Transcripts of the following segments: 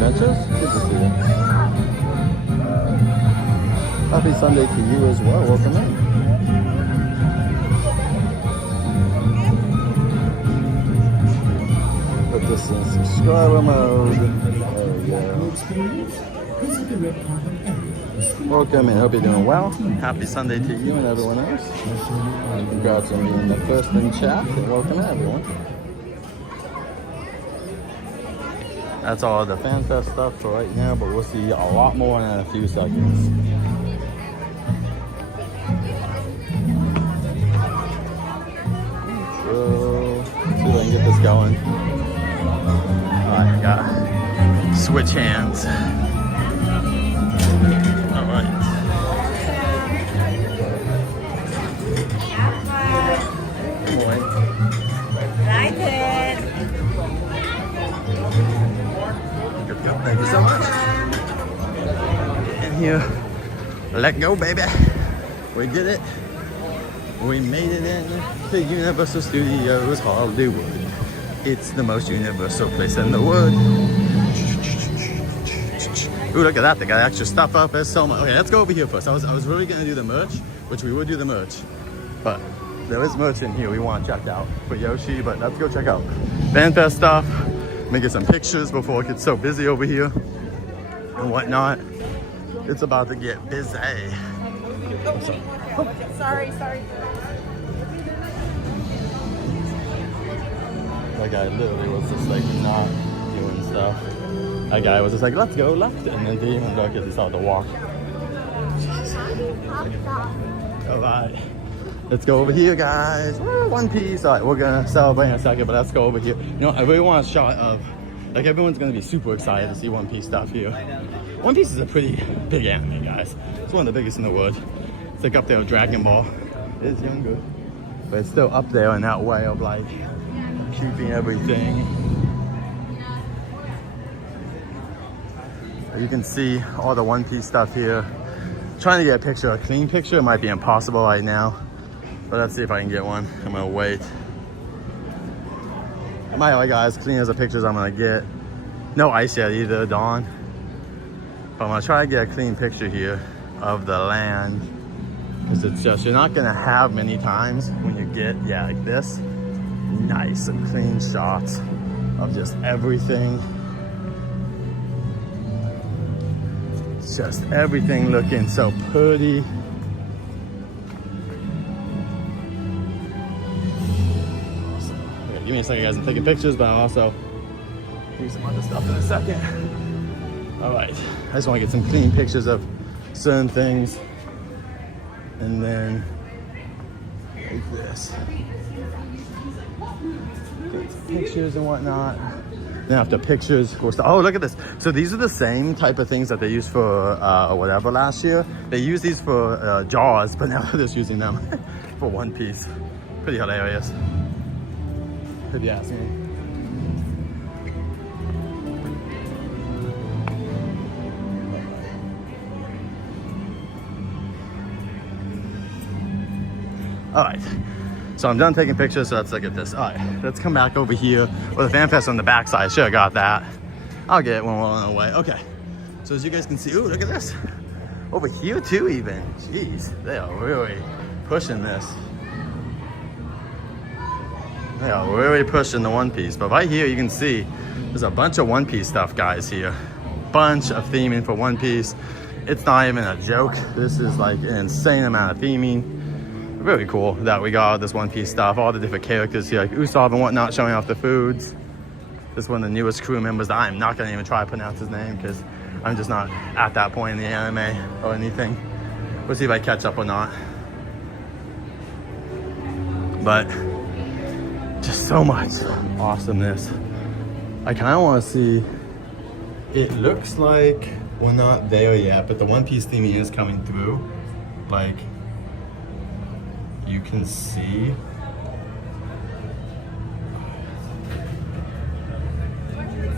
Adventures. Good to see you. Happy Sunday to you as well. Welcome in. Put this in subscriber mode. There we go. Welcome in. Hope you're doing well. Happy Sunday to you and everyone else. Congrats on being the first in chat. And welcome in, everyone. That's all the FanFest stuff for right now, but we'll see a lot more in a few seconds. So, let's see if I can get this going. Alright, I got switch hands. Alright. Thank you so much. In here. Let go, baby. We did it. We made it in to Universal Studios Hollywood. It's the most universal place in the world. Ooh, look at that. They got extra stuff up there. So much. Okay, let's go over here first. I was really going to do the merch, which we would do the merch. But there is merch in here we want to check out for Yoshi. But let's go check out FanFest stuff. Let me get some pictures before it gets so busy over here and whatnot. It's about to get busy. Sorry. That guy literally was just like not doing stuff. That guy was just like, let's go left. And then he even look as he started to walk. All right. Let's go over here, guys. One Piece. All right, we're gonna celebrate in a second, but let's go over here. You know, I really want a shot of, like, everyone's gonna be super excited to see One Piece stuff here. One Piece is a pretty big anime, guys. It's one of the biggest in the world. It's like up there with Dragon Ball. It is younger, but it's still up there in that way of like keeping everything. You can see all the One Piece stuff here. Trying to get a picture, a clean picture. It might be impossible right now. But let's see if I can get one. I'm gonna wait. I might like as clean as the pictures I'm gonna get. No ice yet either, Dawn. But I'm gonna try to get a clean picture here of the land. Because it's just, you're not gonna have many times when you get, like this. Nice and clean shots of just everything. It's just everything looking so pretty. Give me a second, guys. I'm taking pictures, but I'll also do some other stuff in a second. All right. I just want to get some clean pictures of certain things. And then, like this. Get some pictures and whatnot. Then after pictures, of course. Oh, look at this. So these are the same type of things that they used for whatever last year. They used these for Jaws, but now they're just using them for One Piece. Pretty hilarious. If you ask me. All right, so I'm done taking pictures, so let's look at this. All right, let's come back over here. Well, the FanFest on the backside, should have got that. I'll get it when we're on our way. Okay, so as you guys can see, ooh, look at this. Over here too even, jeez, they are really pushing this. They are really pushing the One Piece. But right here, you can see there's a bunch of One Piece stuff, guys, here. Bunch of theming for One Piece. It's not even a joke. This is like an insane amount of theming. Really cool that we got all this One Piece stuff. All the different characters here, like Usopp and whatnot, showing off the foods. This is one of the newest crew members that I'm not gonna even try to pronounce his name because I'm just not at that point in the anime or anything. We'll see if I catch up or not. But just so much awesomeness. I kind of want to see. It looks like we're not there yet, but the One Piece theming is coming through. Like, you can see.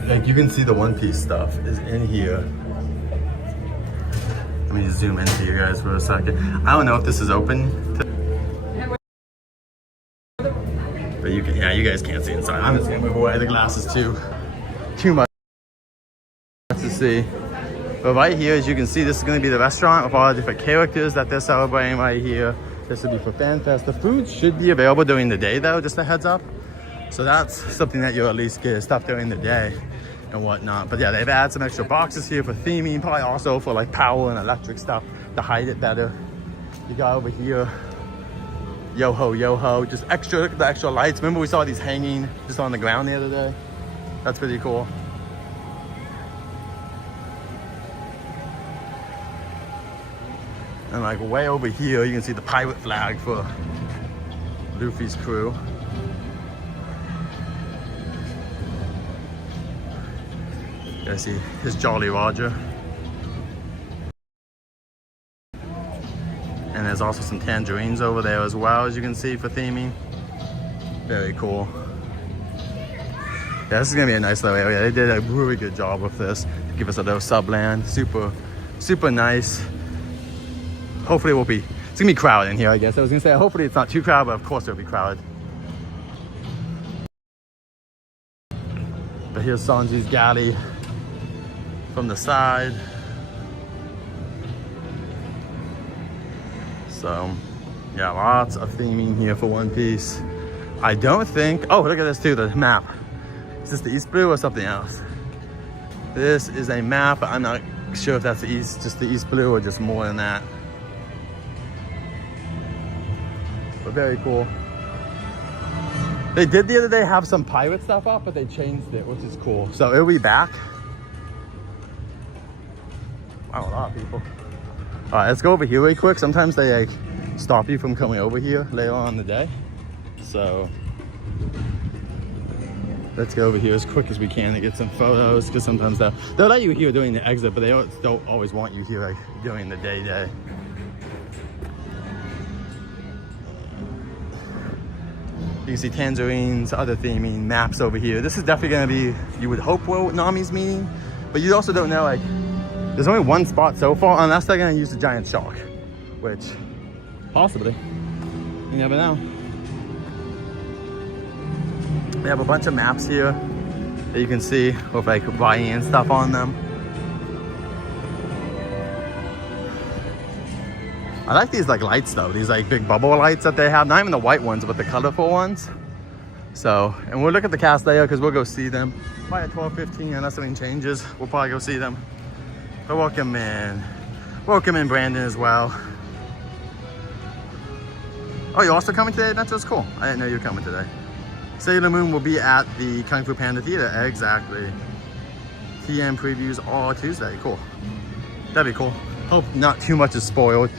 Like, you can see the One Piece stuff is in here. Let me zoom into you guys for a second. I don't know if this is open to, but you can, yeah, you guys can't see inside. I'm just gonna move away. The glass is too much see. But right here, as you can see, this is going to be the restaurant with all the different characters that they're celebrating right here. This will be for Fan Fest. The food should be available during the day though, just a heads up. So that's something that you'll at least get stuff during the day and whatnot. But yeah, they've added some extra boxes here for theming, probably also for like power and electric stuff to hide it better. You got over here, yo-ho, yo-ho, just extra, the extra lights. Remember we saw these hanging just on the ground the other day? That's pretty cool. And like way over here, you can see the pirate flag for Luffy's crew. You guys see his Jolly Roger. And there's also some tangerines over there as well, as you can see, for theming. Very cool. Yeah, this is gonna be a nice little area. They did a really good job with this to give us a little subland. Super, super nice. Hopefully it won't be, it's gonna be crowded in here, I guess. I was gonna say, hopefully it's not too crowded, but of course it'll be crowded. But here's Sanji's galley from the side. So, yeah, lots of theming here for One Piece. I don't think, oh, look at this too, the map. Is this the East Blue or something else? This is a map, but I'm not sure if that's the East, just the East Blue or just more than that. But very cool. They did the other day have some pirate stuff up, but they changed it, which is cool. So it'll be back. Wow, a lot of people. All right, let's go over here really quick. Sometimes they like stop you from coming over here later on in the day. So let's go over here as quick as we can to get some photos, because sometimes they'll let you here during the exit, but they don't always want you here like during the day. You can see tangerines, other theming, maps over here. This is definitely gonna be, you would hope, where Nami's meeting, but you also don't know, like, there's only one spot so far, unless they're gonna use the giant shark, which, possibly, you never know. We have a bunch of maps here that you can see with like writing and stuff on them. I like these like lights though, these like big bubble lights that they have, not even the white ones, but the colorful ones. So, and we'll look at the cast later because we'll go see them. Probably at 12:15, unless something changes, we'll probably go see them. But welcome in Brandon as well. Oh, you're also coming today? That's just cool. I didn't know you were coming today. Sailor Moon will be at the Kung Fu Panda Theater, exactly. TM previews all Tuesday, cool. That'd be cool. Hope not too much is spoiled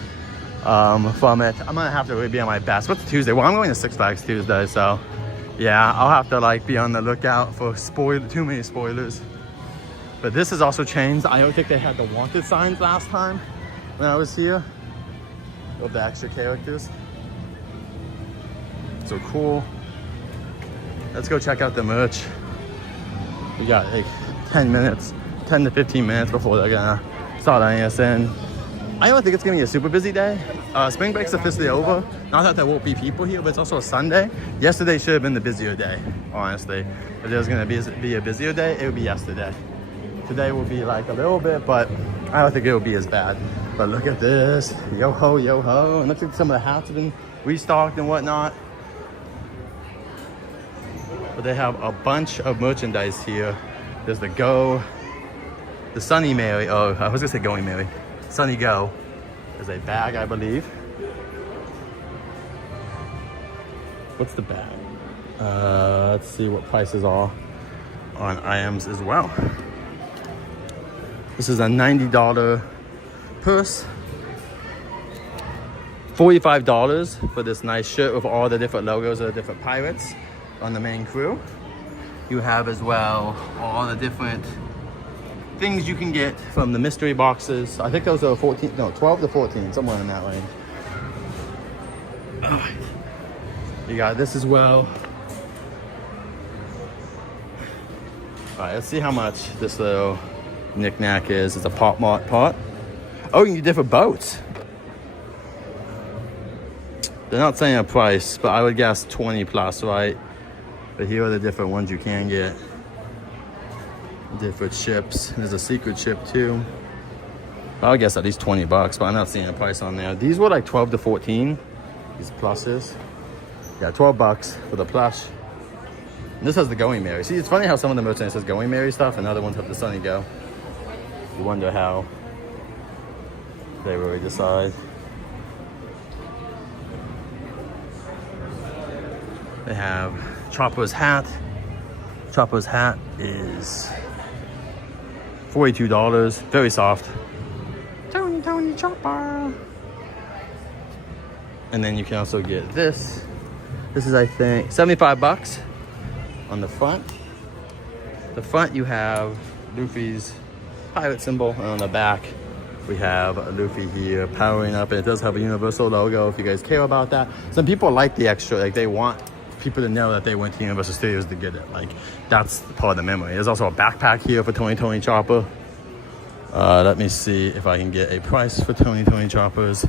from it. I'm gonna have to really be on my best. What's Tuesday? Well, I'm going to Six Flags Tuesday, so yeah, I'll have to like be on the lookout for too many spoilers. But this has also changed. I don't think they had the wanted signs last time when I was here. Of the extra characters. So cool. Let's go check out the merch. We got like 10 to 15 minutes before they're gonna start letting us in. I don't think it's gonna be a super busy day. Spring break's officially over. Not that there won't be people here, but it's also a Sunday. Yesterday should have been the busier day, honestly. If there was gonna be a busier day, it would be yesterday. Today will be like a little bit, but I don't think it will be as bad. But look at this, yo-ho, yo-ho. And look at some of the hats have been restocked and whatnot. But they have a bunch of merchandise here. There's the Sunny Mary, oh, I was gonna say Going Mary. Sunny Go. There's a bag, I believe. What's the bag? Let's see what prices are on items as well. This is a $90 purse. $45 for this nice shirt with all the different logos of the different pirates on the main crew. You have as well all the different things you can get from the mystery boxes. I think those are 12 to 14, somewhere in that range. Alright. You got this as well. Alright, let's see how much this little knick-knack is. It's a pot. Oh, you can get different boats. They're not saying a price, but I would guess 20 plus, right? But here are the different ones you can get. Different ships. There's a secret ship too. I guess at least 20 bucks, but I'm not seeing a price on there. These were like 12 to 14. These pluses. Yeah, 12 bucks for the plush. And this has the Going Merry. See, it's funny how some of the merchandise says Going Merry stuff and other ones have the Sunny Go. You wonder how they really decide. They have Chopper's hat. Chopper's hat is $42. Very soft. Tony Chopper. And then you can also get this. This is, I think, 75 bucks on the front. The front you have Luffy's pirate symbol, and on the back we have Luffy here powering up, and it does have a Universal logo if you guys care about that. Some people like the extra, like they want people to know that they went to Universal Studios to get it. Like that's part of the memory. There's also a backpack here for Tony Chopper. Let me see if I can get a price for Tony Chopper's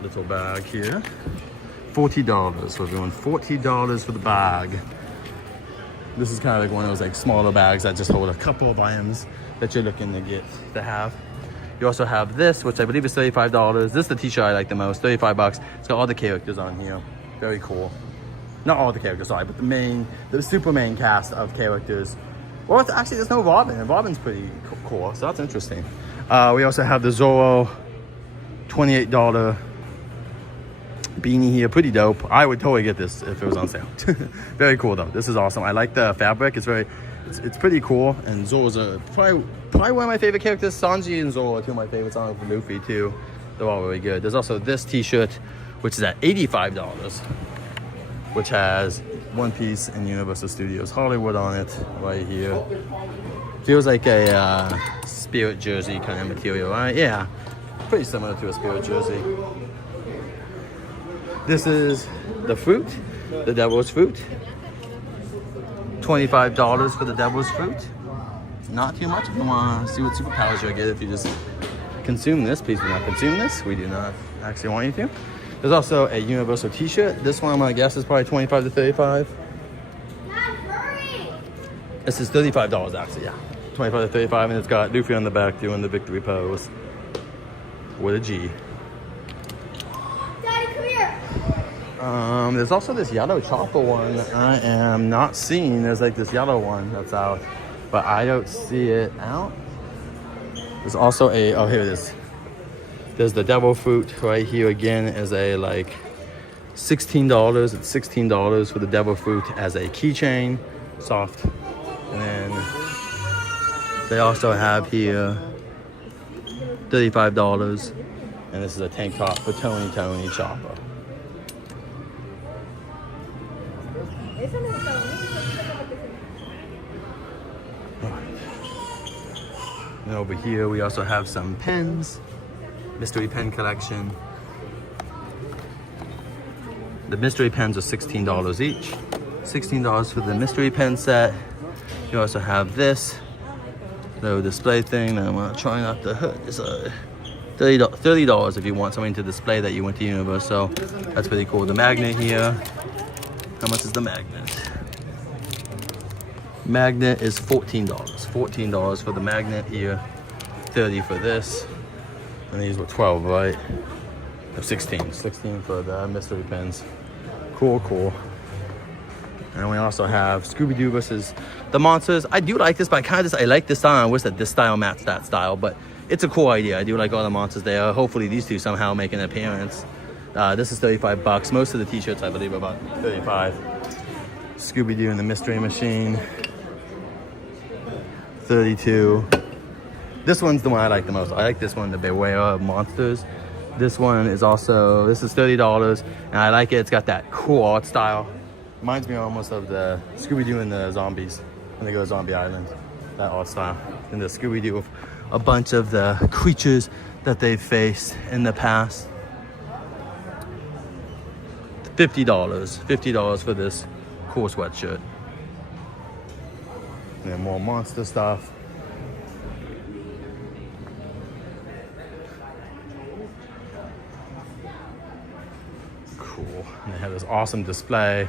little bag here. $40 for everyone. $40 for the bag. This is kind of like one of those like smaller bags that just hold a couple of items that you're looking to have. You also have this, which I believe is $35. This is the t-shirt I like the most, 35 bucks. It's got all the characters on here. Very cool. Not all the characters, sorry, but the super main cast of characters. Well, actually, there's no Robin, and Robin's pretty cool, so that's interesting. We also have the Zorro $28 beanie here, pretty dope. I would totally get this if it was on sale. Very cool though. This is awesome. I like the fabric. It's pretty cool. And Zorro's probably one of my favorite characters. Sanji and Zorro are two of my favorites. I don't know, Luffy too. They're all really good. There's also this t-shirt, which is at $85, which has One Piece and Universal Studios Hollywood on it right here. Feels like a Spirit jersey kind of material, right? Yeah, pretty similar to a Spirit jersey. This is the fruit, the Devil's Fruit. $25 for the Devil's Fruit. Not too much if you want to see what superpowers you'll get if you just consume this. Please do not consume this. We do not actually want you to. There's also a Universal t-shirt. This one I'm gonna guess is probably 25 to 35. This is $35 actually, yeah. 25 to 35, and it's got Luffy on the back doing the victory pose with a G. Daddy, come here. There's also this yellow Chopper one that I am not seeing. There's like this yellow one that's out, but I don't see it out. There's also oh, here it is. There's the Devil Fruit right here again as a like $16. It's $16 for the Devil Fruit as a keychain, soft. And then they also have here $35, and this is a tank top for Tony Chopper. And over here we also have some pens, mystery pen collection. The mystery pens are $16 each. $16 for the mystery pen set. You also have this little display thing that I'm gonna try not to hurt. It's $30 if you want something to display that you went to Universal. That's pretty cool. The magnet here. How much is the magnet? Magnet is $14. $14 for the magnet here. $30 for this. And these were 12, right? No, 16. 16 for the mystery pens. Cool. And we also have Scooby-Doo versus the Monsters. I do like this, but I like this style. I wish that this style matched that style, but it's a cool idea. I do like all the monsters there. Hopefully these two somehow make an appearance. This is 35 bucks. Most of the t-shirts, I believe, are about 35. Scooby-Doo and the Mystery Machine. 32. This one's the one I like the most. I like this one, the Beware of Monsters. This one is also, this is $30, and I like it. It's got that cool art style. Reminds me almost of the Scooby-Doo and the zombies when they go to Zombie Island, that art style. And the Scooby-Doo with a bunch of the creatures that they've faced in the past. $50 for this cool sweatshirt. And then more monster stuff. Cool. And they have this awesome display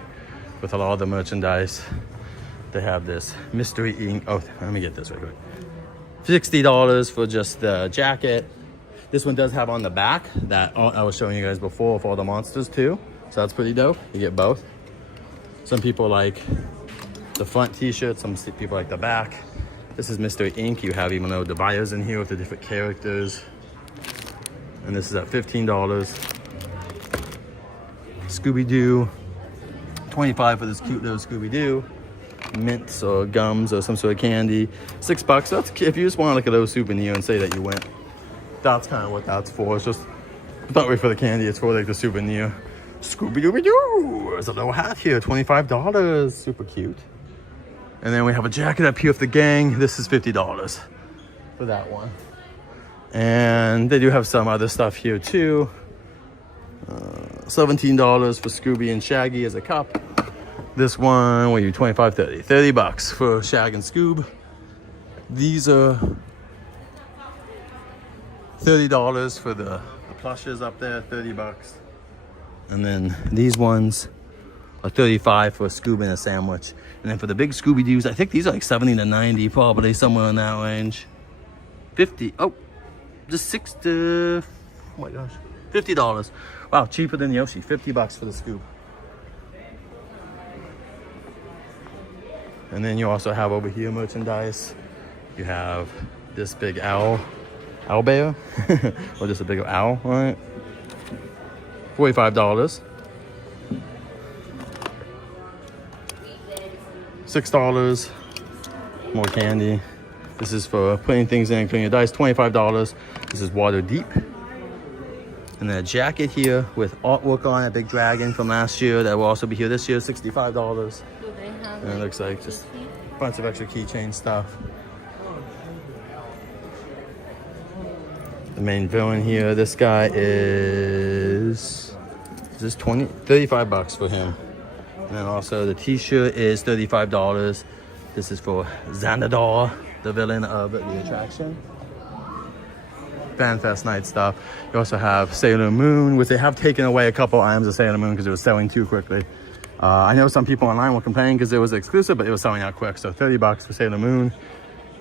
with a lot of the merchandise. They have this mystery ink. Oh, let me get this right quick. $60 for just the jacket. This one does have on the back that I was showing you guys before for all the monsters too. So that's pretty dope. You get both. Some people like the front t-shirt, some people like the back. This is Mystery Inc. You have even though the bios in here with the different characters. And this is at $15. Scooby-Doo, $25 for this cute little Scooby-Doo. Mints or gums or some sort of candy, $6. So that's, if you just want like a little souvenir and say that you went, that's kind of what that's for. It's just not really for the candy, it's for like the souvenir. Scooby-Dooby-Doo! There's a little hat here, $25, super cute. And then we have a jacket up here with the gang. This is $50 for that one. And they do have some other stuff here too. $17 for Scooby and Shaggy as a cup. This one, what are you, 25, 30? $30 for Shag and Scoob. These are $30 for the plushes up there, $30. And then these ones are $35 for a Scoob and a sandwich. And then for the big Scooby-Doos, I think these are like 70 to 90, probably somewhere in that range. 50, oh, just oh my gosh, $50. Wow, cheaper than Yoshi, $50 for the Scoob. And then you also have over here merchandise. You have this big owl bear, or just a big owl, right? $45. $6. More candy. This is for putting things in, including your dice, $25. This is Water Deep. And then a jacket here with artwork on it, big dragon from last year that will also be here this year, $65. And it looks like just a bunch of extra keychain stuff. The main villain here, this guy is this $35 for him. And then also the t-shirt is $35. This is for Xanadar, the villain of the attraction. FanFest night stuff. You also have Sailor Moon, which they have taken away a couple items of Sailor Moon because it was selling too quickly. I know some people online were complaining because it was exclusive, but it was selling out quick. So $30 for Sailor Moon,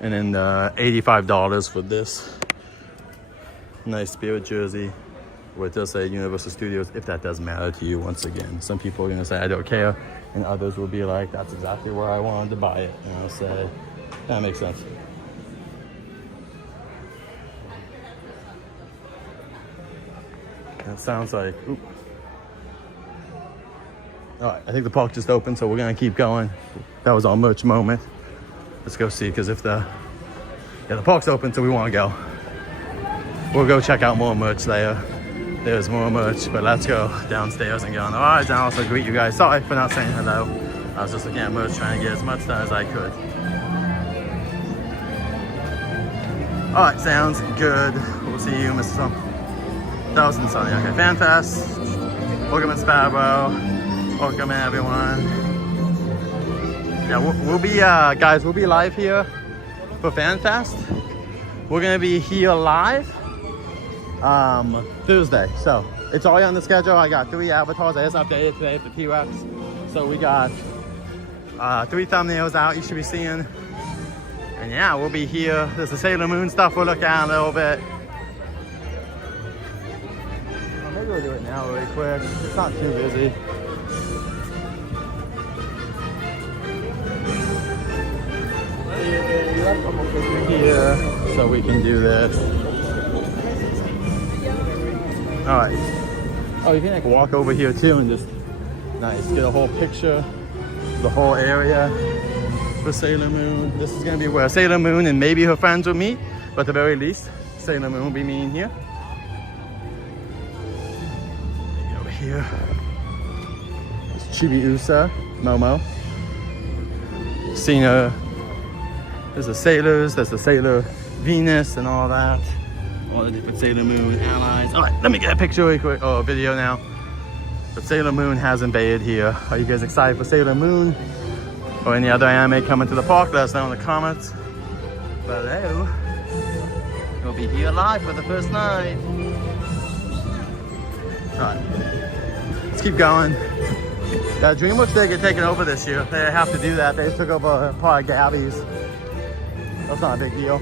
and then $85 for this nice Spirit jersey, where it does say Universal Studios, if that does matter to you. Once again, some people are gonna say I don't care, and others will be like, that's exactly where I wanted to buy it. And I'll say, that makes sense. That sounds like, oop. All right, I think the park just opened, so we're gonna keep going. That was our merch moment. Let's go see, because if the park's open, so we wanna go. We'll go check out more merch there. There's more merch, but let's go downstairs and get on the rides and also greet you guys. Sorry for not saying hello. I was just looking at merch, trying to get as much done as I could. All right, sounds good. We'll see you, Mr. Trump. Thousand Sunny. Okay, FanFest. Welcome in Sparrow. Welcome in, everyone. Yeah, we'll be, guys, we'll be live here for FanFest. We're gonna be here live Thursday. So it's already on the schedule. I got 3 avatars. I just updated today for T-Rex. So we got 3 thumbnails out you should be seeing. And yeah, we'll be here. There's the Sailor Moon stuff we'll look at a little bit. Maybe we'll do it now really quick. It's not too busy. Here, so we can do this. All right. Oh, you can like walk over here too and just nice get a whole picture, the whole area for Sailor Moon. This is gonna be where Sailor Moon and maybe her friends will meet, but at the very least, Sailor Moon will be meeting here. Maybe over here. It's Chibiusa, Momo. Cena. There's the Sailors, there's the Sailor Venus and all that. All the different Sailor Moon allies. All right, let me get a picture really quick, or a video now. But Sailor Moon has invaded here. Are you guys excited for Sailor Moon? Or any other anime coming to the park? Let us know in the comments below. We'll be here live for the first night. All right, let's keep going. That DreamWorks they get taken over this year. They have to do that. They took over part of Gabby's. That's not a big deal.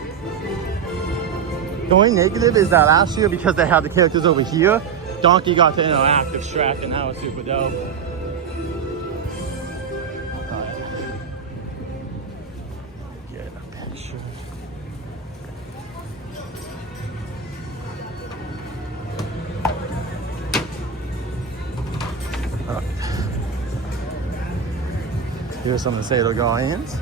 The only negative is that last year, because they had the characters over here, Donkey got to interact with Shrek, and that was super dope. Alright. Get a picture. Alright. Here's some of the Sailor Guardians.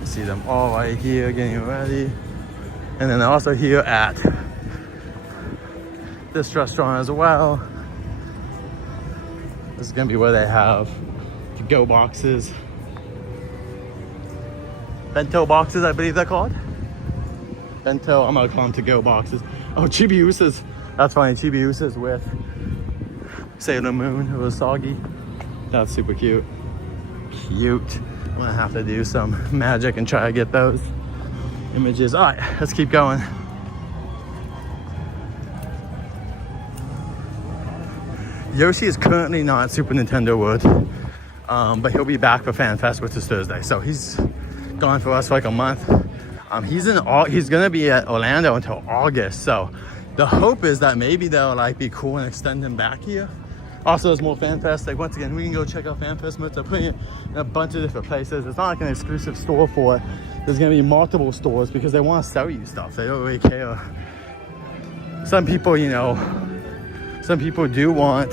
You see them all right here getting ready. And then they're also here at this restaurant as well. This is gonna be where they have the go boxes. Bento boxes, I believe they're called. Bento, I'm gonna call them to go boxes. Oh, Chibiusa's, that's funny, Chibiusa's with Sailor Moon, who was soggy. That's super cute. Cute. I'm gonna have to do some magic and try to get those images. All right, let's keep going. Yoshi is currently not at Super Nintendo World, but he'll be back for Fan Fest, which is Thursday. So he's gone for us for like a month. He's gonna be at Orlando until August. So the hope is that maybe they'll like be cool and extend him back here. Also, there's more Fan Fest. Like once again, we can go check out Fan Fest merch. They're putting it in a bunch of different places. It's not like an exclusive store for it. There's gonna be multiple stores because they want to sell you stuff. They don't really care. Some people, you know, some people do want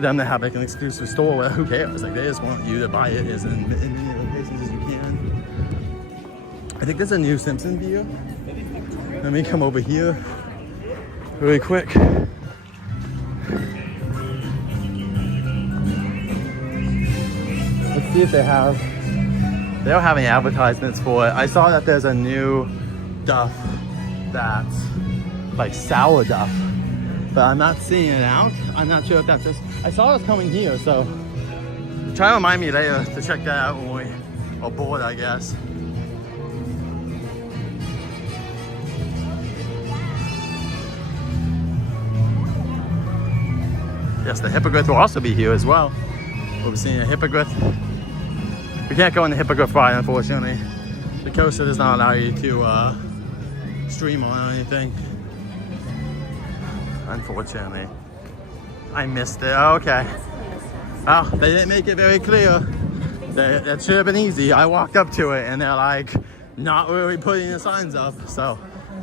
them to have like an exclusive store where who cares? Like they just want you to buy it as in many locations as you can. I think there's a new Simpson video. Let me come over here really quick. Let's see if they don't have any advertisements for it. I saw that there's a new Duff that's like sour Duff, but I'm not seeing it out. I'm not sure if that's this. I saw it was coming here, so try to remind me later to check that out when we are bored, I guess. Yes, the Hippogriff will also be here as well. We'll be seeing a Hippogriff. We can't go in the Hippogriff ride, unfortunately. The coaster does not allow you to stream on or anything. Unfortunately. I missed it. Oh, okay. Well, they didn't make it very clear. That should have been easy. I walked up to it and they're like not really putting the signs up. So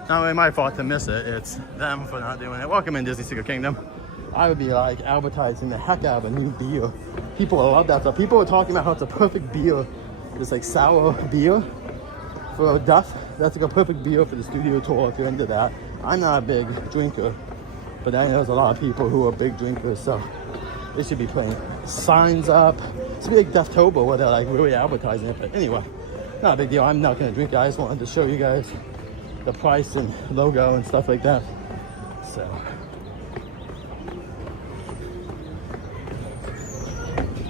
not really my fault to miss it. It's them for not doing it. Welcome in Disney Secret Kingdom. I would be like advertising the heck out of a new beer. People love that stuff. People are talking about how it's a perfect beer. It's like sour beer for Duff. That's like a perfect beer for the studio tour if you're into that. I'm not a big drinker, but I know there's a lot of people who are big drinkers, so they should be putting signs up. It's be like Dufftober where they're like really advertising it. But anyway, not a big deal. I'm not gonna drink it. I just wanted to show you guys the price and logo and stuff like that. So.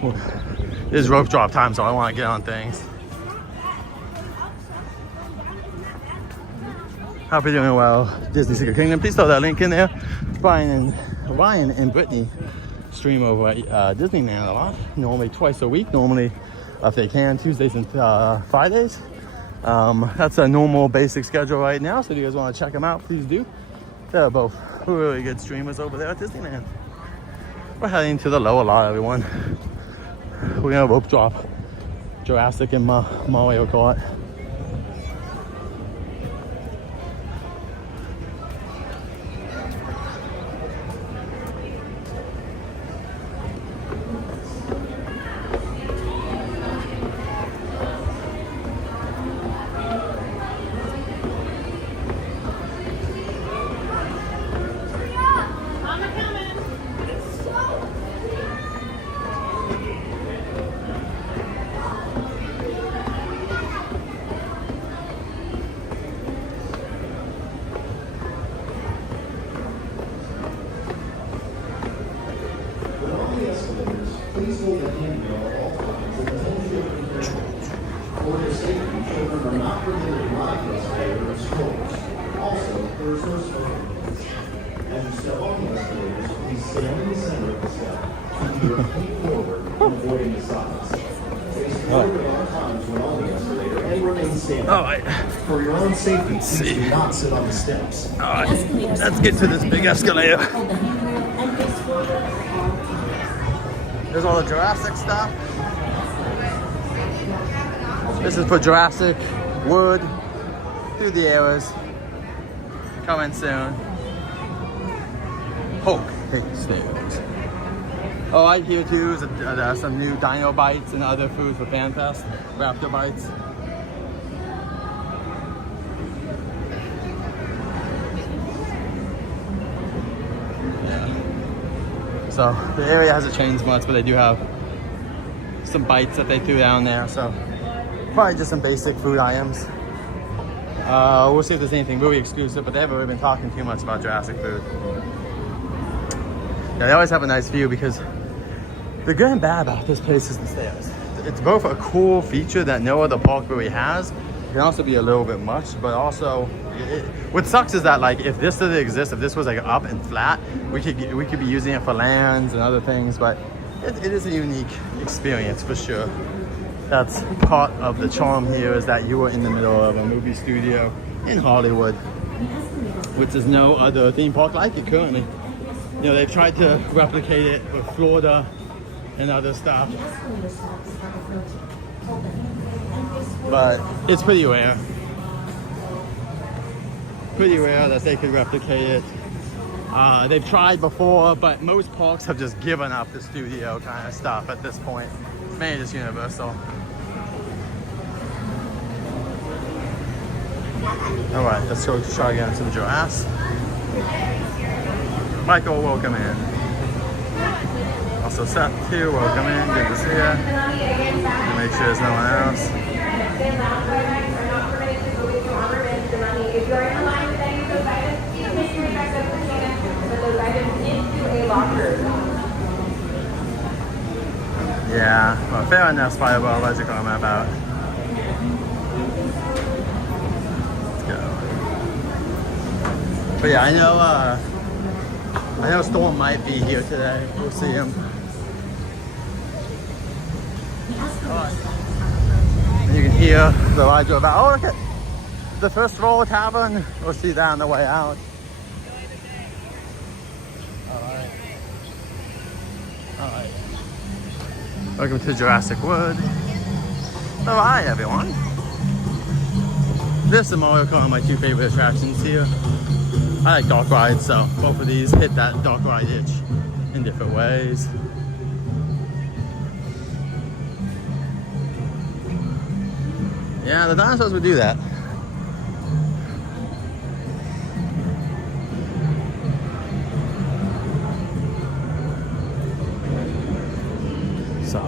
It is rope drop time, so I want to get on things. Hope you're doing well, Disney Secret Kingdom. Please throw that link in there. Ryan and Brittany stream over at Disneyland a lot. Normally twice a week. Normally, if they can, Tuesdays and Fridays. That's a normal basic schedule right now. So if you guys want to check them out, please do. They're both really good streamers over there at Disneyland. We're heading to the lower lot, everyone. We're gonna rope drop Jurassic and Mario Kart. All right. For your own safety, please do not sit on the steps. All right. Let's get to this big escalator. There's all the Jurassic stuff. This is for Jurassic World. Through the eras. Coming soon. Hulk takes stairs. Oh, right here too is some new dino bites and other foods for FanFest. Raptor bites. Yeah. So the area hasn't changed much, but they do have some bites that they threw down there. So probably just some basic food items. We'll see if there's anything really exclusive, but they haven't really been talking too much about Jurassic food. Yeah, they always have a nice view because the good and bad about this place is the stairs. It's both a cool feature that no other park really has. It can also be a little bit much, but also what sucks is that like if this didn't exist, if this was like up and flat, we could be using it for lands and other things, but it is a unique experience for sure. That's part of the charm here, is that you are in the middle of a movie studio in Hollywood, which is no other theme park like it currently. You know, they've tried to replicate it with Florida and other stuff, but it's pretty rare. Pretty rare that they could replicate it. They've tried before, but most parks have just given up the studio kind of stuff at this point. Maybe just Universal. All right, let's go try again some Jurassic. Michael, welcome in. Also Seth too, welcome in. Good to see you. Make sure there's no one else. Yeah, well, fair enough, Fireball. What's your comment about? Let's go. But yeah, I know Storm might be here today. We'll see him. And you can hear the ride drove out. Oh, look at the First Roll Tavern. We'll see that on the way out. All right. Welcome to Jurassic World. Oh, hi everyone. This and Mario Kart are my two favorite attractions here. I like dark rides, so both of these hit that dark ride itch in different ways. Yeah, the dinosaurs would do that. So,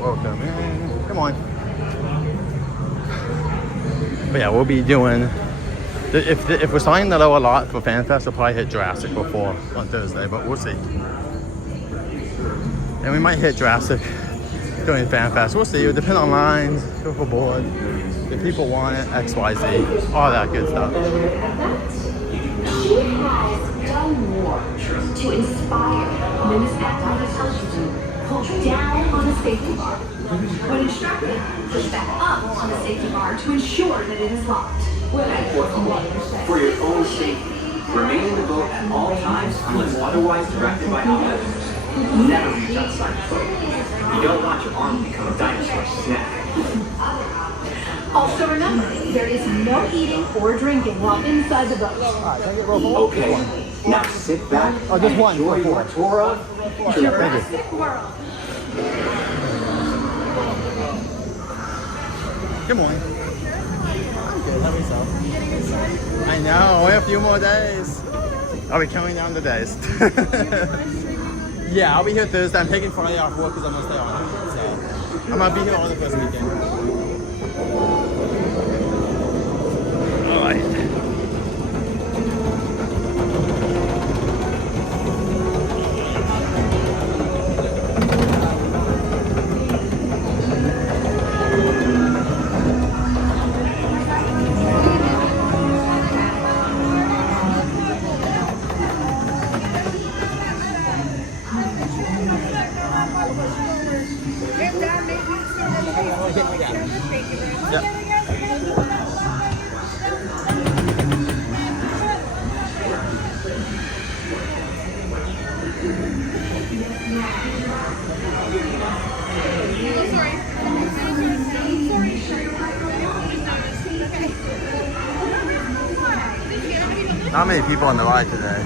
welcome in. Come on. But yeah, we'll be doing. If we're starting the lower lot for FanFest, we'll probably hit Jurassic before on Thursday, but we'll see. And we might hit Jurassic during FanFest. We'll see. It'll depend on lines, go for board, if people want it, XYZ, all that good stuff. She has done more to inspire than this push down on the safety bar. When instructed, push back up on the safety bar to ensure that it is locked. For your own safety, remain in the boat at all times unless otherwise directed by operators. Never reach outside the boat. You don't want your arm to become a dinosaur's snack. Also remember, there is no eating or drinking while inside the boat. Alright, can I get roll for Okay, now sit back Oh, just one. enjoy your tour of Jurassic World. Good morning. I'm good, how about yourself? I know, only a few more days. I'll be counting down the days. Yeah, I'll be here Thursday. I'm taking Friday off work because I'm gonna stay on it. So I'm gonna be here on the first weekend. Alright. think we got it. Thank you very much. Yep. Not many people on the ride today.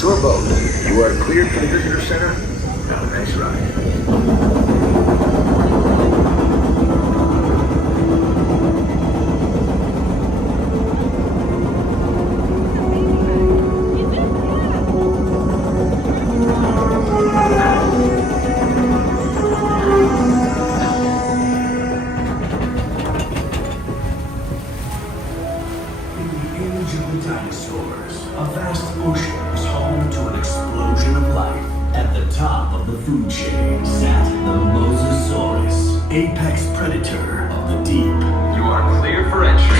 Turbo, you are cleared for the visitor center. Now next ride. Dinosaurs. A vast ocean was home to an explosion of life. At the top of the food chain sat the Mosasaurus, apex predator of the deep. You are clear for entry.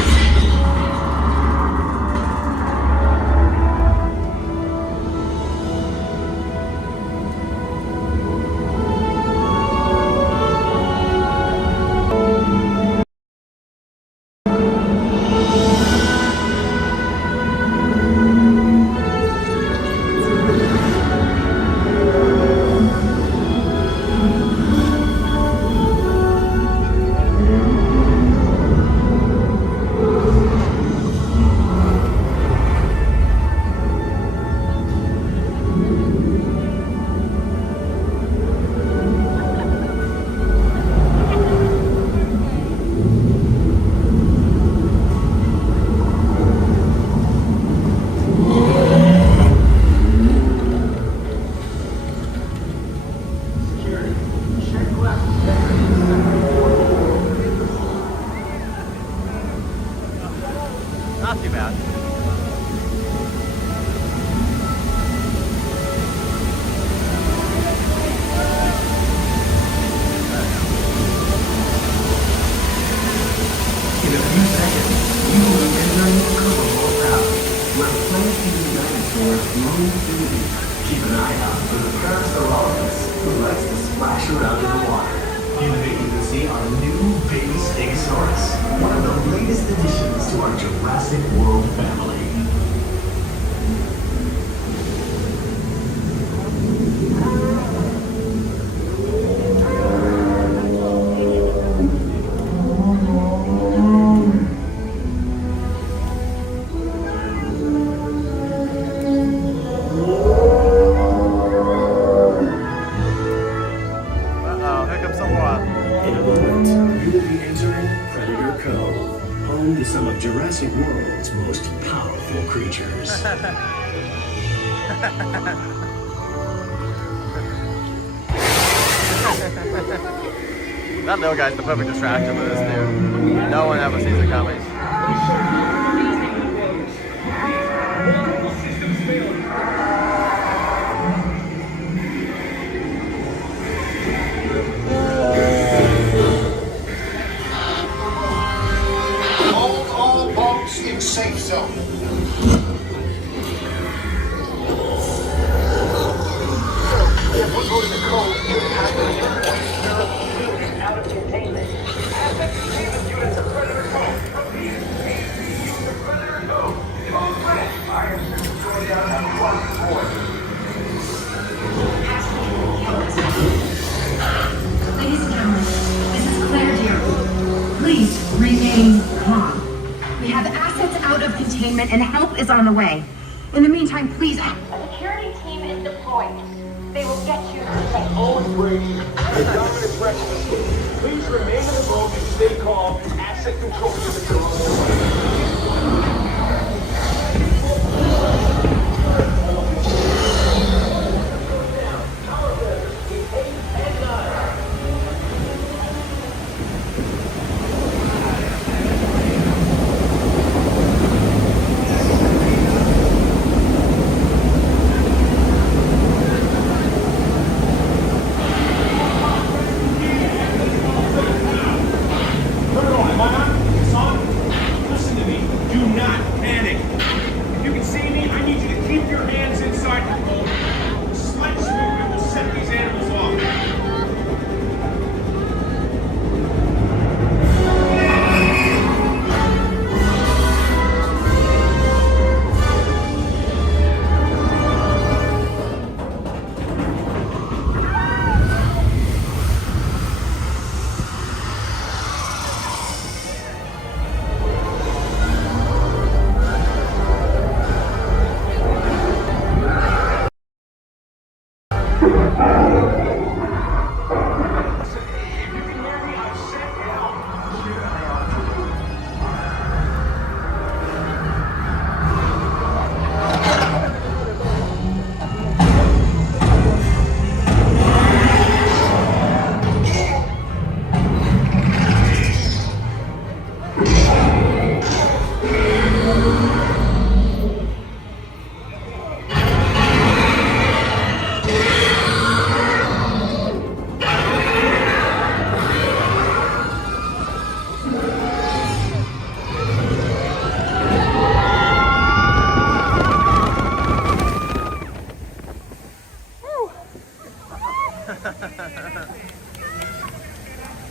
Not too bad. In a few seconds, you will be entering Turbo Valley, where plenty dinosaurs roam freely. Keep an eye out for the Parasaurolophus, who likes to splash around in the water. You may even see our new baby Stegosaurus, one of the latest additions to our Jurassic World family. Uh-oh, here comes some more. In a moment, you will be entering Predator Cove, home to some of Jurassic World's most powerful creatures. That little guy's the perfect distraction for this dude. No one ever sees it coming. Hold all boats in safe zone. If we go to the cove, you have to get out of containment. Asset containment units of Predator Cove. Repeat, the Predator Cove. Code red. I am going down that one point. Ladies and gentlemen, this is Claire here. Please remain calm. We have assets out of containment and help is on the way. In the meantime, please. A security team is deployed. They will get you safe. Owen Brady, the dominant breakfast. Please remain in the boat and stay calm. Asset control units are on the way.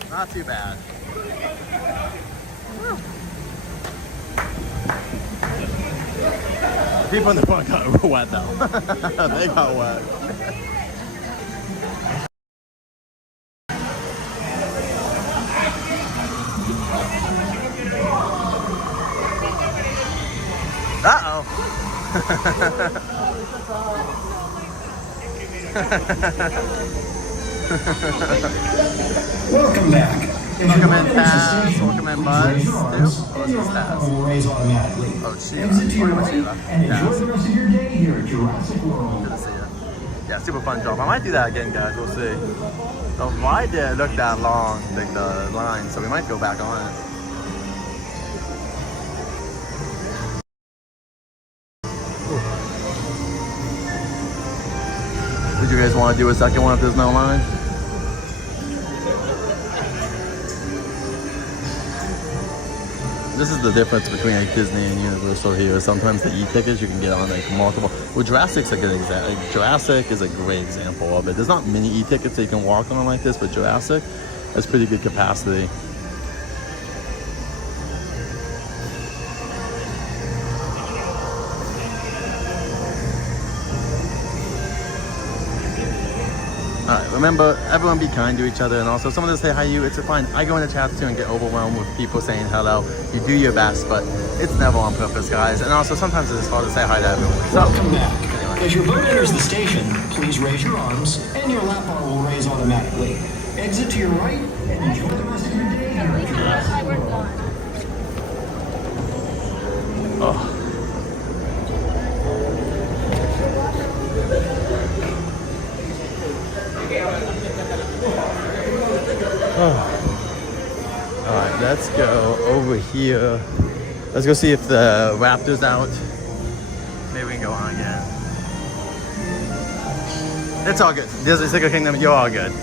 Not too bad. The people in the front got wet though. They got wet. Uh-oh. Welcome back. Welcome in, Taz. Welcome in, Buzz. And your laptop will raise automatically. Oh, Sheila. Exit to your Welcome, right Sheila. and enjoy Taz. the rest of your day here at Jurassic World. Good to see you. Yeah, super fun drop. I might do that again, guys. We'll see. The ride didn't look that long, like the line, so we might go back on it. Would you guys want to do a second one if there's no line? This is the difference between like Disney and Universal here. Sometimes the e-tickets you can get on like multiple. Well, Jurassic's a good example. Like, Jurassic is a great example of it. There's not many e-tickets that you can walk on like this, but Jurassic has pretty good capacity. Alright, remember, everyone be kind to each other, and also someone to say hi to you, it's fine. I go in the chats too and get overwhelmed with people saying hello. You do your best, but it's never on purpose, guys. And also, sometimes it's hard to say hi to everyone. So, Welcome back. anyway. As your boat enters the station, please raise your arms, and your lap bar will raise automatically. Exit to your right, and enjoy the rest of your day here at Jurassic World. Oh. Oh. Alright, let's go over here. Let's go see if the Raptor's out. Maybe we can go on again. It's all good. Disney Kingdom, you're all good.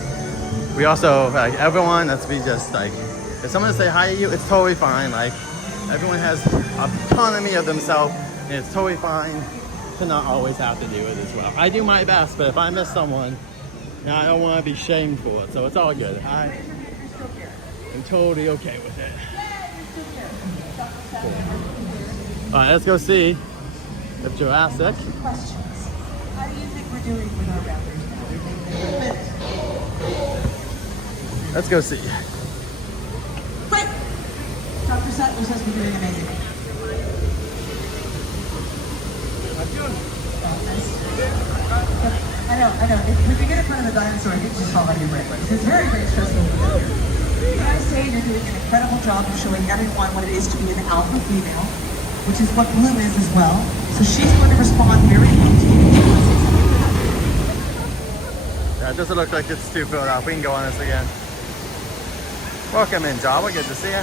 We also, like, everyone, let's be just like, if someone say hi to you, it's totally fine. Like, everyone has autonomy of themselves, and it's totally fine to not always have to do it as well. I do my best, but if I miss someone, now I don't want to be shamed for it, so it's all good. I'm totally okay with it. Cool. All right, let's go see if Jurassic. Questions. How do you think we're doing with our Raptors now? We've made it a minute. Let's go see. Quick! Dr. Sattler says we're doing amazing. I know. When you get in front of the dinosaur, I think you just fall out of your brain. It's very, very stressful to get here. Can I say you're doing an incredible job of showing everyone what it is to be an alpha female, which is what Blue is as well. So she's going to respond very well to you. Yeah, it doesn't look like it's too filled up. We can go on this again. Welcome in, Java. Good to see you.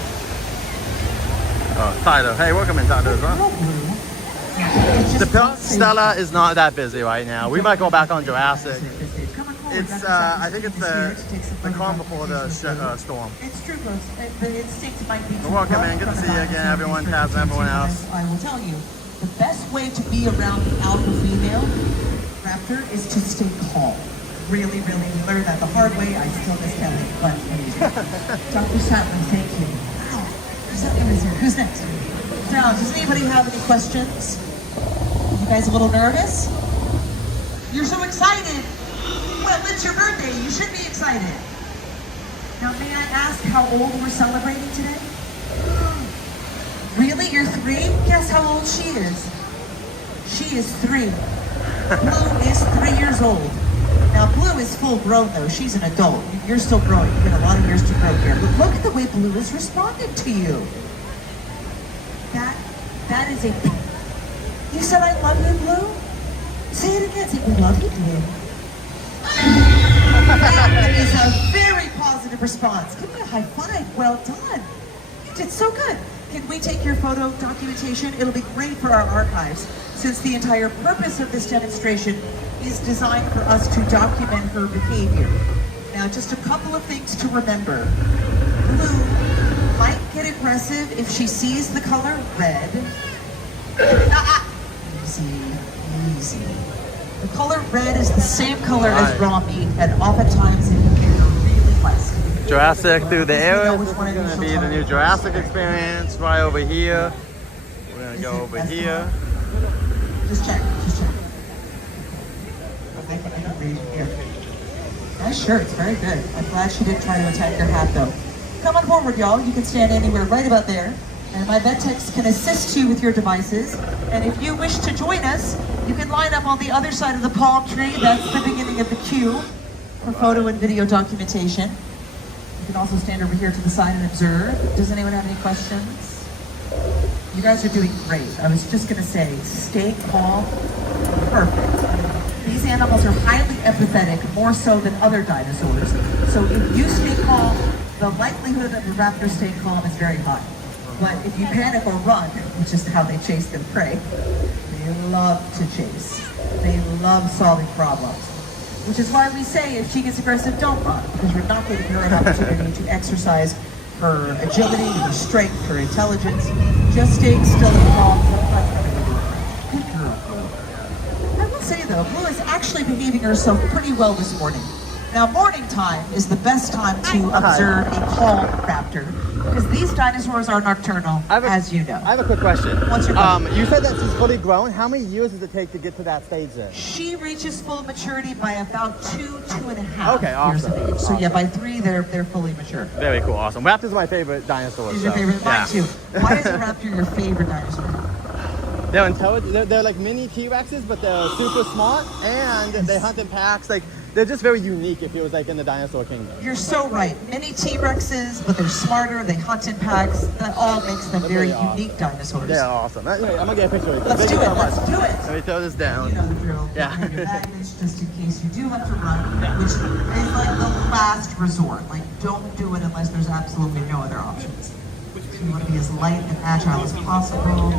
Oh, Tyler. Hey, welcome in, Tyler as well. The Pilot Stella is not that busy right now. We might go back on Jurassic. It's, I think it's the calm before the storm. It's true, folks. The instinct might be to Welcome run in. Good to from see the you again, dinosaurs, everyone. but Taz and everyone to else. I will tell you, the best way to be around the alpha female raptor is to stay calm. Really, really learn that the hard way. I still miss Kelly, but anyway. Dr. Sattler, thank you. Wow, Dr. Sattler is here. Who's next? Now, does anybody have any questions? You guys a little nervous? You're so excited. Well, it's your birthday. You should be excited. Now, may I ask how old we're celebrating today? Really? You're 3? Guess how old she is. She is 3. Blue is 3 years old. Now, Blue is full grown, though. She's an adult. You're still growing. You've got a lot of years to grow here. But look at the way Blue is responding to you. That is a... You said I love you, Blue? Say it again. Say, we love you, Blue. That is a very positive response. Give me a high five. Well done. You did so good. Can we take your photo documentation? It'll be great for our archives, since the entire purpose of this demonstration is designed for us to document her behavior. Now, just a couple of things to remember. Blue might get a aggressive if she sees the color red. Easy, easy. The color red is the same color as raw meat, and oftentimes it can get really west. Jurassic through the air. This is one of going these to be she'll the try. new Jurassic experience right over here. We're going to go over here. Just check, just check. I can read here. Nice shirt, very good. I'm glad she didn't try to attack your hat though. Come on forward, y'all. You can stand anywhere right about there. And my vet techs can assist you with your devices. And if you wish to join us, you can line up on the other side of the palm tree. That's the beginning of the queue for photo and video documentation. You can also stand over here to the side and observe. Does anyone have any questions? You guys are doing great. I was just gonna say, stay calm, perfect. These animals are highly empathetic, more so than other dinosaurs. So if you stay calm, the likelihood of a raptor staying calm is very high. But if you panic or run, which is how they chase their prey, they love to chase. They love solving problems. Which is why we say if she gets aggressive, don't run, because you're not giving her an opportunity to exercise her agility, her strength, her intelligence. Just staying still and calm. Good girl. I will say though, Blue is actually behaving herself pretty well this morning. Now, morning time is the best time to observe a calm raptor, because these dinosaurs are nocturnal, as you know. I have a quick question. What's your question? You said that she's fully grown. How many years does it take to get to that stage then? She reaches full maturity by about 2.5 Okay, awesome. years of age. So yeah, by 3, they're fully mature. Very cool, awesome. Raptors are my favorite dinosaur. Is your favorite? Mine too. Why is a raptor your favorite dinosaur? They're intelligent. They're like mini T-Rexes, but they're super smart, and they hunt in packs. Like, they're just very unique if it was like in the dinosaur kingdom. You're so right. Many T-Rexes, but they're smarter, they hunt in packs. That all makes them very unique dinosaurs. They're awesome. Anyway, I'm gonna get a picture of it. Let's do it, let's do it. Let me throw this down. You know the drill. Yeah. Have your magnets just in case you do have to run, which is like the last resort. Like, don't do it unless there's absolutely no other options. So you want to be as light and agile as possible.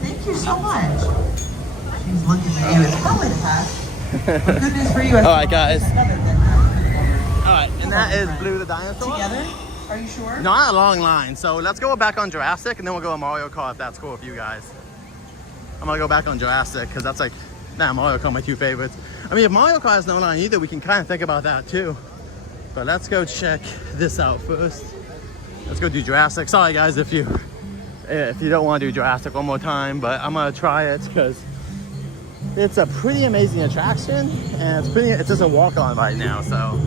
Thank you so much. She's looking at you. It's probably the past. But good news for you. All right, guys. All right, and that is Blue the dinosaur. Together? Are you sure? Not a long line, so let's go back on Jurassic, and then we'll go on Mario Kart if that's cool with you guys. I'm gonna go back on Jurassic because that's like, Mario Kart, my 2 favorites. I mean, if Mario Kart has no line either, we can kind of think about that too. But let's go check this out first. Let's go do Jurassic. Sorry guys if you don't want to do Jurassic one more time, but I'm gonna try it because it's a pretty amazing attraction, and it's just a walk on right now, so.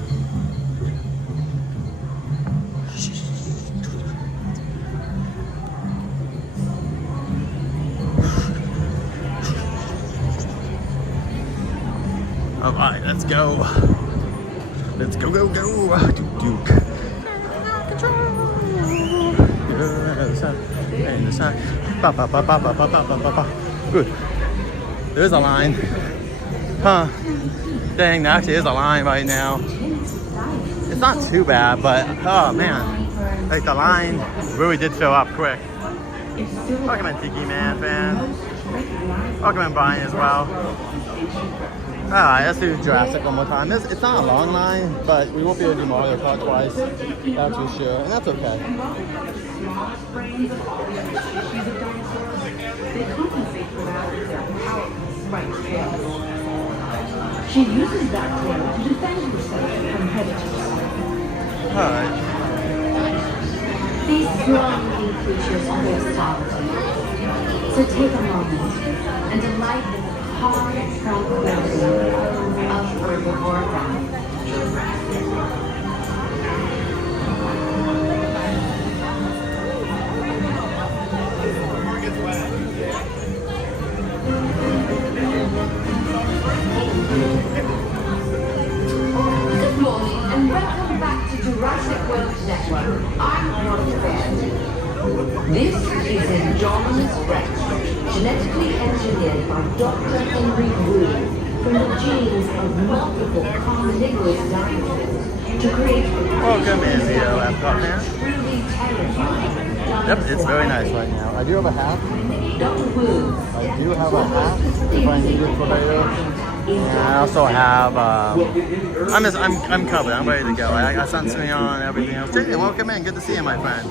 All right, let's go. Let's go, go, go. Duke. Good. There's a line. Huh. Dang, there actually is a line right now. It's not too bad, but oh man. Like the line really did fill up quick. Pokemon Tiki Man fan. Pokemon Brian as well. Alright, let's do Jurassic one more time. It's not a long line, but we won't be able to do Mario Kart twice. That's for sure, and that's okay. She uses that tail to defend herself from predators. Alright. These strong creatures crave solitude. So take a moment and delight in the calm tranquility of herbivore life. Good morning and welcome back to Jurassic World Network. I'm your friend. This is Indominus Rex, genetically engineered by Dr. Henry Wu from the genes of multiple carnivorous dinosaurs to create Welcome in the laptop man. truly terrifying. Yep, it's very nice right now. I do have a hat. Dr. Wu. I do have a hat if I need it for later. And I also have, I'm covered. I'm ready to go. I got sunscreen on and everything else. Welcome in. Good to see you, my friend.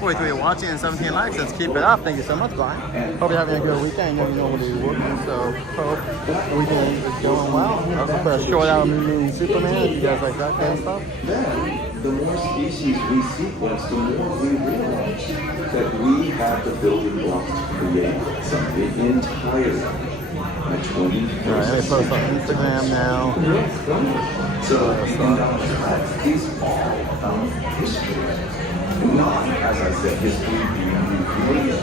43 watching and 17 likes. Let's keep it up. Thank you so much, Brian. Hope you're having a good weekend. You never know what you're working, so hope the weekend is going well. Also for a short hour movie Superman. If you guys like that kind of stuff. Then, the more species we sequence, the more we realize that we have the building blocks to create something entirely. Alright, let me post on Instagram now. So, is all about history. Not, as I said, history being recreated,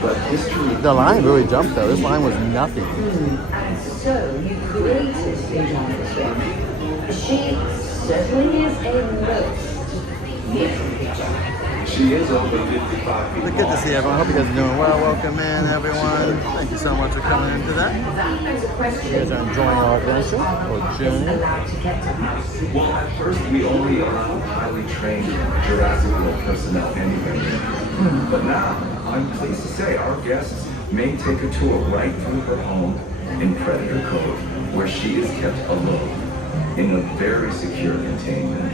but history. The line really jumped though. This line was nothing. And so you created Indiana Film. She certainly is a most beautiful picture. She is over 55 feet. Good to see everyone. Hope you guys are doing well. Welcome in, everyone. Thank you so much for coming in today. You guys are enjoying our adventure or journey. Well, at first we only allowed highly trained Jurassic World personnel anywhere. But now, I'm pleased to say our guests may take a tour right through her home in Predator Cove, where she is kept alone in a very secure containment.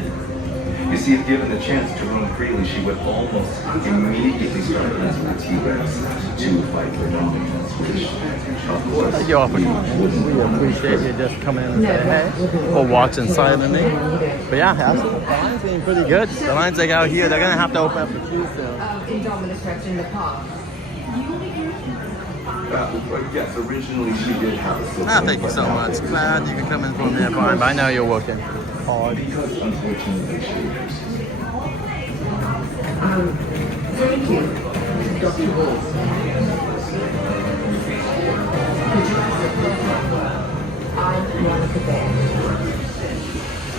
You see, if given the chance to roam freely, she would almost immediately start using the T-Rex to fight for dominance, which, of course, Thank you all for coming. We appreciate you just coming in and saying hey, or watching silently. But yeah, absolutely. The line's being pretty good. The lines like out here, they're going to have to open up the queue soon. Indominus Rex in the park. yes, originally she did have a system. Thank you so much. Glad you can come in from there, Brian, but I know you're working hard. Because unfortunately she is. Thank you, Dr. Wolf. I'm Monica Bear.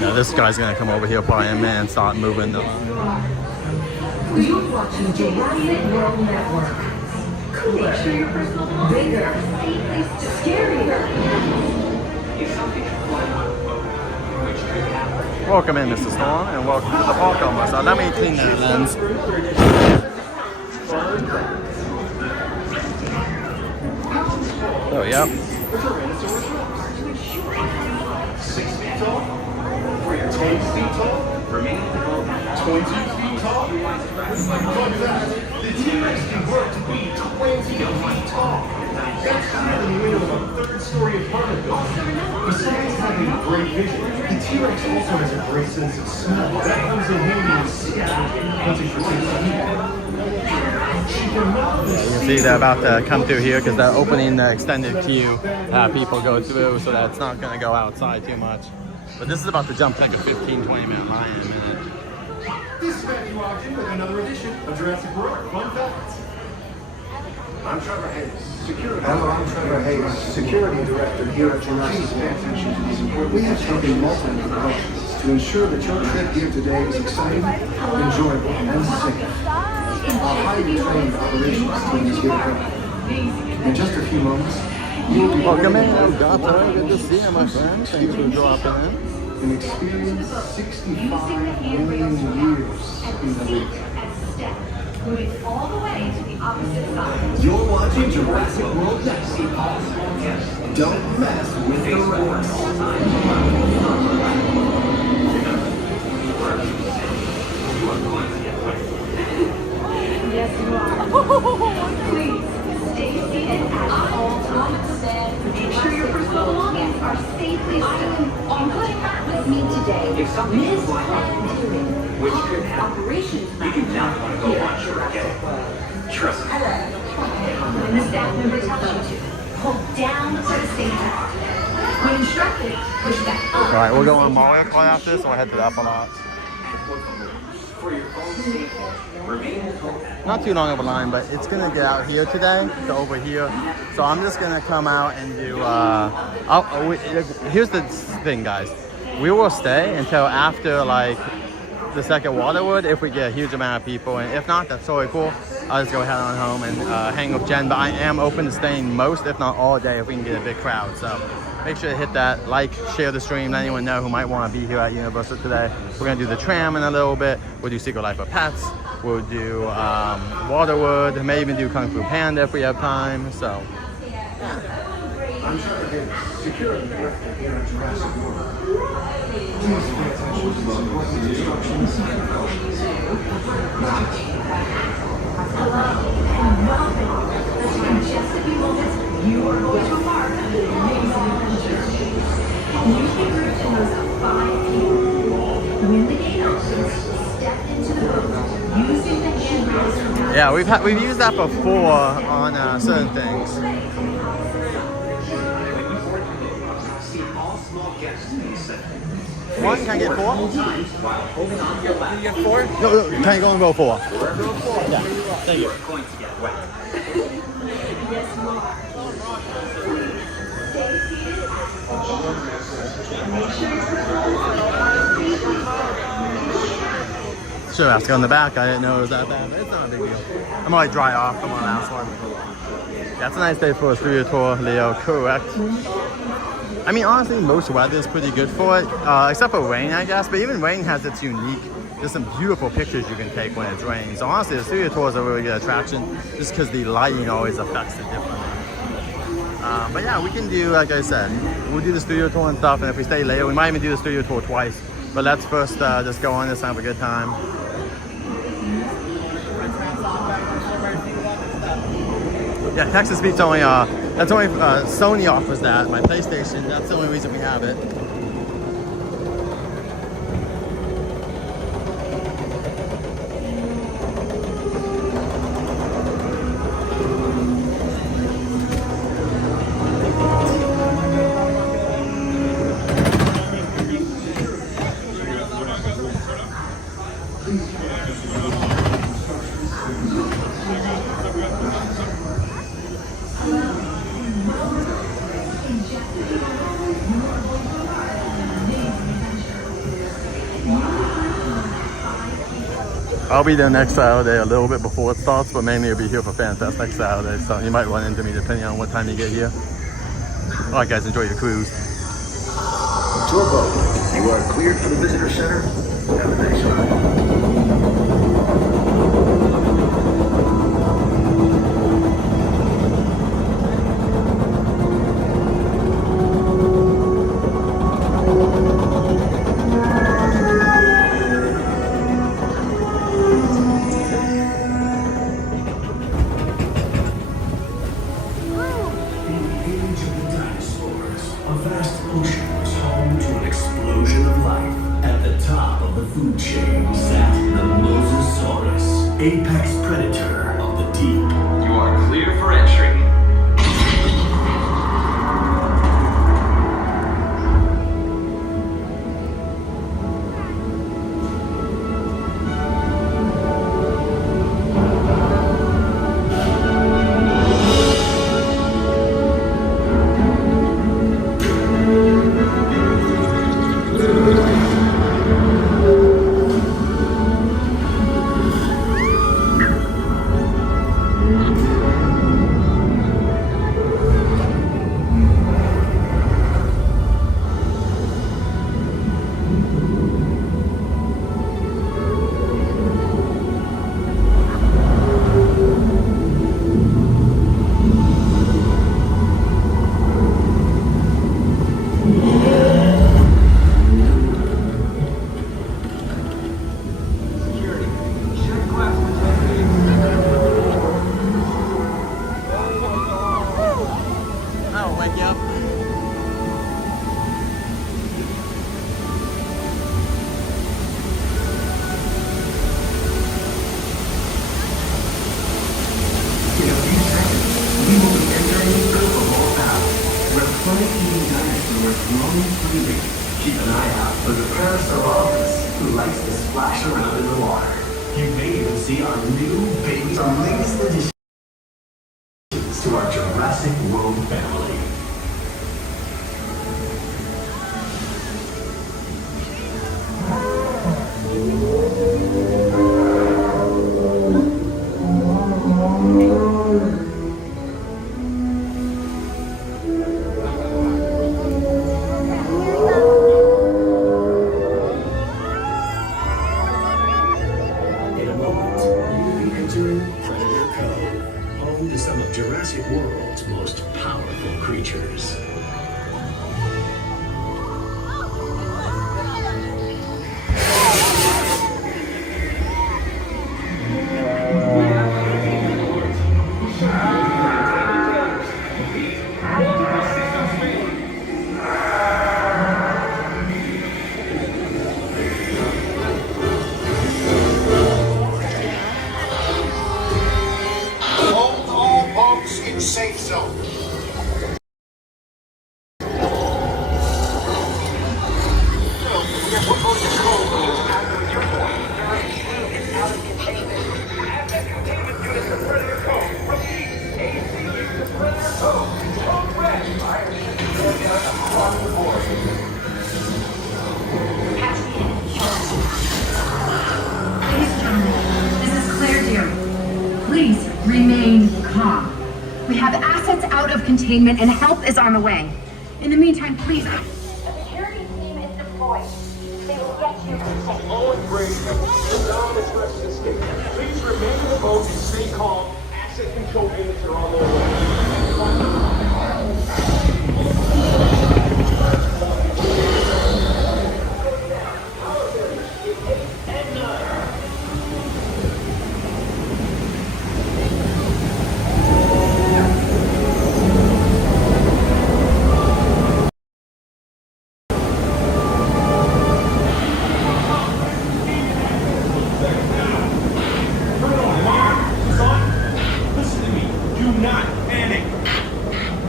Now this guy's going to come over here probably and start moving the line. You're watching Jurassic World Network. Cooler, bigger, scarier. Welcome in, Mr. Storm, and welcome to the park almost. Let me clean that lens. Oh, yep. 6 feet tall, 20 feet tall, 20 feet tall. Look at that. The T-Rex can grow to be 20 feet tall. That's higher than the window of a third-story apartment building. Besides having great vision, the T-Rex also has a great sense of smell. That comes in handy in scavenger hunting for things to eat. She can mouth this. You can see they're about to come through here because they're opening the extended queue. People go through so that it's not going to go outside too much. But this is about to jump like a 15-20 minute line in a minute. This is Matthew Ogden with another edition of Jurassic World Fun Facts. I'm Trevor Hayes. Hello, I'm Trevor Hayes, Security Director here at Jurassic World. We have taken multiple precautions to ensure that your trip here today is exciting, enjoyable, and safe. Our highly trained operations team is here to help. In just a few moments, you'll be Welcome in, Gato. Good to see you, my friend. Thanks for dropping in. an experience 65 million years in the league. Moving all the way to the opposite side. You're watching Jurassic World next. Don't mess with the rest. Yes, you are. Please stay seated at all times. Make sure your personal belongings are safely stored. On good with me today, Ms. Clinton, Which could happen. operations You do not want to go on shore again. Trust me. when the staff member tells you to. Hold down for the safety. When instructed, push back up. All right, we'll go on Mario Kart after this, or we'll head to the upper lots. For your own safety, remain in the boat. Not too long of a line, but it's gonna get out here today, to over here. So I'm just gonna come out and do. Here's the thing, guys. We will stay until after like the second WaterWorld if we get a huge amount of people, and if not, that's totally cool. I'll just go head on home and hang with Jen. But I am open to staying most, if not all day, if we can get a big crowd. So make sure to hit that like, share the stream, let anyone know who might want to be here at Universal today. We're gonna do the tram in a little bit. We'll do Secret Life of Pets. We'll do WaterWorld. May even do Kung Fu Panda if we have time. So I'm Trevor Davis, security director here at Jurassic World. Please pay attention to the important instructions and precautions. Hello and welcome. In just a few moments, you are going to embark on an amazing adventure. You can group in those 5 people. When the gate opens, step into the boat using the handrails from that. Yeah, we've used that before on certain things. See all small guests in the center. One, can I get 4? While holding on to your lap. Can you get 4? No, can you go and go 4? Yeah, thank you. You're going to get wet. Yes, you are. Stay seated. Make sure Should have asked to go in the back. I didn't know it was that bad, but it's not a big deal. I'm already dry off from my last one. Yeah, it's a nice day for a studio tour, Leo. Correct. I mean, honestly, most weather is pretty good for it, except for rain, I guess. But even rain has its unique. There's some beautiful pictures you can take when it's raining. So honestly, the studio tour is a really good attraction, just because the lighting always affects it differently. But yeah, we can do, like I said, we'll do the studio tour and stuff. And if we stay later, we might even do the studio tour twice. But let's first just go on this and have a good time. Yeah, Texas Beat's only that's only Sony offers that. My PlayStation, that's the only reason we have it. I'll be there next Saturday a little bit before it starts, but mainly I'll be here for FanFest next Saturday, so you might run into me depending on what time you get here. Alright guys, enjoy your cruise. Tour boat, you are cleared for the visitor center. Have a nice one. Apex predator of the deep. You are clear for entry. Keep an eye out for the Parasaurolophus, who likes to splash around in the water. You may even see our new baby, our latest addition to our Jurassic World family. some of Jurassic World's most powerful creatures. Hold all boats in safe zone. This is Claire, dear. Please remain calm. We have assets out of containment and help is on the way. In the meantime, please. A security team is deployed. They will get you safe. All and Brady, now this rescue escape. Please remain in the boat and stay calm. Asset control units are on their way. Listen to me. Do not panic.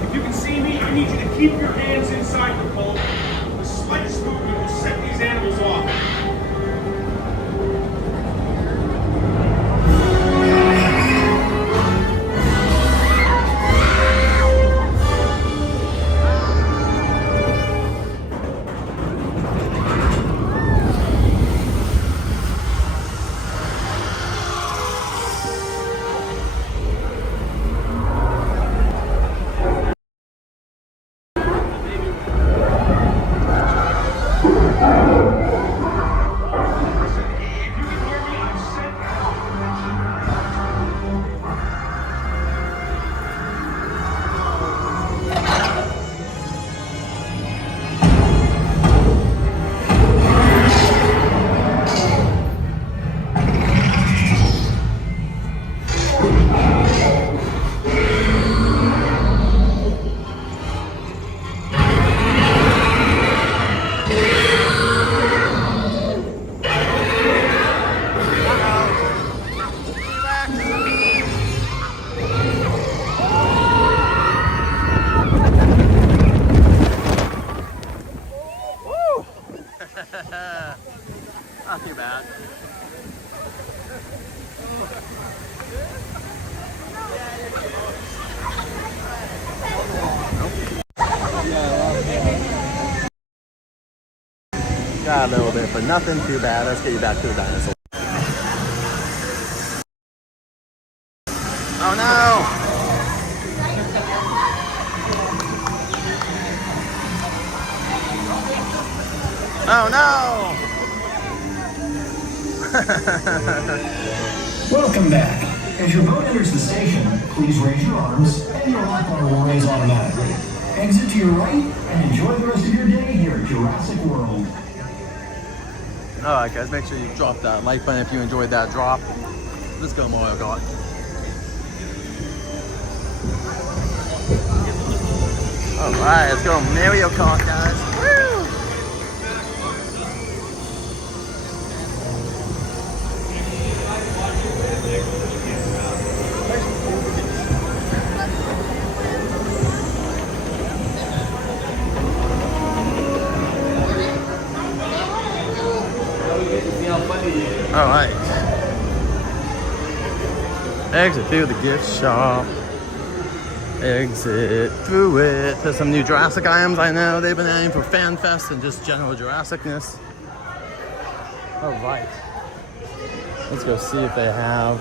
If you can see me, I need you to keep your hands inside the boat. The slightest movement will set these animals off. Not too bad. Got a little bit, but nothing too bad. Let's get you back to the dinosaur. Oh no! Oh no! Welcome back. As your boat enters the station, please raise your arms and your lock bar will raise automatically. Exit to your right and enjoy the rest of your day here at Jurassic World. Alright guys, make sure you drop that like button if you enjoyed that drop. Let's go Mario Kart. Alright, let's go Mario Kart guys. Woo! Alright. Exit through the gift shop. Exit through it. There's some new Jurassic items I know they've been aiming for Fan Fest and just general Jurassicness. Alright. Let's go see if they have.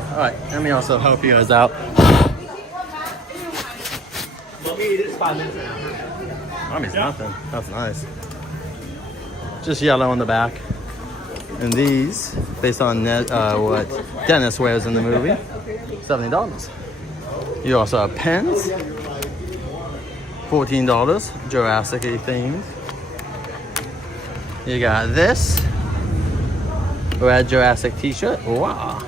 go. All right, let me also help you guys out. I mean, it's nothing. That's nice. Just yellow on the back. And these, based on what Dennis wears in the movie, $70. You also have pens, $14, Jurassic themed. You got this red Jurassic t-shirt. Wow.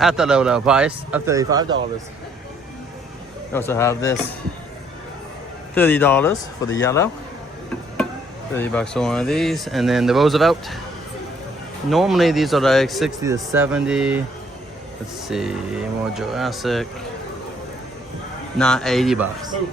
At the low price of $35. You also have this $30 for the yellow. $30 for one of these. And then the Roosevelt. Normally these are like 60 to 70. Let's see, more Jurassic. Not $80. $80.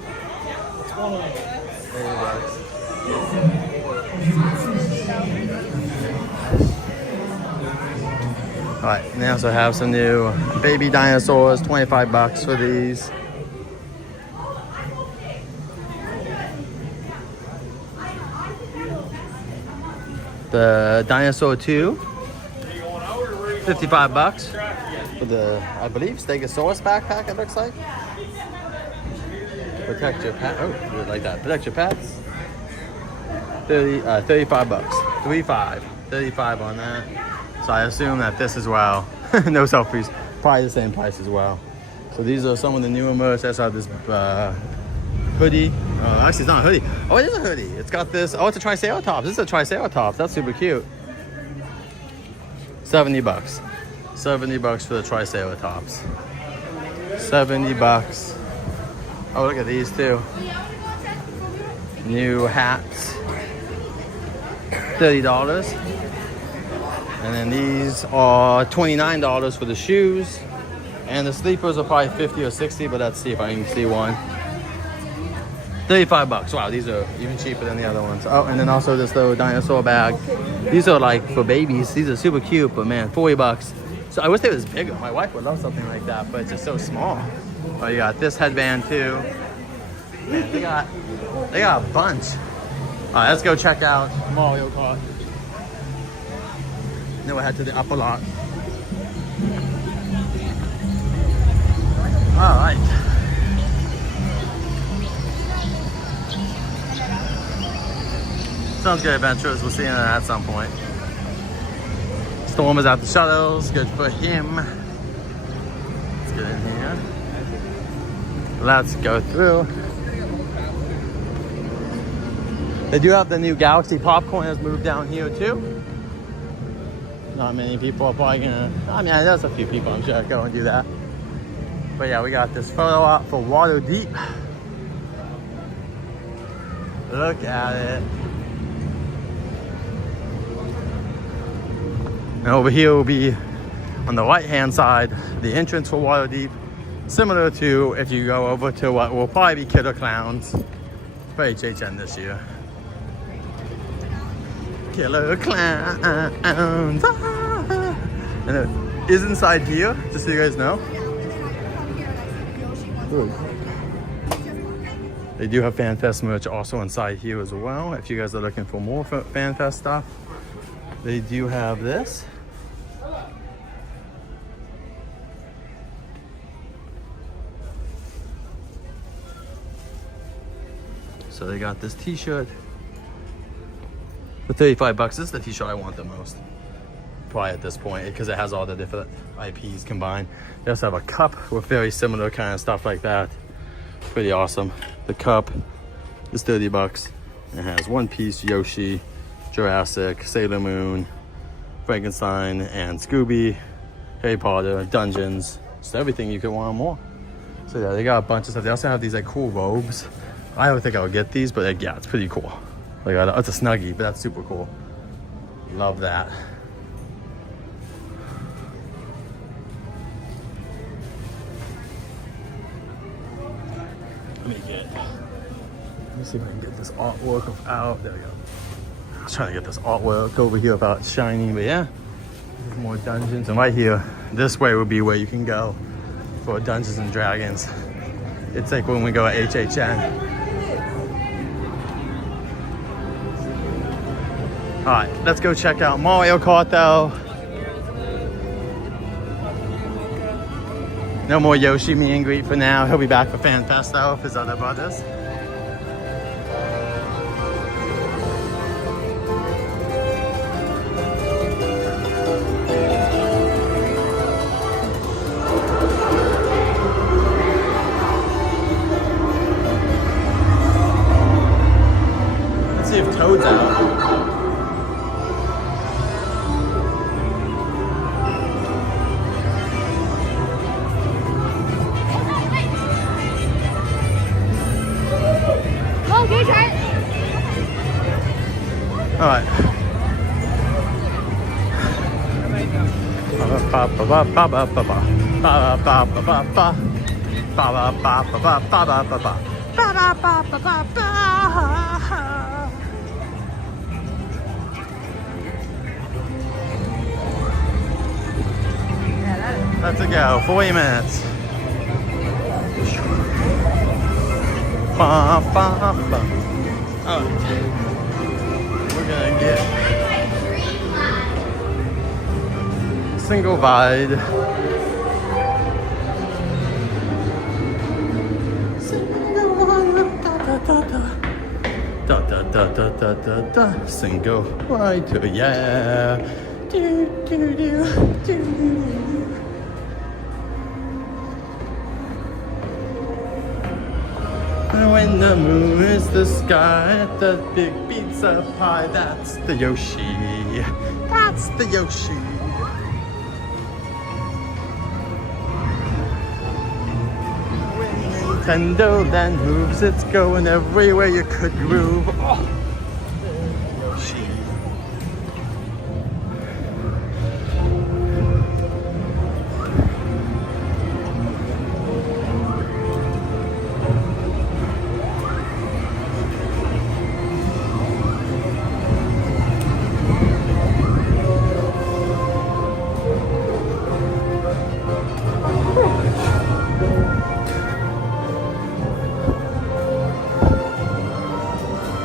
All right, and they also have some new baby dinosaurs, $25 for these. The Dinosaur 2, $55 for the, I believe, Stegosaurus backpack, it looks like. Protect your pet. Oh, you like that. Protect your pets. $35. 35 on that. So I assume that this as well. No selfies. Probably the same price as well. So these are some of the newer merch. That's how this hoodie. Actually, it's not a hoodie. Oh, it is a hoodie. It's got this. Oh, it's a Triceratops. This is a Triceratops. That's super cute. $70. $70 for the Triceratops. $70. Oh, look at these too. New hats. $30. And then these are $29 for the shoes. And the sleepers are probably 50 or 60, but let's see if I can see one. $35. Wow, these are even cheaper than the other ones. Oh, and then also this little dinosaur bag. These are like for babies. These are super cute, but man, $40. So I wish they was bigger. My wife would love something like that, but it's just so small. Oh, you got this headband too. Man, they got a bunch. All right, let's go check out Mario Kart. Then we'll head to the upper lot. All right. Sounds good, adventurers. We'll see you at some point. Storm is at the shuttles. Good for him. Let's get in here. Let's go through. They do have the new Galaxy popcorn has moved down here too. Not many people are probably gonna, I mean, there's a few people I'm sure go and do that. But yeah, we got this photo op for Waterdeep. Look at it. And over here will be on the right hand side, the entrance for Waterdeep. Similar to if you go over to what will probably be Killer Clowns for HHN this year. Killer Clowns. And it is inside here, just so you guys know. They do have FanFest merch also inside here as well. If you guys are looking for more FanFest stuff, they do have this. So they got this t-shirt for $35. This is the t-shirt I want the most. Probably at this point, because it has all the different IPs combined. They also have a cup with very similar kind of stuff like that. Pretty awesome. The cup is $30. It has One Piece, Yoshi, Jurassic, Sailor Moon, Frankenstein, and Scooby, Harry Potter, Dungeons. Just everything you could want more. So yeah, they got a bunch of stuff. They also have these like cool robes. I don't think I would get these, but like, yeah, it's pretty cool. Like, it's a Snuggie, but that's super cool. Love that. Let me see if I can get this artwork out. There we go. I was trying to get this artwork over here without shining, but yeah. There's more dungeons. And right here, this way would be where you can go for Dungeons and Dragons. It's like when we go at HHN. All right, let's go check out Mario Kart though. No more Yoshi meet and greet for now. He'll be back for Fan Fest though with his other brothers. Let's see if Toad's out. All right. Let's go. 40 minutes. All right. We're gonna get single wide. Single wide. Da. Single wide. Yeah. Do. When the moon is the sky, the big pizza pie, that's the Yoshi. That's the Yoshi. When Nintendo then moves, it's going everywhere you could groove. Oh, Yoshi.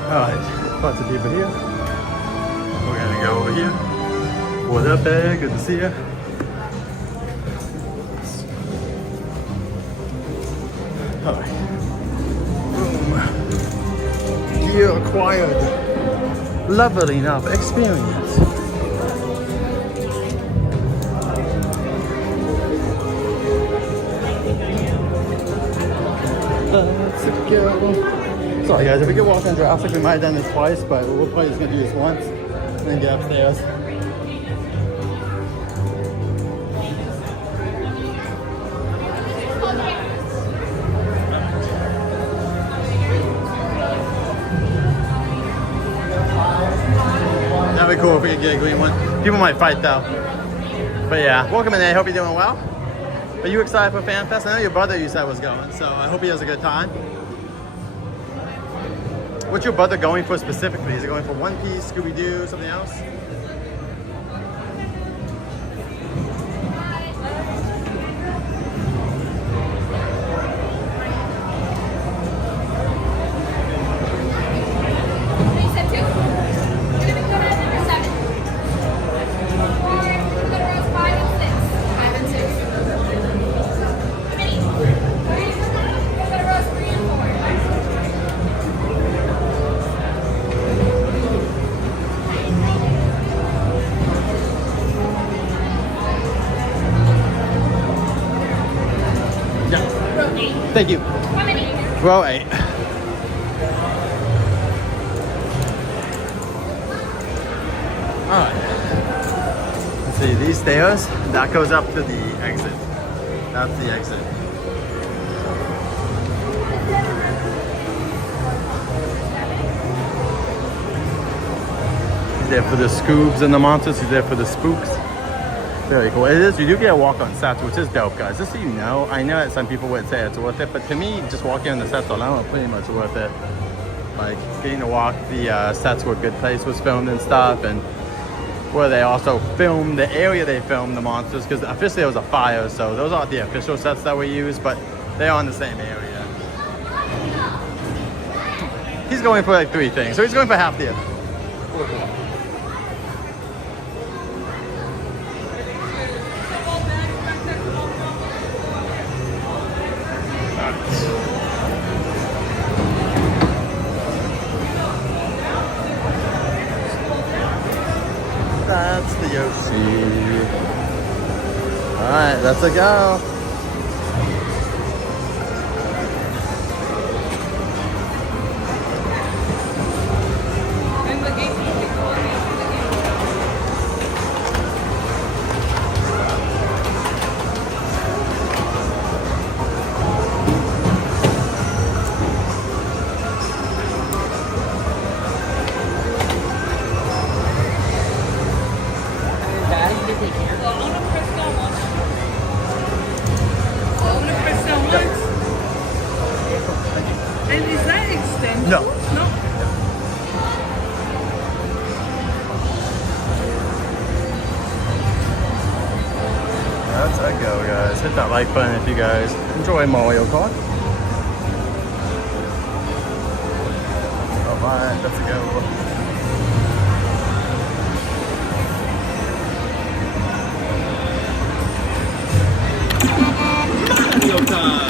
Alright, lots of people here. We're gonna go over here. What up, there? Good to see you. Alright. Boom. Gear acquired. Leveling up experience. Let's go. Sorry guys, if we could walk on Jurassic, we might have done this twice, but we're probably just gonna do this once and then get upstairs. That'd be cool if we could get a green one. People might fight though. But yeah, welcome in there. Hope you're doing well. Are you excited for Fan Fest? I know your brother you said was going, so I hope he has a good time. What's your brother going for specifically? Is he going for One Piece, Scooby-Doo, something else? Thank you. How many? Row 8. Alright. Let's see, these stairs, that goes up to the exit. That's the exit. He's there for the scoobs and the monsters, he's there for the spooks. Very cool. It is, you do get a walk on sets, which is dope, guys. Just so you know, I know that some people would say it's worth it, but to me, just walking on the sets alone is pretty much worth it. Like, getting to walk the sets where Good Place was filmed and stuff, and where they also filmed, the area they filmed the monsters, because officially it was a fire, so those aren't the official sets that we use, but they're on the same area. He's going for like 3 things, so he's going for half the event. Cool. see. All right, let's go. And is that extended? No. No. That's a go, guys. Hit that like button if you guys enjoy Mario Kart. Alright, let's go. Mario Kart!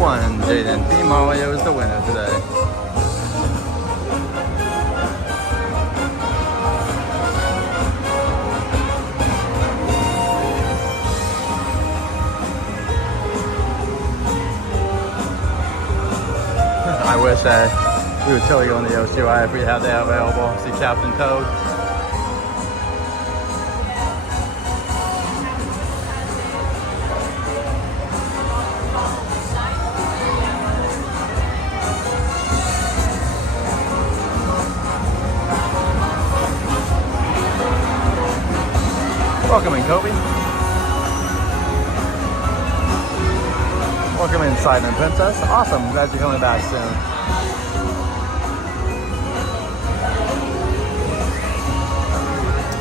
2-1, Jaden. Team Mario is the winner today. I wish we would totally go on the Yoshi ride if we had that available. See Captain Toad. Welcome in, Kobe. Welcome in, Silent Princess. Awesome. Glad you're coming back soon.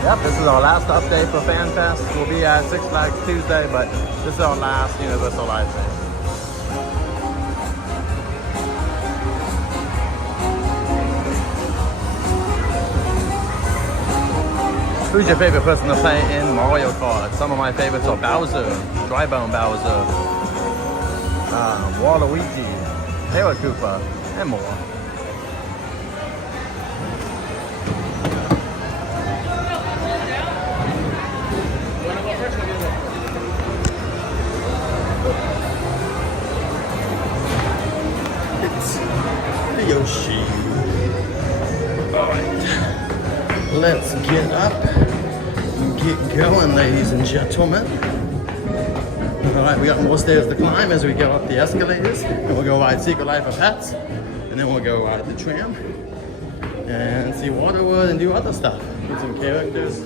Yep, this is our last update for FanFest. We'll be at Six Flags Tuesday, but this is our last Universal Live thing. Who's your favorite person to play in Mario Kart? Some of my favorites are Bowser, Drybone Bowser, Waluigi, Hero Koopa, and more. It's Yoshi. Alright. Let's get up and get going, ladies and gentlemen. Alright, we got more stairs to climb as we go up the escalators. And we'll go ride Secret Life of Pets. And then we'll go ride the tram. And see WaterWorld and do other stuff. Get some characters.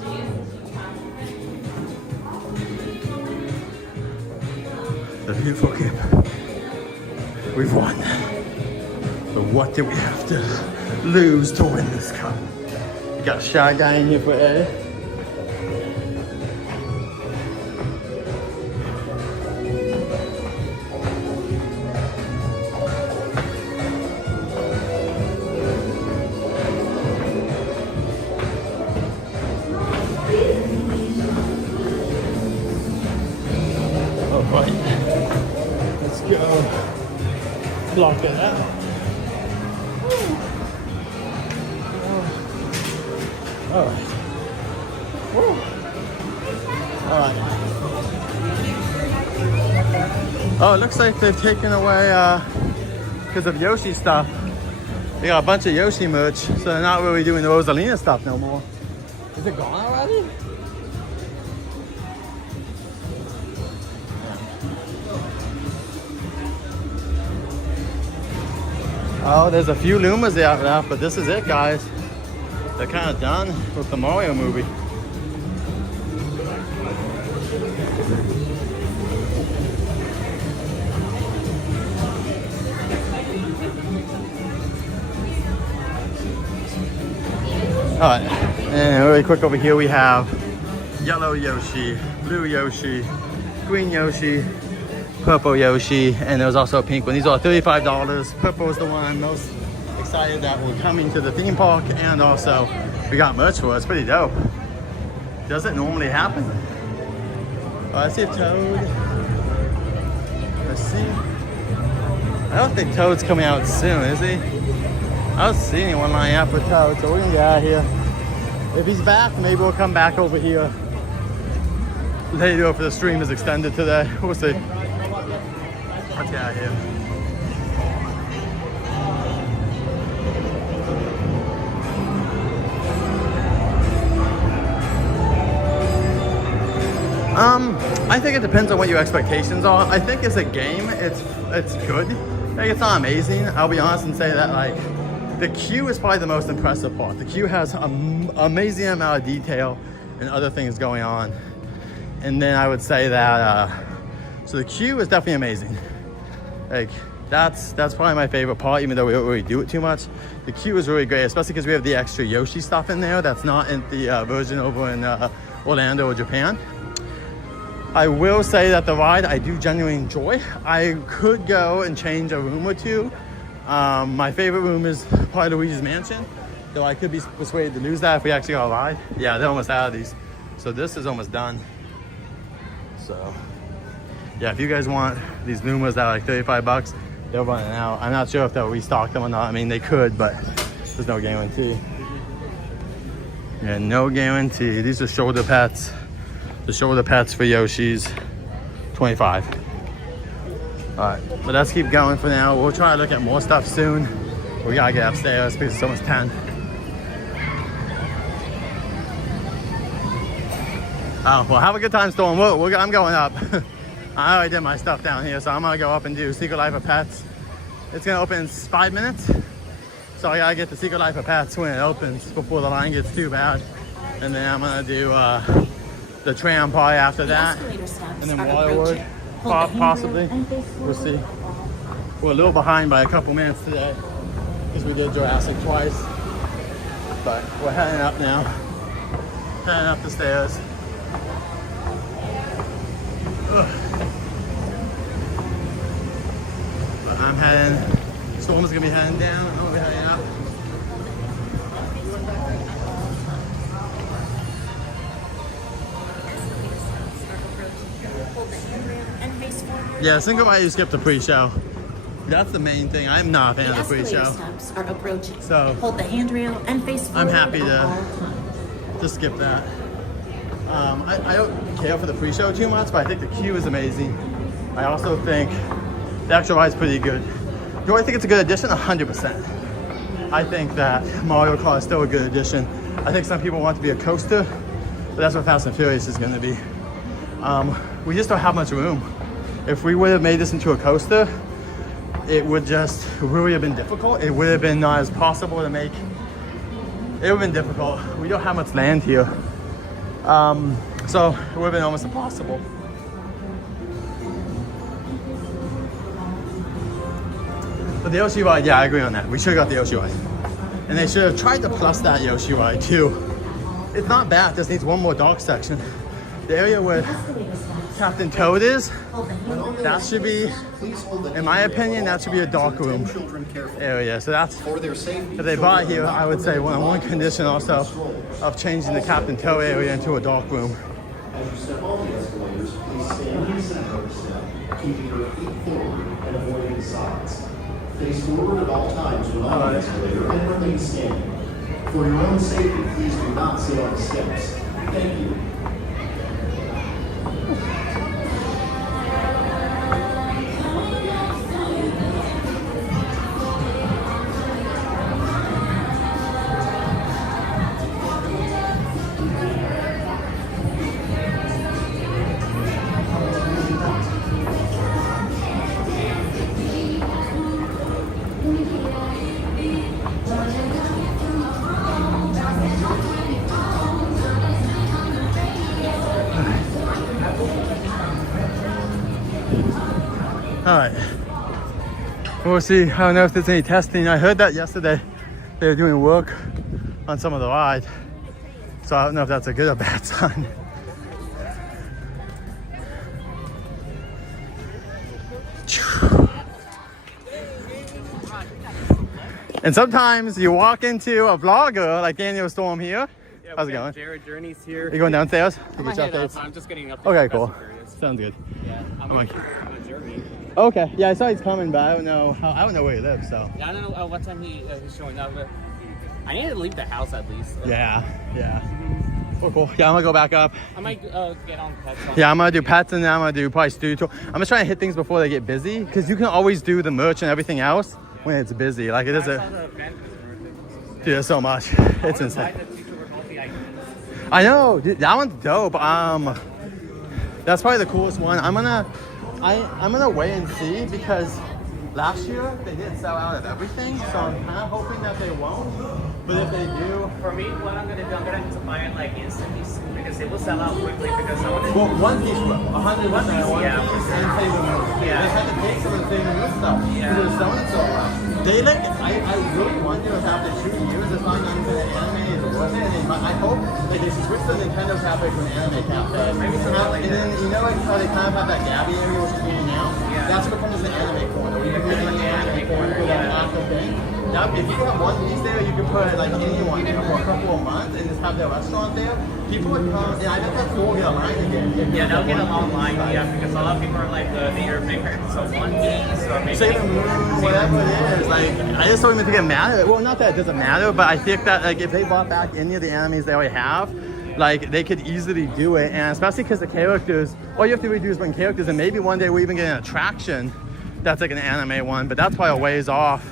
The beautiful kid. We've won. But what do we have to lose to win this cup? Got a Shy Guy in here for A. All right, let's go. Block it out. All right. Woo. All right. Oh, it looks like they've taken away, because of Yoshi stuff. They got a bunch of Yoshi merch, so they're not really doing the Rosalina stuff no more. Is it gone already? Oh, there's a few Lumas out there, but this is it, guys. They're kind of done with the Mario movie. All right, and really quick over here we have yellow Yoshi, blue Yoshi, green Yoshi, purple Yoshi, and there's also a pink one. These are $35. Purple is the one I'm most excited that we're coming to the theme park, and also we got merch for it. It's pretty dope. Doesn't normally happen. Oh, I see a Toad. Let's see. I don't think Toad's coming out soon, is he? I don't see anyone lining up for Toad, so we're gonna get out of here. If he's back, maybe we'll come back over here later if the stream is extended today. We'll see. Let's get out of here. I think it depends on what your expectations are. I think as a game, it's good. Like, it's not amazing. I'll be honest and say that, like, the queue is probably the most impressive part. The queue has an amazing amount of detail and other things going on. And then I would say that, so the queue is definitely amazing. Like, that's probably my favorite part, even though we don't really do it too much. The queue is really great, especially because we have the extra Yoshi stuff in there that's not in the version over in Orlando or Japan. I will say that the ride I do genuinely enjoy. I could go and change a room or two. My favorite room is probably Luigi's Mansion, though I could be persuaded to lose that if we actually got a ride. Yeah, they're almost out of these. So this is almost done. So yeah, if you guys want these Numas that are like 35 bucks, they're running out. I'm not sure if they'll restock them or not. I mean, they could, but there's no guarantee. Yeah, no guarantee. These are shoulder pads. The shoulder pads for Yoshi's, 25. All right, but let's keep going for now. We'll try to look at more stuff soon. We gotta get upstairs because it's almost 10. Oh, well, have a good time, Storm. I'm going up. I already did my stuff down here, so I'm gonna go up and do Secret Life of Pets. It's gonna open in 5 minutes. So I gotta get the Secret Life of Pets when it opens before the line gets too bad. And then I'm gonna do the tram probably after that. And then WaterWorld, possibly. We'll see. We're a little behind by a couple minutes today because we did Jurassic twice. But we're heading up now. Heading up the stairs. Ugh. But I'm heading. Storm's gonna be heading down. I'm gonna be heading up. Yeah, single wide you skip the pre-show. That's the main thing. I'm not a fan of the pre-show. Steps are approaching. So Hold the handrail and face forward. I'm happy at to all times. just skip that. I don't care for the pre-show too much, but I think the queue is amazing. I also think the actual ride's pretty good. Do I think it's a good addition? 100%. I think that Mario Kart is still a good addition. I think some people want it to be a coaster, but that's what Fast and Furious is going to be. We just don't have much room. If we would have made this into a coaster, it would just really have been difficult. It would have been not as possible to make. It would have been difficult. We don't have much land here. So it would have been almost impossible. But the Yoshi ride, yeah, I agree on that. We should have got the Yoshi ride. And they should have tried to plus that Yoshi ride too. It's not bad, it just needs one more dock section. The area where Captain Toad is, that should be, in my opinion, that should be a dock room area. So that's, if they buy here, I would say one condition also of changing the Captain Toad area into a dock room. As you step on the escalators, please stand in the center of the step, keeping your feet forward and avoiding the sides. Face forward at all times when on the escalator and remain standing. For your own safety, please do not sit on the steps. Thank you. All right, we'll see. I don't know if there's any testing. I heard that yesterday they were doing work on some of the ride, so I don't know if that's a good or bad sign. And sometimes you walk into a vlogger like Daniel Storm here. Yeah, how's it going? Jared Journey's here. Are you going downstairs? I'm just getting up. Okay, cool. Sounds good. Yeah, I'm like, Journey. okay, yeah, I saw he's coming, but I don't know where he lives. So Yeah, I don't know what time he's showing up. But I need to leave the house at least. yeah. Oh, cool. Yeah, I'm gonna go back up. I might get on pets. Yeah, I'm gonna do pets and then I'm gonna do probably studio tour. I'm just trying to hit things before they get busy because you can always do the merch and everything else when it's busy. Like it is dude, there's so much. It's insane. I know, dude, that one's dope. That's probably the coolest one. I'm gonna wait and see because last year they did sell out of everything, so I'm kind of hoping that they won't. But if they do, for me, what I'm gonna do, I'm gonna have to buy it like instantly because it will sell out quickly because I want to. well, One Piece, 100%. Yeah, for sure. Yeah, they had to take some of the thing new stuff. Yeah. Because they're selling so well. They like, I really wonder if after 2 years, it's not even an anime is worth it. And I hope like they should switch the Nintendo Cafe to an anime cafe. Maybe something like and then you know like how they kind of have that Gabby area which is moving out. Yeah. That's what becomes an anime corner. You can make like an anime corner for that after thing. if you have one piece there, you can put like anyone there for a couple of months and just have their restaurant there. People would come, and I bet that's all get a line again. Yeah, they'll get a long line, yeah, because a lot of people are like, they are big fans of One Piece or maybe Sailor Moon, whatever it is. Like, I just don't even think it matters. Well, not that it doesn't matter, but I think that like if they brought back any of the animes they already have, like they could easily do it, and especially because the characters, all you have to really do is bring characters, and maybe one day we even get an attraction that's like an anime one, but that's probably a ways off.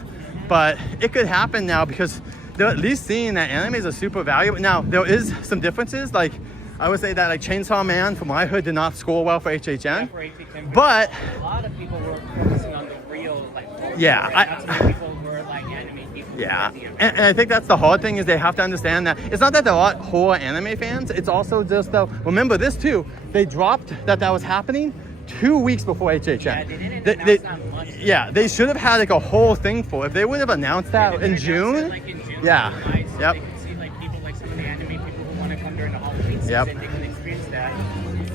But it could happen now because they're at least seeing that animes are super valuable. Now, there is some differences. Like, I would say that like Chainsaw Man from my hood did not score well for HHN. Yeah, for HHN, but a lot of people were focusing on the real, like, yeah, people were like anime people. Yeah, and I think that's the hard thing is they have to understand that it's not that they're not horror anime fans. It's also just though. Remember this too. They dropped that was happening 2 weeks before HHN. Yeah, they didn't announce that much. Yeah, they should have had like a whole thing for it. If they would have announced that in June. Like in June, yeah. July, so Yep. they could see like people like some of the anime people who want to come during the Halloween season. They can experience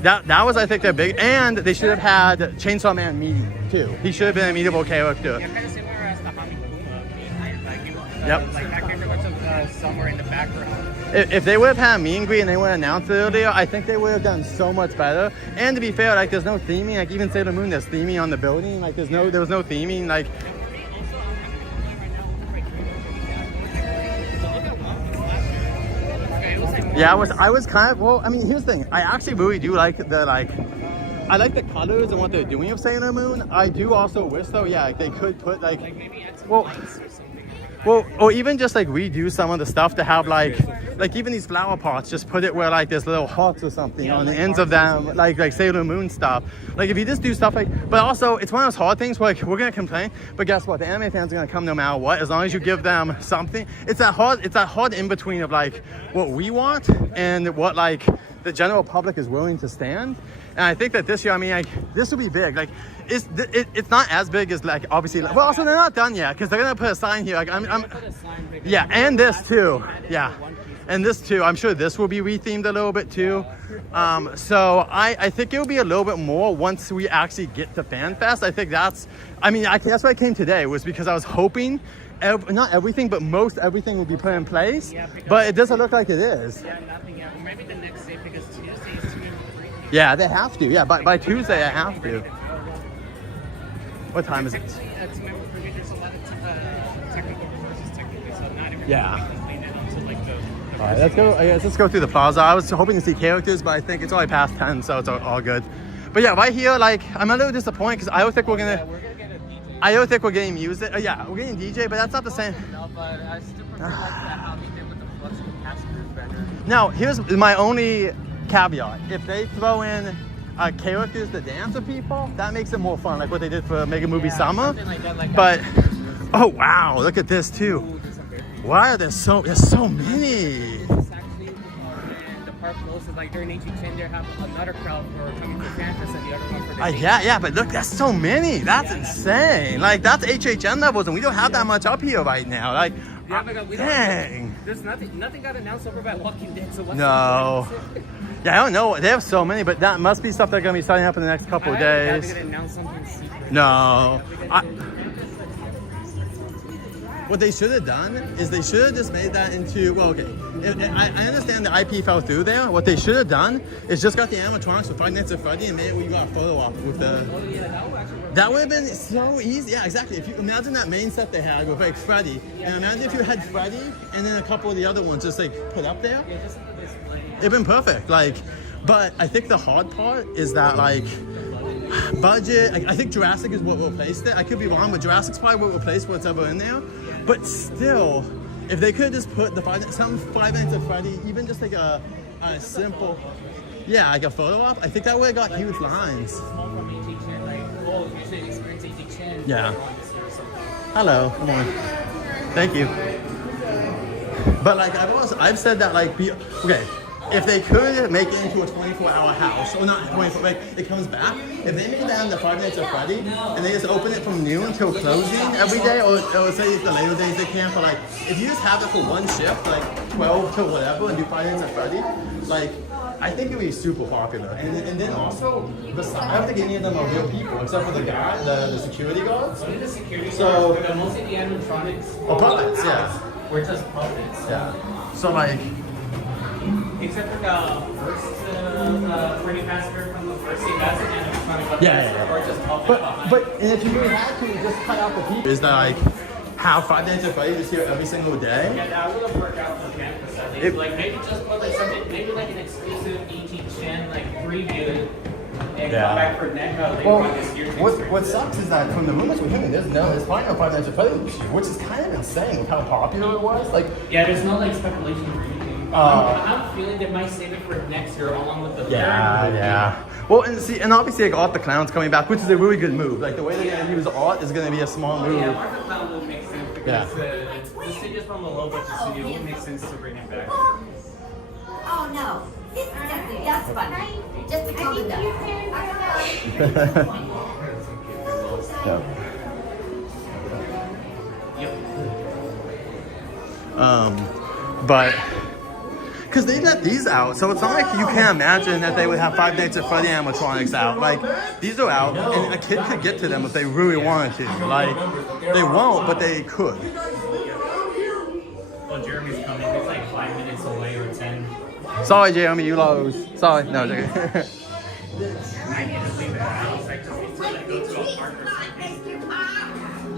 that. That was, I think, their big, and they should have had Chainsaw Man meeting too. He should have been a meetable character. Yeah, kind of similar as the Hamikuma meeting. Like, Yep. Like that character was somewhere in the background. If they would have had a meet and greet and they would have announced it earlier, I think they would have done so much better. And to be fair, like there's no theming. Like even Sailor Moon, there's theming on the building. Like there was no theming. Like yeah, I was kind of, well, I mean, here's the thing. I actually really do like I like the colors and what they're doing of Sailor Moon. I do also wish though, yeah, like they could put like maybe add some well, lights or something. well, or even just like redo some of the stuff to have like even these flower pots, just put it where like there's little hearts or something on the ends of them, like Sailor Moon stuff. Like if you just do stuff like, but also it's one of those hard things where like we're gonna complain, but guess what? The anime fans are gonna come no matter what, as long as you give them something. It's that hard in between of like what we want and what like the general public is willing to stand. And I think that this year, I mean, like this will be big. Like it's not as big as like obviously. Well, also they're not done yet because they're gonna put a sign here. Like yeah, and this too. Yeah, and this too. I'm sure this will be rethemed a little bit too. So I think it will be a little bit more once we actually get to FanFest. I think that's. I mean, that's why I came today was because I was hoping. Not everything, but most everything will be put in place. Yeah, but it doesn't look like it is. Yeah, nothing yet. Maybe the next day because Tuesday is 2 and 3. Yeah, they have to. Yeah, by Tuesday I have to. What time is it? There's a lot of technical resources technically, so not everything Yeah. completed until like the All right, let's go. Let's go through the plaza. I was hoping to see characters, but I think it's only past 10, so it's all good. But yeah, right here, like I'm a little disappointed because I don't think we're gonna. we're gonna get a DJ. I don't think we're getting music. Yeah, we're getting DJ, but that's not the same. No, but I still prefer like how they did with the Flux cast group better. Now, here's my only caveat. If they throw in characters to dance with people, that makes it more fun, like what they did for Mega Movie Summer. Like that, like but oh wow, look at this too. Why there's so many? It's actually the park closes like during HHN. They have another crowd for coming to campus and the other one for the Yeah, but look, that's so many. That's insane. Like that's HHN levels, and we don't have that much up here right now. Like, yeah, but we dang. There's nothing got announced over by Walking Dead. So what's no. Yeah, I don't know. They have so many, but that must be stuff they're gonna be starting up in the next couple of days. They're gonna announce something secret. No. What they should have done is they should have just made that into, well, okay. I understand the IP fell through there. What they should have done is just got the animatronics for Five Nights at Freddy and made it where you got a photo op with the. That would have been so easy. Yeah, exactly. If you imagine that main set they had with like Freddy, and imagine if you had Freddy and then a couple of the other ones just like put up there. Yeah, just the display. It'd been perfect. Like, but I think the hard part is that like. Budget, I think Jurassic is what replaced it. I could be wrong, but Jurassic's probably what replaced what's ever in there. But still, if they could just put some Five Nights at Freddy, even just like a simple, yeah, like a photo op, I think that would have got huge lines. Yeah. Hello. Come on. Thank you. But like I've said that like okay. If they could make it into a 24-hour house, or not 24, like it comes back. If they made that in the Five Nights at Freddy, and they just open it from noon till closing every day, or say it's the later days they can, but like if you just have it for one shift, like 12 to whatever, and do Five Nights at Freddy, like I think it'd be super popular. And then also, I don't think any of them are real people, except for the guy, the security guards. Only the security So, guards, but most of the animatronics puppets, yeah. were just puppets. Yeah. So like, except for the first Freddy Massacre from the first scene, that's an animatronic puppet. Yeah. Or just puppet. But and if you really had to, just cut out the people. Is that like how Five Nights at Freddy's is here every single day? Yeah, that would have worked out for campus. I think like maybe just put like something, maybe like an exclusive ET Chen like preview. And come back for next this year. What sucks is that from the rumors we're hearing, there's probably no Five Nights at Freddy's this year, which is kind of insane with how popular it was. Like, yeah, there's no like speculation or anything. I'm feeling they might save it for next year along with the third movie. Yeah. Well, and obviously like Art the Clown's coming back, which is a really good move. Like the way they're gonna use Art is gonna be a small move. Yeah, Art the Clown will make sense because the studio's from a low budget studio. It would make sense to bring him back. Oh no, this is definitely that's funny. Just to calm it down. But because they let these out, so it's not like you can't imagine that they would have Five Nights at Freddy animatronics out. Like these are out, and a kid could get to them if they really wanted to. Like they won't, but they could. Well, Jeremy's coming. It's like 5 minutes away or 10. Sorry, Jeremy, you lose. Sorry, no. I need to leave the house. I just need to like, go to a park or something.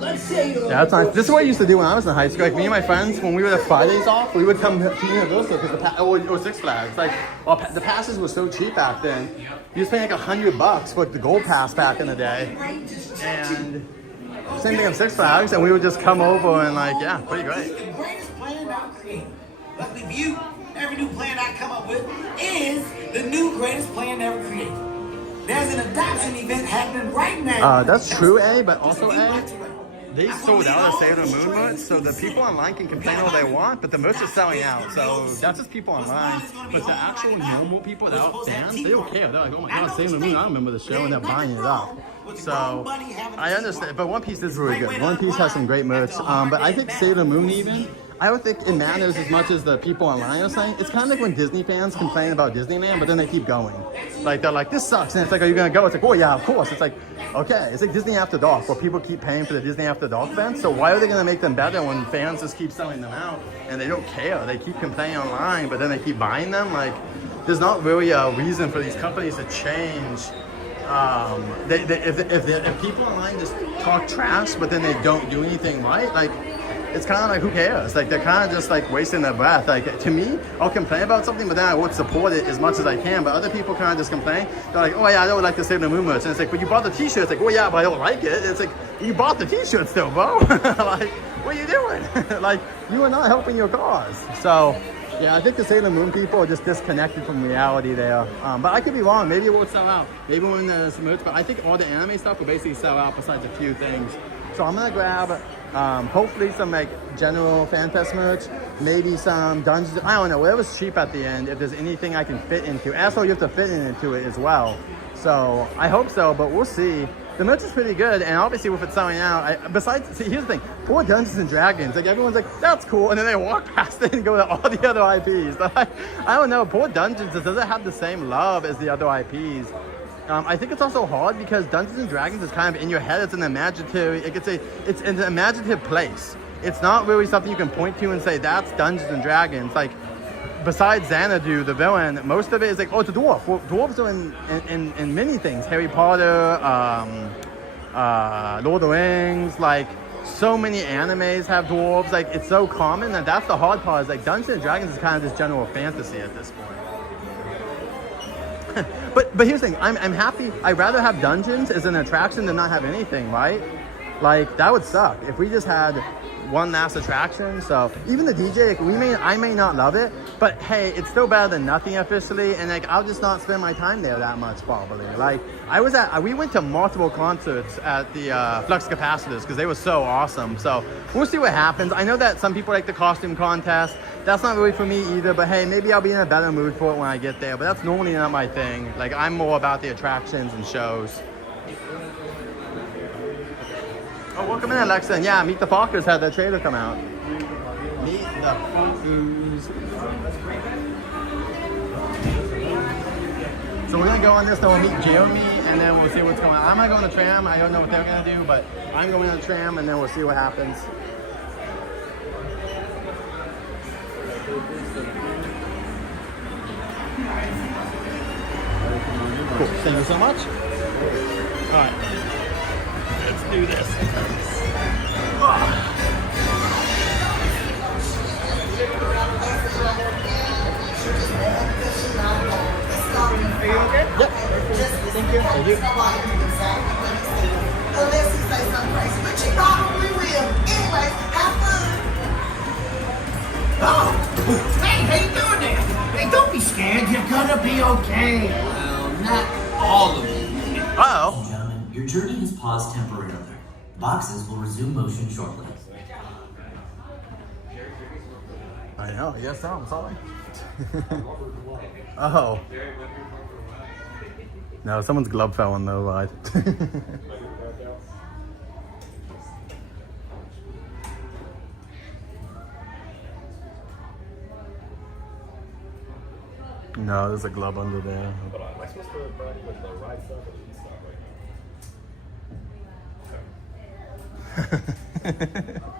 Yeah, that's nice. This is what I used to do when I was in high school. Like me and my friends, when we would have Fridays off, we would come to Universal because or Six Flags. Like, the passes were so cheap back then. You was paying like $100 for the Gold Pass back in the day, and same thing at Six Flags. And we would just come over and like, yeah, pretty great. The greatest plan I've created. Luckily for you, every new plan I come up with is the new greatest plan ever created. There's an adoption event happening right now. That's true, A, but also A. They sold out of Sailor Moon merch, so the people online can complain all they want, but the merch is selling out, so that's just people online. But the actual normal people that are fans, they don't care. They're like, oh my god, Sailor Moon, I remember the show, and they're buying it up. So, I understand, but One Piece is really good. One Piece has some great merch, but I think Sailor Moon even, I don't think it matters as much as the people online are saying. It's kind of like when Disney fans complain about Disneyland, but then they keep going. Like, they're like, this sucks, and it's like, are you gonna go? It's like, oh yeah, of course. It's like, okay, it's like Disney After Dark, where people keep paying for the Disney After Dark events, so why are they gonna make them better when fans just keep selling them out, and they don't care? They keep complaining online, but then they keep buying them? Like, there's not really a reason for these companies to change. If people online just talk trash, but then they don't do anything right, like, it's kind of like, who cares? Like, they're kind of just like wasting their breath. Like, to me, I'll complain about something, but then I won't support it as much as I can. But other people kind of just complain. They're like, oh yeah, I don't like the Sailor Moon merch. And it's like, but you bought the t-shirt. It's like, oh yeah, but I don't like it. And it's like, you bought the t-shirt still, bro. Like, what are you doing? Like, you are not helping your cause. So, yeah, I think the Sailor Moon people are just disconnected from reality there. But I could be wrong. Maybe it won't sell out. Maybe when there's merch. But I think all the anime stuff will basically sell out besides a few things. So I'm going to grab hopefully some like general fan fest merch, maybe some dungeons, I don't know, whatever's cheap at the end, if there's anything I can fit into. Also, you have to fit into it as well. So I hope so, but we'll see. The merch is pretty good, and obviously with it selling out, see, here's the thing, poor Dungeons and Dragons, like everyone's like, that's cool, and then they walk past it and go to all the other IPs. They're like, I don't know, poor Dungeons, it doesn't have the same love as the other IPs. I think it's also hard because Dungeons and Dragons is kind of in your head. It's an imaginative, it's an imaginative place. It's not really something you can point to and say, that's Dungeons and Dragons. Like, besides Xanadu, the villain, most of it is like, oh, it's a dwarf. Well, dwarves are in many things. Harry Potter, Lord of the Rings, like, so many animes have dwarves. Like, it's so common that that's the hard part. Is like, Dungeons and Dragons is kind of just general fantasy at this point. But here's the thing, I'm happy. I'd rather have dungeons as an attraction than not have anything, right? Like, that would suck if we just had one last attraction. So even the DJ, I may not love it, but hey, it's still better than nothing officially. And like, I'll just not spend my time there that much probably. Like, we went to multiple concerts at the Flux Capacitors because they were so awesome. So we'll see what happens. I know that some people like the costume contest. That's not really for me either, but hey, maybe I'll be in a better mood for it when I get there. But that's normally not my thing. Like, I'm more about the attractions and shows. Oh, welcome in, Alexa. And yeah, Meet the Fockers had their trailer come out. Meet the Fockers. So we're gonna go on this, then we'll meet Jeremy, and then we'll see what's going on. I might go on the tram. I don't know what they're gonna do, but I'm going on the tram, and then we'll see what happens. Cool. Thank you so much. All right. Let's do this. Are you okay? Yep. Thank you. Thank you. Unless you say something crazy, but you probably will. Anyways, have fun. Oh, hey, how you doing there? Hey, don't be scared. You're gonna be okay. Well, not all of you. Uh-oh. Ladies and gentlemen, your journey has paused temporarily. Boxes will resume motion shortly. I know. Yes, I'm sorry. Oh. No, someone's glove fell on the ride. No, there's a glove under there. But am I supposed to ride with the ride stuff or the eat stuff right now?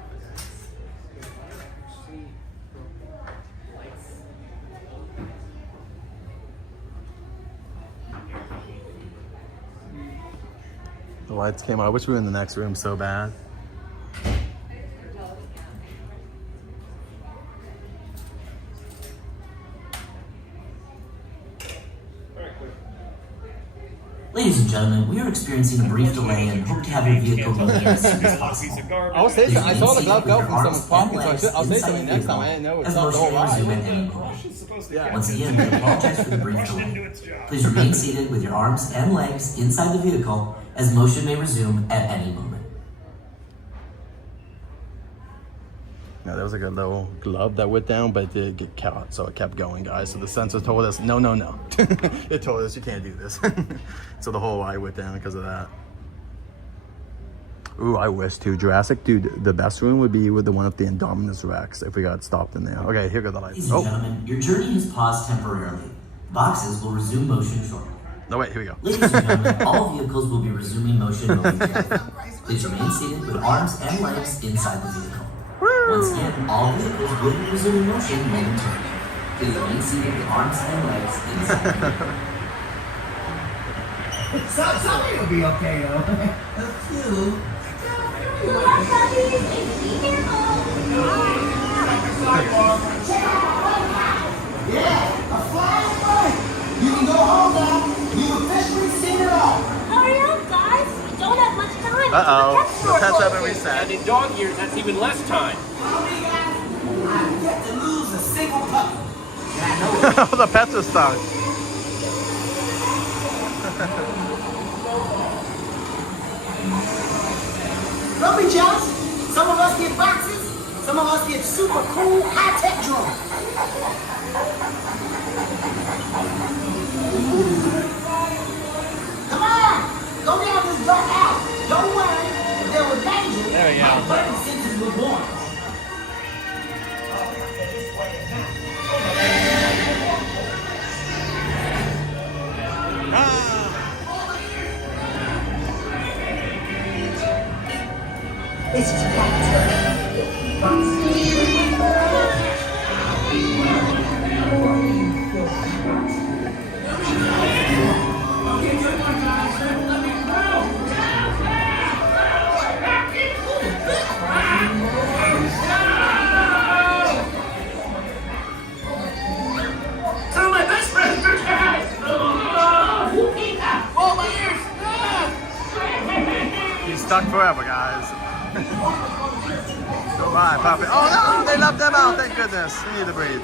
The lights came on. I wish we were in the next room so bad. Ladies and gentlemen, we are experiencing a brief delay and hope to have your vehicle moving as soon as possible. I was saying, I saw the glove go from someone's pocket, so I'll say something next time. I didn't know it's not the whole ride. Once again, we apologize for the brief delay. Please remain seated with your arms and legs inside the vehicle as motion may resume at any moment. Yeah, there was like a little glove that went down, but it did get caught, so it kept going, guys. So the sensor told us, no, no, no. It told us you can't do this. So the whole ride went down because of that. Ooh, I wish too. Jurassic, dude, the best room would be with the one with the Indominus Rex if we got stopped in there. Okay, here go the lights. Ladies and gentlemen, your journey has paused temporarily. Boxes will resume motion shortly. No, wait, here we go. Ladies and gentlemen, all vehicles will be resuming motion momentarily. Please remain seated with arms and legs inside the vehicle. Once again, all vehicles will be resuming motion momentarily. Please remain seated with arms and legs inside the vehicle. Some of you will be okay, though. A few. Yeah, a flying fight. You can go home now. You've officially seen it all. Hurry up, guys. We don't have much time. Uh-oh. The pets haven't reset. And in dog years, that's even less time. I've yet to lose a single puppy. Yeah, I know. The pets are stuck. Don't be jealous. Some of us get boxes. Some of us get super cool high-tech drones. Come on. Go down this dark alley. Don't worry. If there was danger, There we go. my button sensors would warn us. This is Raptor. Some of my best friends are cats. Oh, my ears. He's stuck forever, guys. Goodbye, puppy. Oh no, they left them out. Thank goodness. We need to breathe.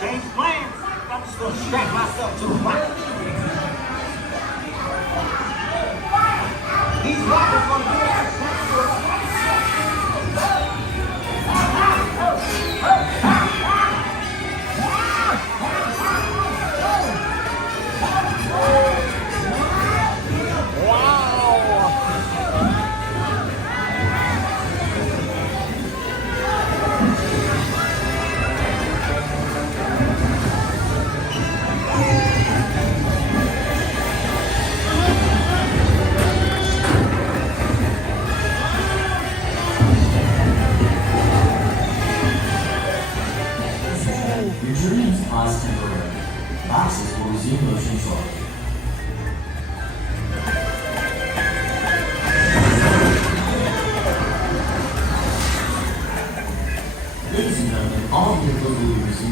Change plans. I'm just gonna strap myself to a rock. These rocks are gonna be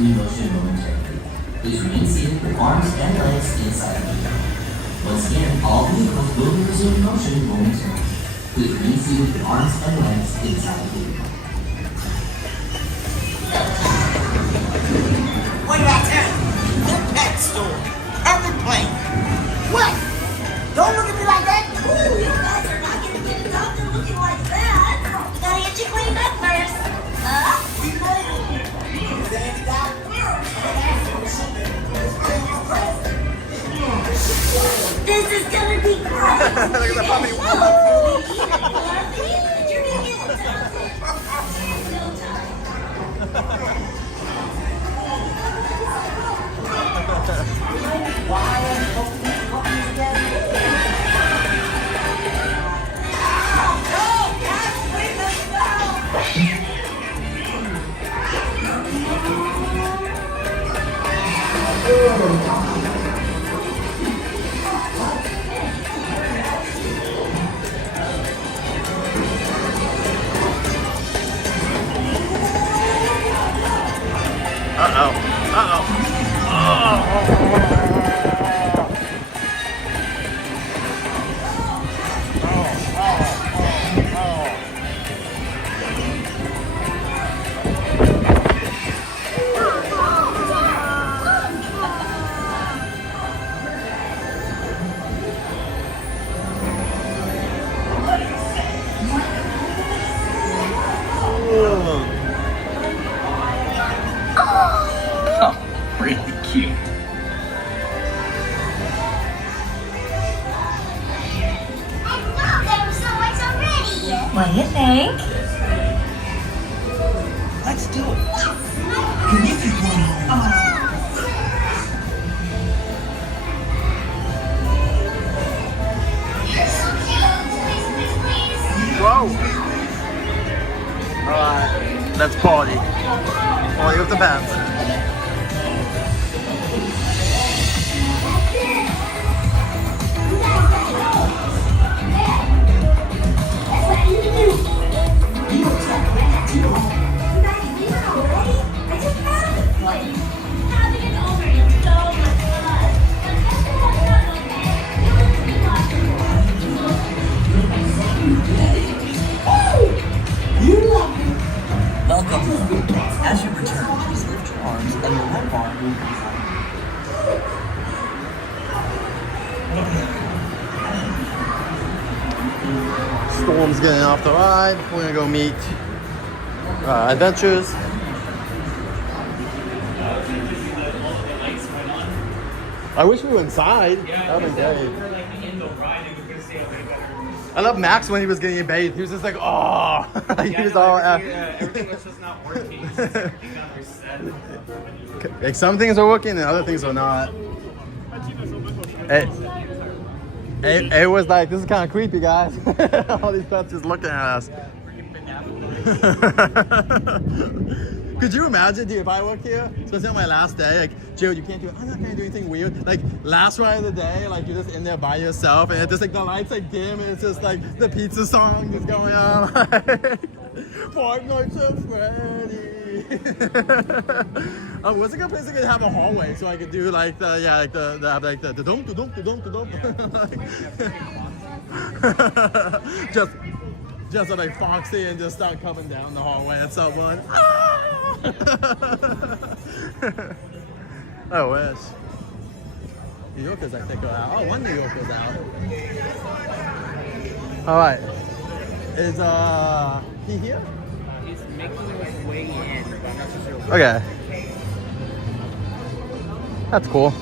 resuming motion momentarily. Please remain seated with arms and legs inside the vehicle. Once again, all vehicles will be resuming motion momentarily. Please remain seated with arms and legs inside the vehicle. What did I tell you? The pet store. Perfect place. What? Don't look at me like that. Ooh, you guys are not gonna get it out there looking like that. Gotta get you cleaned up first. See you later. Danny Doc. This is gonna be great. Look at the puppy. You're gonna get it done. No time. Uh-oh. Uh-oh. Really cute. I love them so much already. What do you think? Let's do it. Can you keep going home? You're so cute. Please, please, please. Whoa. All right, let's party. Party with the pants. Welcome home. As you return, please lift your arms and your left arm will be behind Storm's getting off the ride. We're gonna go meet Adventures. I wish we were inside. That would be great. I love Max when he was getting bathed. He was just like, oh. He was all. Everything was just not working. Like some things are working and other things are not. It was like, this is kind of creepy, guys. All these pets just looking at us. Could you imagine, dude, if I work here, especially on my last day, like, Jared, you can't do it. I'm not gonna do anything weird. Like, last ride of the day, like, you're just in there by yourself, and it's just like the lights like dim, and it's just like the pizza song is going on. Five Nights at Freddy. I was gonna place I could have a hallway so I could do like the just like Foxy and just start coming down the hallway at someone. I wish. New Yorkers, I think, are out. Oh, one New Yorker's out. All right. Is he here? He's making his way in, but I'm not so sure. Okay. That's cool.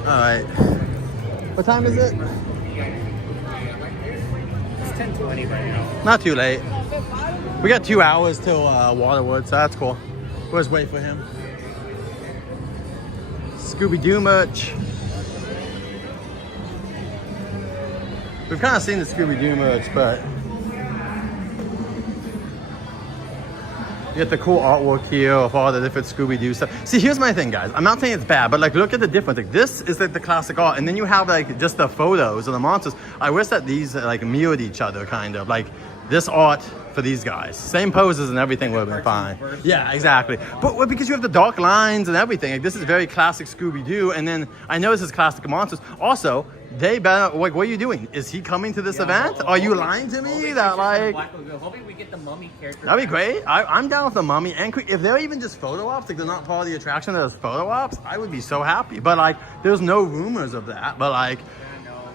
All right. What time is it? It's 10:20 right now. Not too late. We got 2 hours till WaterWorld, so that's cool. We'll just wait for him. Scooby-Doo merch. We've kind of seen the Scooby-Doo merch, but you get the cool artwork here of all the different Scooby-Doo stuff. See, here's my thing, guys. I'm not saying it's bad, but like, look at the difference. Like, this is like the classic art, and then you have like just the photos of the monsters. I wish that these like mirrored each other, kind of. Like, this art for these guys. Same poses and everything would have been fine. Yeah, exactly. But well, because you have the dark lines and everything, like this is very classic Scooby-Doo. And then I know this is classic Monsters. Also, they better, like, what are you doing? Is he coming to this event? Are you lying to me that like? Hoping we get the Mummy character. That'd be great. I'm down with the Mummy and if they're even just photo ops, like they're not part of the attraction, they're just photo ops, I would be so happy. But like, there's no rumors of that. But like,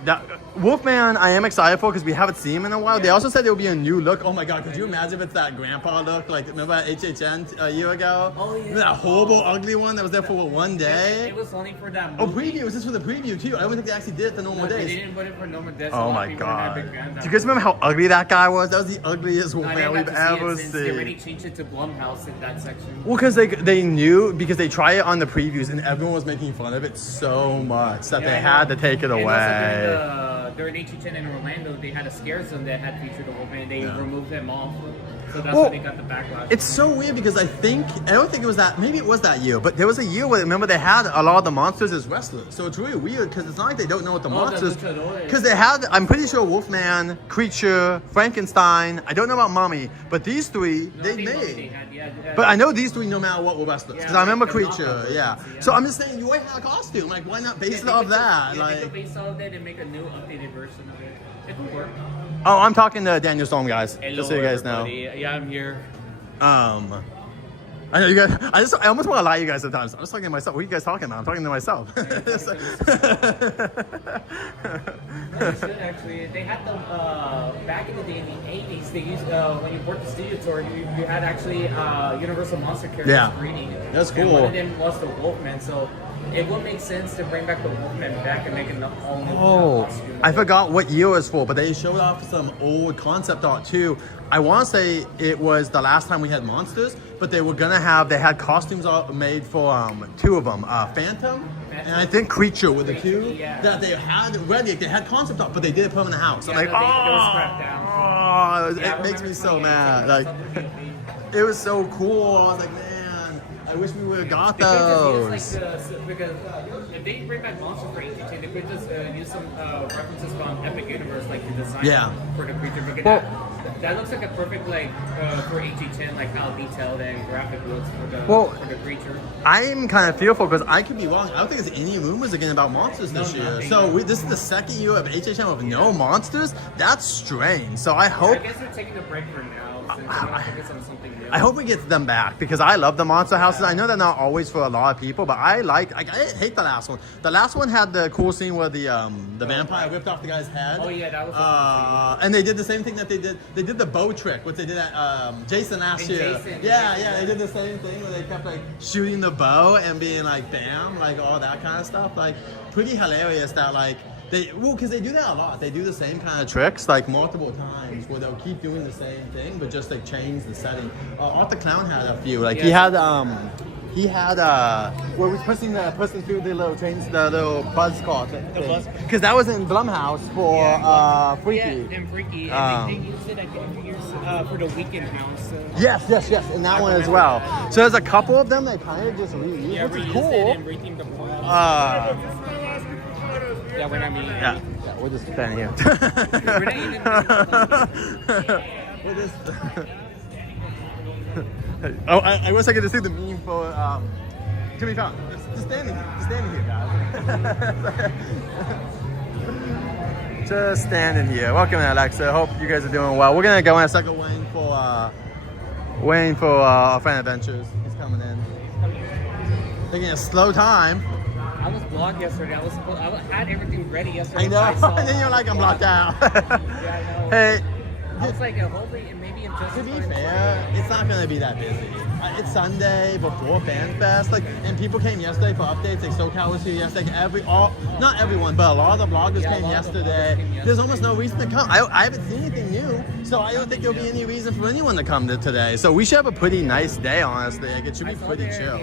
that Wolfman, I am excited for because we haven't seen him in a while. They also said there will be a new look. Oh my God, could you imagine if it's that grandpa look? Like, remember at HHN a year ago? Oh yeah. Remember that horrible, ugly one that was there for one day? It was only for that movie. Oh, preview. Was this for the preview too? I don't think they actually did it the normal days. They didn't put it for normal days. Oh my God. Do you guys remember how ugly that guy was? That was the ugliest Wolfman we've ever seen. They already changed it to Blumhouse in that section. Well, because they knew, because they tried it on the previews and everyone was making fun of it so much that they had to take it away. During HHN in Orlando, they had a scare zone that had featured a Wolfman and they removed them off. So that's why they got the backlash. It's so weird because I don't think it was that, maybe it was that year, but there was a year where, remember, they had a lot of the monsters as wrestlers. So it's really weird because it's not like they don't know what the monsters, because they had, I'm pretty sure Wolfman, Creature, Frankenstein, I don't know about Mummy, but these three, they made. But I know these three no matter what were wrestlers, because I remember Creature, So I'm just saying, you already had a costume, like why not base it off that? Yeah, they could base it off that and make a new updated version of it. It could work. Oh, I'm talking to Daniel Storm, guys. Hello, just so you guys know. Yeah, I'm here. I know you guys. I almost want to lie to you guys sometimes. I'm just talking to myself. What are you guys talking about? I'm talking to myself. Actually, they had them back in the day in the 80s. They used when you worked the studio tour, you had actually Universal Monster characters screening. That's cool. And one of them was the Wolfman, so it would make sense to bring back the Wolfman back and make it a whole new costume. I forgot what year it was for, but they showed off some old concept art too. I want to say it was the last time we had monsters, but they were gonna have, they had costumes made for two of them, Phantom and I think Creature were the two that they had ready. They had concept art, but they didn't put them in the house. I'm like, it makes me so mad. Like, it was so cool. I was like, man, I wish we would have got those. Because if they bring back monsters for HHN, they could just use some references from Epic Universe, like the design for the creature. Because that looks like a perfect like for HHN, like how detailed and graphic looks for the creature. I'm kind of fearful because I could be wrong. I don't think there's any rumors again about monsters this year. So this is the second year of HHN with no monsters. That's strange. So I hope. I guess they're taking a break for now. I hope we get them back because I love the monster houses. I know they're not always for a lot of people, but I hate the last one. The last one had the cool scene where the vampire ripped off the guy's head. Oh yeah, that was. And they did the same thing that they did. They did the bow trick, what they did at Jason last year. They did the same thing where they kept like shooting the bow and being like bam, like all that kind of stuff. Like pretty hilarious that like. Because they do that a lot. They do the same kind of tricks like multiple times where they'll keep doing the same thing but just like change the setting. Art the Clown had a few. Like he had where was pushing through the little trains, the little buzz cart thing. Because that was in Blumhouse for Freaky. Yeah, and Freaky. And they used it, I think, for the Weekend House. Yes, and that one as well. So there's a couple of them they kind of just reused, which is cool. And rethemed the yeah, we're not meeting. Yeah, we're just standing here. We're not even. We're just. Oh, I wish I could see the meme for to be found. Just standing here, guys. Just standing here. Welcome, Alexa. Hope you guys are doing well. We're gonna go in a second, waiting for our friend Adventures. He's coming in. Taking a slow time. I was blocked yesterday. I had everything ready yesterday. I know. And then you're like, I'm blocked out. Yeah, I know. Hey. I was like, hopefully, maybe in just. To be fair, it's not gonna be that busy. It's Sunday before FanFest, and people came yesterday for updates. Like SoCal was here yesterday. Not everyone, but a lot of the bloggers came yesterday. There's almost no reason to come. I haven't seen anything new, so I don't think there'll be any reason for anyone to come to today. So we should have a pretty nice day, honestly. Like it should be pretty chill.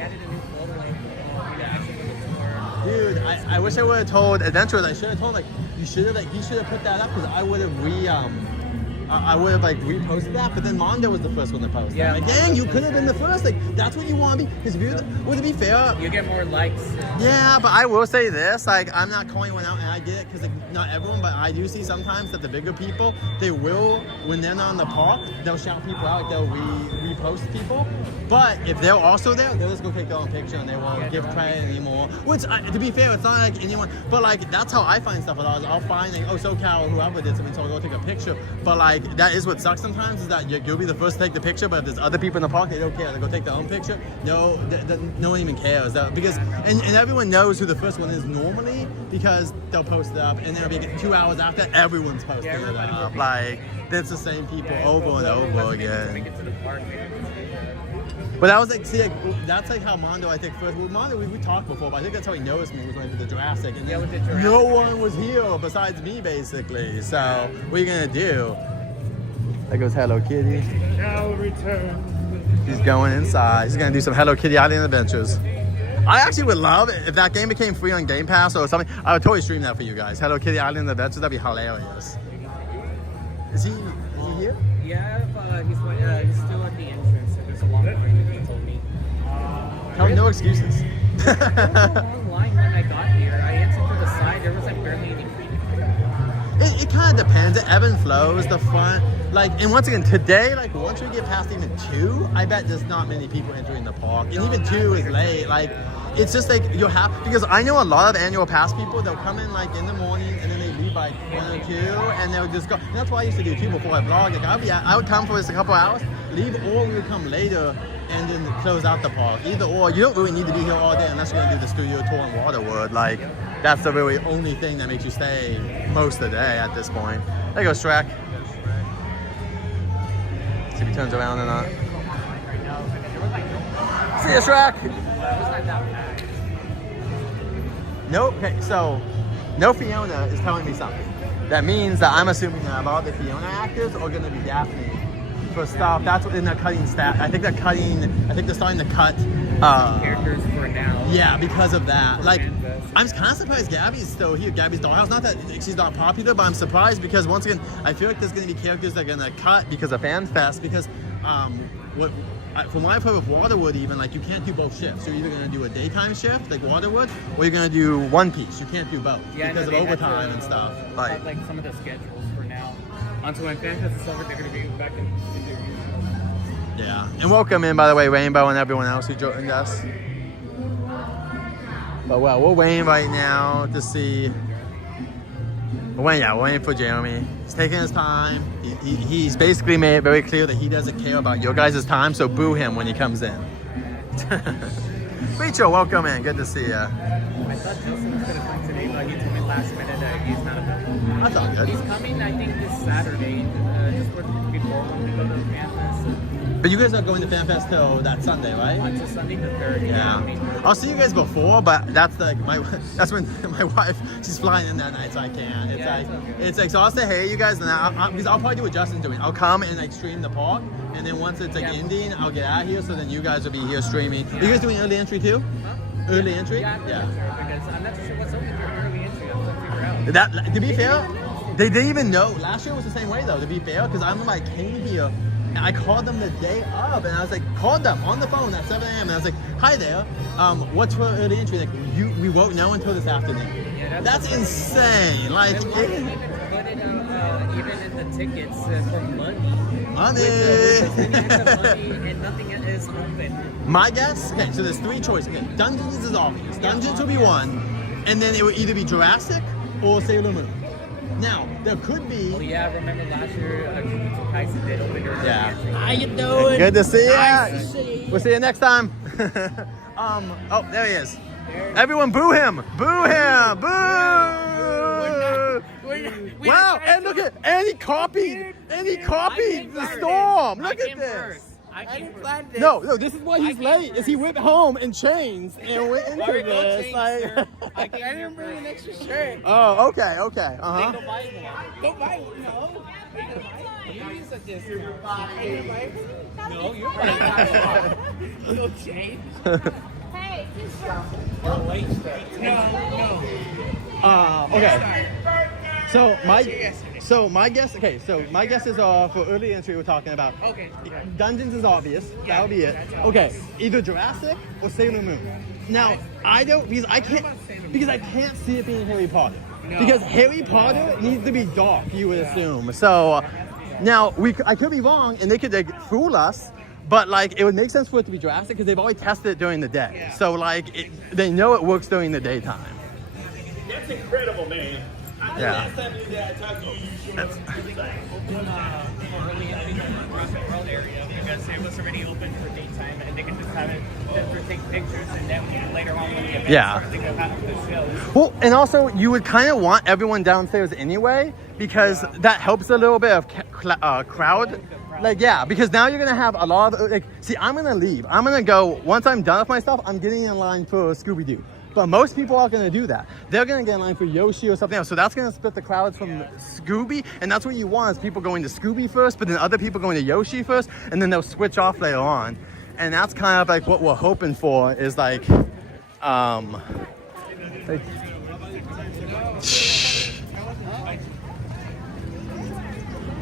Dude, I wish I would have told Adventurers. I should have told he should have put that up because I would have I would have like reposted that, but then Mondo was the first one to post. Yeah, Like, dang, you could have been the first. Like, that's what you want to be. Because would it be fair? You get more likes. Yeah, but I will say this, like, I'm not calling one out, and I get it, because, like, not everyone, but I do see sometimes that the bigger people, they will, when they're not in the park, they'll shout people out, like, they'll repost people, but if they're also there, they'll just go take their own picture, and they won't give credit anymore, which, to be fair, it's not like anyone, but, like, that's how I find stuff a lot. I'll find, like, oh, SoCal, whoever did something, so I'll go take a picture, but, like, that is what sucks sometimes, is that you'll be the first to take the picture, but if there's other people in the park, they don't care, they go take their own picture, no one even cares, because, and everyone knows who the first one is normally, because they'll post it up, and then it'll be 2 hours after, everyone's posting it up, like, that's the same people over and over again. But that was like, see, like, that's like how Mondo, I think, first, well, Mondo, we talked before, but I think that's how he noticed me, was when I did the Jurassic, and then no one was here besides me, basically, so, what are you gonna do? There goes Hello Kitty. Shall return. He's going inside. He's gonna do some Hello Kitty Island adventures. I actually would love it if that game became free on Game Pass or something. I would totally stream that for you guys. Hello Kitty Island adventures. That'd be hilarious. Is he here? Yeah, but he's still at the entrance. So there's a long line that he told me. Tell me no excuses. There was a long line when I got here. I answered to the side. There was like barely any people. It kind of depends. It ebb and flows. The front, like, and once again, today, like, once we get past even 2, I bet there's not many people entering the park. And even 2 is late. Like, it's just like you'll have, because I know a lot of annual pass people, they'll come in like in the morning and then they leave by 1 or 2, and they'll just go. And that's what I used to do too before I vlog. Like, I would come for just a couple hours, leave, or we would come later and then close out the park. Either or, you don't really need to be here all day unless you're gonna do the studio tour in WaterWorld. Like, that's the really only thing that makes you stay most of the day at this point. There goes Shrek. See if he turns around or not. See ya, Shrek! Nope. Okay, so no Fiona is telling me something. That means that I'm assuming that all the Fiona actors are gonna be Daphne for stuff. That's what in the cutting stat. I think they're starting to cut characters for now. Yeah, because of that. Like, I'm kind of surprised Gabby's still here. Gabby's Dollhouse. Not that she's not popular, but I'm surprised because once again, I feel like there's gonna be characters that are gonna cut because of FanFest. Because from what I've heard of WaterWorld, even, like, you can't do both shifts. You're either gonna do a daytime shift like WaterWorld, or you're gonna do One Piece. You can't do both because of overtime and stuff. Like some of the schedules for now. Until when FanFest is over, they're gonna be back in interviews. Yeah, and welcome in, by the way, Rainbow and everyone else who joined us. But well, we're waiting right now to see. We're waiting for Jeremy. He's taking his time. He's basically made it very clear that he doesn't care about your guys' time, so boo him when he comes in. Rachel, welcome in. Good to see you. I thought Justin was going to come today, but he told me last minute that he's not available. That's all good. He's coming, I think, this Saturday, just before we go to the FanFest. But you guys are going to FanFest till that Sunday, right? Until Sunday the 3rd. Yeah. I'll see you guys before, but that's when my wife, she's flying in that night, so I can't. It's like so I'll say hey you guys, and because I'll probably do what Justin's doing. I'll come and like stream the park, and then once it's like ending, I'll get out of here. So then you guys will be here streaming. Are you guys doing early entry too? Huh? Early entry? Yeah. Because I'm not too sure what's up with your early entry. I'm trying to figure out. That, to be fair, they didn't even know. Last year was the same way though. To be fair, because I remember I came here. I called them the day of, and I was like, called them on the phone at 7 a.m. and I was like, hi there, what's for early entry? Like, we won't know until this afternoon. Yeah, that's insane. Like, and why didn't even put it even in the tickets for money. Money. And nothing is open. My guess, okay, so there's 3 choices. Okay, Dungeons is obvious. Dungeons will be one, and then it would either be Jurassic or Sailor Moon. Now, there could be... Oh yeah, I remember last year, Tyson did open early. Yeah. How you doing? Good to see you. Nice to see you. We'll see you next time. Oh, there he is. Everyone boo him. Boo him. Boo. Wow, and look and he copied the storm. Look at this. I didn't plan this. No, this is why he's late. Is he went home in chains and went into this? Like, I didn't bring an extra shirt. Oh, okay. Go buy one. No. You suggest No, you're right. You'll change. Hey, No. Okay. So so my guess. Okay, so my guesses are for early entry. We're talking about. Okay. Dungeons is obvious. Yeah, That'll be it. that's Okay, obvious. either Jurassic or Sailor Moon. Now I don't because I can't see it being Harry Potter. No. Because Harry Potter needs to be dark, you would assume. So now I could be wrong, and they could like fool us. But like it would make sense for it to be Jurassic because they've already tested it during the day. Yeah. So like they know it works during the daytime. That's incredible, man. Yeah. Last time you dad talked to you, showed up. Early in the Jurassic World area because it was already open for daytime and they could just have it just to take pictures and then later on when the event started, they could have the shows. Well, and also you would kind of want everyone downstairs anyway because that helps a little bit of crowd. Like, yeah, because now you're gonna have a lot of like. See, I'm gonna leave. I'm gonna go once I'm done with my stuff. I'm getting in line for Scooby-Doo. But most people aren't gonna do that. They're gonna get in line for Yoshi or something else. So that's gonna split the crowds from Scooby, and that's what you want is people going to Scooby first, but then other people going to Yoshi first, and then they'll switch off later on. And that's kind of like what we're hoping for is like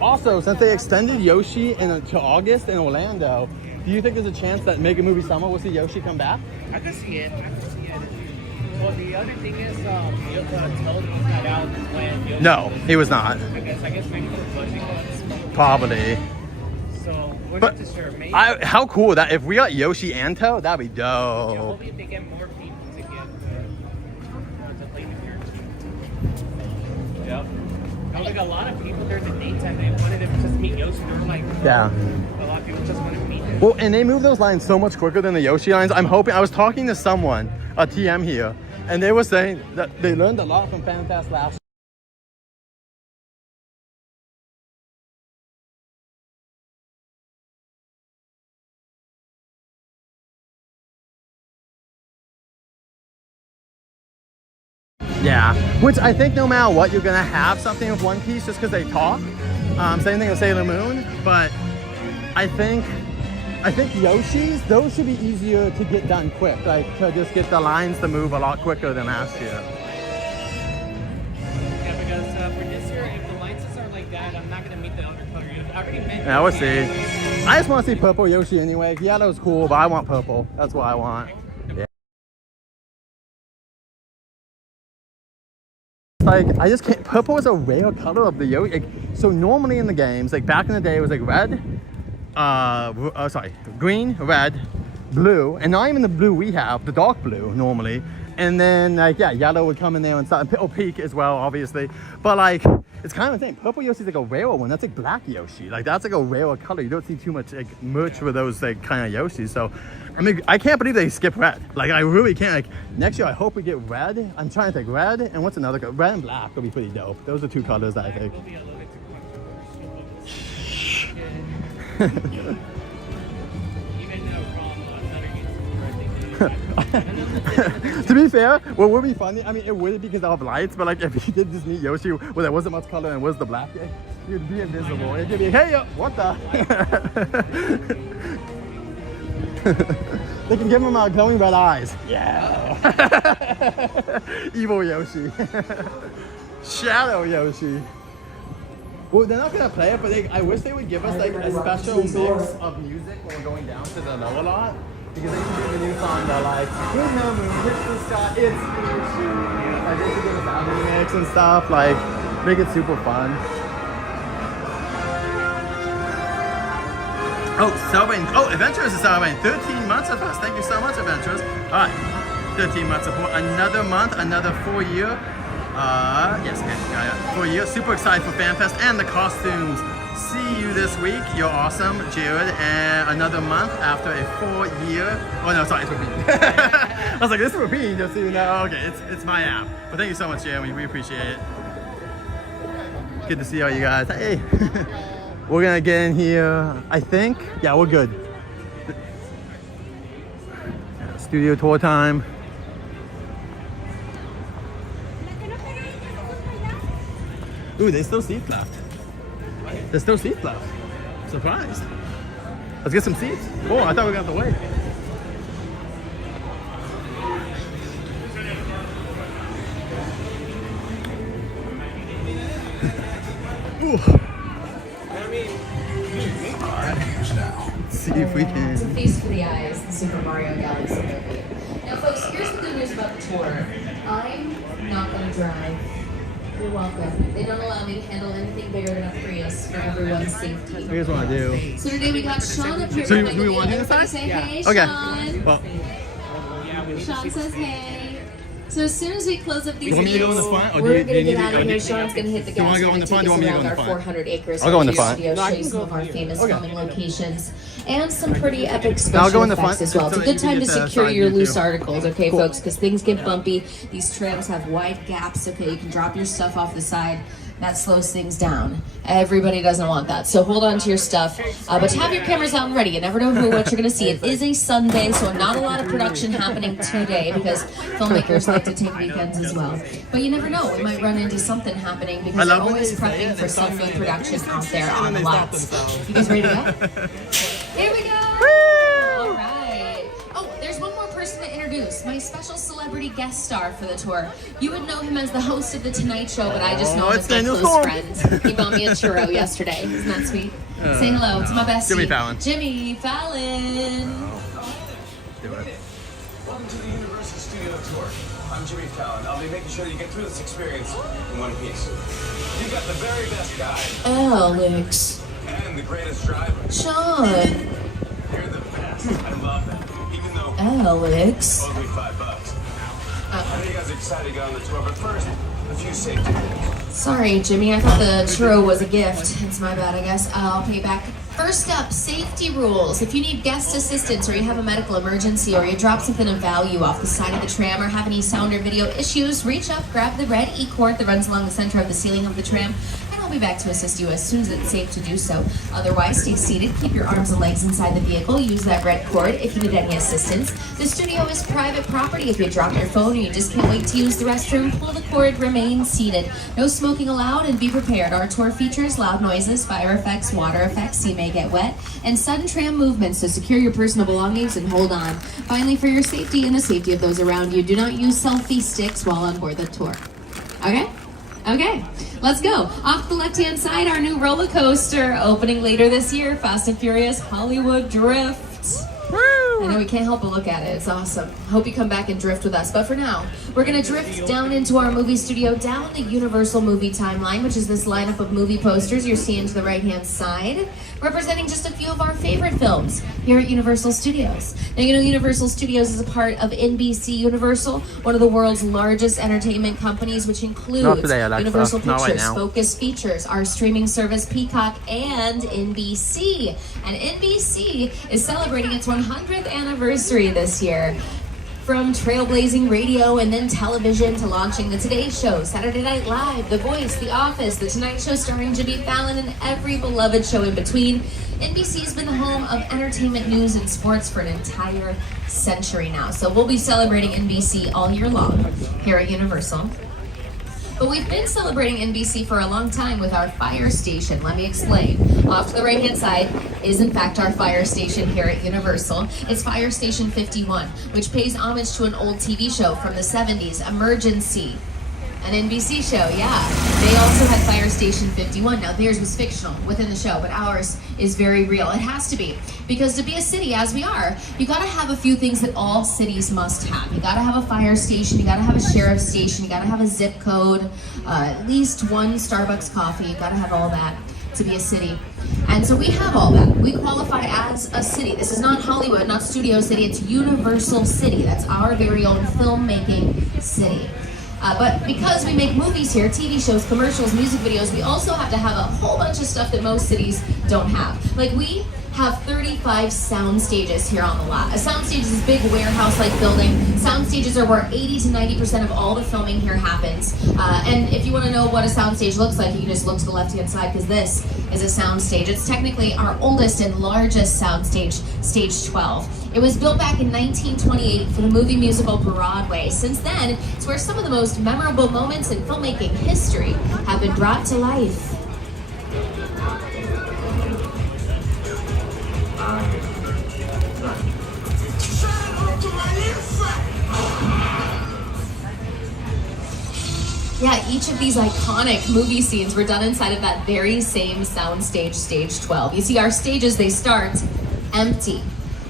also, since they extended Yoshi to August in Orlando, do you think there's a chance that Mega Movie Summer will see Yoshi come back? I can see it. Well, the other thing is, Toad was not out when Yoshi No, he was not. I guess maybe for pushing it. Probably. So, we're But not too sure. Maybe. how cool would that if we got Yoshi and Toad, that'd be Yeah, dope. hopefully they get more people to get to play the character. Yep. Like a lot of people during the daytime, they wanted to just meet Yoshi. They were like, Yeah. a lot of people just wanted to meet him. Well, and they move those lines so much quicker than the Yoshi lines. I'm hoping, I was talking to someone, a TM here, and they were saying that they learned a lot from FanFest last. Yeah, which I think no matter what, you're gonna have something with One Piece just because they talk. Same thing with Sailor Moon, but I think Yoshi's, those should be easier to get done quick, like to just get the lines to move a lot quicker than last year. Yeah, because for this year, if the lines are like that, I'm not gonna meet the other color. I already met Yeah, we'll Yoshi. see. I just want to see purple Yoshi anyway. Yeah, that was cool, but I want purple. That's what I want. Yeah. Like, I just can't, purple is a rare color of the Yoshi. Like, so normally in the games, like back in the day, it was like red, green, red, blue, and not even the blue we have, the dark blue normally. And then like, yeah, yellow would come in there and stuff, or pink as well, obviously. But like, it's kind of the thing. Purple Yoshi's like a rare one. That's like black Yoshi. Like that's like a rare color. You don't see too much like merch with those like kind of Yoshis. So, I mean, I can't believe they skip red. Like I really can't. Like next year, I hope we get red. I'm trying to think red and what's another color? Red and black will be pretty dope. Those are two colors that I think. To be fair, what would be funny, I mean, it would because of lights, but like if you did just meet Yoshi where there wasn't much color and was the black, you'd be invisible. It'd be, hey, what the? They can give him glowing red eyes. Yeah. Evil Yoshi. Shadow Yoshi. Well, they're not gonna play it, but I wish they would give us like a special mix of music when we're going down to the lower lot. Because they should do the new song that like, in the moon, hits the sky, it's Yoshi. Like they should give us that remix and stuff, like make it super fun. Oh, celebrating, Adventurers is celebrating 13 months of us. Thank you so much, Adventurers. All right, 13 months of another month, another 4 year. Yes, okay, yeah. 4 years. Super excited for FanFest and the costumes. See you this week. You're awesome, Jared. And another month after a 4 year. Oh no, sorry, it's Rapine. I was like, this is Rapine, just so you know. Okay, it's my app. But thank you so much, Jared. We appreciate it. Good to see all you guys. Hey. We're gonna get in here, I think. Yeah, we're good. Studio tour time. Ooh, there's still seats left. There's still seats left. Surprised. Let's get some seats. Oh, I thought we were gonna have to wait. Let's see if we can. It's a feast for the eyes, the Super Mario Galaxy movie. Now, folks, here's the good news about the tour. I'm not going to drive. You're welcome. They don't allow me to handle anything bigger than a Prius for everyone's safety. Here's what I do. So today we got Sean up here. So do we want to do Everybody this say hey, Okay. Sean. Well, Sean says hey. So as soon as we close up these you want me to go in the gates, front? Or we're do going to you get need out to of here. Sean's going to hit the Do you gas. want to go in the front? Do you want me to go in the front? 400 acres. I'll go in the front. Studio, No, I show can you some go of our here. famous Okay. filming locations and some pretty epic I'll special go in the effects front as well. It's so a that good you time can to get the secure side your view loose too. articles, okay, Cool. folks? Because things get bumpy. These trams have wide gaps, okay? You can drop your stuff off the side. That slows things down. Everybody doesn't want that. So hold on to your stuff. But have your cameras out and ready. You never know what you're going to see. It is a Sunday, so not a lot of production happening today because filmmakers like to take weekends as well. But you never know. We might run into something happening because they're always prepping for some food production out there on the lots. You guys ready to go? Here we go. All right. Oh, there's one more person to introduce. My special celebrity guest star for the tour. You would know him as the host of The Tonight Show, but I just know him as my close friend. He bought me a churro yesterday. Isn't that sweet? Say hello to my bestie. Jimmy Fallon. Jimmy Fallon. Do it. Welcome to the Universal Studio Tour. I'm Jimmy Fallon. I'll be making sure you get through this experience in one piece. You got the very best guide Alex. and the greatest driver. Sean. You're the best. I love that. Even though Alex. only $5. I know you guys are excited to get on the tour, but first, a few safety rules. Sorry, Jimmy. I thought the churro was a gift. It's my bad, I guess. I'll pay back. First up, safety rules. If you need guest assistance or you have a medical emergency or you drop something of value off the side of the tram or have any sound or video issues, reach up, grab the red E-cord that runs along the center of the ceiling of the tram, and I'll be back to assist you as soon as it's safe to do so. Otherwise, stay seated, keep your arms and legs inside the vehicle, use that red cord if you need any assistance. The studio is private property. If you drop your phone or you just can't wait to use the restroom, pull the cord, remain seated. No smoking allowed, and be prepared. Our tour features loud noises, fire effects, water effects, you may get wet, and sudden tram movements, so secure your personal belongings and hold on. Finally, for your safety and the safety of those around you, do not use selfie sticks while on board the tour. Okay? Okay, let's go. Off the left-hand side, our new roller coaster, opening later this year, Fast and Furious Hollywood Drift. I know we can't help but look at it. It's awesome. Hope you come back and drift with us. But for now, we're going to drift down into our movie studio, down the Universal movie timeline, which is this lineup of movie posters you're seeing to the right-hand side, representing just a few of our favorite films here at Universal Studios. Now, you know Universal Studios is a part of NBC Universal, one of the world's largest entertainment companies, which includes Not today, Alexa. Universal Not right Pictures, now. Focus Features, our streaming service Peacock, and NBC. And NBC is celebrating its 100th anniversary this year. From trailblazing radio and then television to launching The Today Show, Saturday Night Live, The Voice, The Office, The Tonight Show starring Jimmy Fallon, and every beloved show in between, NBC has been the home of entertainment, news, and sports for an entire century now. So we'll be celebrating NBC all year long here at Universal. But we've been celebrating NBC for a long time with our fire station. Let me explain. Off to the right-hand side is, in fact, our fire station here at Universal. It's Fire Station 51, which pays homage to an old TV show from the 70s, Emergency. An NBC show, yeah. They also had Fire Station 51. Now, theirs was fictional within the show, but ours is very real. It has to be. Because to be a city, as we are, you gotta have a few things that all cities must have. You gotta have a fire station, you gotta have a sheriff's station, you gotta have a zip code, at least one Starbucks coffee, you gotta have all that to be a city. And so we have all that. We qualify as a city. This is not Hollywood, not Studio City, it's Universal City. That's our very own filmmaking city. But because we make movies here, TV shows, commercials, music videos, we also have to have a whole bunch of stuff that most cities don't have. Like, we have 35 sound stages here on the lot. A sound stage is this big warehouse-like building. Sound stages are where 80 to 90% of all the filming here happens. And if you want to know what a sound stage looks like, you can just look to the left-hand side, because this is a sound stage. It's technically our oldest and largest sound stage, Stage 12. It was built back in 1928 for the movie musical Broadway. Since then, it's where some of the most memorable moments in filmmaking history have been brought to life. Yeah, each of these iconic movie scenes were done inside of that very same soundstage, stage 12. You see, our stages, they start empty.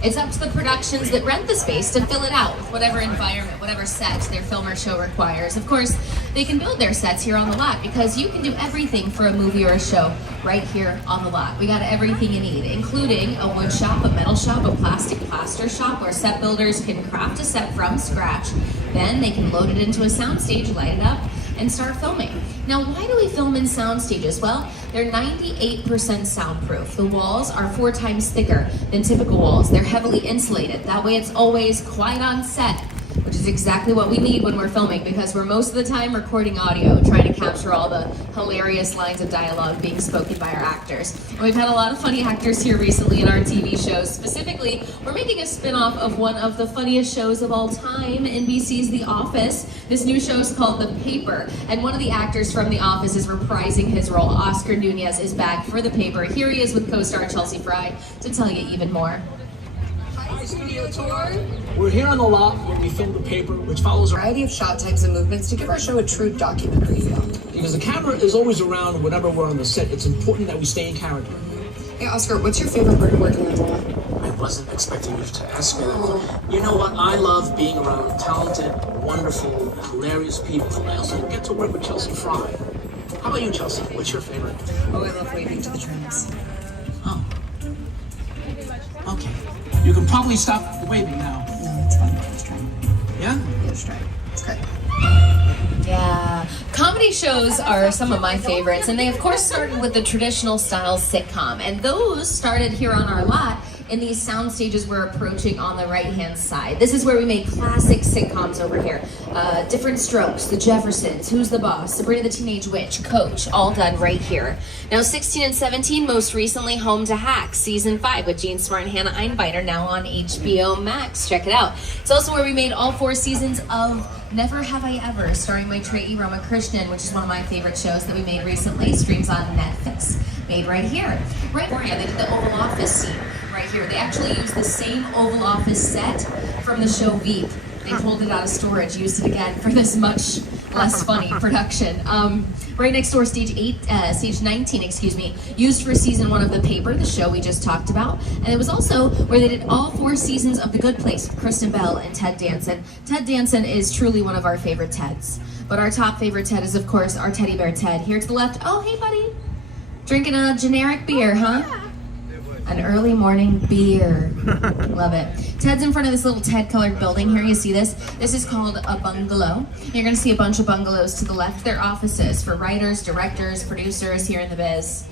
It's up to the productions that rent the space to fill it out with whatever environment, whatever set their film or show requires. Of course, they can build their sets here on the lot because you can do everything for a movie or a show right here on the lot. We got everything you need, including a wood shop, a metal shop, a plastic plaster shop where set builders can craft a set from scratch. Then they can load it into a soundstage, light it up, and start filming. Now, why do we film in sound stages? Well, they're 98% soundproof. The walls are 4 times thicker than typical walls. They're heavily insulated. That way it's always quiet on set, which is exactly what we need when we're filming because we're most of the time recording audio, trying to capture all the hilarious lines of dialogue being spoken by our actors. And we've had a lot of funny actors here recently in our TV shows. Specifically, we're making a spin-off of one of the funniest shows of all time, NBC's The Office. This new show is called The Paper, and one of the actors from The Office is reprising his role. Oscar Nunez is back for The Paper. Here he is with co-star Chelsea Fry to tell you even more. Hi, Studio Tour. We're here on the lot where we film The Paper, which follows a variety of shot types and movements to give our show a true documentary feel. Because the camera is always around whenever we're on the set, it's important that we stay in character. Hey, Oscar, what's your favorite part of working on the lot? I wasn't expecting you to ask me that. You know what? I love being around talented, wonderful, hilarious people. I also get to work with Chelsea Fry. How about you, Chelsea? What's your favorite? Oh, I love waving to the trains. Oh. Okay. You can probably stop waving now. No, it's fun. Let's try. Yeah? Yeah, let's try. It's good. Yeah, comedy shows are some of my favorites, and they of course started with the traditional style sitcom, and those started here on our lot in these sound stages we're approaching on the right-hand side. This is where we made classic sitcoms over here. Different Strokes, The Jeffersons, Who's the Boss, Sabrina the Teenage Witch, Coach, all done right here. Now 16 and 17, most recently Home to Hacks, Season 5 with Gene Smart and Hannah Einbeiner, now on HBO Max. Check it out. It's also where we made all 4 seasons of Never Have I Ever, starring Maitreyi Ramakrishnan, which is one of my favorite shows that we made recently. Streams on Netflix. Made right here. Right where they did the Oval Office scene right here. They actually used the same Oval Office set from the show Veep. They pulled it out of storage, used it again for this much less funny production. Right next door, stage 19, used for season 1 of The Paper, the show we just talked about. And it was also where they did all 4 seasons of The Good Place with Kristen Bell and Ted Danson. Ted Danson is truly one of our favorite Teds. But our top favorite Ted is, of course, our teddy bear Ted. Here to the left, oh, hey, buddy. Drinking a generic beer, huh? An early morning beer. Love it. Ted's in front of this little Ted-colored building here. You see this? This is called a bungalow. You're going to see a bunch of bungalows to the left. They're offices for writers, directors, producers here in the biz.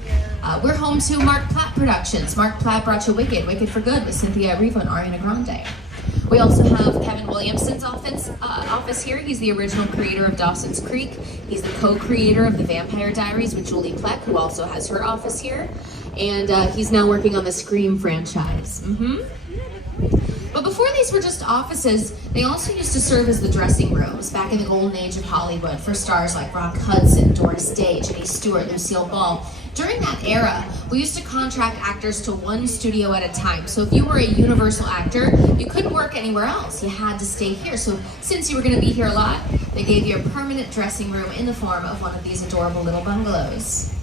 We're home to Mark Platt Productions. Mark Platt brought you Wicked, Wicked for Good with Cynthia Erivo and Ariana Grande. We also have Kevin Williamson's office here. He's the original creator of Dawson's Creek. He's the co-creator of The Vampire Diaries with Julie Plec, who also has her office here. And he's now working on the Scream franchise. But before these were just offices, they also used to serve as the dressing rooms back in the golden age of Hollywood for stars like Rock Hudson, Doris Day, Jimmy Stewart, Lucille Ball. During that era, we used to contract actors to one studio at a time. So if you were a Universal actor, you couldn't work anywhere else. You had to stay here. So since you were going to be here a lot, they gave you a permanent dressing room in the form of one of these adorable little bungalows.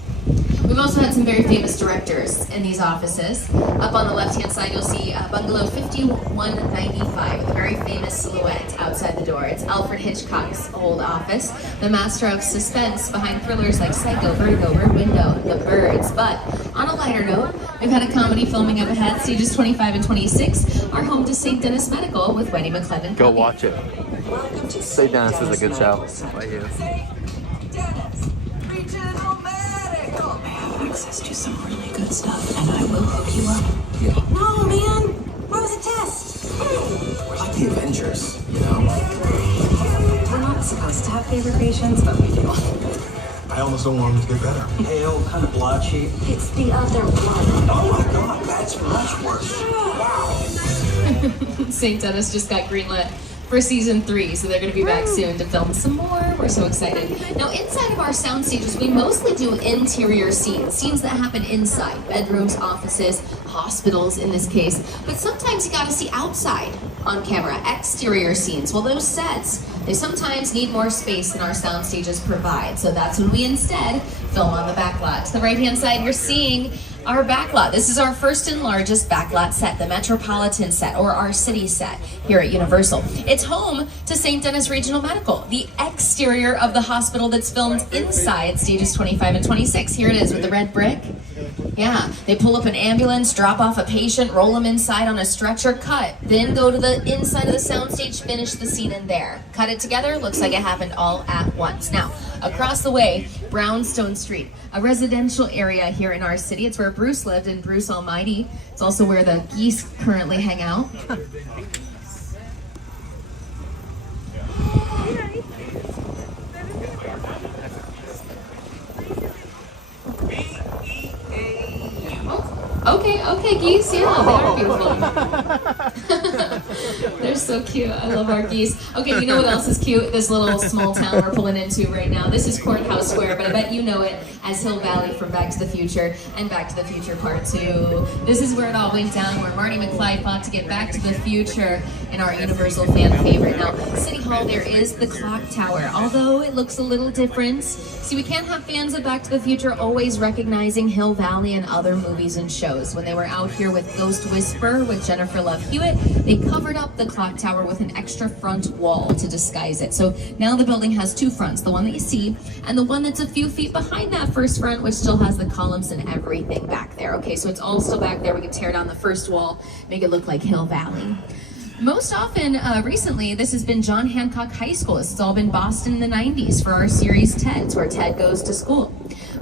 We've also had some very famous directors in these offices. Up on the left-hand side, you'll see Bungalow 5195 with a very famous silhouette outside the door. It's Alfred Hitchcock's old office, the master of suspense behind thrillers like Psycho, Vertigo, Rear Window, The Birds. But on a lighter note, we've had a comedy filming up ahead. Stages 25 and 26 are home to St. Dennis Medical with Wendy McClellan. Go watch it. St. Dennis is a good show. Right here. Access to some really good stuff, and I will hook you up. Yeah. No, man. Where was a test? We're like the Avengers, you know? We're not supposed to have favorite patients, but we do. I almost don't want them to get better. Pale, kind of blotchy. It's the other one. Oh my God, that's much worse. Wow. St. Dennis just got greenlit for season 3, so they're going to be back soon to film some more. We're so excited. Now, inside of our sound stages, we mostly do interior scenes that happen inside, bedrooms, offices, hospitals in this case, but sometimes you got to see outside. on camera. Exterior scenes, well, those sets, they sometimes need more space than our sound stages provide. So that's when we instead film on the backlot. To the right-hand side, you're seeing our backlot. This is our first and largest backlot set, the Metropolitan set, or our city set here at Universal. It's home to St. Denis Regional Medical, the exterior of the hospital that's filmed inside stages 25 and 26. Here it is with the red brick. Yeah, they pull up an ambulance, drop off a patient, roll them inside on a stretcher, cut, then go to the inside of the soundstage, finish the scene in there. Cut it together, looks like it happened all at once. Now, across the way, Brownstone Street, a residential area here in our city. It's where Bruce lived in Bruce Almighty. It's also where the geese currently hang out. Okay, geese, yeah, they are beautiful. They're so cute. I love our geese. Okay, you know what else is cute? This little small town we're pulling into right now. This is Courthouse Square, but I bet you know it as Hill Valley from Back to the Future and Back to the Future Part 2. This is where it all went down, where Marty McFly fought to get Back to the Future in our Universal fan favorite. Now, City Hall, there is the clock tower, although it looks a little different. See, we can't have fans of Back to the Future always recognizing Hill Valley and other movies and shows. When they were out here with Ghost Whisperer with Jennifer Love Hewitt, they covered up the clock tower with an extra front wall to disguise it. So now the building has two fronts, the one that you see and the one that's a few feet behind that first front, which still has the columns and everything back there. Okay, so it's all still back there. We can tear down the first wall, make it look like Hill Valley. Most often, recently, this has been John Hancock High School. This has all been Boston in the 90s for our series Ted. It's where Ted goes to school.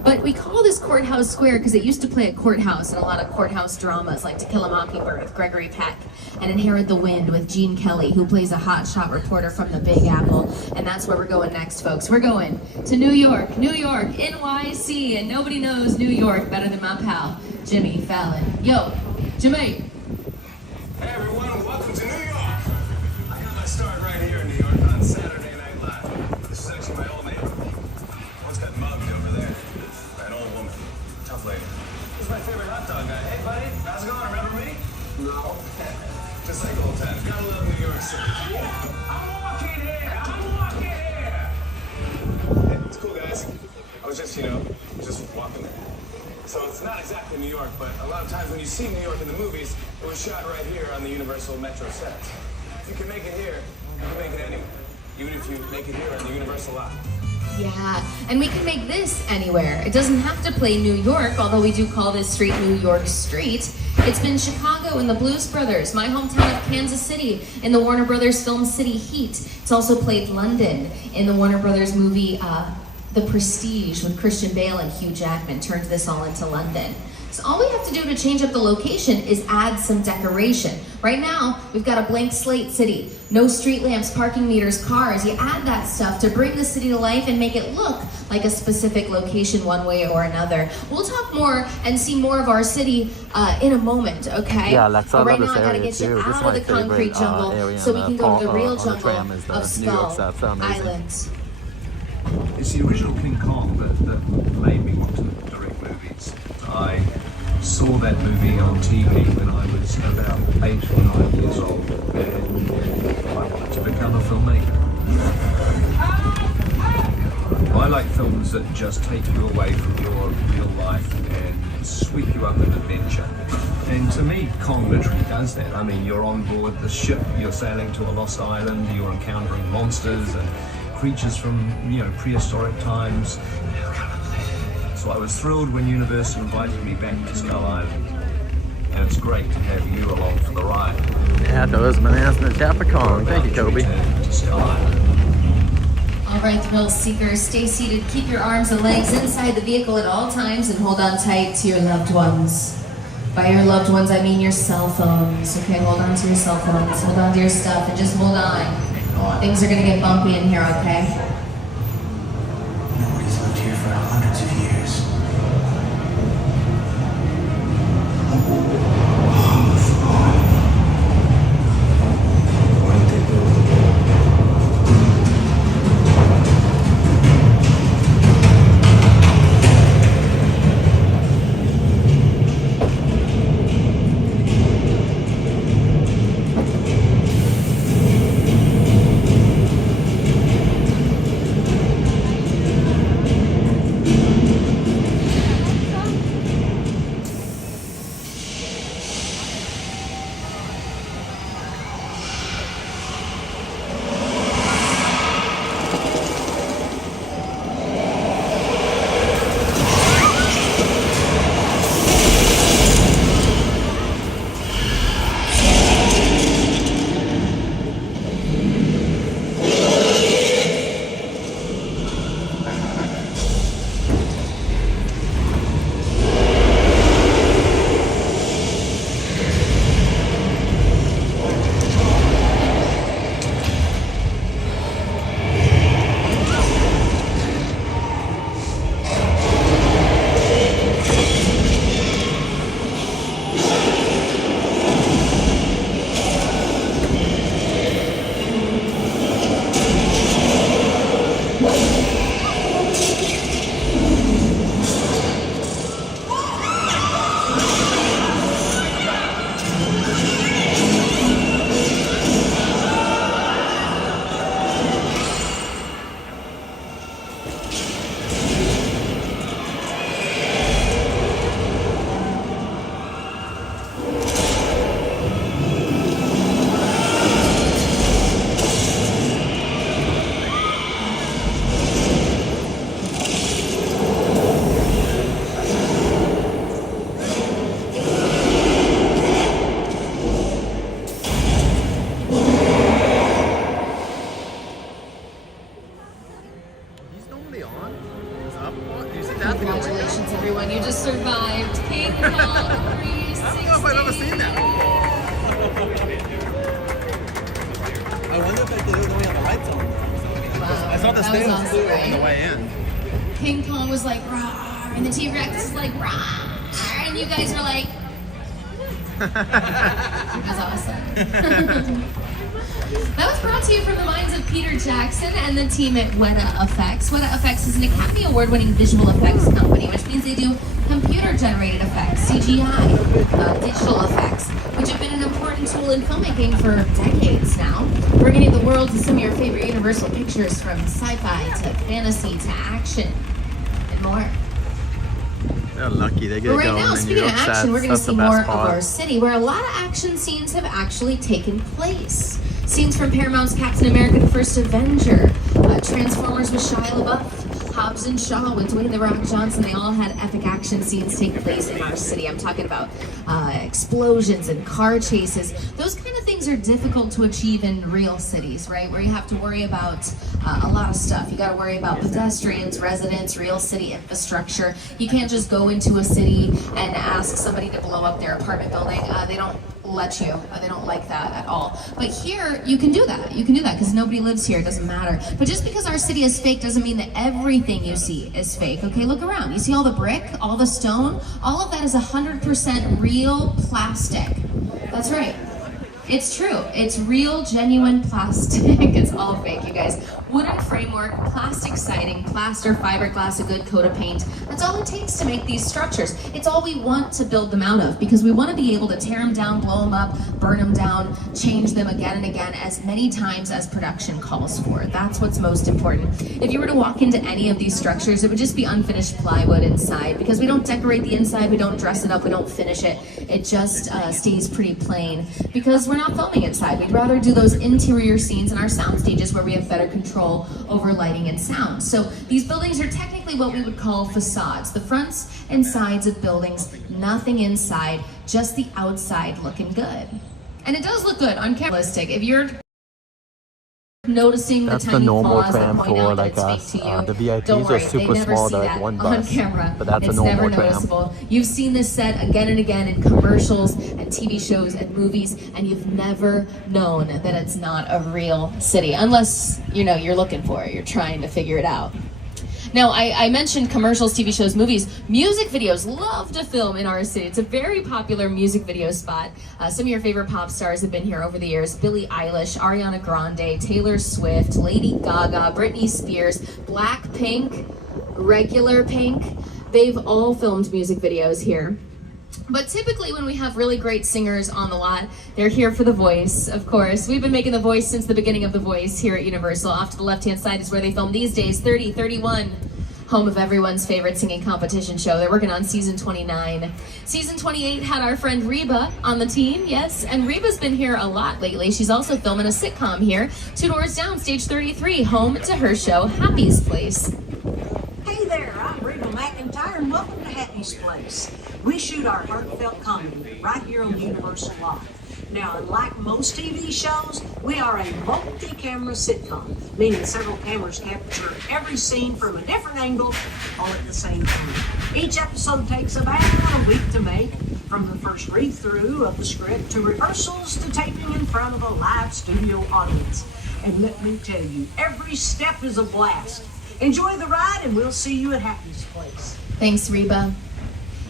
But we call this Courthouse Square because it used to play at Courthouse in a lot of courthouse dramas like To Kill a Mockingbird with Gregory Peck and Inherit the Wind with Gene Kelly, who plays a hotshot reporter from the Big Apple. And that's where we're going next, folks. We're going to New York, NYC, and nobody knows New York better than my pal, Jimmy Fallon. Yo, Jimmy. Hey everyone, welcome to New York. I got my start right here in New York on Saturday Night Live. This is actually my old neighborhood. Once got mugged over there by an old woman. Tough lady. This is my favorite hot dog guy. Hey buddy, how's it going? Remember me? No. Just like old times. Gotta love New York City. I'm walking here! Hey, it's cool guys. I was just, just walking there. So it's not exactly New York, but a lot of times when you see New York in the movies, it was shot right here on the Universal Metro set. If you can make it here, you can make it anywhere. Even if you make it here on the Universal lot. Yeah, and we can make this anywhere. It doesn't have to play New York, although we do call this street New York Street. It's been Chicago in the Blues Brothers, my hometown of Kansas City in the Warner Brothers film City Heat. It's also played London in the Warner Brothers movie The Prestige with Christian Bale and Hugh Jackman turned this all into London. So all we have to do to change up the location is add some decoration. Right now, we've got a blank slate city. No street lamps, parking meters, cars. You add that stuff to bring the city to life and make it look like a specific location one way or another. We'll talk more and see more of our city in a moment, okay? Yeah, that's all right this now, I gotta area get you too. This is out my of the concrete favorite jungle area so we can go to the real on the tram jungle is the of New York Skull South. So amazing. Island. It's the original King Kong that made me want to direct movies. I saw that movie on TV when I was about 8 or 9 years old, and I wanted to become a filmmaker. I like films that just take you away from your real life and sweep you up in adventure. And to me, Kong literally does that. I mean, you're on board the ship, you're sailing to a lost island, you're encountering monsters and creatures from, prehistoric times. So I was thrilled when Universal invited me back to Skull Island. And it's great to have you along for the ride. Yeah, those bananas in the Capricorn. Thank you, Kobe. To Skull Island. All right, thrill seekers, stay seated. Keep your arms and legs inside the vehicle at all times and hold on tight to your loved ones. By your loved ones, I mean your cell phones. Okay, hold on to your cell phones. Hold on to your stuff and just hold on. Things are gonna get bumpy in here, okay? Nobody's lived here for hundreds of years. Why did they build the wall? on, you just survived King Kong 360. I don't know if I've ever seen that. I wonder if they did only have the lights on. Wow, I saw the that was stands awesome, too right? on the way in. King Kong was like, "Rawr," and the T-Rex was like, "Rawr," and you guys were like, it was awesome. That was brought to you from the minds of Peter Jackson and the team at Weta Effects. Weta Effects is an Academy Award-winning visual effects company, which means they do computer-generated effects, CGI, digital effects, which have been an important tool in filmmaking for decades now, bringing the world to some of your favorite Universal pictures, from sci-fi to fantasy to action and more. They're lucky they get But right going now, in New speaking of York action, we're sets. going to That's the see more best of part. our city, where a lot of action scenes have actually taken place. Scenes from Paramount's Captain America: The First Avenger, Transformers with Shia LaBeouf, Hobbs and Shaw with Dwayne "The Rock" Johnson. They all had epic action scenes take place in our city. I'm talking about explosions and car chases. Those kind of things are difficult to achieve in real cities, right? Where you have to worry about a lot of stuff. You got to worry about pedestrians, residents, real city infrastructure. You can't just go into a city and ask somebody to blow up their apartment building. They don't let you. They don't like that at all. But here, you can do that. You can do that because nobody lives here. It doesn't matter. But just because our city is fake doesn't mean that everything you see is fake. Okay, look around. You see all the brick, all the stone? All of that is 100% real plastic. That's right. It's true. It's real, genuine plastic. It's all fake, you guys. Wooden framework, plastic siding, plaster, fiberglass, a good coat of paint. That's all it takes to make these structures. It's all we want to build them out of, because we want to be able to tear them down, blow them up, burn them down, change them again and again as many times as production calls for. That's what's most important. If you were to walk into any of these structures, it would just be unfinished plywood inside, because we don't decorate the inside, we don't dress it up, we don't finish it. It just stays pretty plain, because we're not filming inside. We'd rather do those interior scenes in our sound stages where we have better control over lighting and sound. So these buildings are technically what we would call facades. The fronts and sides of buildings, nothing inside, just the outside looking good. And it does look good on camera. If you're noticing That's the the tiny normal flaws that tram point for out that like it's us. fake to you, The don't VIPs worry, are super they never small. see They're that like one on bus. camera. But that's It's a normal never tram. noticeable. You've seen this set again and again in commercials and TV shows and movies, and you've never known that it's not a real city, unless you're looking for it. You're trying to figure it out. Now, I mentioned commercials, TV shows, movies. Music videos love to film in our city. It's a very popular music video spot. Some of your favorite pop stars have been here over the years. Billie Eilish, Ariana Grande, Taylor Swift, Lady Gaga, Britney Spears, Blackpink, Regular Pink. They've all filmed music videos here. But typically when we have really great singers on the lot, they're here for The Voice, of course. We've been making The Voice since the beginning of The Voice here at Universal. Off to the left-hand side is where they film these days, 30-31, home of everyone's favorite singing competition show. They're working on season 29. Season 28 had our friend Reba on the team, yes, and Reba's been here a lot lately. She's also filming a sitcom here, 2 doors down, stage 33, home to her show, Happy's Place. Hey there, I'm Reba McIntyre, and welcome to Happy's Place. We shoot our heartfelt comedy right here on the Universal lot. Now, unlike most TV shows, we are a multi-camera sitcom, meaning several cameras capture every scene from a different angle all at the same time. Each episode takes about a week to make, from the first read-through of the script to rehearsals to taping in front of a live studio audience. And let me tell you, every step is a blast. Enjoy the ride, and we'll see you at Happy's Place. Thanks, Reba.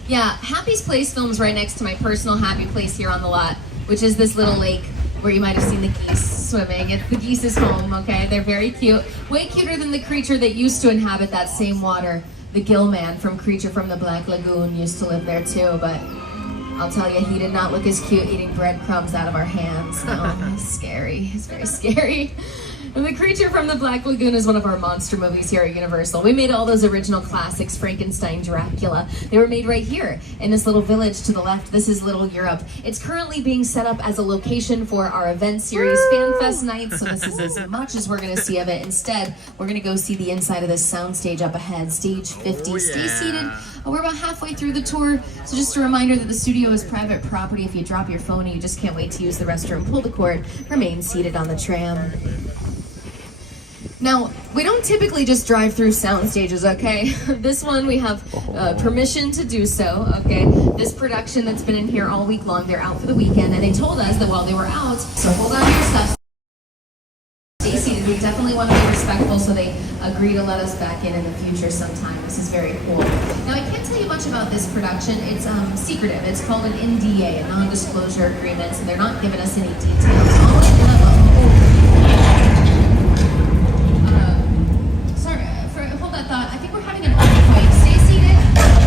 Yeah, Happy's Place films right next to my personal happy place here on the lot, which is this little lake where you might have seen the geese swimming. The geese is home, okay? They're very cute. Way cuter than the creature that used to inhabit that same water. The gill man from Creature from the Black Lagoon used to live there too, but I'll tell you, he did not look as cute eating breadcrumbs out of our hands. No, it's scary. It's very scary. And The Creature from the Black Lagoon is one of our monster movies here at Universal. We made all those original classics, Frankenstein, Dracula. They were made right here in this little village to the left. This is Little Europe. It's currently being set up as a location for our event series, FanFest Nights, so this is as much as we're going to see of it. Instead, we're going to go see the inside of this soundstage up ahead, stage 50. Oh, Stay yeah. seated. We're about halfway through the tour, so just a reminder that the studio is private property. If you drop your phone and you just can't wait to use the restroom, pull the cord, remain seated on the tram. Now, we don't typically just drive through sound stages, okay? This one we have permission to do so, okay? This production that's been in here all week long, they're out for the weekend, and they told us that while they were out, so hold on to your stuff. Stacy, we definitely want to be respectful, so they agree to let us back in the future sometime. This is very cool. Now, I can't tell you much about this production. It's secretive. It's called an NDA, a non-disclosure agreement, so they're not giving us any details. Hold that thought. I think we're having an earthquake. Stay seated.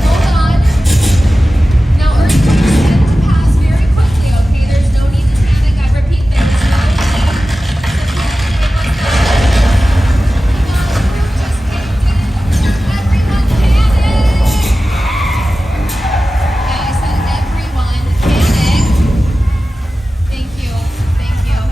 Hold on. Now, earthquakes tend to pass very quickly, okay? There's no need to panic. I repeat, there is no need to panic. Everyone panic! Yeah, I said everyone panic. Thank you. Thank you.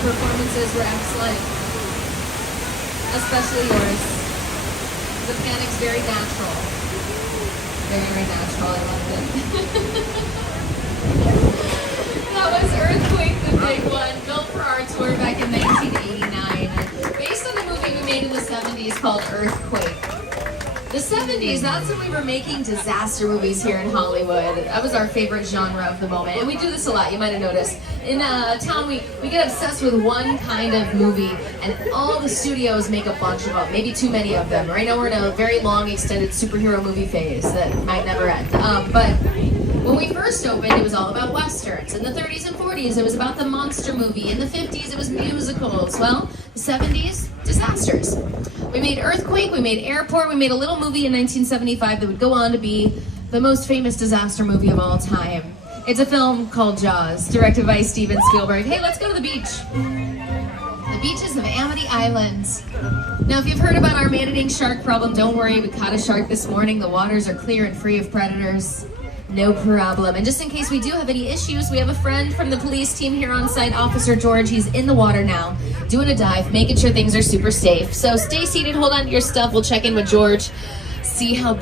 Performances were excellent, especially yours. The panic's very natural. Very natural, I loved it. That was Earthquake, the big one, built for our tour back in 1989. Based on the movie we made in the 70s called Earthquake. The 70s, that's when we were making disaster movies here in Hollywood. That was our favorite genre of the moment. And we do this a lot, you might have noticed. In town, we get obsessed with one kind of movie, and all the studios make a bunch of them, maybe too many of them. Right now we're in a very long, extended superhero movie phase that might never end. But when we first opened, it was all about westerns. In the 30s and 40s, it was about the monster movie. In the 50s, it was musicals. Well, the 70s, disasters. We made Earthquake, we made Airport, we made a little movie in 1975 that would go on to be the most famous disaster movie of all time. It's a film called Jaws, directed by Steven Spielberg. Hey, let's go to the beach. The beaches of Amity Island. Now, if you've heard about our man-eating shark problem, don't worry, we caught a shark this morning. The waters are clear and free of predators. No problem. And just in case we do have any issues, we have a friend from the police team here on site, Officer George. He's in the water now, doing a dive, making sure things are super safe. So stay seated, hold on to your stuff. We'll check in with George, see how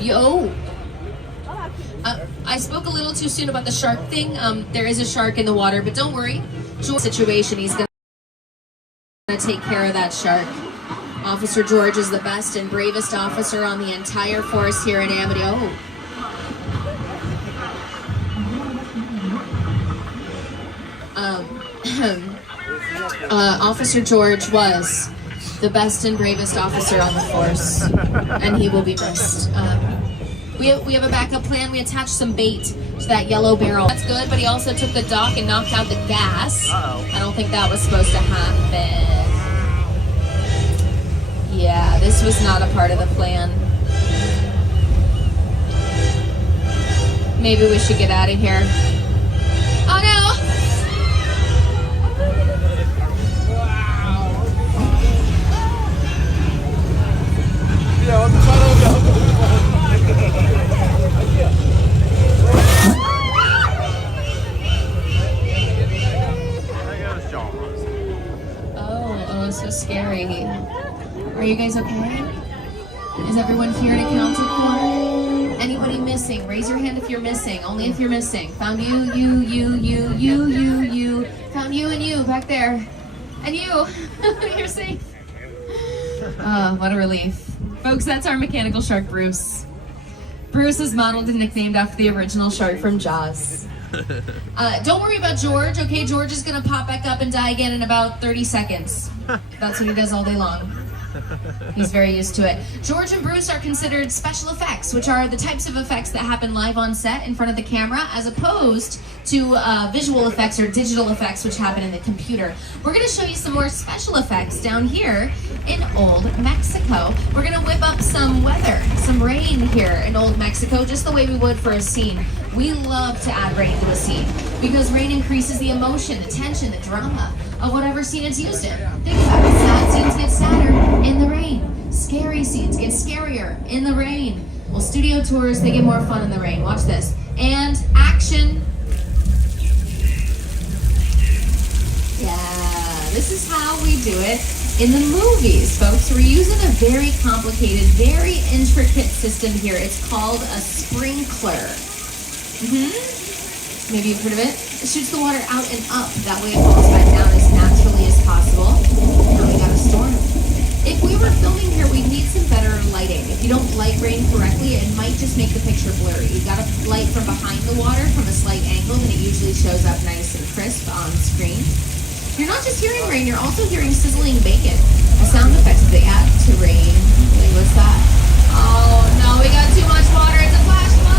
I spoke a little too soon about the shark thing. There is a shark in the water, but don't worry. George's situation, he's gonna take care of that shark. Officer George is the best and bravest officer on the entire force here in Amity. Officer George was the best and bravest officer on the force, and he will be missed. We have a backup plan. We attached some bait to that yellow barrel. That's good, but he also took the dock and knocked out the gas. I don't think that was supposed to happen. Yeah, this was not a part of the plan. Maybe we should get out of here. Oh no! Oh, it's so scary. Are you guys okay? Is everyone here and accounted for? Anybody missing? Raise your hand if you're missing. Only if you're missing. Found you. Found you and you back there. And you. You're safe. Oh, what a relief. Folks, that's our mechanical shark, Bruce. Bruce is modeled and nicknamed after the original shark from Jaws. Don't worry about George, okay? George is gonna pop back up and die again in about 30 seconds. That's what he does all day long. He's very used to it. George and Bruce are considered special effects, which are the types of effects that happen live on set in front of the camera, as opposed to visual effects or digital effects, which happen in the computer. We're gonna show you some more special effects down here in Old Mexico. We're gonna whip up some weather, some rain here in Old Mexico, just the way we would for a scene. We love to add rain to a scene because rain increases the emotion, the tension, the drama of whatever scene it's used in. Think about it, sad scenes get sadder in the rain. Scary scenes get scarier in the rain. Well, studio tours, they get more fun in the rain. Watch this. And action. Yeah, this is how we do it in the movies, folks. We're using a very complicated, very intricate system here. It's called a sprinkler. Maybe you've heard of it. It shoots the water out and up. That way it falls back down as naturally as possible. Now we got a storm. If we were filming here, we'd need some better lighting. If you don't light rain correctly, it might just make the picture blurry. You've got to light from behind the water from a slight angle, and it usually shows up nice and crisp on screen. You're not just hearing rain, you're also hearing sizzling bacon. A sound effect that they add to rain. Wait, what's that? Oh no, we got too much water. It's a flash flood!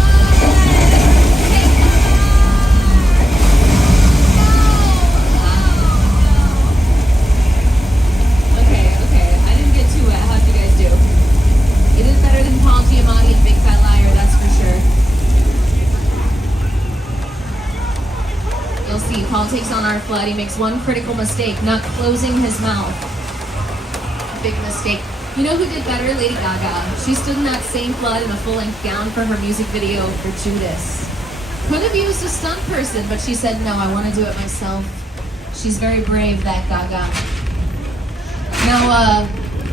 It is better than Paul Giamatti and Big Fat Liar, that's for sure. You'll see, Paul takes on our flood. He makes one critical mistake, not closing his mouth. Big mistake. You know who did better? Lady Gaga. She stood in that same flood in a full-length gown for her music video for Judas. Could have used a stunt person, but she said, no, I want to do it myself. She's very brave, that Gaga. Now,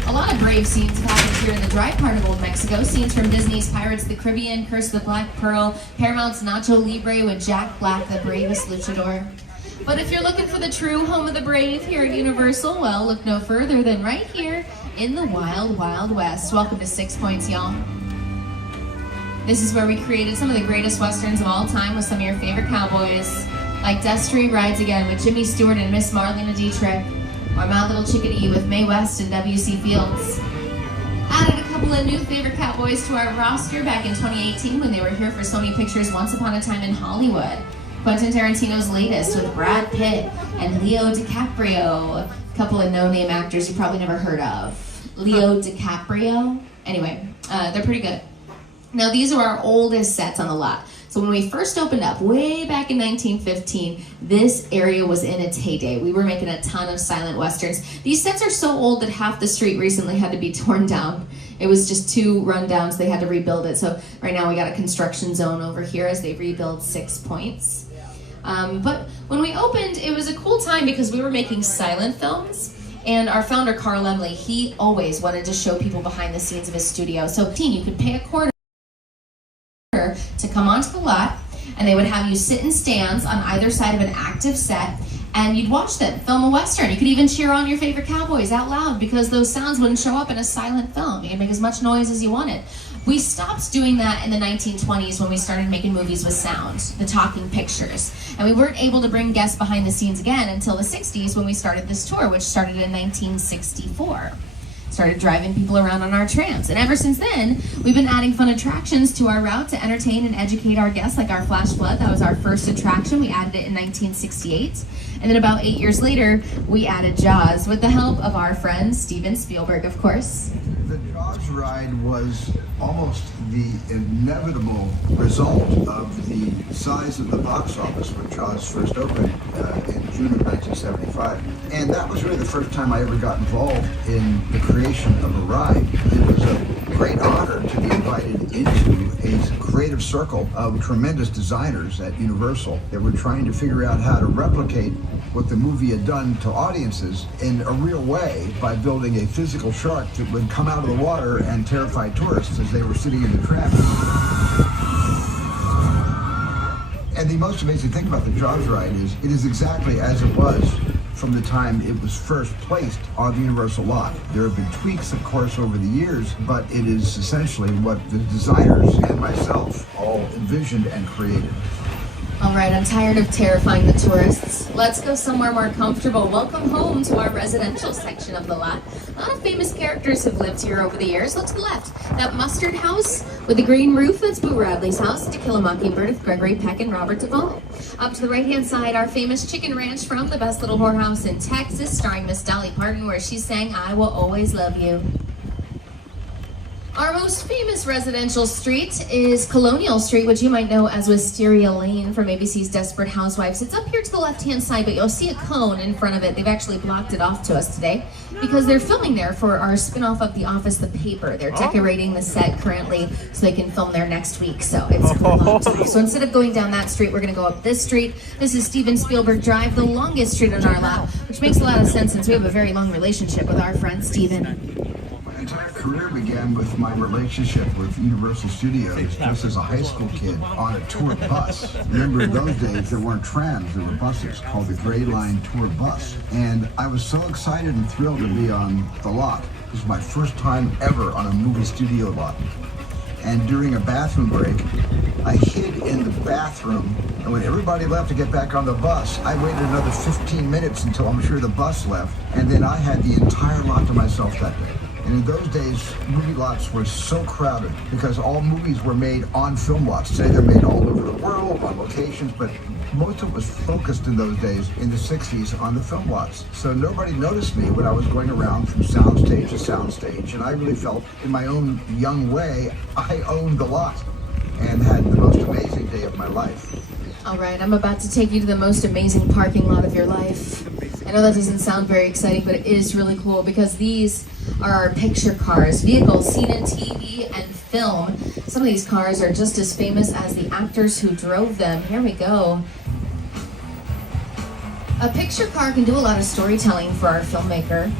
a lot of brave scenes have happened here in the dry part of Old Mexico. Scenes from Disney's Pirates of the Caribbean, Curse of the Black Pearl, Paramount's Nacho Libre with Jack Black, the bravest luchador. But if you're looking for the true home of the brave here at Universal, well, look no further than right here in the Wild, Wild West. Welcome to 6 Points, y'all. This is where we created some of the greatest westerns of all time with some of your favorite cowboys, like Death Street Rides Again with Jimmy Stewart and Miss Marlena Dietrich, or My Little Chickadee with Mae West and W.C. Fields. Added a couple of new favorite cowboys to our roster back in 2018 when they were here for Sony Pictures' Once Upon a Time in Hollywood. Quentin Tarantino's latest with Brad Pitt and Leo DiCaprio. A couple of no-name actors you probably never heard of. Leo DiCaprio. Anyway, they're pretty good. Now these are our oldest sets on the lot. So when we first opened up, way back in 1915, this area was in its heyday. We were making a ton of silent westerns. These sets are so old that half the street recently had to be torn down. It was just too run down, so they had to rebuild it. So right now we got a construction zone over here as they rebuild 6 Points. But when we opened, it was a cool time because we were making silent films. And our founder, Carl Emley, he always wanted to show people behind the scenes of his studio. So you could pay a quarter to come onto the lot, and they would have you sit in stands on either side of an active set, and you'd watch them film a western. You could even cheer on your favorite cowboys out loud because those sounds wouldn't show up in a silent film. You could make as much noise as you wanted. We stopped doing that in the 1920s when we started making movies with sound, the talking pictures. And we weren't able to bring guests behind the scenes again until the 60s when we started this tour, which started in 1964. Started driving people around on our trams. And ever since then, we've been adding fun attractions to our route to entertain and educate our guests, like our Flash Flood. That was our first attraction. We added it in 1968. And then about 8 years later, we added Jaws with the help of our friend Steven Spielberg, of course. The Jaws ride was almost the inevitable result of the size of the box office when Jaws first opened in June of 1975. And that was really the first time I ever got involved in the creation of a ride. It was a great honor to be invited into a creative circle of tremendous designers at Universal that were trying to figure out how to replicate what the movie had done to audiences in a real way by building a physical shark that would come out of the water and terrify tourists as they were sitting in the tram. And the most amazing thing about the Jaws ride is it is exactly as it was from the time it was first placed on the Universal lot. There have been tweaks, of course, over the years, but it is essentially what the designers and myself all envisioned and created. All right, I'm tired of terrifying the tourists. Let's go somewhere more comfortable. Welcome home to our residential section of the lot. A lot of famous characters have lived here over the years. Look to the left. That mustard house with the green roof, that's Boo Radley's house. To Kill a Mockingbird with Gregory Peck and Robert Duvall. Up to the right-hand side, our famous chicken ranch from The Best Little Whorehouse in Texas, starring Miss Dolly Parton, where she sang, "I Will Always Love You." Our most famous residential street is Colonial Street, which you might know as Wisteria Lane from ABC's Desperate Housewives. It's up here to the left-hand side, but you'll see a cone in front of it. They've actually blocked it off to us today because they're filming there for our spin-off of The Office, The Paper. They're decorating the set currently so they can film there next week, so it's blocked off. So instead of going down that street, we're going to go up this street. This is Steven Spielberg Drive, the longest street on our lot, which makes a lot of sense since we have a very long relationship with our friend Steven. My entire career began with my relationship with Universal Studios just as a high school kid on a tour bus. Remember, in those days, there weren't trams, there were buses called the Gray Line Tour Bus. And I was so excited and thrilled to be on the lot. It was my first time ever on a movie studio lot. And during a bathroom break, I hid in the bathroom, and when everybody left to get back on the bus, I waited another 15 minutes until I'm sure the bus left, and then I had the entire lot to myself that day. And in those days, movie lots were so crowded because all movies were made on film lots. Today they're made all over the world, on locations, but most of it was focused in those days, in the 60s, on the film lots. So nobody noticed me when I was going around from soundstage to soundstage, and I really felt, in my own young way, I owned the lot and had the most amazing day of my life. All right, I'm about to take you to the most amazing parking lot of your life. I know that doesn't sound very exciting, but it is really cool because these are our picture cars, vehicles seen in TV and film. Some of these cars are just as famous as the actors who drove them. Here we go. A picture car can do a lot of storytelling for our filmmaker.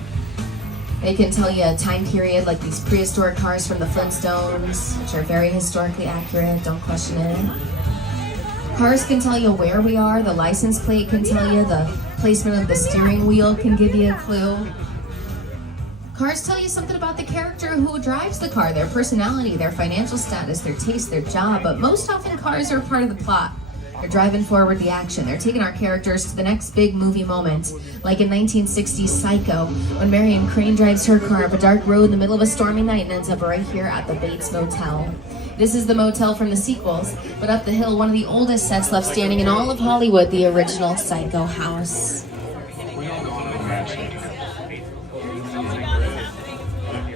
They can tell you a time period, like these prehistoric cars from the Flintstones, which are very historically accurate, don't question it. Cars can tell you where we are, the license plate can tell you, the placement of the steering wheel can give you a clue. Cars tell you something about the character who drives the car, their personality, their financial status, their taste, their job, but most often cars are part of the plot. They're driving forward the action. They're taking our characters to the next big movie moment, like in 1960's Psycho, when Marion Crane drives her car up a dark road in the middle of a stormy night and ends up right here at the Bates Motel. This is the motel from the sequels, but up the hill, one of the oldest sets left standing in all of Hollywood, the original Psycho house.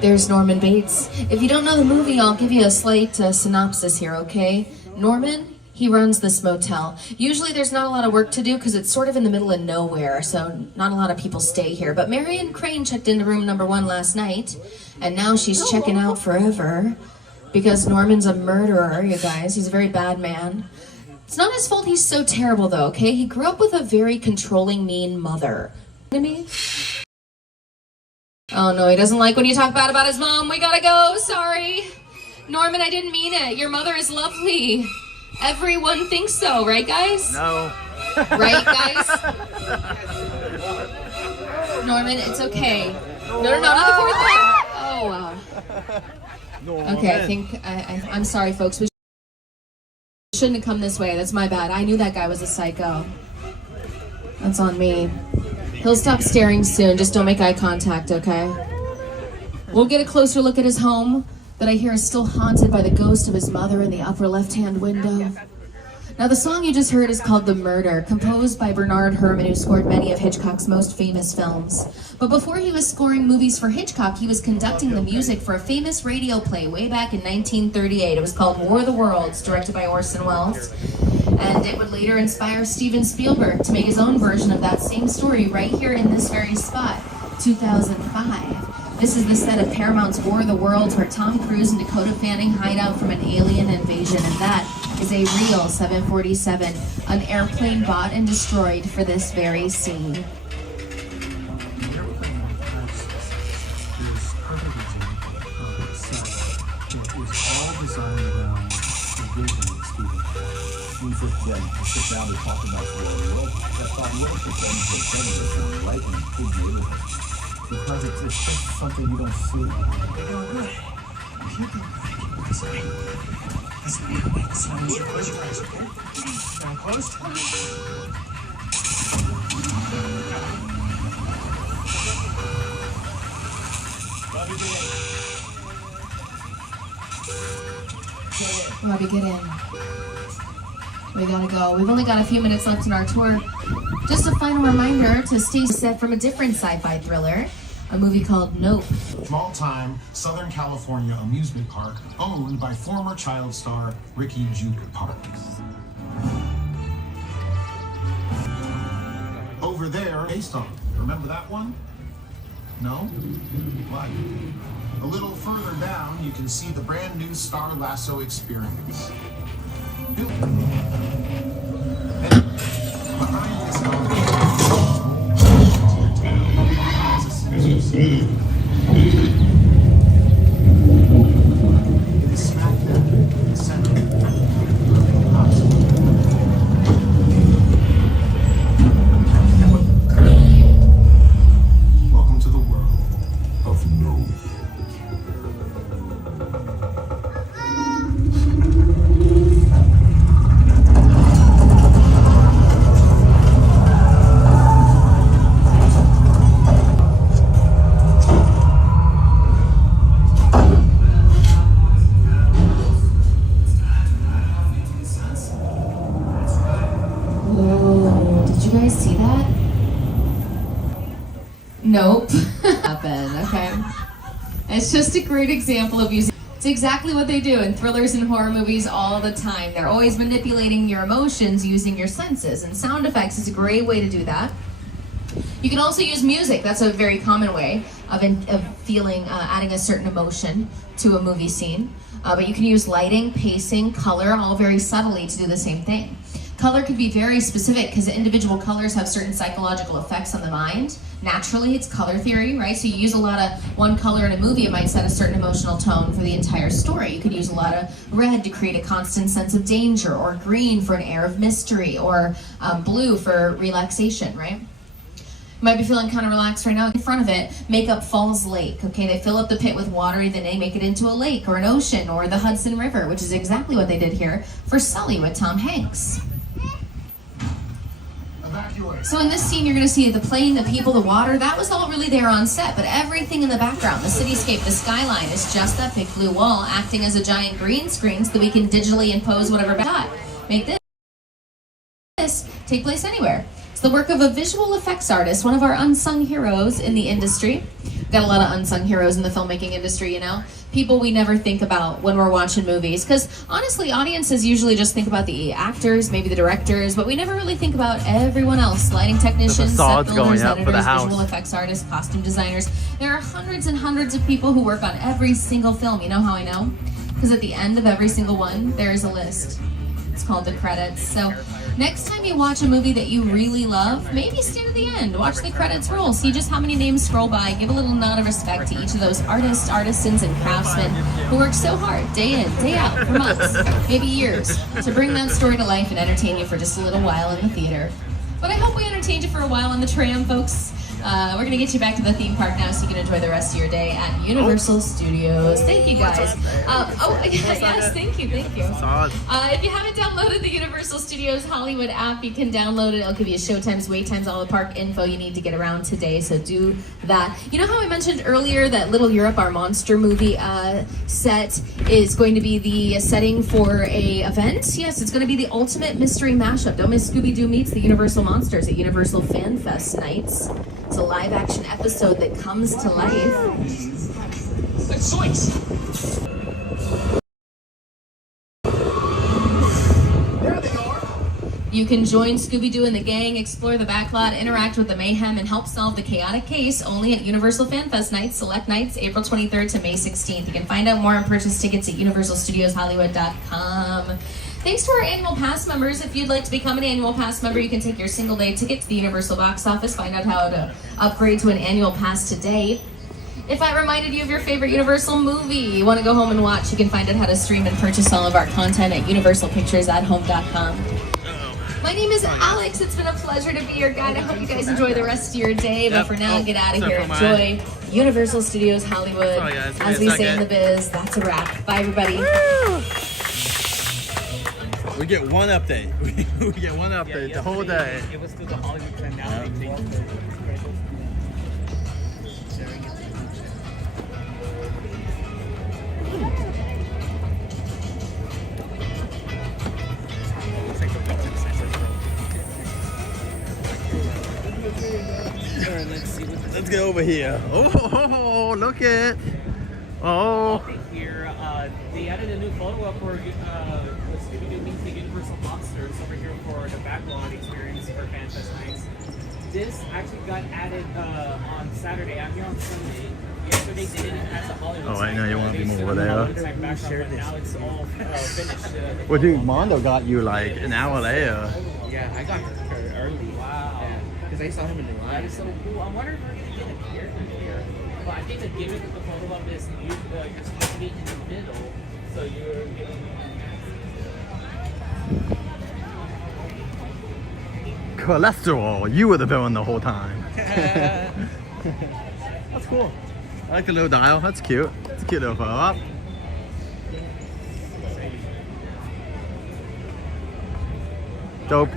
There's Norman Bates. If you don't know the movie, I'll give you a slight synopsis here, okay? Norman, he runs this motel. Usually there's not a lot of work to do because it's sort of in the middle of nowhere, so not a lot of people stay here. But Marion Crane checked into room number 1 last night, and now she's checking out forever because Norman's a murderer, you guys. He's a very bad man. It's not his fault he's so terrible, though, okay? He grew up with a very controlling, mean mother. You know what I mean? Oh no, he doesn't like when you talk bad about his mom. We gotta go, sorry. Norman, I didn't mean it. Your mother is lovely. Everyone thinks so, right guys? No. Right guys? Norman, it's okay. No, not the fourth one. Oh wow. Okay, I think, I'm sorry folks. We shouldn't have come this way. That's my bad. I knew that guy was a psycho. That's on me. He'll stop staring soon, just don't make eye contact, okay? We'll get a closer look at his home that I hear is still haunted by the ghost of his mother in the upper left-hand window. Now the song you just heard is called The Murder, composed by Bernard Herrmann, who scored many of Hitchcock's most famous films. But before he was scoring movies for Hitchcock, he was conducting the music for a famous radio play way back in 1938. It was called WaterWorld, directed by Orson Welles. And it would later inspire Steven Spielberg to make his own version of that same story right here in this very spot, 2005. This is the set of Paramount's War of the Worlds, where Tom Cruise and Dakota Fanning hide out from an alien invasion, and that is a real 747, an airplane bought and destroyed for this very scene. Then to sit down and talk about the world, that thought little percentage of predators right in big neighborhoods. Because it's just something you don't see. You can't do this. This will be quick, so I need you to close your eyes, okay? Now closed. Robbie, get in. We gotta go. We've only got a few minutes left in our tour. Just a final reminder to stay set from a different sci-fi thriller, a movie called Nope. Small-time Southern California amusement park owned by former child star Ricky Juke Park. Over there, based on. Remember that one? No? Why? A little further down, you can see the brand new Star Lasso experience. And behind this it is smack dab in the center of the obstacle. Welcome to the world of no. Whoa, did you guys see that? Nope. Happen, okay. It's just a great example of using. It's exactly what they do in thrillers and horror movies all the time. They're always manipulating your emotions using your senses, and sound effects is a great way to do that. You can also use music. That's a very common way of feeling, adding a certain emotion to a movie scene. But you can use lighting, pacing, color, all very subtly to do the same thing. Color can be very specific because individual colors have certain psychological effects on the mind. Naturally, it's color theory, right? So you use a lot of one color in a movie, it might set a certain emotional tone for the entire story. You could use a lot of red to create a constant sense of danger, or green for an air of mystery, or blue for relaxation, right? You might be feeling kind of relaxed right now. In front of it, Makeup Falls Lake, okay? They fill up the pit with water, then they make it into a lake or an ocean or the Hudson River, which is exactly what they did here for Sully with Tom Hanks. So in this scene, you're going to see the plane, the people, the water. That was all really there on set, but everything in the background, the cityscape, the skyline, is just that big blue wall acting as a giant green screen so that we can digitally impose whatever shot. Make this take place anywhere. It's the work of a visual effects artist, one of our unsung heroes in the industry. Got a lot of unsung heroes in the filmmaking industry, you know? People we never think about when we're watching movies. Because honestly, audiences usually just think about the actors, maybe the directors, but we never really think about everyone else. Lighting technicians, set builders, editors, visual effects artists, costume designers. There are hundreds and hundreds of people who work on every single film. You know how I know? Because at the end of every single one, there is a list. It's called the credits. So next time you watch a movie that you really love, maybe stay to the end, watch the credits roll, see just how many names scroll by, give a little nod of respect to each of those artists, artisans, and craftsmen who work so hard, day in, day out, for months, maybe years, to bring that story to life and entertain you for just a little while in the theater. But I hope we entertained you for a while on the tram, folks. We're going to get you back to the theme park now so you can enjoy the rest of your day at Universal Studios. Thank you, guys. Yes, thank you. If you haven't downloaded the Universal Studios Hollywood app, you can download it. It'll give you showtimes, wait times, all the park info you need to get around today, so do that. You know how I mentioned earlier that Little Europe, our monster movie set, is going to be the setting for a event? Yes, it's going to be the ultimate mystery mashup. Don't miss Scooby-Doo Meets the Universal Monsters at Universal Fan Fest nights. It's a live action episode that comes to life. You can join Scooby-Doo and the gang, explore the backlot, interact with the mayhem, and help solve the chaotic case only at Universal Fan Fest nights, select nights, April 23rd to May 16th. You can find out more and purchase tickets at universalstudioshollywood.com. Thanks to our annual pass members. If you'd like to become an annual pass member, you can take your single day ticket to the Universal box office, find out how to upgrade to an annual pass today. If I reminded you of your favorite Universal movie you want to go home and watch, you can find out how to stream and purchase all of our content at universalpicturesathome.com. My name is Alex. It's been a pleasure to be your guide. I hope you guys enjoy the rest of your day. But for now, get out of here. Enjoy Universal Studios Hollywood. As we say in the biz, that's a wrap. Bye, everybody. We get one update. We get one update the whole day. It was to the Hollywood and now they changed it. Alright, let's get over here. Oh, look it. Oh. Here, they added a new photo up for Scooby-Doo Meets the Universal Monsters over here for the backlot experience for Fanfest Nights. This actually got added on Saturday. I'm here on Sunday. Yesterday they didn't pass the Hollywood. Oh, I know you want to be more over there. Now it's all finished. Well, dude, Mondo got you like an hour later. Yeah, I got here early. Wow. Because I saw him in the line. That is so cool. I'm wondering if we're going to get a character here. But I think the gimmick of the photo op is you're supposed to be in the middle. So you're getting... Cholesterol, you were the villain the whole time. That's cool. I like the little dial, that's cute. It's a cute little photo op. Dope.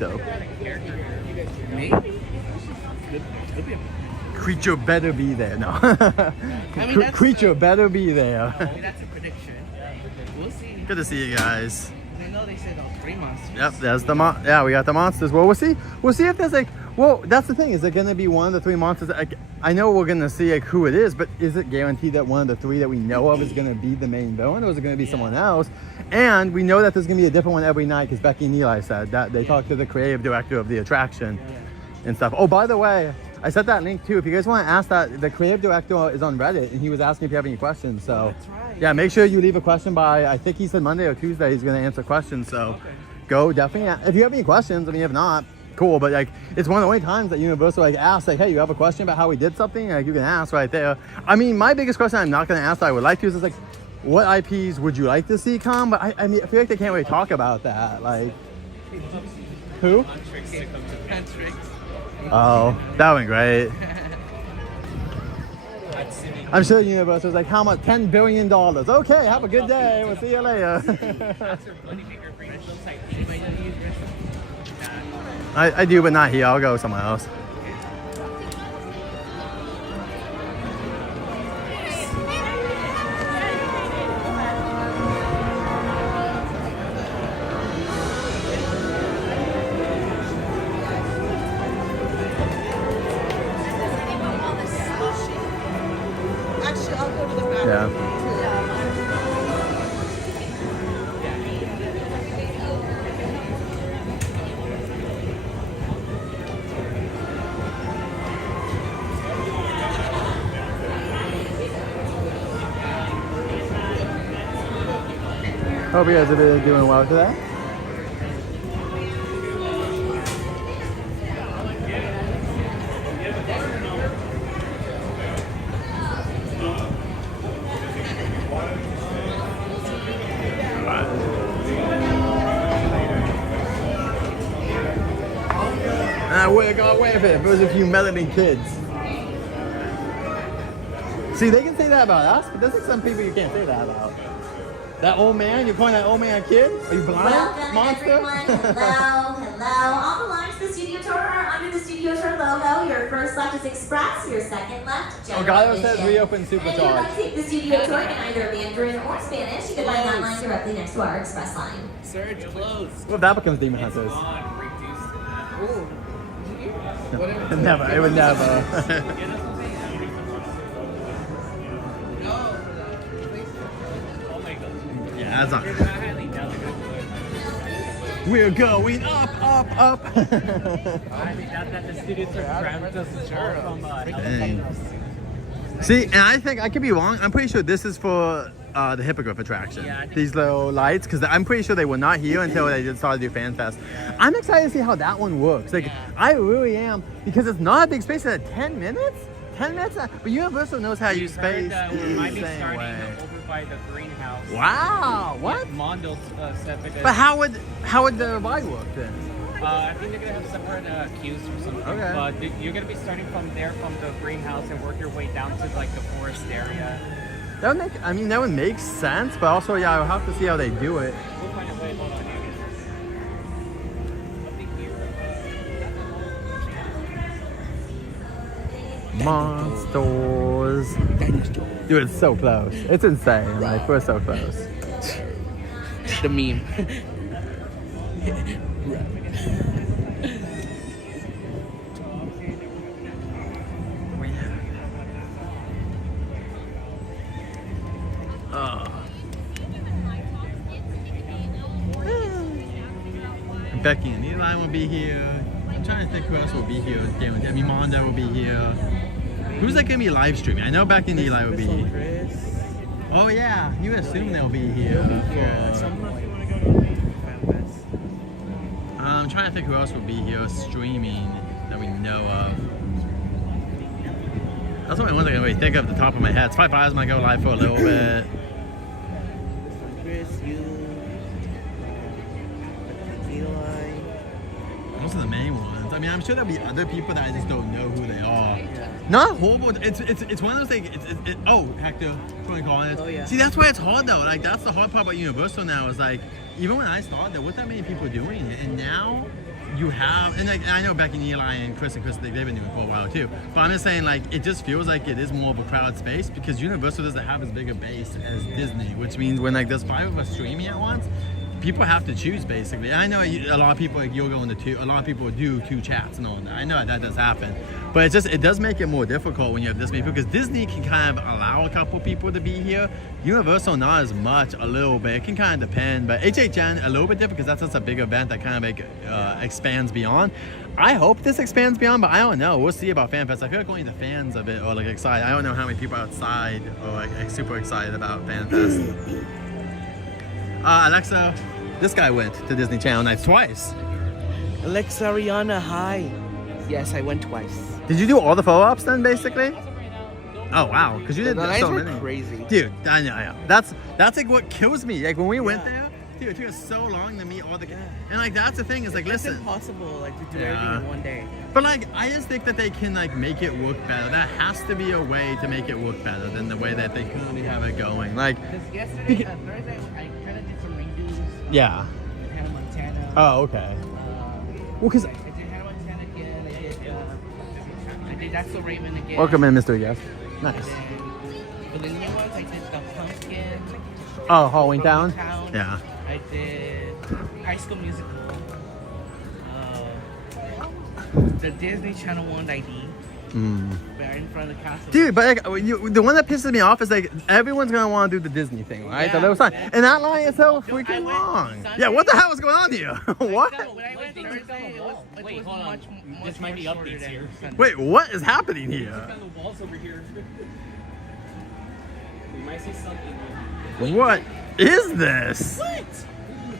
Maybe. Creature better be there. No. I mean, Creature better be there. That's a prediction. We'll see. Good to see you guys. I know they said 3 monsters. Yep, there's the we got the monsters. Well, we'll see. We'll see if there's like. Well, that's the thing. Is it going to be one of the 3 monsters? Like, I know we're going to see like who it is, but is it guaranteed that one of the 3 that we know of is going to be the main villain, or is it going to be someone else? And we know that there's going to be a different one every night because Becky and Eli said that they talked to the creative director of the attraction and stuff. Oh, by the way, I sent that link too. If you guys want to ask that, the creative director is on Reddit and he was asking if you have any questions. So, yeah, make sure you leave a question by, I think he said Monday or Tuesday he's going to answer questions. So, go definitely. If you have any questions, I mean, if not, cool. But like, it's one of the only times that Universal like asks, like, hey, you have a question about how we did something? Like, you can ask right there. I mean, my biggest question I'm not going to ask that I would like to is like, what IPs would you like to see come? But I mean, I feel like they can't really talk about that. Like, who? Oh, that went great. I'm sure Universal was like, how much? $10 billion. Okay, have a good day. We'll see you later. I do, but not here. I'll go somewhere else. Actually, I'll go to the back. Yeah. Hope you guys are really doing well today. I got away with it. If it was a few melody kids. See, they can say that about us, but there's like some people you can't say that about. That old man? You're calling that old man a kid? Are you blind? Welcome, monster? everyone. Hello. All the lines to the Studio Tour are under the Studio Tour logo. Your first left is Express, your second left, General Gallo says Admission. reopen And if you'd like Supercharged. to take the Studio Tour in either Mandarin or Spanish, you can find that line directly next to our Express line. Surge closed. What if that becomes Demon Hunters? Ooh. Never. It would never. Yeah, that's not. We're going up. I think that the studio took ground just from Dang. See, and I think I could be wrong. I'm pretty sure this is for the Hippogriff attraction. Yeah, these little lights, because I'm pretty sure they were not here until they did start to do Fan Fest. I'm excited to see how that one works. Like, I really am, because it's not a big space. At 10 minutes. 10 minutes, but Universal knows how to use space we might be the same starting way. over by the greenhouse. Wow, what? Mondo set because. But how would the ride work then? I think they're gonna have separate queues or something. Okay. But you're gonna be starting from there, from the greenhouse, and work your way down to like the forest area. That would make, that would make sense, but also, yeah, I'll have to see how they do it. We'll find a way. Hold on. Monsters. Dude, it's so close. It's insane. Like, we're so close. The meme. Becky and Eli will be here. I'm trying to think who else will be here. I mean, Monda will be here. Who's like gonna be live streaming? I know Becky and Eli will be here. Oh yeah, you assume they'll be here. I'm trying to think who else will be here streaming that we know of. That's the only one I can really think of at the top of my head. Spy Pies might go live for a little bit. Those are the main ones. I mean, I'm sure there'll be other people that I just don't know who they are. Yeah. Not horrible. It's one of those things. Oh, Hector, trying to call it. Oh yeah. See, that's why it's hard though. Like that's the hard part about Universal now. Is like even when I started, there wasn't that many people doing it, and now you have. And like I know Becky and Eli and Chris, they've been doing it for a while too. But I'm just saying, like it just feels like it is more of a crowded space because Universal doesn't have as big a base as Disney, which means when like there's 5 of us streaming at once. People have to choose basically. I know a lot of people like you'll go into 2. A lot of people do 2 chats and all that. I know that does happen, but it does make it more difficult when you have this many people because Disney can kind of allow a couple people to be here. Universal not as much, a little bit. It can kind of depend, but HHN a little bit different because that's just a big event that kind of expands beyond. I hope this expands beyond, but I don't know. We'll see about FanFest. I feel like only the fans of it are like excited. I don't know how many people outside are like super excited about FanFest. Alexa. This guy went to Disney Channel nights twice. Alexa, Rihanna, hi. Yes, I went twice. Did you do all the follow-ups then, basically? Oh wow, because you did the so were many. Crazy, dude. I know. That's like what kills me. Like when we went there, dude, it took us so long to meet all the. And like that's the thing is like, listen, it's impossible like to do everything in one day. But like, I just think that they can like make it work better. That has to be a way to make it work better than the way that they currently have it going. Like, yesterday, Thursday, I kind of did some redos. Yeah. Hannah Montana. Oh, okay. Well, because I did Hannah Montana again. I did That's So Raven again. Welcome in, Mr. Guest. Nice. For the new ones, I did the Pumpkin. Oh, Halloween Town? Yeah. I did High School Musical. The Disney Channel 1 ID. Right in front of the castle. Dude, but like, the one that pisses me off is like everyone's gonna want to do the Disney thing, right? The little sign, and that line is so freaking long. Yeah, what the hell is going on here? What? When I went Thursday, it was much this might be updates here. Wait, what is happening here? Look on the walls over here. We might see something. What is this? What?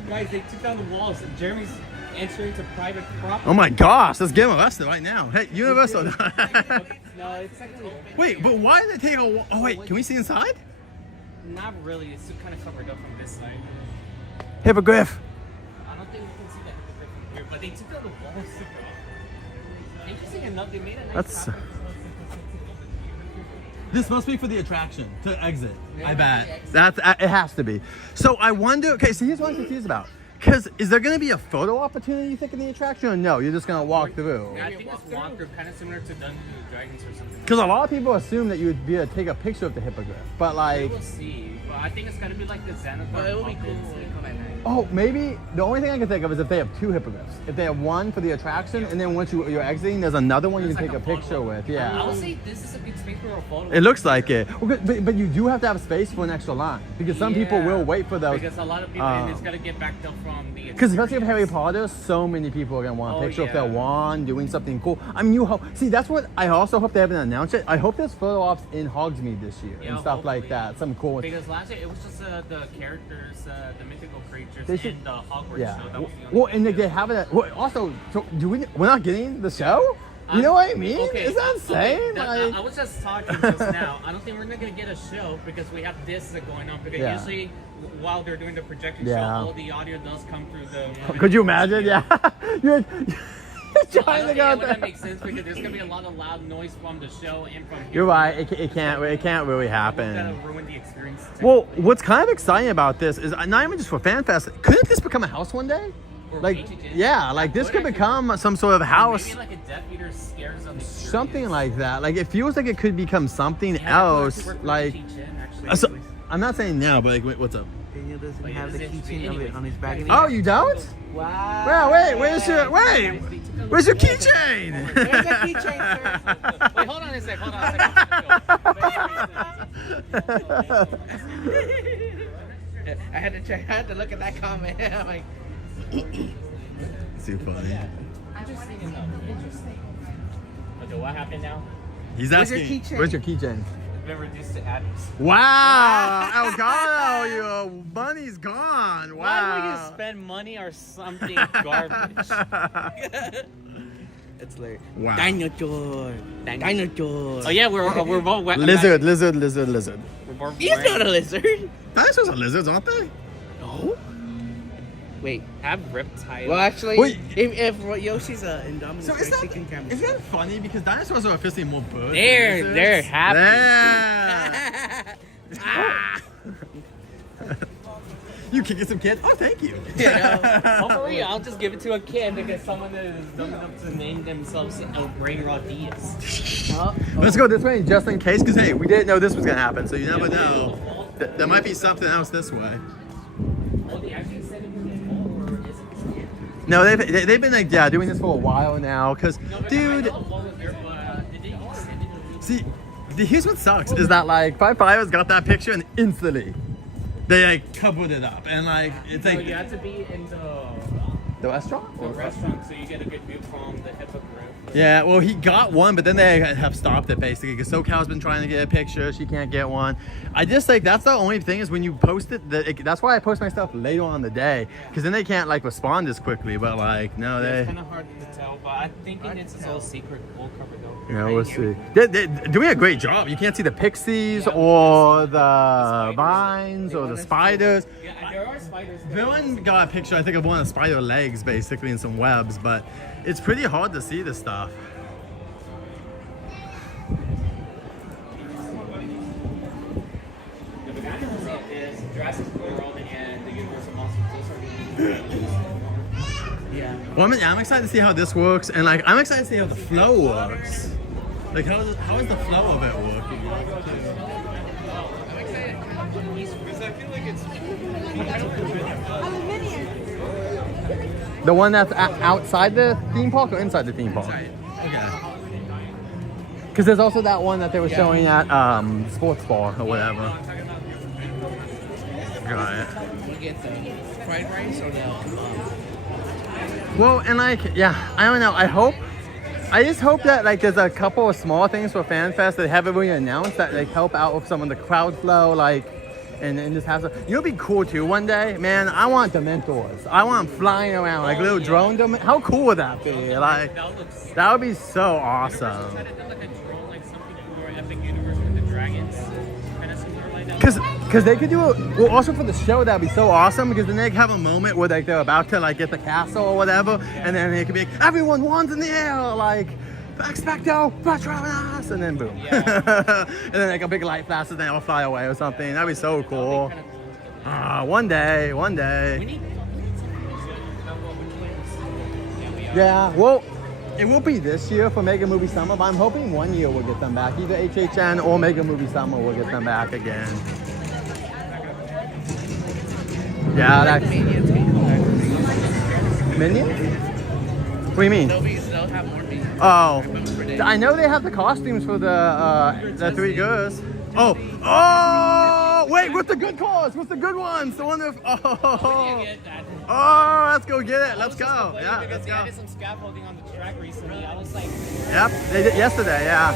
Guys, they took down the walls. And Jeremy's entering to private property. Oh my gosh, let's get arrested right now. Hey, Universal. No, it's actually. Wait, but why did they take a wall? Oh wait, can we see inside? Not really. It's kind of covered up from this side. Hippogriff. I don't think we can see that hippogriff from here, but they took down the walls super off. Interesting enough, they made a nice. This must be for the attraction to exit. Yeah, I bet it has to be. So I wonder. Okay, so here's what I'm confused about. Because is there going to be a photo opportunity, you think, in the attraction, or no? You're just going to walk through? Yeah, I think it's walk through, kind of similar to Dungeons and Dragons or something. Because a lot of people assume that you would be able to take a picture of the hippogriff, but like... We'll see, but I think it's going to be like the Xanathar. It will be cool. Oh, maybe the only thing I can think of is if they have 2 hippogriffs. If they have one for the attraction, and then once you're exiting, there's another one you can take a picture with. Yeah. I would say this is a good space for a photo. It looks like it. Well, but you do have to have space for an extra line, because some people will wait for those. Because a lot of people, and it's got to get backed up from the... Because especially with Harry Potter, so many people are going to want a picture of their wand doing something cool. I mean, you hope... See, that's what I also hope they haven't announced it. I hope there's photo ops in Hogsmeade this year and stuff like that. Some cool... Because last year, it was just the characters, the mythical creatures in the Hogwarts show. That was the well, and they have it... Well, also, so we're not getting the show? You know what I mean? Okay, is that insane? Okay, I was just talking just now. I don't think we're not going to get a show because we have this going on. Because usually, while they're doing the projection show, all the audio does come through the... Could you imagine? Yeah. You're trying to go... That makes sense because there's going to be a lot of loud noise from the show and from... You're right. It can't really happen. That'll ruin the experience. Well, what's kind of exciting about this is not even just for FanFest. Couldn't this become a house one day? Like, yeah, like this could become some sort of house. Maybe like a Death Eater scares them. Something like that. Like it feels like it could become something else. Like, so, I'm not saying now, but like, wait, what's up? Daniel doesn't have the keychain of it on his bag. Oh, you don't? Wow. Well, wait, where's your keychain? Where's the keychain, sir? Wait, hold on a sec. I had to look at that comment. I'm like, too funny. I just think it's interesting. Okay, what happened now? He's asking, where's your keychain? It's been reduced to atoms. Wow! Elgato, your money's gone. Wow. Why would you spend money or something garbage? it's like wow. Dinosaur. Oh yeah, we're both lizard. He's not a lizard. Dinosaurs are lizards, aren't they? No. Wait, have reptiles. Well, actually, wait. If Yoshi's an Indominus, so is that funny? Because dinosaurs are officially more birds. They're happy. Yeah. You can get some kids. Oh, thank you. Hopefully, I'll just give it to a kid because someone is dumb enough to name themselves El Brain Rodillas. Let's go this way just in case, because hey, we didn't know this was gonna happen, so you never know. There might be something else this way. No, they've been like doing this for a while now, cause dude. See, here's what sucks is that like Five Fires got that picture and instantly they like covered it up and like it's like. So you have to be in the restaurant. The restaurant, so you get a good view from the hippogriff. Yeah, well, he got one, but then they have stopped it basically because SoCal's been trying to get a picture. She can't get one. I just like that's the only thing is when you post it. That's why I post my stuff later on in the day because then they can't like respond as quickly. But like no, It's kind of hard to tell, but I'm thinking it's all secret. We'll cover though. Yeah, we'll see. They're doing a great job. You can't see the pixies or the vines or the spiders. Yeah, there are spiders. Villain got a picture, I think, of one of the spider legs, basically, and some webs, but it's pretty hard to see this stuff. The guy who is Jurassic World and the Universal Monsters. Yeah. Well, I'm excited to see how this works, and like I'm excited to see how the flow works. Like how is the flow of it working? I'm excited because I feel like it's The one that's outside the theme park or inside the theme park? Inside. Okay. Because there's also that one that they were showing at Sports Bar or whatever. Got it. You get the fried rice or the. Well, and like, yeah, I don't know. I just hope that like there's a couple of small things for FanFest that haven't really announced that like help out with some of the crowd flow, like, and just have some. You'll be cool too one day, man. I want Dementors. I want them flying around like little drone Dementors. How cool would that be? Like, that would be so awesome. Because they could do it. Well, also for the show, that'd be so awesome. Because then they could have a moment where like they're about to like get the castle or whatever, and then they could be like, everyone wands in the air, like expecto patronus, and then boom, and then like a big light flash, and they all fly away or something. That'd be so cool. One day. Yeah. Well, it will be this year for Mega Movie Summer, but I'm hoping 1 year we'll get them back. Either HHN or Mega Movie Summer will get them back again. Yeah, that's... Minions? What do you mean? They'll have more minions. Oh. I know they have the costumes for the three girls. Oh! Wait, what's the good cause? What's the good ones? The one that... Oh, let's go get it. Let's go. Yeah, let's They go. added some scaffolding on the track recently. I was like... Yep, they did yesterday, yeah.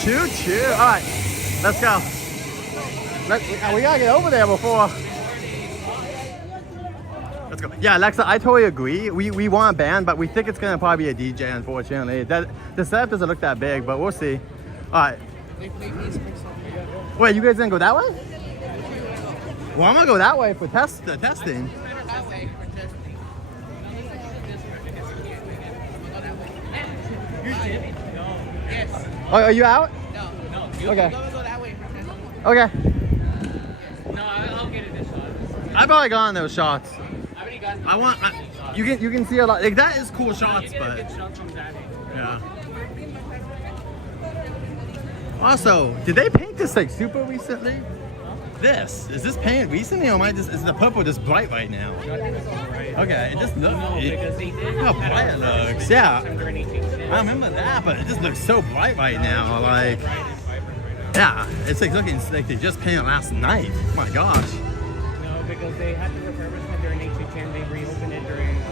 Choo choo. All right, let's go. We gotta get over there before. Let's go. Yeah, Alexa, I totally agree. We want a band, but we think it's gonna probably be a DJ, unfortunately. The setup doesn't look that big, but we'll see. All right. Wait, you guys didn't go that way? Well, I'm gonna go that way for testing. Oh, are you out? No. Okay. Go that way for testing. Okay. No, I'll get it this shot. I've already gotten those shots. I already got I want. You can see a lot. Like that is cool shots, but yeah. Also, did they paint this like super recently? Is this painted recently, or is the purple just bright right now? Okay, it just looks. How bright it looks. Yeah, I remember that, but it just looks so bright right now. Like, yeah, it's like looking like they just painted last night. Oh my gosh. No, because they had the refurbishment during H10. They reopened it during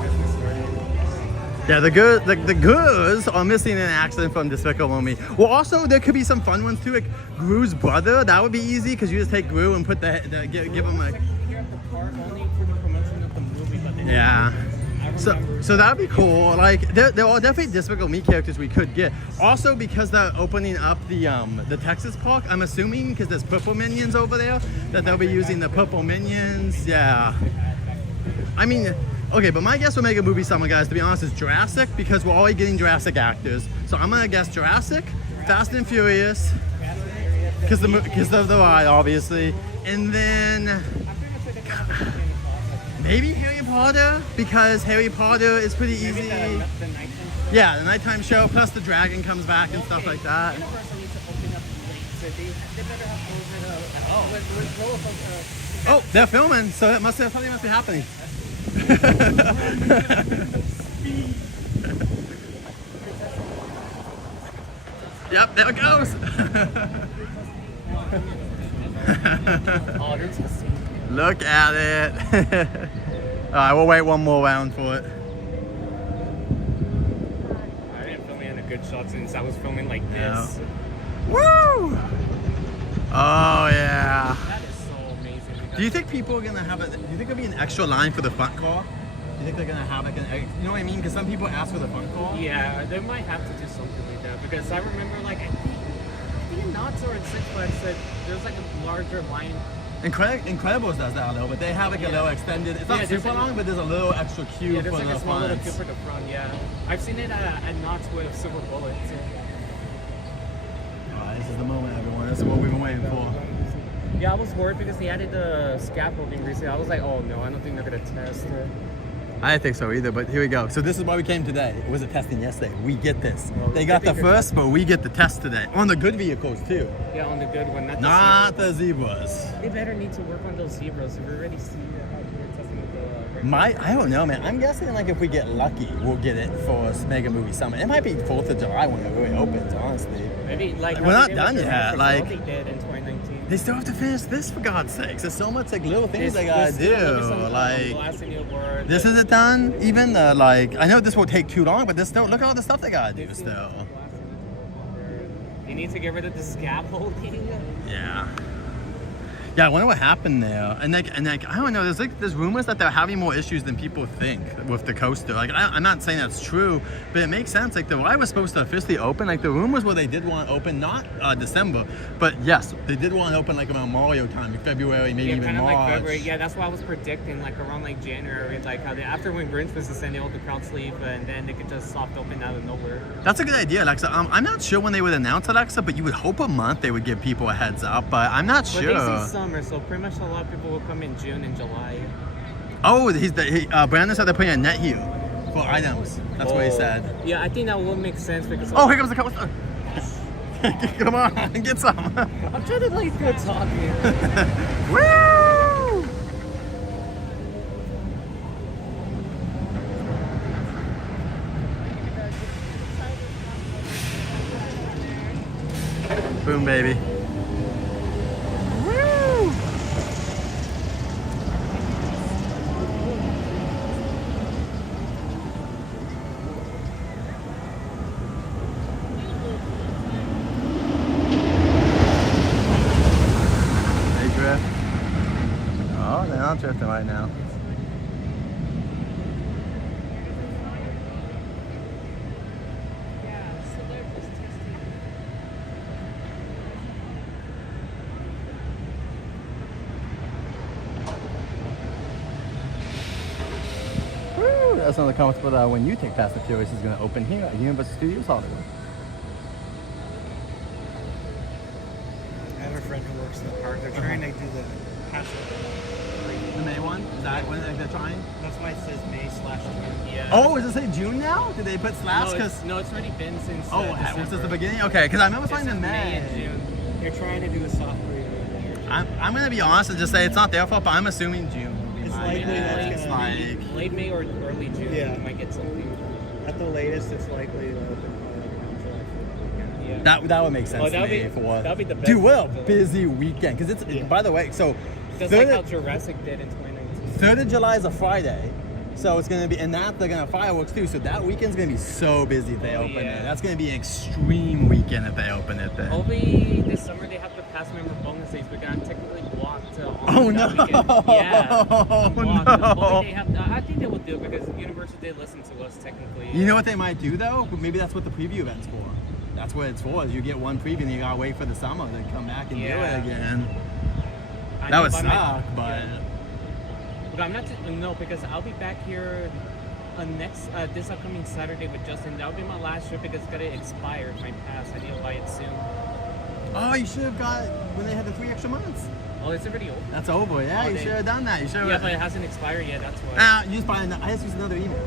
Christmas started. Yeah, the Gurus are missing in action from Despicable Me. Well, also there could be some fun ones too, like Gru's brother. That would be easy because you just take Gru and put give him like. Yeah. So that would be cool. Like there are definitely Despicable Me characters we could get. Also because they're opening up the Texas park, I'm assuming because there's purple minions over there that they'll be using the purple minions. Yeah. I mean. Okay, but my guess for Mega Movie Summer, guys, to be honest, is Jurassic, because we're already getting Jurassic actors. So I'm gonna guess Jurassic, Fast and Furious, because of the ride, obviously, and then maybe Harry Potter, because Harry Potter is pretty easy. Yeah, the nighttime show, plus the dragon comes back and stuff like that. Oh, they're filming, so something must be happening. Yep, there it goes. Look at it. Alright, we'll wait one more round for it. I didn't film it in a good shot since I was filming like this. Woo! Oh yeah. That is so amazing. Do you think people are gonna have do you think there'll be an extra line for the front car? Do you think they're gonna have like you know what I mean? Because some people ask for the front car. Yeah, they might have to do something like that because I remember like I think in Knott's or in Six Flags said there's like a larger line. Incredibles does that a little, but they have like a little extended. It's not super long, but there's a little extra queue for like the a small little front. queue for the front. Yeah, I've seen it at Knott's with Silver Bullet too. This is the moment, everyone. This is what we've been waiting for. Yeah, I was worried because they added the scaffolding recently. I was like, oh no, I don't think they're gonna test it. I didn't think so either, but here we go. So this is why we came today. It was a testing yesterday. We get this. Well, they got the first, but we get the test today. On the good vehicles too. Yeah, on the good one, not the zebras. They better need to work on those zebras. We already see how they're testing with the... I don't know, man. I'm guessing like if we get lucky, we'll get it for Mega Movie Summit. It might be 4th of July when it really opens, honestly. Maybe like we're not done yet. Like they did in 2019. They still have to finish this, for God's sakes. There's so much like little things they gotta do. Like this isn't done. Even the I know this will take too long, but this still look at all the stuff they gotta do still. You need to get rid of the scaffolding. Yeah. Yeah, I wonder what happened there. And I don't know. There's rumors that they're having more issues than people think with the coaster. Like I'm not saying that's true, but it makes sense. Like the ride was supposed to officially open. Like the rumors were they did want to open not December, but yes, they did want to open like around Mario time, like February, maybe even March. Like February. Yeah, that's what I was predicting. Like around like January, like how after when Grinch was descending, all the crowd sleep, and then they could just soft open out of nowhere. That's a good idea, Alexa. I'm not sure when they would announce Alexa, but you would hope a month they would give people a heads up. But I'm not sure. They see summer, so pretty much a lot of people will come in June and July. Oh, Brandon said they're putting a net here for items. That's what he said. Yeah, I think that will make sense because. Oh, here comes the coaster. Come on, get some. I'm trying to like go talk here. Woo! Boom, baby. Drifting right now. Woo! That's another comment for when you take Fast and Furious is going to open here at Universal Studios Hollywood. I have a friend who works in the park. They're trying to do the pass. May one? Is that when they're trying? That's why it says May/June. Yeah. Oh, does it say June now? Did they put slash? No, it's already been since. Oh, was this the beginning? Okay, because I remember finding May and June. They're trying to do a soft reboot. I'm gonna be honest and just say it's not their fault, but I'm assuming June. It's likely it's like late May or early June. Yeah. You might get something. At the latest, it's likely to open Yeah. that would make sense to me. That'd be the best. Dude, what a busy weekend! Because it's by the way, so just like how Jurassic did in 2019. 3rd of July is a Friday. So it's gonna be, and that they're gonna fireworks too. So that weekend's gonna be so busy if they open it. That's gonna be an extreme weekend if they open it. Then. Hopefully this summer they have the pass member bonus days, but I'm technically blocked. Oh no! Yeah. Oh no! They have, I think they will do it because Universal did listen to us technically. You know what they might do though? Maybe that's what the preview event's for. That's what it's for. Is you get one preview and you gotta wait for the summer to come back and do it again. That would suck, but. But I'm not. No, because I'll be back here this upcoming Saturday with Justin. That'll be my last trip because it's gonna expire. My pass. I need to buy it soon. Oh, you should have got when they had the 3 extra months. Oh, it's already over. That's over. Yeah, you should have done that. You should. Yeah, but it hasn't expired yet. That's why. You just buy. I just use another email.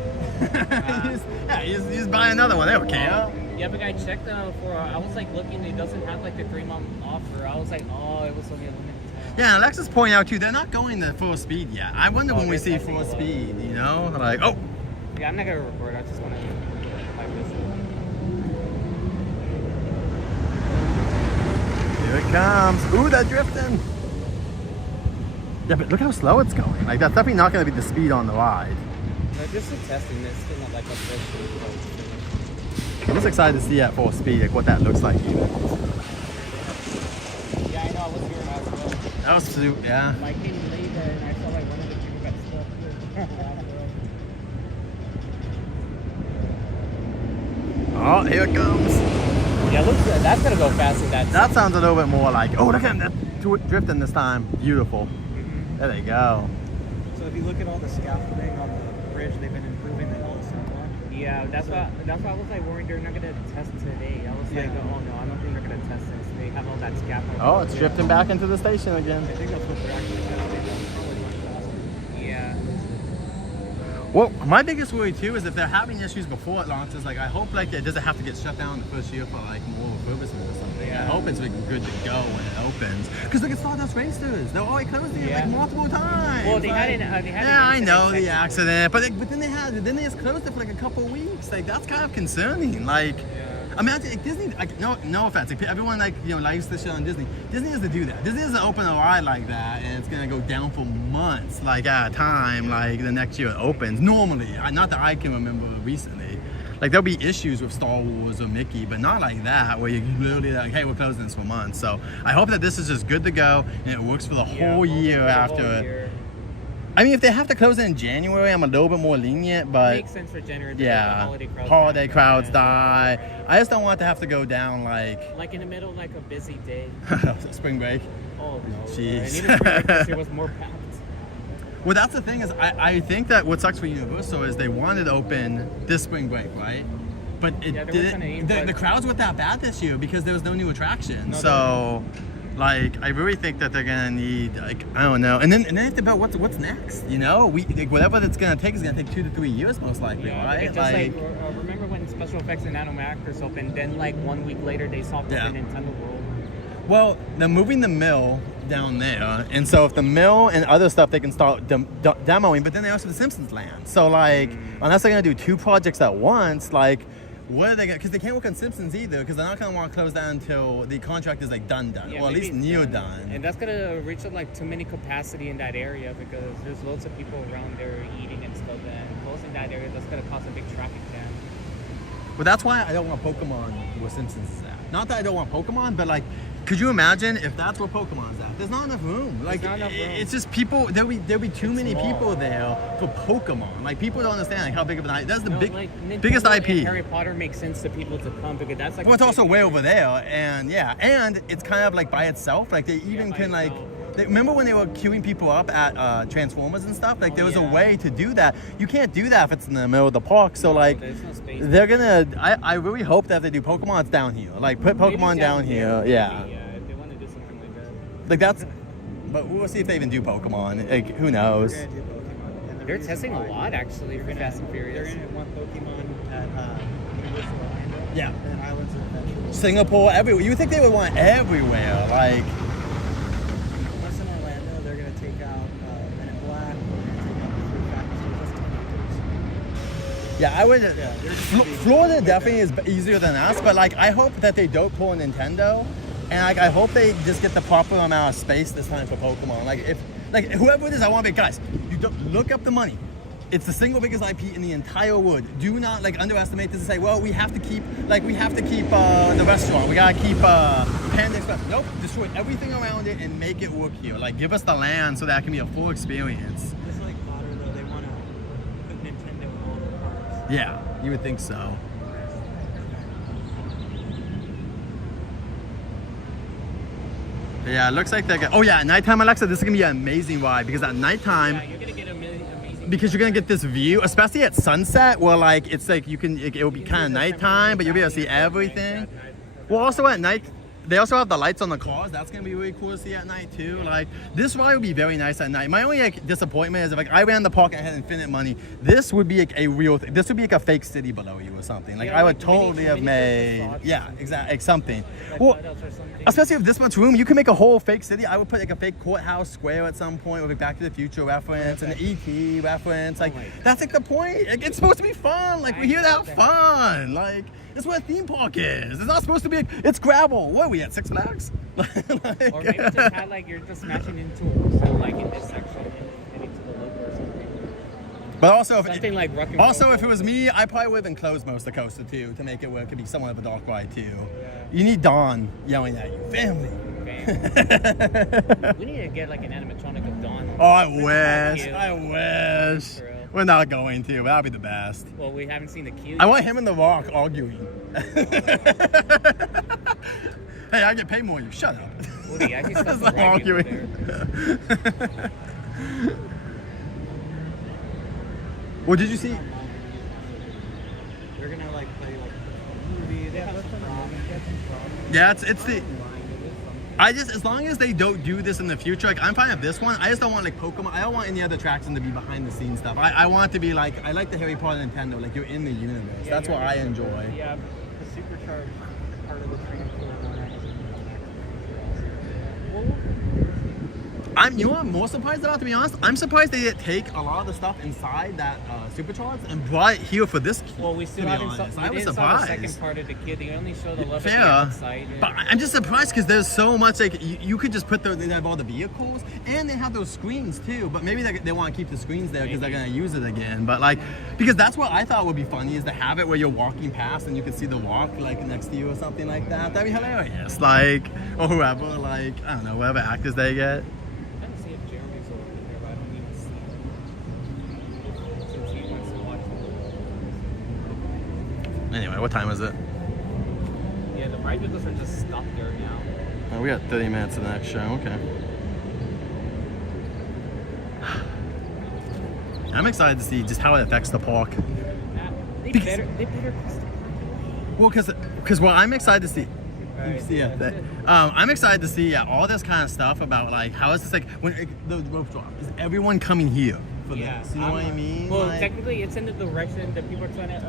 you just buy another one. They don't care. Yeah, but I checked for. I was like looking. It doesn't have like the 3-month offer. I was like, oh, it was only a limited time. Yeah, and Alexis pointing out too, they're not going to full speed yet. I wonder when we see full speed. You know, like oh. Yeah, I'm not gonna record. I just want to like this. Here it comes. Ooh, they're drifting. Yeah, but look how slow it's going. Like that's definitely not going to be the speed on the ride. No, just testing this. Still not like a I'm just excited to see at full speed like what that looks like even. Yeah, I know. I was here as well. That was super, yeah. I came later and I saw like one of the people got stuck here. Oh, here it comes. Yeah, looks that's gonna go fast in that. That sounds a little bit more like, oh, look at him drifting this time. Beautiful. There they go. So if you look at all the scaffolding on the bridge, they've been improving the hill somewhat. Yeah, that's why I was like worried they're not gonna test today. I was like, oh no, I don't think they're gonna test this. They have all that scaffolding. Oh, it's drifting back into the station again. I think that's what they're actually testing. Probably much faster. Yeah. Well, my biggest worry too is if they're having issues before it launches, like I hope like it doesn't have to get shut down the first year for like more refurbishment or something. Yeah. I hope it's like good to go when it opens. Because look at Stardust Racers, they're already closing it like multiple times. Well, they had I know the accident, but then they just closed it for like a couple of weeks. Like that's kind of concerning. Like. Imagine like Disney, like, no offense, like, everyone like likes the show on Disney. Disney doesn't do that. Disney doesn't open a ride like that, and it's gonna go down for months, like at a time, like the next year it opens. Normally, not that I can remember recently. Like there'll be issues with Star Wars or Mickey, but not like that, where you literally like, hey, we're closing this for months. So I hope that this is just good to go and it works for the whole year after it. I mean, if they have to close it in January, I'm a little bit more lenient, but... It makes sense for January because the holiday crowds die. I just don't want to have to go down, like... Like in the middle of, like, a busy day. Spring break. Oh, no. Jeez. And even spring break this year was more packed. Well, that's the thing is, I think that what sucks for Universal is they wanted to open this spring break, right? But it didn't... The crowds weren't that bad this year because there was no new attraction. So... Like, I really think that they're gonna need, like, I don't know, and then it's about what's next. You know, whatever that's gonna take is gonna take 2 to 3 years, most likely, right? Just like remember when special effects and animatronics opened? Then like 1 week later they soft opened Nintendo World. Well, they're moving the mill down there, and so if the mill and other stuff they can start demoing, but then they also have the Simpsons land. So like, unless they're gonna do 2 projects at once, like. What are they gonna? Because they can't work on Simpsons either. Because they're not gonna want to close down until the contract is like done, or at least near done. And that's gonna reach like too many capacity in that area because there's loads of people around there eating and stuff. And closing that area, that's gonna cause a big traffic jam. Well, that's why I don't want Pokemon where Simpsons is at. Not that I don't want Pokemon, but like, could you imagine if that's where Pokemon's at? There's not enough room. Like, it's just people. There'll be too many people there for Pokemon. Like, people don't understand like how big of an IP. That's the biggest IP. And Harry Potter makes sense to people to come because that's like. Well, it's also way over there, and and it's kind of like by itself. Like they even can like. Remember when they were queuing people up at Transformers and stuff? Like there was a way to do that. You can't do that if it's in the middle of the park. So like, they're gonna. I really hope that if they do Pokemon, it's down here. Like put Pokemon down here. Yeah. If they want to do something like that. Like that's. But we'll see if they even do Pokemon. Like, who knows? They're gonna do Pokemon. And the They're reason testing a why lot actually for Fast and Furious. They're gonna want Pokemon at Universal Orlando. Yeah. And Islands of Adventure. Singapore, everywhere. You would think they would want everywhere. Like, Once in Orlando, they're gonna take out Men in Black. They're gonna take out the three factors just to yeah, I would. they're Florida definitely is easier than us, but like, I hope that they don't pull Nintendo, and like, I hope they just get the proper amount of space this time for Pokemon. Like, if like whoever it is, I want to be guys. You don't look up the money. It's the single biggest IP in the entire world. Do not like underestimate this and say, well, we have to keep the restaurant. We gotta keep Panda Express. Nope, destroy everything around it and make it work here. Like, give us the land so that can be a full experience. Just like Potter, though, they want to put Nintendo in all the parks. Yeah, you would think so. Yeah, it looks like they're gonna. Oh yeah, at nighttime, Alexa, this is gonna be an amazing ride because at nighttime. Yeah, you're gonna get amazing. Because you're gonna get this view, especially at sunset, where like it's like it'll be kind of nighttime, but you'll be able to see everything. Well, also at night, they also have the lights on the cars. That's gonna be really cool to see at night too. Like, this ride would be very nice at night. My only like disappointment is if like I ran the park and had infinite money, this would be like a real thing. This would be like a fake city below you or something. Like, I would totally have made, yeah, exactly, like something. Well, especially with this much room, you can make a whole fake city. I would put like a fake courthouse square at some point with a Back to the Future reference and an ET reference. Like, that's like the point. Like, it's supposed to be fun. Like, we're here to have fun. Like, that's what a theme park is. It's not supposed to be. It's gravel. What are we at? 6 Flags? Or maybe just had like you're just smashing into a wall, like in this section and into the loop or something. But also, something like rock and also roll. if it was me, I probably would have enclosed most of the coaster too to make it where it could be somewhat of a dark ride too. You need Dawn yelling at you, family. We need to get like an animatronic of Dawn. Oh, I wish. I wish. We're not going to, but that'd be the best. Well, we haven't seen the cue. I want him and The Rock arguing. Hey, I get paid more than you. Shut up. Woody, I just It's not arguing. Well, did you see? They're gonna like play like a movie. They have some props. Yeah, it's the. I just, as long as they don't do this in the future, like, I'm fine with this one. I just don't want like Pokemon. I don't want any other attraction to be behind the scenes stuff. I want it to be like, I like the Harry Potter Nintendo, like you're in the universe. Yeah, that's what I enjoy. Yeah, the supercharged part of the train floor. You know what I'm more surprised about, to be honest? I'm surprised they didn't take a lot of the stuff inside that supercharged and brought it here for this. Well, we still haven't saw, I was saw the surprised. second part of the kid. They only show the love Fair, at the outside. but I'm just surprised because there's so much, like, you could just put they have all the vehicles and they have those screens too, but maybe they want to keep the screens there because they're going to use it again. But like, because that's what I thought would be funny, is to have it where you're walking past and you can see the walk like next to you or something like that. That'd be hilarious. Like, or whoever, like, I don't know, whatever actors they get. Anyway, what time is it? Yeah, the ride vehicles are just stuck there now. Oh, we got 30 minutes to the next show. Okay. I'm excited to see just how it affects the park. They better. Well, because what I'm excited to see. I'm excited to see all this kind of stuff about like how is this like when the rope drop, is everyone coming here for this? You know what I mean? Well, like, technically, it's in the direction that people are trying to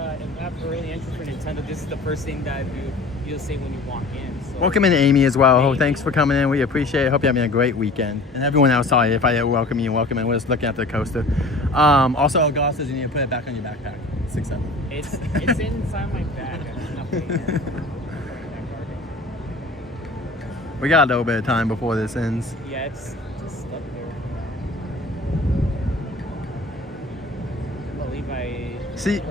have early entry for Nintendo. This is the first thing that you'll see when you walk in. So. welcome in Amy as well. Oh, thanks for coming in. We appreciate it. Hope you're having a great weekend. And everyone else, sorry if I didn't welcome you and welcome in. We're just looking at the coaster. Also, Elgar says you need to put it back on your backpack. 6'7". It's inside my bag. I'm not putting it. We got a little bit of time before this ends. Yeah, it's just stuck there. Well, Levi. See,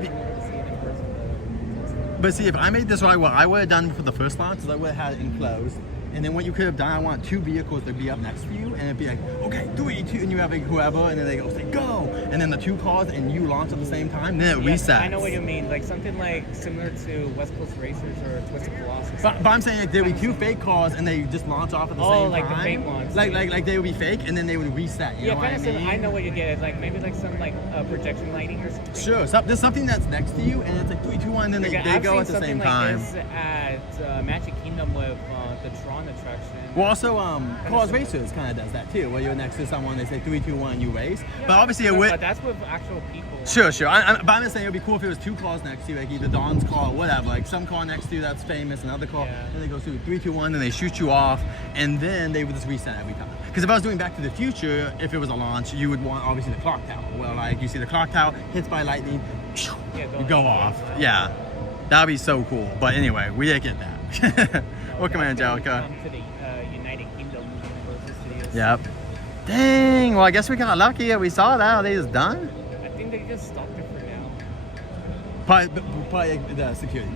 but see, if I made this right, what I would have done for the first launch is I would have had it enclosed. And then what you could have done, I want 2 vehicles to be up next to you, and it'd be like, okay, 3, 2, and you have like whoever, and then they go say go, and then the 2 cars, and you launch at the same time, then it resets. I know what you mean, like something like similar to West Coast Racers or Twisted Colossus. But I'm saying like there would be 2 fake cars, and they just launch off at the same time. Oh, like the fake ones. Like they would be fake, and then they would reset. You know what I mean? I know what you get. Like maybe like some like projection lighting or something. Sure, there's something that's next to you, and it's like 3, 2, 1, and then they go at the same time. I've seen something like this at Magic Kingdom with with the Tron attraction. Well, also, Cars Racers kind of does that too, where you're next to someone, they say 3, 2, 1, you race. Yeah, but obviously, it would. But that's with actual people. Sure. But I'm just saying it would be cool if it was 2 cars next to you, like either Don's car or whatever. Like some car next to you that's famous, another car, and they go through 3, 2, 1, then they shoot you off, and then they would just reset every time. Because if I was doing Back to the Future, if it was a launch, you would want obviously the clock tower. Well, like you see the clock tower hits by lightning, you go off. Yeah, that'd be so cool. But anyway, we didn't get that. Welcome, Angelica. Come to the United Kingdom Universal Studios. Yep. Dang. Well, I guess we got lucky that we saw that. Are they just done? I think they just stopped it for now. Probably the security.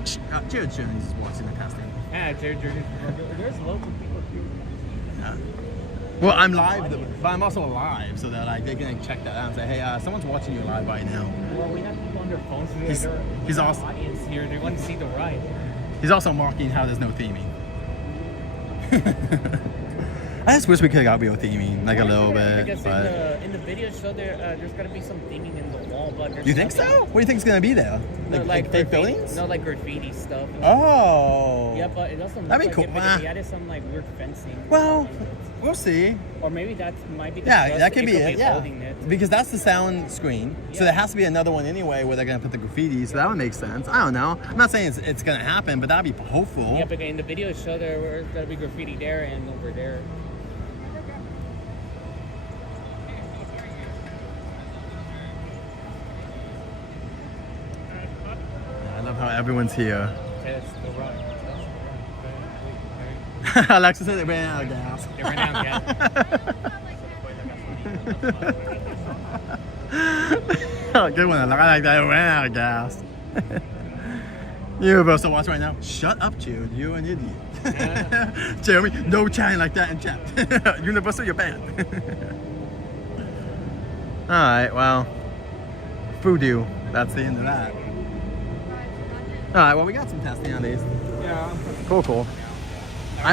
Jared Jones is watching the testing. Yeah, Jared Jones. There's loads of people here. Yeah. Well, I'm live, but I'm also live, so that like they can check that out and say, hey, someone's watching you live right now. Well, we have people on their phones. He's awesome. Audience here. They want to see the ride. He's also marking how there's no theming. I just wish we could have got real theming, like a little bit. Because but... in the video show, there's got to be some theming in the wall, but there's you think so? What do you think's gonna be there? Like fake buildings? No, like graffiti stuff. Oh. Yeah, but it doesn't. That'd be look cool. Like it, they added some like weird fencing. Well, we'll see. Or maybe that might be. Yeah, that could be it. Yeah, it. Because that's the sound screen. Yeah. So there has to be another one anyway where they're gonna put the graffiti. So that would make sense. I don't know. I'm not saying it's gonna happen, but that'd be hopeful. Yeah, but in the video show there's gotta be graffiti there and over there. I love how everyone's here. Test the run. Alexa said they ran out of gas. They ran out of gas. Oh, good one. I like that. They ran out of gas. You're supposed to watch right now. Shut up, Jude. You're an idiot. Yeah. Jeremy, no chatting like that in chat. Universal, you're banned. Alright, well. Voodoo. That's the end of that. Alright, well, we got some testing on these. Yeah. Cool. I still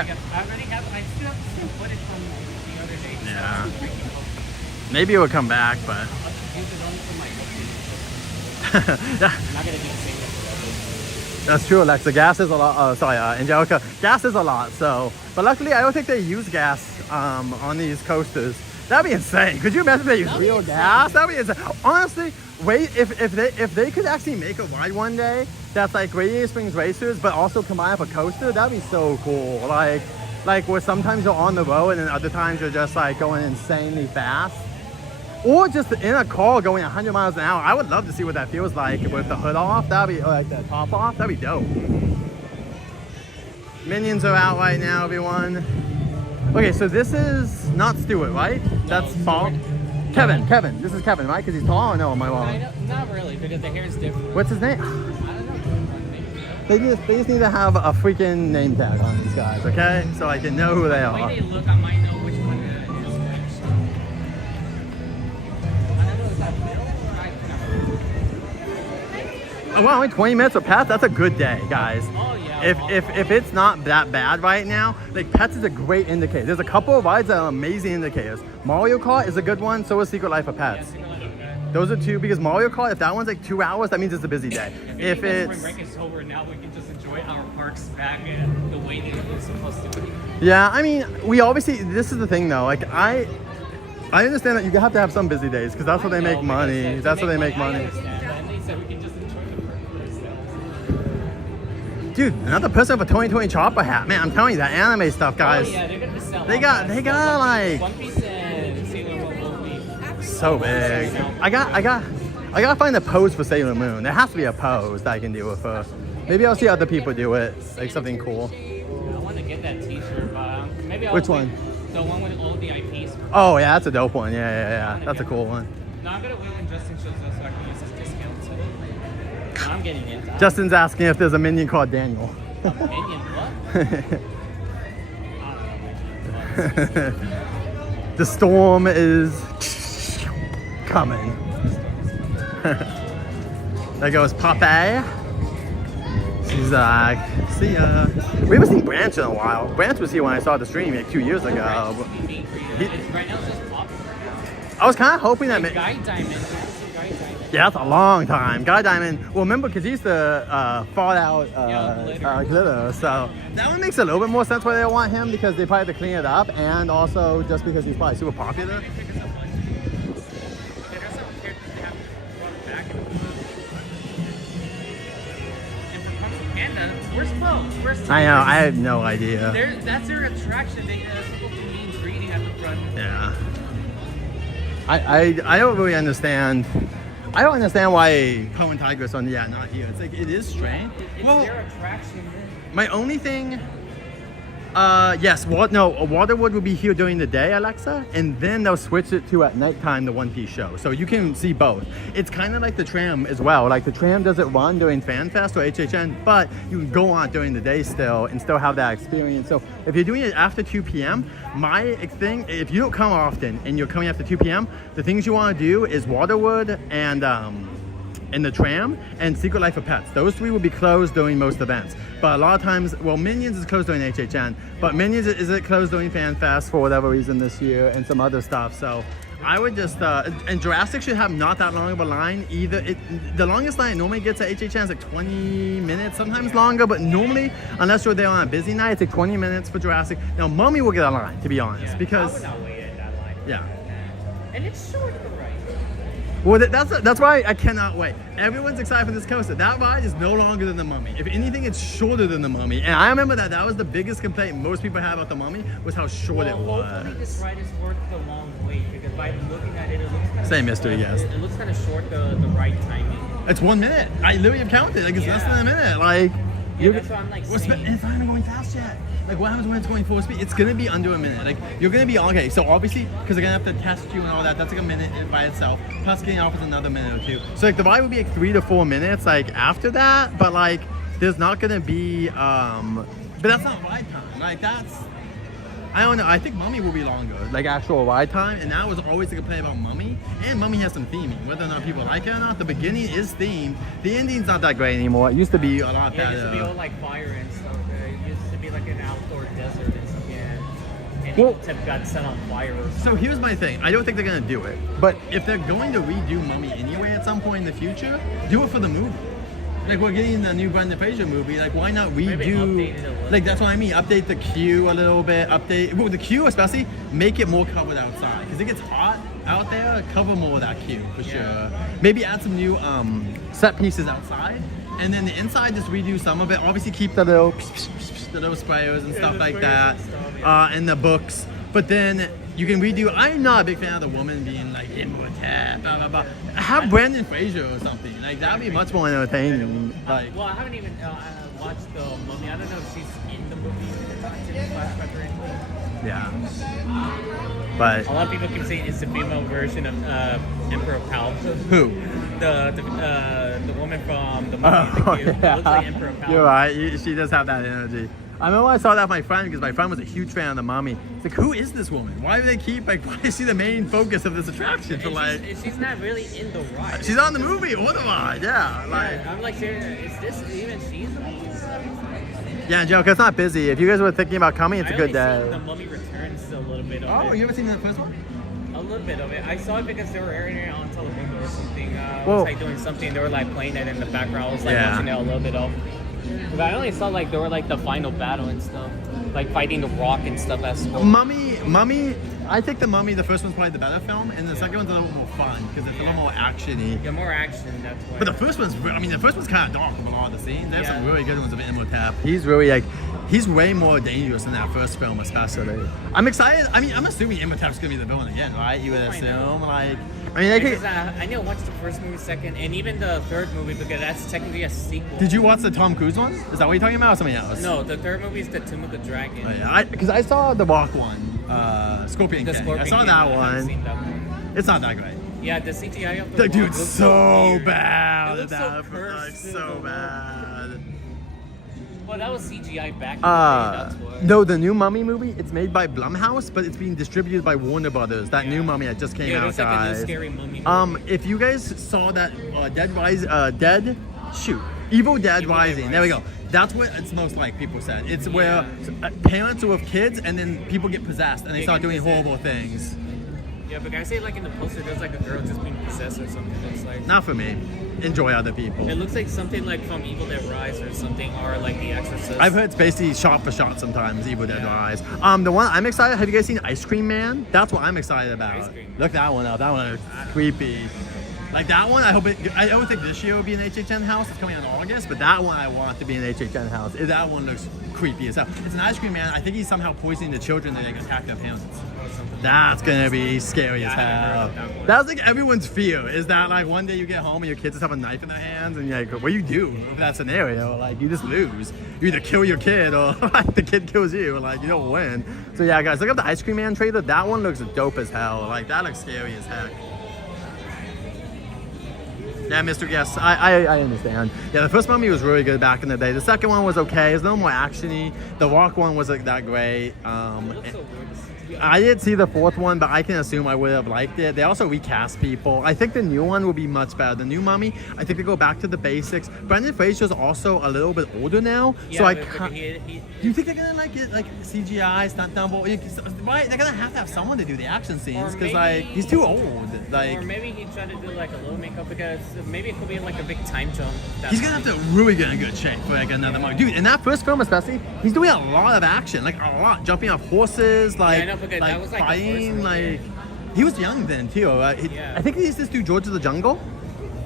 have some footage from the other day. Yeah. Maybe it will come back, but. I'll just use it only for my yeah. I'm not gonna do the same thing. That's true, Alexa. Gas is a lot. Angelica. Gas is a lot. So, but luckily, I don't think they use gas on these coasters. That'd be insane. Could you imagine if they use real gas? That'd be insane. Honestly, wait, if they could actually make a ride one day that's like Radiator Springs Racers, but also combine up a coaster, that'd be so cool. Like where sometimes you're on the road and then other times you're just like going insanely fast. Or just in a car going 100 miles an hour. I would love to see what that feels like with the hood off. That'd be like the top off. That'd be dope. Minions are out right now, everyone. Okay, so this is not Stuart, right? No, that's Paul. Kevin. This is Kevin, right? Because he's tall or no? Am I wrong? Not really, because the hair is different. What's his name? I don't know. They just need to have a freaking name tag on these guys, okay? So I can know who they are. The way they look, I might know which one it is. Oh, wow, only 20 minutes of Pets? That's a good day, guys. Oh, yeah. If it's not that bad right now, like Pets is a great indicator. There's a couple of rides that are amazing indicators. Mario Kart is a good one, so is Secret Life of Pets. Those are two, because Mario Kart, if that one's like 2 hours, that means it's a busy day. If it's... Spring break is over now, we can just enjoy our parks back and the way they were supposed to be. Yeah, I mean, we obviously, this is the thing though, like I understand that you have to have some busy days, because that's how they make money. That's how they make money. Dude, another person with a 2020 Chopper hat. Man, I'm telling you, that anime stuff, guys. Oh, yeah, they're gonna sell. They got like One Piece and Sailor Moon will be so big. I gotta find a pose for Sailor Moon. There has to be a pose that I can do with her. Maybe I'll see other people do it, like something cool. I want to get that T-shirt, but maybe I'll. Which one? The one with all the IPs. Oh yeah, that's a dope one. Yeah. That's a cool one. No, I'm gonna wait when Justin shows up so I can use his discount. So. No, I'm getting it. Justin's asking if there's a minion called Daniel. A minion what? The storm is coming. There goes Popeye. She's like, see ya. We haven't seen Branch in a while. Branch was here when I saw the stream like 2 years ago. Right now it's just Pop. I was kind of hoping that... Guy Diamond. Yeah, that's a long time. Guy Diamond, well, remember, because he used to fall out glitter, so that one makes a little bit more sense why they want him, because they probably have to clean it up, and also just because he's probably super popular. I know, I have no idea. That's their attraction. They supposed to be greeting at the front. Yeah. I don't really understand. I don't understand why Poe and Tiger's on not here. It's like, it is strange. It's their attraction. My only thing, WaterWorld will be here during the day, Alexa, and then they'll switch it to at nighttime, the One Piece show. So you can see both. It's kind of like the tram as well. Like the tram doesn't run during FanFest or HHN, but you can go on during the day still and still have that experience. So if you're doing it after 2 p.m., my thing, if you don't come often and you're coming after 2 p.m., the things you want to do is WaterWorld and the tram and Secret Life of Pets. Those three will be closed during most events. But a lot of times, well, Minions is closed during HHN, but Minions isn't closed during FanFest for whatever reason this year, and some other stuff. So I would just, and Jurassic should have not that long of a line either. The longest line it normally gets at HHN is like 20 minutes, sometimes longer, but normally, unless you're there on a busy night, it's like 20 minutes for Jurassic. Now, Mummy will get a line, to be honest, because... I would not wait in that line. Yeah. And it's short to the right. Well, that's why I cannot wait. Everyone's excited for this coaster. That ride is no longer than the Mummy. If anything, it's shorter than the Mummy. And I remember that was the biggest complaint most people had about the Mummy, was how short it was. Hopefully this ride is worth the long wait, because by looking at it, it looks kind of... Same mystery, yes. It looks kind of short, the ride timing. It's 1 minute. I literally have counted. Like, it's less than a minute. Like... Yeah, that's what I'm like saying. And it's not even going fast yet. Like, what happens when it's going full speed? It's gonna be under a minute. Like, you're gonna be okay. So obviously, because they're gonna have to test you and all that, that's like a minute by itself. Plus, getting off is another minute or two. So like, the ride would be like 3 to 4 minutes. Like after that, but like, there's not gonna be. But that's not ride time. Like that's. I don't know. I think Mummy will be longer, like actual ride time. And that was always the complaint about Mummy. And Mummy has some theming, whether or not people like it or not. The beginning is themed. The ending's not that great anymore. It used to be a lot better. It used to be all like fire and stuff. It used to be like an outdoor desert and stuff. Yeah. And well, it got set on fire. Or something. So here's my thing. I don't think they're gonna do it. But if they're going to redo Mummy anyway at some point in the future, do it for the movie. Like, we're getting the new Brendan Fraser movie. Like, why not redo? Like, that's what I mean. Update the queue a little bit. Well, the queue especially. Make it more covered outside, because it gets hot out there. Cover more of that queue for sure. Maybe add some new set pieces outside, and then the inside just redo some of it. Obviously, keep the little sprayers and stuff like that, and the books. But then you can redo. I'm not a big fan of the woman being like immortal, blah blah blah. Have Brendan Fraser or something. Like, that'd be much more entertaining. Like, well, I haven't even watched the Mummy. I don't know if she's in the movie. Yeah. But a lot of people keep saying it's the female version of Emperor Pal. Who? The woman from the Mummy. Yeah. Looks like Emperor Pal. You're right. She does have that energy. I remember I saw that with my friend, because my friend was a huge fan of the Mummy. It's like, who is this woman? Why do they keep, like, why is she the main focus of this attraction? For like, she's not really in the ride. She's on the movie or the ride, yeah. Like, I'm like, is this even she's the movie? Yeah, Joe, it's not busy. If you guys were thinking about coming, it's a good day. The Mummy Returns a little bit of it. Oh, you ever seen the first one? A little bit of it. I saw it because they were airing it on television or something. I Whoa. was like doing something. They were like playing it in the background. I was like watching it a little bit of. But I only saw like they were like the final battle and stuff, like fighting the Rock and stuff. As well. Mummy. I think the Mummy, the first one's probably the better film, and the second one's a little more fun because it's a little more actiony. Yeah, more action. That's why. But the first one's kind of dark with a lot of the scenes. There's some really good ones of Imhotep. He's really like, he's way more dangerous in that first film, especially. I'm excited. I mean, I'm assuming Imhotep's gonna be the villain again, right? You would assume, like. I mean, I need to watch the first movie, second, and even the third movie because that's technically a sequel. Did you watch the Tom Cruise one? Is that what you're talking about, or something else? No, the third movie is the Tomb of the Dragon. Oh, yeah, because I saw the Rock one, Scorpion King. I saw that one. It's not that great. Yeah, the CGI of the dude's so weird. bad. It looks so cursed, like, so bad. Well, that was CGI back in the day, that's why. No, the new Mummy movie, it's made by Blumhouse, but it's being distributed by Warner Brothers. That new Mummy that just came out, like guys. A new scary Mummy movie. If you guys saw that Evil Dead Rising. There we go. That's what it's most like, people said. It's where parents are with kids and then people get possessed and they start doing horrible things. Yeah, but I say like in the poster, there's like a girl just being possessed or something. It's like Not for me. Enjoy other people. it looks like something like from Evil Dead Rise or something, or like The Exorcist. I've heard it's basically shot for shot sometimes, Evil Dead Rise. The one I'm excited, have you guys seen Ice Cream Man? That's what I'm excited about. Look that one up. That one is creepy. Like that one, I don't think this year will be an HHN house. It's coming out in August, but that one I want to be an HHN house. That one looks creepy as hell. It's an Ice Cream Man. I think he's somehow poisoning the children that they attack their parents. That's gonna be scary as hell. That's like everyone's fear, is that like one day you get home and your kids just have a knife in their hands and you're like, what do you do in that scenario? Like you just lose. You either kill your kid or like the kid kills you, like you don't win. So yeah guys, look up the Ice Cream Man trailer. That one looks dope as hell. Like that looks scary as heck. Yeah, Mr. Yes, I understand. Yeah, the first Mummy was really good back in the day. The second one was okay. It's a little more actiony. The Rock one wasn't that great. I didn't see the fourth one, but I can assume I would have liked it. They also recast people. I think the new one will be much better. The new Mummy, I think they go back to the basics. Brendan Fraser's also a little bit older now, so do you think they're gonna like get like CGI stunt double? Why they're gonna have to have someone to do the action scenes because like he's too old. Like, or maybe he tried to do like a little makeup because maybe it could be like a big time jump. He's gonna have to really get in good shape for like another Mummy. Dude, in that first film especially, he's doing a lot of action, like a lot, jumping off horses, like. Yeah, I know, because like that was like fighting, like he was young then too. Yeah. I think he used to do George of the Jungle,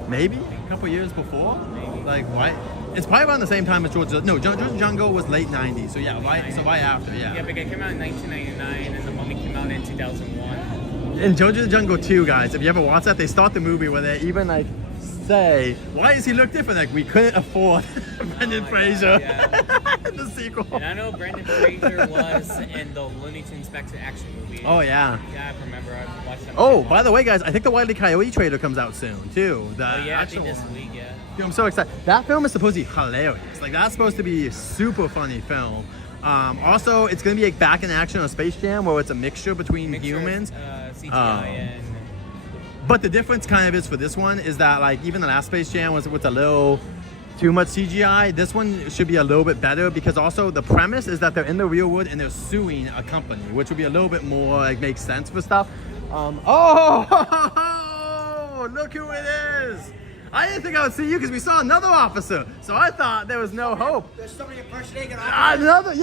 maybe a couple years before. Maybe. Like why? It's probably around the same time as George of the Jungle was late '90s. So yeah, right after. Yeah. Yeah, but it came out in 1999, and the Mummy came out in 2001. And George of the Jungle 2, guys, if you ever watch that, they start the movie where they even like say, why does he look different? Like we couldn't afford Brendan Fraser. The sequel. And I know Brendan Fraser was in the Looney Tunes Back to Action movie. Oh yeah. Yeah, I remember. I watched that. Oh, by the way, guys, I think the Wile E. Coyote trailer comes out soon too. I think this week. Yeah. Dude, I'm so excited. That film is supposed to be hilarious. Like that's supposed to be a super funny film. Also, it's gonna be like back in action on Space Jam, where it's a mixture between humans. CGI and. But the difference kind of is for this one is that like even the last Space Jam was with a little too much CGI. This one should be a little bit better because also the premise is that they're in the real world and they're suing a company, which would be a little bit more like makes sense for stuff. Look who it is! I didn't think I would see you because we saw another officer, so I thought there was no hope. There's somebody impersonating an officer. Another,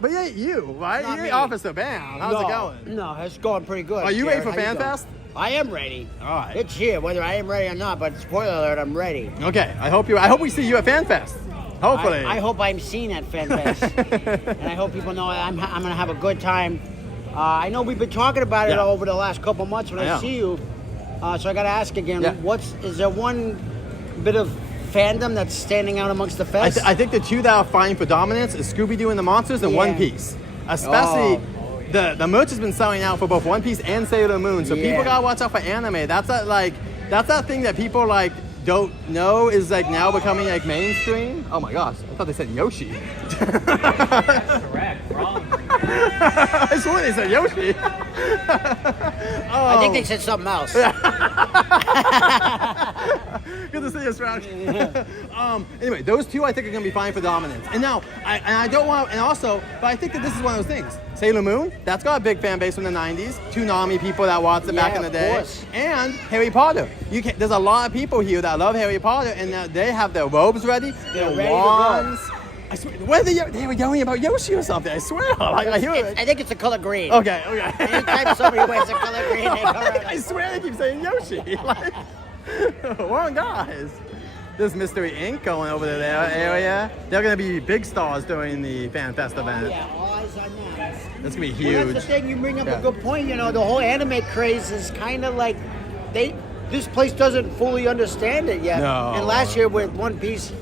but it ain't you, right? You're Officer Bam. How's it going? No, it's going pretty good. Are you ready for FanFest? I am ready. All right. It's here, whether I am ready or not, but spoiler alert, I'm ready. Okay, I hope we see you at FanFest. Hopefully. I hope I'm seen at FanFest. And I hope people know I'm going to have a good time. I know we've been talking about it over the last couple months when I see you. So I got to ask again, is there one bit of fandom that's standing out amongst the fest? I think the two that are fighting for dominance is Scooby-Doo and the Monsters and One Piece. Especially... The merch has been selling out for both One Piece and Sailor Moon, so people gotta watch out for anime. That's that thing that people like don't know is like now becoming like mainstream. Oh my gosh, I thought they said Yoshi. That's correct. Wrong. I swear they said Yoshi. I think they said something else. Good to see you, Stroud. Anyway, those two I think are gonna be fine for dominance. And now, I don't want, and also, but I think that this is one of those things. Sailor Moon, that's got a big fan base from the 90s. Toonami people that watched it back in the day. Course. And Harry Potter. There's a lot of people here that love Harry Potter, and they have their robes ready, their wands. I swear, they were yelling about Yoshi or something. I swear. I hear it. I think it's the color green. Okay. Anytime somebody wears the color green, they come around. I swear they keep saying Yoshi. Like, well, guys. There's Mystery Inc. going over to their area. They're going to be big stars during the FanFest event. Yeah, all eyes on that. That's going to be huge. Well, that's the thing. You bring up a good point. You know, the whole anime craze is kind of like this place doesn't fully understand it yet. No. And last year with One Piece,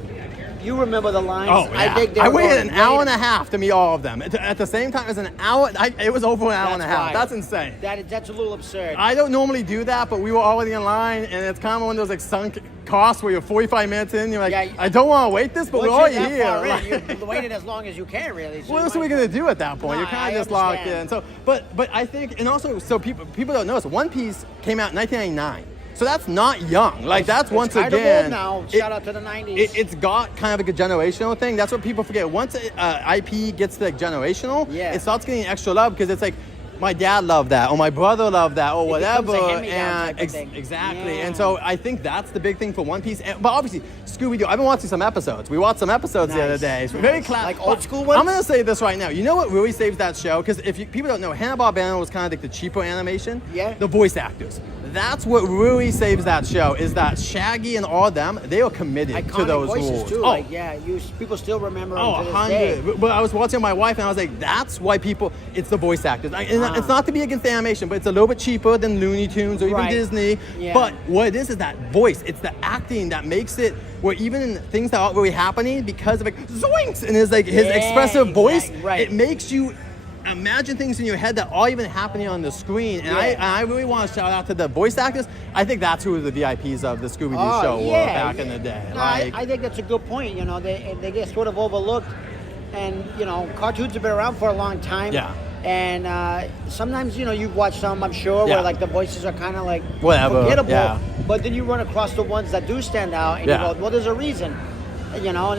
you remember the lines. Oh, yeah. I waited an hour and a half to meet all of them. At the same time, it was an hour. It was over an hour and a half. That's insane. That's a little absurd. I don't normally do that, but we were already in line, and it's kind of one of those like sunk costs where you're 45 minutes in. You're like, I don't want to wait this, but we're already here. You waited as long as you can, really. So what else are we gonna do at that point? You're kind of just locked in. So, but I think, and also, so people don't know this. One Piece came out in 1999. So that's not young. Like that's once kind again. Of old now. Shout out to the 90s. It's got kind of like a generational thing. That's what people forget. Once IP gets like generational, it starts getting extra love because it's like my dad loved that, or my brother loved that, or It whatever. becomes a hand-me-down And type of thing. exactly. Yeah. And so I think that's the big thing for One Piece. But obviously, Scooby-Doo, I've been watching some episodes. We watched some episodes the other day. It's very Like old school ones? I'm going to say this right now. You know what really saves that show? Because if people don't know, Hanna-Barbera was kind of like the cheaper animation. Yeah. The voice actors. That's what really saves that show, is that Shaggy and all them, they are committed to Iconic those voices rules. too. Like, people still remember them to this day. 100. But I was watching my wife and I was like, that's why it's the voice actors. And it's not to be against the animation, but it's a little bit cheaper than Looney Tunes or even Right. Disney. Yeah. But what it is that voice. It's the acting that makes it where even in things that aren't really happening, because of like zoinks and his expressive voice, right. it makes you imagine things in your head that aren't even happening on the screen. And I really want to shout out to the voice actors. I think that's who the VIPs of the Scooby-Doo show were back in the day. No, I think that's a good point. You know, they get sort of overlooked, and you know, cartoons have been around for a long time. Yeah. And sometimes, you know, you've watched some, I'm sure, Yeah. where like the voices are kind of like Whatever, forgettable. yeah. But then you run across the ones that do stand out, and Yeah. you go, well, there's a reason. You know,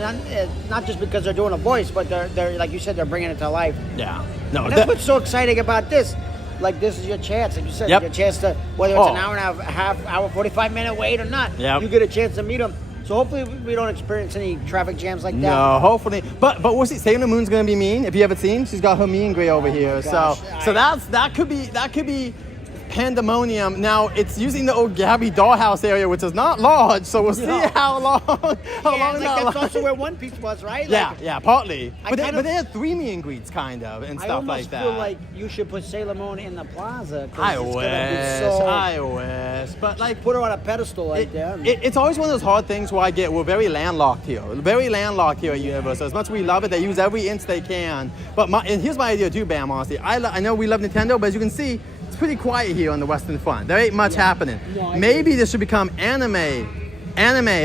not just because they're doing a voice, but they're like you said, they're bringing it to life. Yeah. No, And that's what's so exciting about this. Like, this is your chance, like you said, Yep. your chance to, whether it's Oh. an hour and a half, hour, 45-minute wait or not, Yep. you get a chance to meet them. So hopefully we don't experience any traffic jams like that. No, hopefully. But we'll see. Sailor Moon's gonna be mean. If you haven't seen, she's got her mean gray over here. Gosh, so that could be pandemonium. Now it's using the old Gabby dollhouse area, which is not large. So we'll see how long Like, that that's lasts. also where One Piece was, right? Yeah, Like, yeah, partly. I But kind they of- had 3 meet and greets kind of and I stuff almost like that. feel like you should put Sailor Moon in the plaza. 'Cause I it's wish. gonna be so, I wish. But like, put her on a pedestal like that. it's always one of those hard things where we're very landlocked here. Very landlocked here at Universal. As much as we love it, they use every inch they can. But and here's my idea too, Bam, honestly. I know we love Nintendo, but as you can see, it's pretty quiet here on the Western Front. There ain't much happening. No, Maybe this should become anime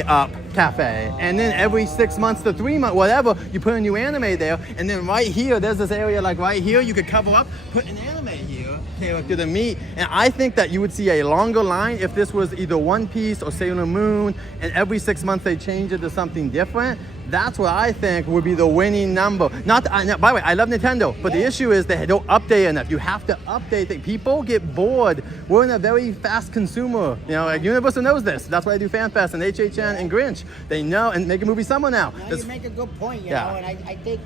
up cafe, and then every 6 months to 3 months, whatever, you put a new anime there, and then right here, there's this area like right here, you could cover up, put an anime here, character to meet, and I think that you would see a longer line if this was either One Piece or Sailor Moon, and every 6 months they change it to something different. That's what I think would be the winning number. By the way, I love Nintendo, but the issue is they don't update enough. You have to update things. People get bored. We're in a very fast consumer. You know, like Universal knows this. That's why they do FanFest and HHN and Grinch. They know, and Make a Movie Summer now. You make a good point, you Yeah. know, and I think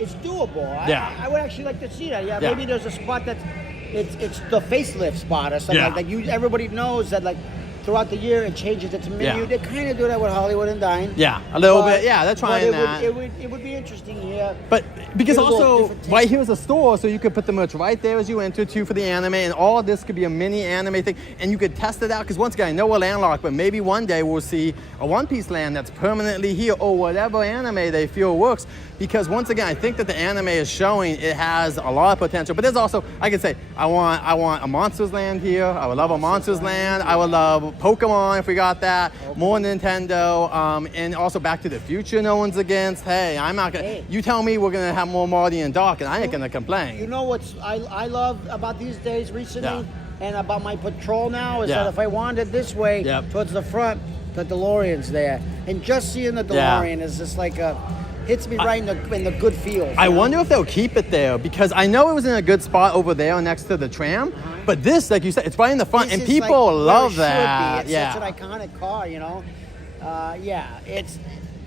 it's doable. Yeah. I would actually like to see that. Yeah, Yeah. maybe there's a spot that's it's the facelift spot or something Yeah. like that. Everybody knows that, like, throughout the year it changes its menu. Yeah. They kind of do that with Hollywood and Dine. Yeah, a little bit. Yeah, they're trying that. It would be interesting here. But because Get a little also different take. right here is a store, so you could put the merch right there as you enter too for the anime, and all this could be a mini anime thing, and you could test it out. Because once again, I know we're landlocked, but maybe one day we'll see a One Piece land that's permanently here, or whatever anime they feel works. Because once again, I think that the anime is showing it has a lot of potential. But there's also, I could say, I want a Monsters Land here. I would love a Monsters Land. I would love Pokemon if we got that. More Nintendo, and also Back to the Future. No one's against. Hey, I'm not gonna. Hey. You tell me we're gonna have more Marty and Doc, and I ain't gonna complain. You know what's I love about these days recently, Yeah. and about my patrol now is Yeah. that if I wandered this way Yep. towards the front, the DeLorean's there, and just seeing the Yeah. DeLorean is just like hits me right in the good feels. I you know? wonder if they'll keep it there, because I know it was in a good spot over there next to the tram, but this, like you said, it's right in the front, This and is people like where love it should that. be. It's Yeah. such an iconic car, you know. It's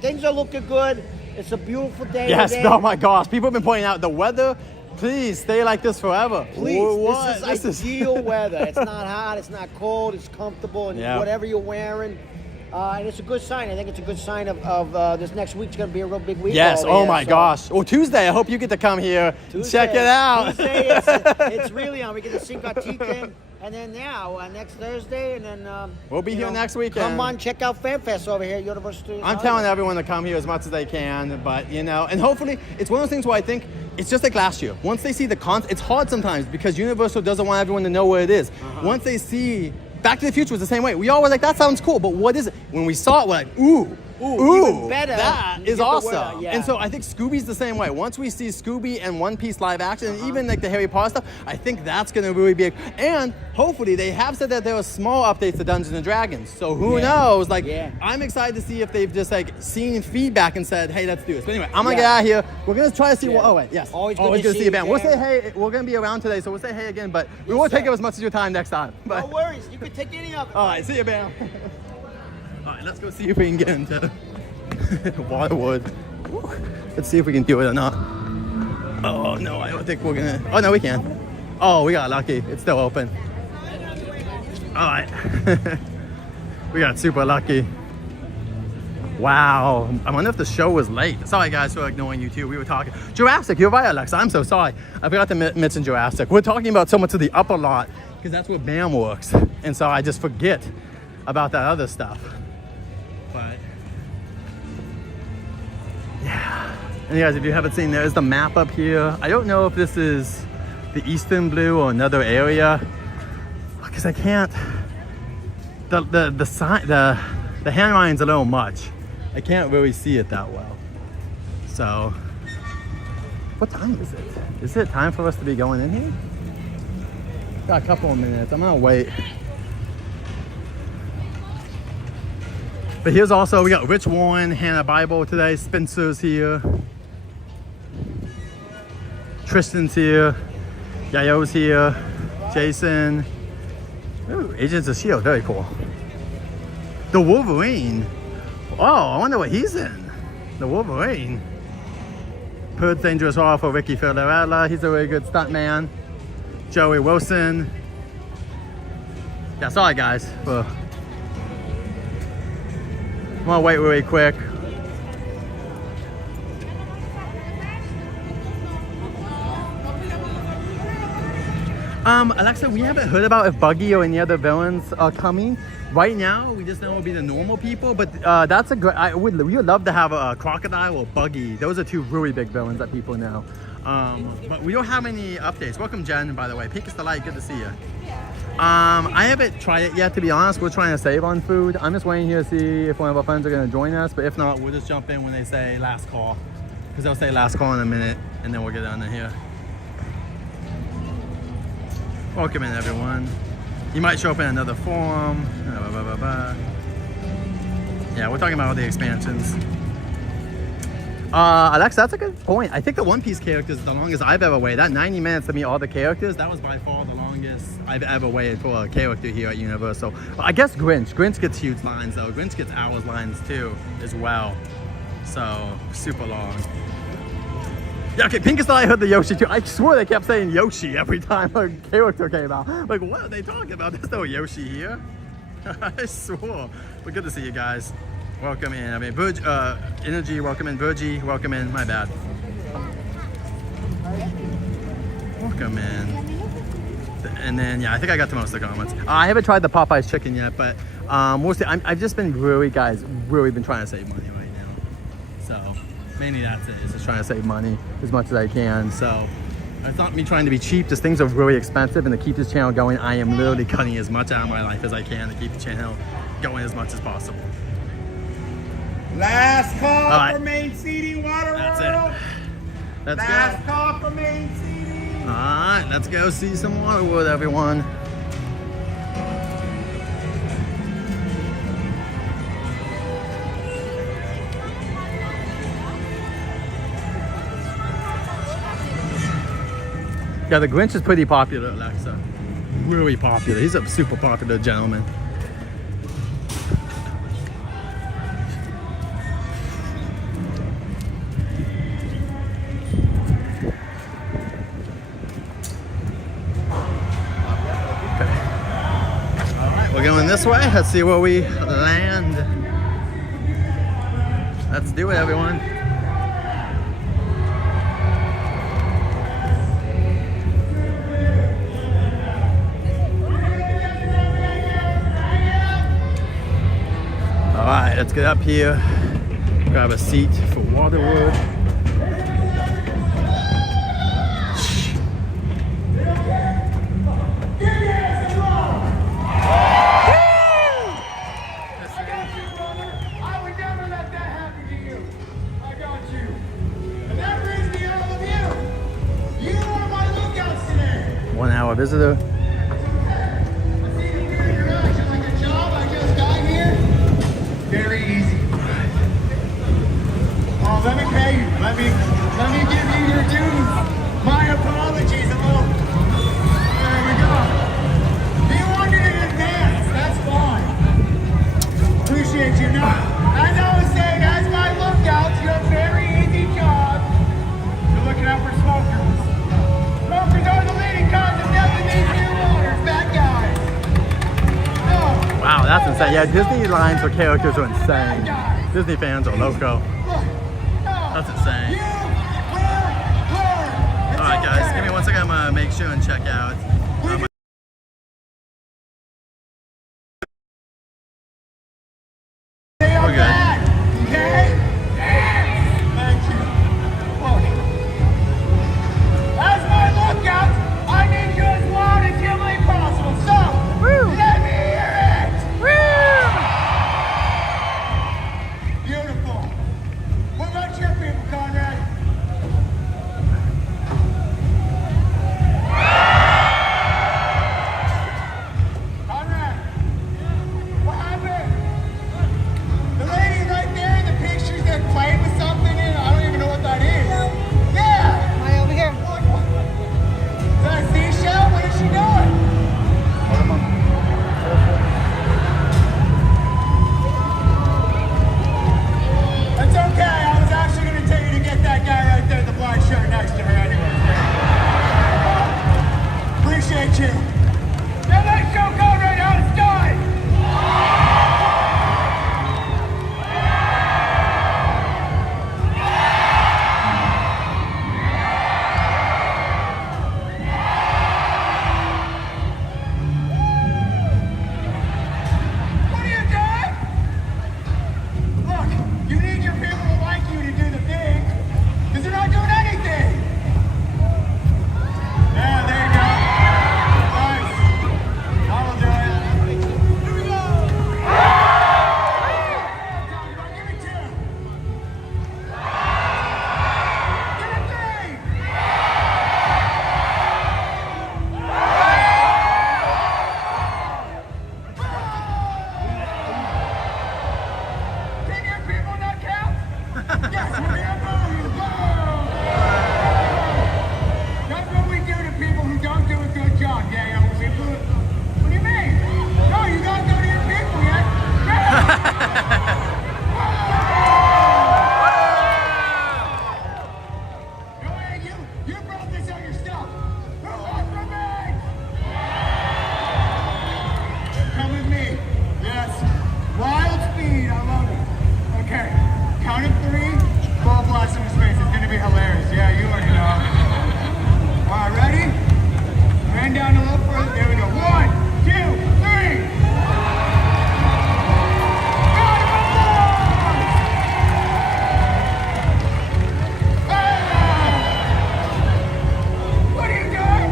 things are looking good. It's a beautiful day. Yes, today. oh my gosh. People have been pointing out the weather. Please stay like this forever. Please, What? this is ideal weather. It's not hot, it's not cold, it's comfortable, and Yeah. whatever you're wearing. And it's a good sign. I think it's a good sign of this next week's going to be a real big week. Yes, over oh here, my so- gosh. Well, Tuesday, I hope you get to come here. Tuesday, Check it out. Tuesday, it's really on. We get to sink our teeth in. And then now, next Thursday, and then... We'll be here next weekend. Come on, check out FanFest over here at Universal Studios. I'm telling everyone to come here as much as they can, but and hopefully it's one of those things where I think it's just like last year. Once they see the it's hard sometimes because Universal doesn't want everyone to know what it is. Once they see Back to the Future was the same way. We all were like, that sounds cool, but what is it? When we saw it, we're like, ooh, even better. That You is get the word awesome. out, yeah. And so I think Scooby's the same way. Once we see Scooby and One Piece live action, and even like the Harry Potter stuff, I think that's going to really be. And hopefully, they have said that there were small updates to Dungeons and Dragons. So who knows? Like, I'm excited to see if they've just like seen feedback and said, "Hey, let's do this." But anyway, I'm gonna get out of here. We're gonna try to see what. Oh wait, yes. Always good to see you, Ben. We'll say hey. We're gonna be around today, so we'll say hey again. But we won't take up as much of your time next time. But, No worries. You can take any of it. all right, see you, Bam. All right, let's go see if we can get into WaterWorld. Let's see if we can do it or not. Oh no, I don't think we're gonna. Oh no, we can. Oh, we got lucky. It's still open. All right, we got super lucky. Wow, I wonder if the show was late. Sorry guys for ignoring you too. We were talking Jurassic. You're right, Alexa. I'm so sorry. I forgot to mention Jurassic. We're talking about so much of the upper lot because that's where Bam works, and so I just forget about that other stuff. But yeah, and guys, if you haven't seen, there's the map up here. I don't know if this is the Eastern Blue or another area because I can't. The handwriting's a little much. I can't really see it that well. So, what time is it? Is it time for us to be going in here? Got a couple of minutes. I'm gonna wait. But here's also, we got Rich Warren, Hannah Bible today. Spencer's here. Tristan's here. Yayo's here. Jason. Ooh, Agents of S.H.I.E.L.D. Very cool. The Wolverine. Oh, I wonder what he's in. The Wolverine. Perth Dangerous Horror for Ricky Federella. He's a really good stuntman. Joey Wilson. Yeah, sorry guys. I'm gonna wait really quick. Alexa, we haven't heard about if Buggy or any other villains are coming. Right now, we just know it will be the normal people, but that's a great. We would love to have a Crocodile or Buggy. Those are two really big villains that people know. But we don't have any updates. Welcome, Jen, by the way. Pink is the light. Good to see you. I haven't tried it yet, to be honest. We're trying to save on food. I'm just waiting here to see if one of our friends are going to join us. But if not, we'll just jump in when they say last call. Because they'll say last call in a minute, and then we'll get on in here. Welcome in, everyone. You might show up in another forum. Yeah, we're talking about all the expansions. Alexa, that's a good point. I think the One Piece character is the longest I've ever waited. That 90 minutes to meet all the characters, that was by far the longest I've ever waited for a character here at Universal. I guess Grinch. Grinch gets huge lines, though. Grinch gets hours lines, too, as well. So, super long. Yeah, okay, Pink is the light. I heard the Yoshi, too. I swore they kept saying Yoshi every time a character came out. Like, what are they talking about? There's no Yoshi here. I swore. But good to see you guys. Welcome in. I mean, Energy, welcome in. Virgie, welcome in. My bad. Welcome in. And then, yeah, I think I got to most of the comments. I haven't tried the Popeyes chicken yet, but we'll see. I've just been really been trying to save money right now. So, mainly that's it. It's just trying to save money as much as I can. So, it's not me trying to be cheap. Just things are really expensive, and to keep this channel going, I am literally cutting as much out of my life as I can to keep the channel going as much as possible. Last call for main seating, WaterWorld. That's it. Let's go. Last call for main seating. All right, let's go see some WaterWorld, everyone. Yeah, the Grinch is pretty popular, Alexa. Really popular. He's a super popular gentleman. We're going this way. Let's see where we land. Let's do it, everyone. All right, let's get up here. Grab a seat for WaterWorld. visitor. Very easy. Oh, let me pay you. Let me give you your dues. My apologies. A little. There we go. If you wanted it in advance, that's fine. Appreciate you. Now, as I was saying, as my lookouts, you have a very easy job. You're looking out for smokers. Smokers are the leading cause of death in these new waters. Bad guys. Wow, that's insane. Yeah, Disney lines for characters are insane. Disney fans are loco. That's insane. Alright guys, give me 1 second. I'm gonna make sure and check out. We're good. Okay? Thank you. Look. As my lookout, I need you as loud as humanly possible. So, let me hear it! Beautiful. What about your people, Conrad? Conrad, what happened? The lady right there in the pictures, they're playing with something in. I don't even know what that is. Yeah! Right over here. Is that a seashell? What is she doing? That's okay. I was actually going to tell you to get that guy right there in the black shirt next to her anyway. Appreciate you. Now let's show Conrad how it's done. What are you doing? Look, you need your people to like you to do the thing, because they're not doing anything. Yeah, there you go. Nice. I will do it. Here we go. Give me 2. Give me 3. Can your people not count? Yes, we're gonna move. That's what we do to people who don't do a good job. Yeah, we do it. What do you mean? No, you gotta go to your people, yeah? Go ahead, you brought this on yourself. Who wants revenge? Come with me. Yes. Wild speed, I love it. Okay, count of 3, full blast in his face. It's gonna be hilarious. Yeah, you already know. All right, ready? Ran down a little further. There we go. 1, 2, 3. What are you doing?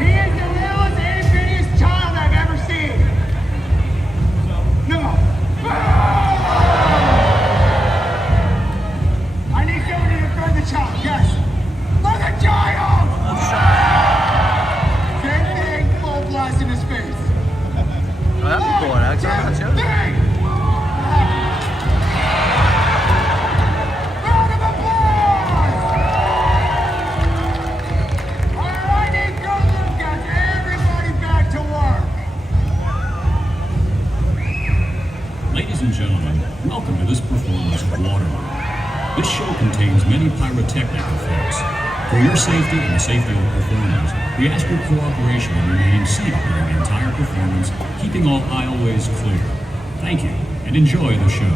He is the littlest itty-bittiest child I've ever seen. No. I need somebody to throw the child. Yes. For the child! Same thing, full blast in his face. Oh, that'd be cool. Actually, I'm not sure. 3. Round of applause! All right, need good lookouts. Everybody back to work. Ladies and gentlemen, welcome to this performance of WaterWorld. This show contains many pyrotechnical effects. For your safety and the safety of the performers, we ask your cooperation in remaining seated during the entire performance, keeping all aisleways clear. Thank you, and enjoy the show.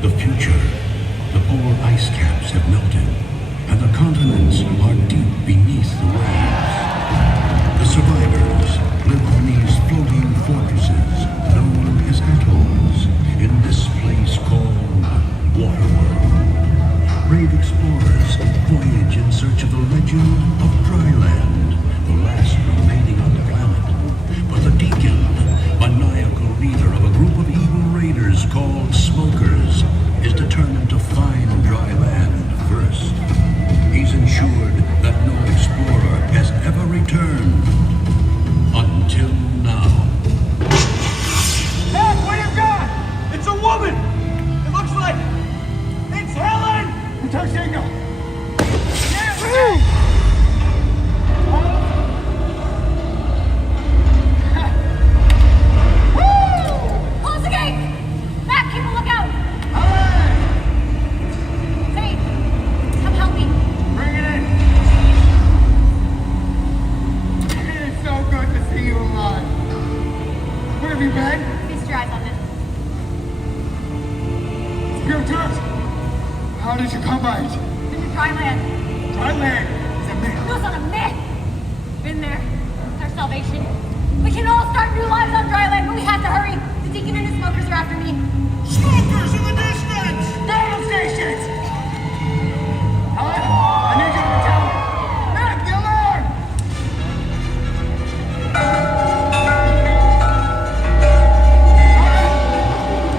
The future. The polar ice caps have melted, and the continents are deep beneath the waves. The survivors live on these floating fortresses known as atolls in this place called WaterWorld. Brave explorers voyage in search of the legend of Dryland, the last remaining on the planet. But the Deacon, maniacal leader of a group of evil raiders called Turn signal. Close the gate! Matt, keep a lookout! Hey, come help me. Bring it in. It's so good to see you alive. Where have you been? Feast your eyes on this. Secure turret. How did you come by it? In the dry land. Dry land is a myth. No, it's not a myth. Been there. It's our salvation. We can all start new lives on dry land, but we have to hurry. The deacon and his smokers are after me. Smokers in the distance! Down stations! Helen, I need you to tell me. Matt, the alarm!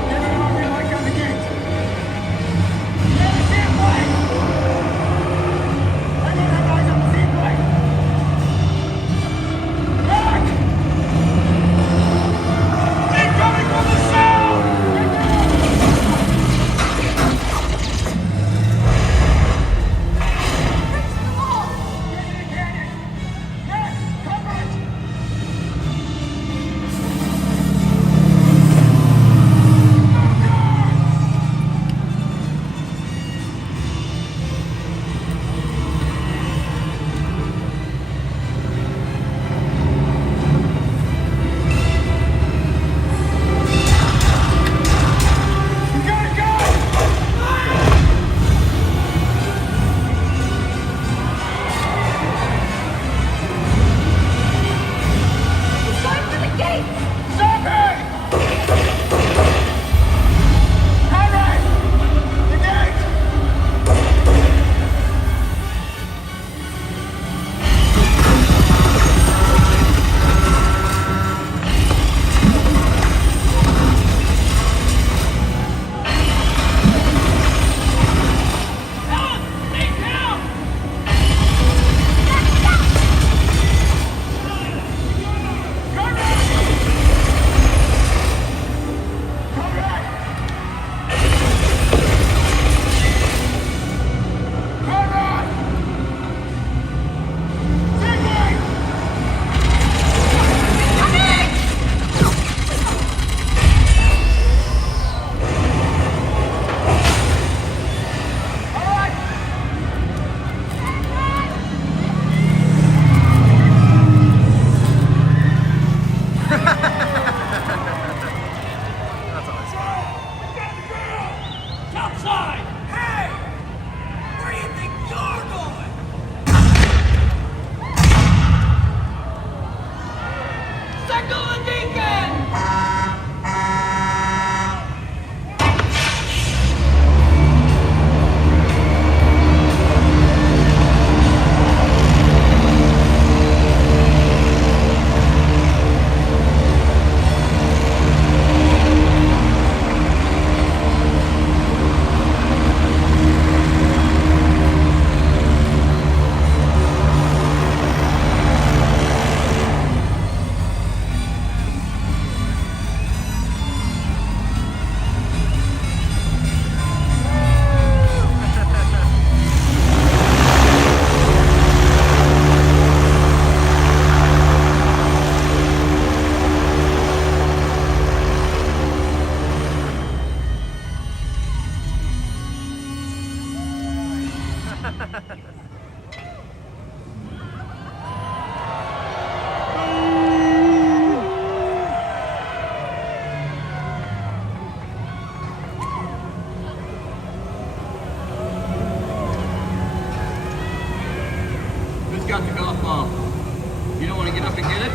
Get it off your light on the gate. Get the seat plate! I don't have eyes on the seat plate. Back! Incoming from the south! Who's got the golf ball? You don't want to get up and get it?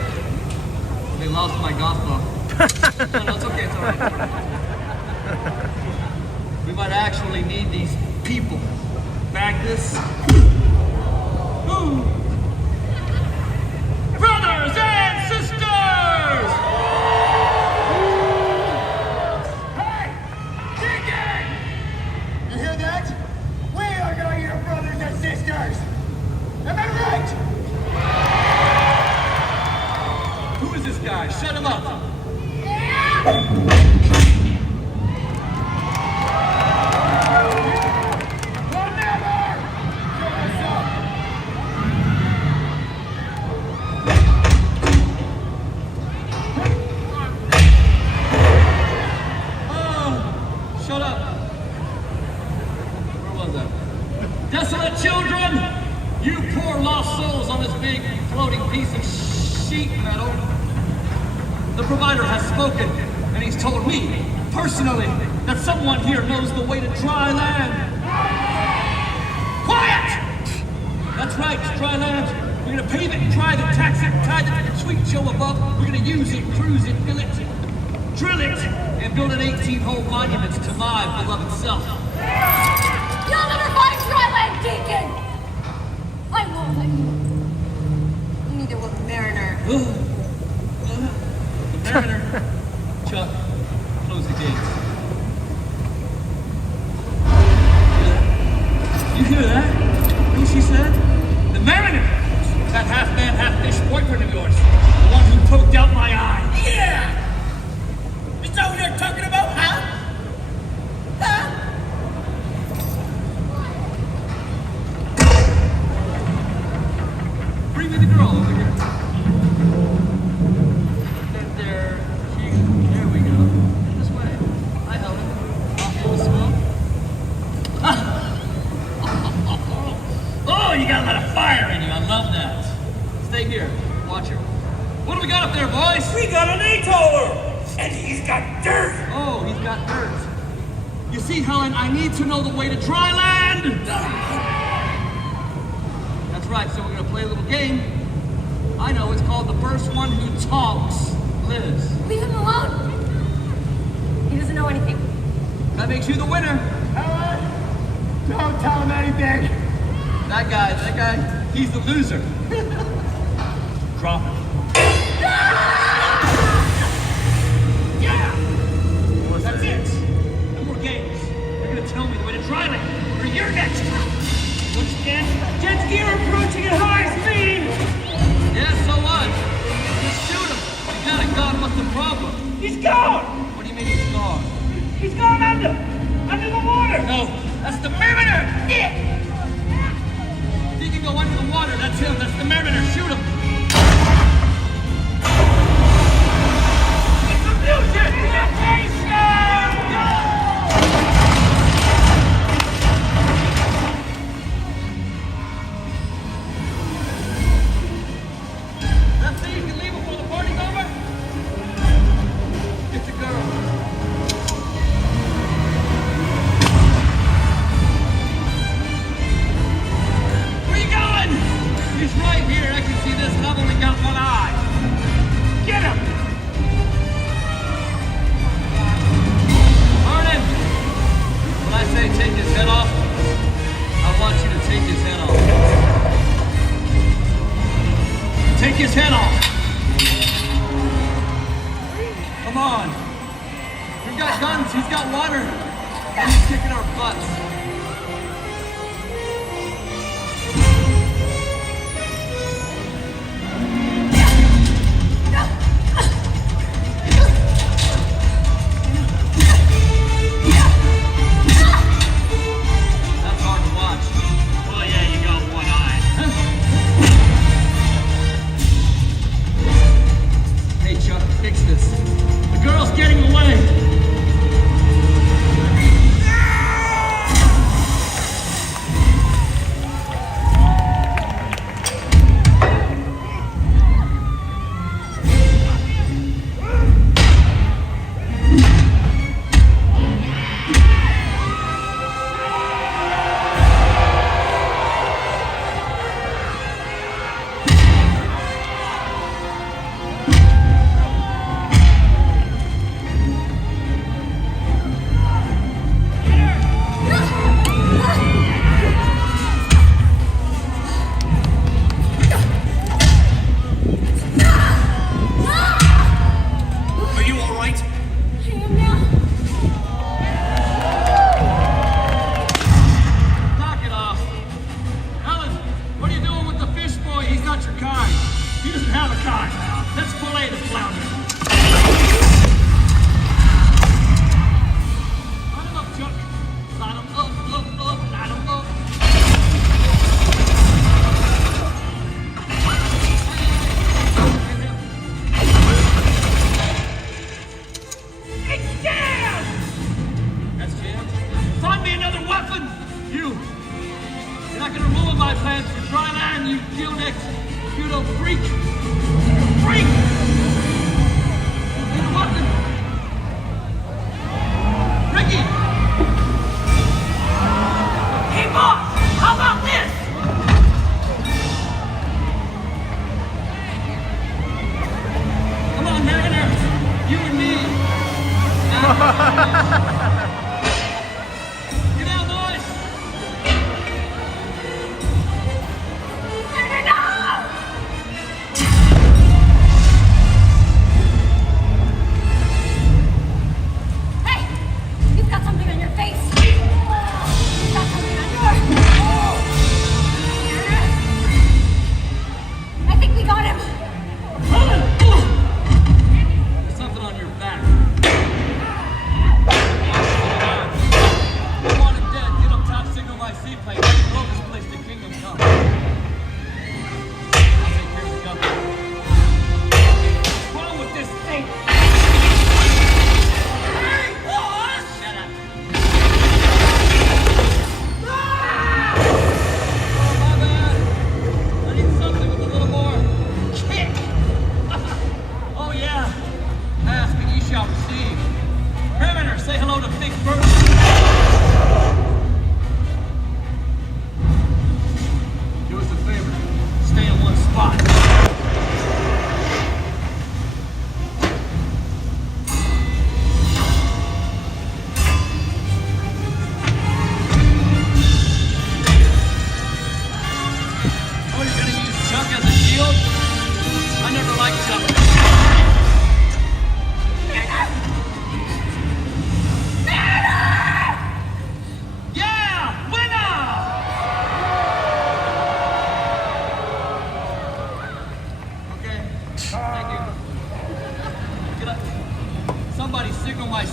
They lost my golf ball. No, it's okay, it's all right. We might actually need these people. Magnus. Ooh. Brothers and sisters! Hey! Deacon! You hear that? We are now your brothers and sisters! Am I right? Who is this guy? Shut him up! One man of them. Desolate children, you poor lost souls on this big floating piece of sheet metal. The provider has spoken, and he's told me, personally, that someone here knows the way to dry land. Quiet! That's right, dry land. We're gonna pave it, dry it, tax it, tie the sweet show above. We're gonna use it, cruise it, fill it, drill it, and build an 18-hole monument to my beloved self. You'll never find dry land, Deacon! I won't let you. Neither will the Mariner. The Mariner. Chuck, close the gates. You hear that? You know what she said? The Mariner! That half-man, half-fish boyfriend of yours. The one who poked out my eye. Yeah! Is that what you're talking about, huh? Huh? Bring me the girl over here. There, here we go. This way. Hi, Helen. Coffee with smoke? Oh, you got a lot of fire in you. I love that. Stay here. Watch her. What do we got up there, boys? We got an atoller! And he's got dirt! Oh, he's got dirt. You see, Helen, I need to know the way to dry land! That's right, so we're gonna play a little game. I know, it's called the first one who talks lives. Leave him alone! He doesn't know anything. That makes you the winner. Helen, don't tell him anything. That guy, he's the loser. Drop it. Yeah! That's it. No more games. You're gonna tell me the way to dry land, or you're next. Once again, jet ski are approaching at high speed. Yeah, so what? Just shoot him. You got a gun. What's the problem? He's gone! What do you mean he's gone? He's gone under the water! No, that's the Mariner. Yeah! He can go under the water. That's him. That's the Mariner. Shoot him. That's it. You can leave before the party's over. Get the girl. Where you going? He's right here. I can see this, and I've only got one eye. Get him! Vernon! When I say take his head off, I want you to take his head off. Take his head off! Come on! We've got guns, he's got water, and he's kicking our butts. That's hard to watch. Well, yeah, you got one eye. Hey, Chuck, fix this. The girl's getting away. You're not gonna ruin my plans for dry land, you gill-necked, judo freak! Freak! You know what? Ricky! Hey, boss! How about this? Come on, Mariner! You and me! Get out, boys! Hey, you've got something on your face. You've got something on your. I think we got him. There's something on your back.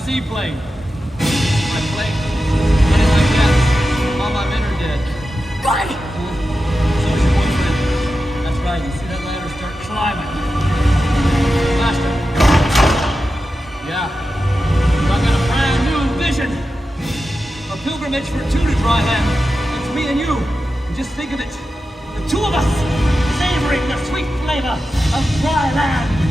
seaplane. My plane. Running like that. All my men are dead. God! So is your boyfriend. That's right. You see that ladder start climbing. Faster. Yeah. I got a brand new vision. A pilgrimage for two to dry land. It's me and you. And just think of it. The two of us savoring the sweet flavor of dry land.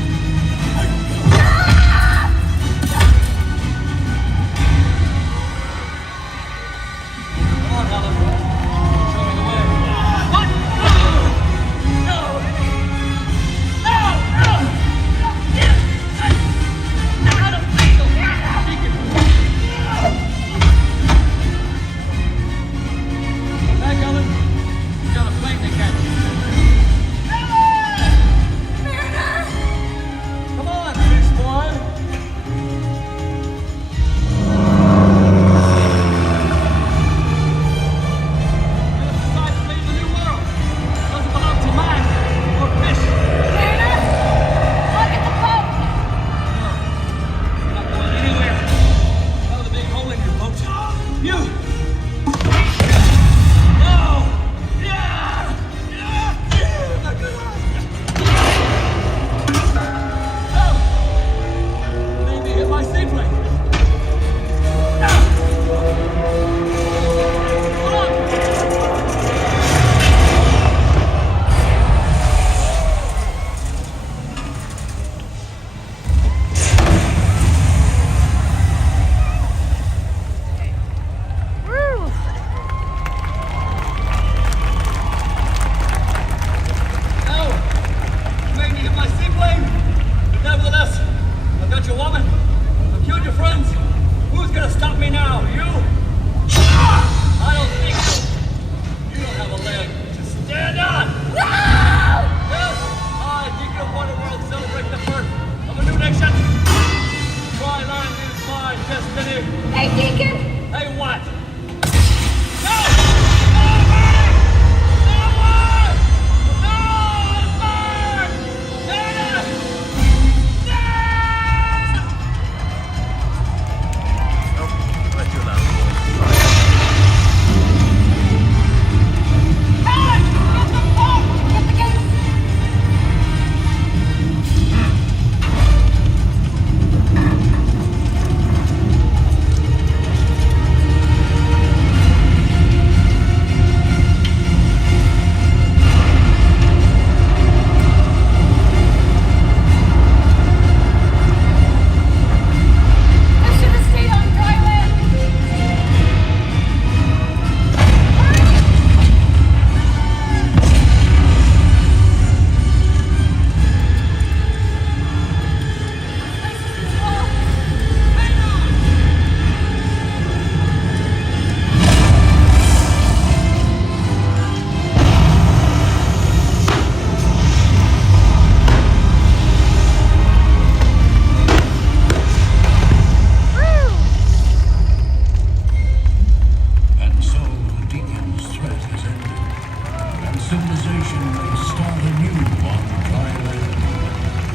navigation may start anew on dry land,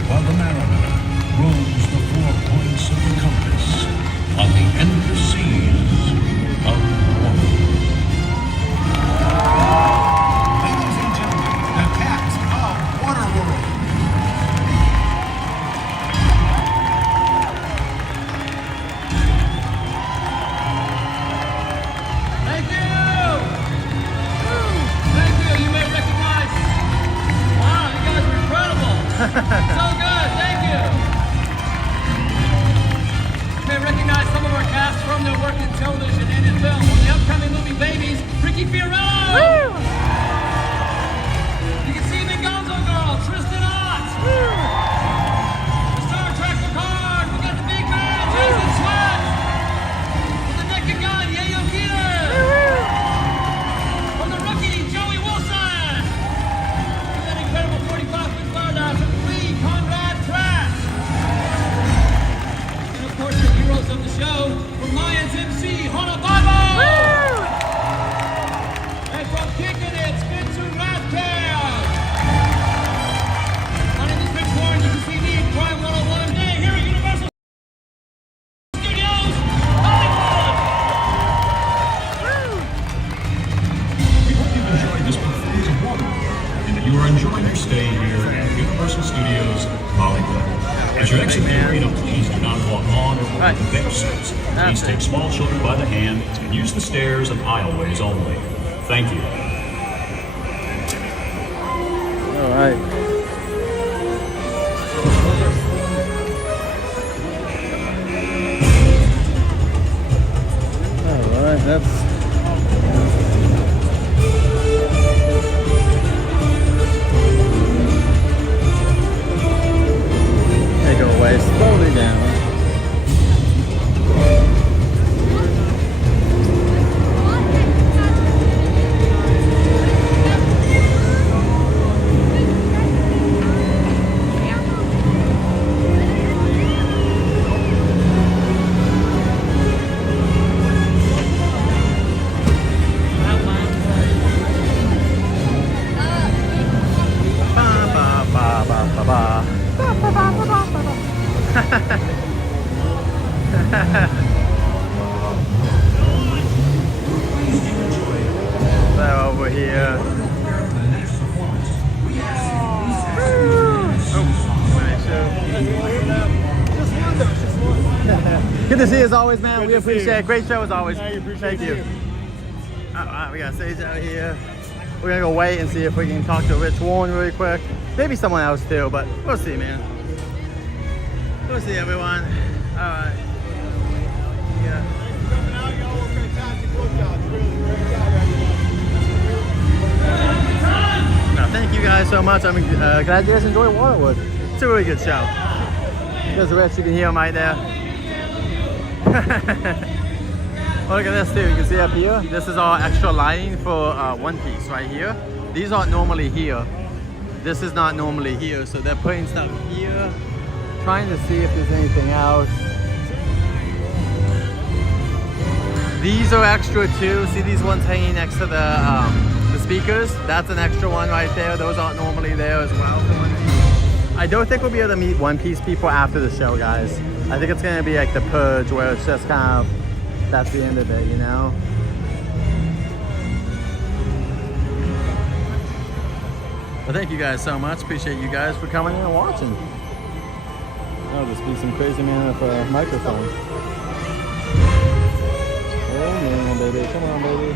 while the mariner roams the 4 points of the compass on the endless seas of WaterWorld. Ladies and gentlemen, the cast of WaterWorld. Thank you! Thank you, you may recognize. Wow, you guys are incredible. So good, thank you. You may recognize some of our cast from their work in television and in film. From the upcoming movie Babies, Ricky Fiorello! You can see the Gonzo Girl, Tristan Ott! The Star Trek Picard, we got the big man, Jason Sweat! With the naked gun, Yayo Keeler! From the rookie, Joey Wilson! With that incredible 45-foot badass from Lee Conrad Pratt! And of course, the heroes of the show, from Mayans MC, Hana Babo! And from Kickin' It, Spencer Raptor! My name is Rich Warren. You can see me in Crime 101 Day here at Universal Studios, Hollywood! We hope you've enjoyed this performance of WaterWorld and that you are enjoying your stay here at Universal Studios Hollywood. As you exit the arena, please do not walk on or over the bench sets. Please take small children by the hand and use the stairs and aisleways only. Thank you. All right. All right, that's. They go away slowly down. They're over here. Good to see you as always, man. We appreciate it. Great show as always. Thank you. Alright, we got Sage out here. We're gonna go wait and see if we can talk to Rich Warren really quick. Maybe someone else too, but we'll see, man. We'll see, everyone. Alright. Yeah. No, thank you guys so much. I'm glad you guys enjoy WaterWorld. It's a really good show. There's Rich, you can hear him right there. Well, look at this too. You can see up here. This is all extra lighting for One Piece right here. These aren't normally here. This is not normally here, so they're putting stuff here. Trying to see if there's anything else. These are extra too. See these ones hanging next to the speakers? That's an extra one right there. Those aren't normally there as well. I don't think we'll be able to meet One Piece people after the show, guys. I think it's gonna be like the Purge, where it's just kind of, that's the end of it, you know? Well, thank you guys so much. Appreciate you guys for coming in and watching. I'll just be some crazy man with a microphone. Oh man, baby, come on, baby.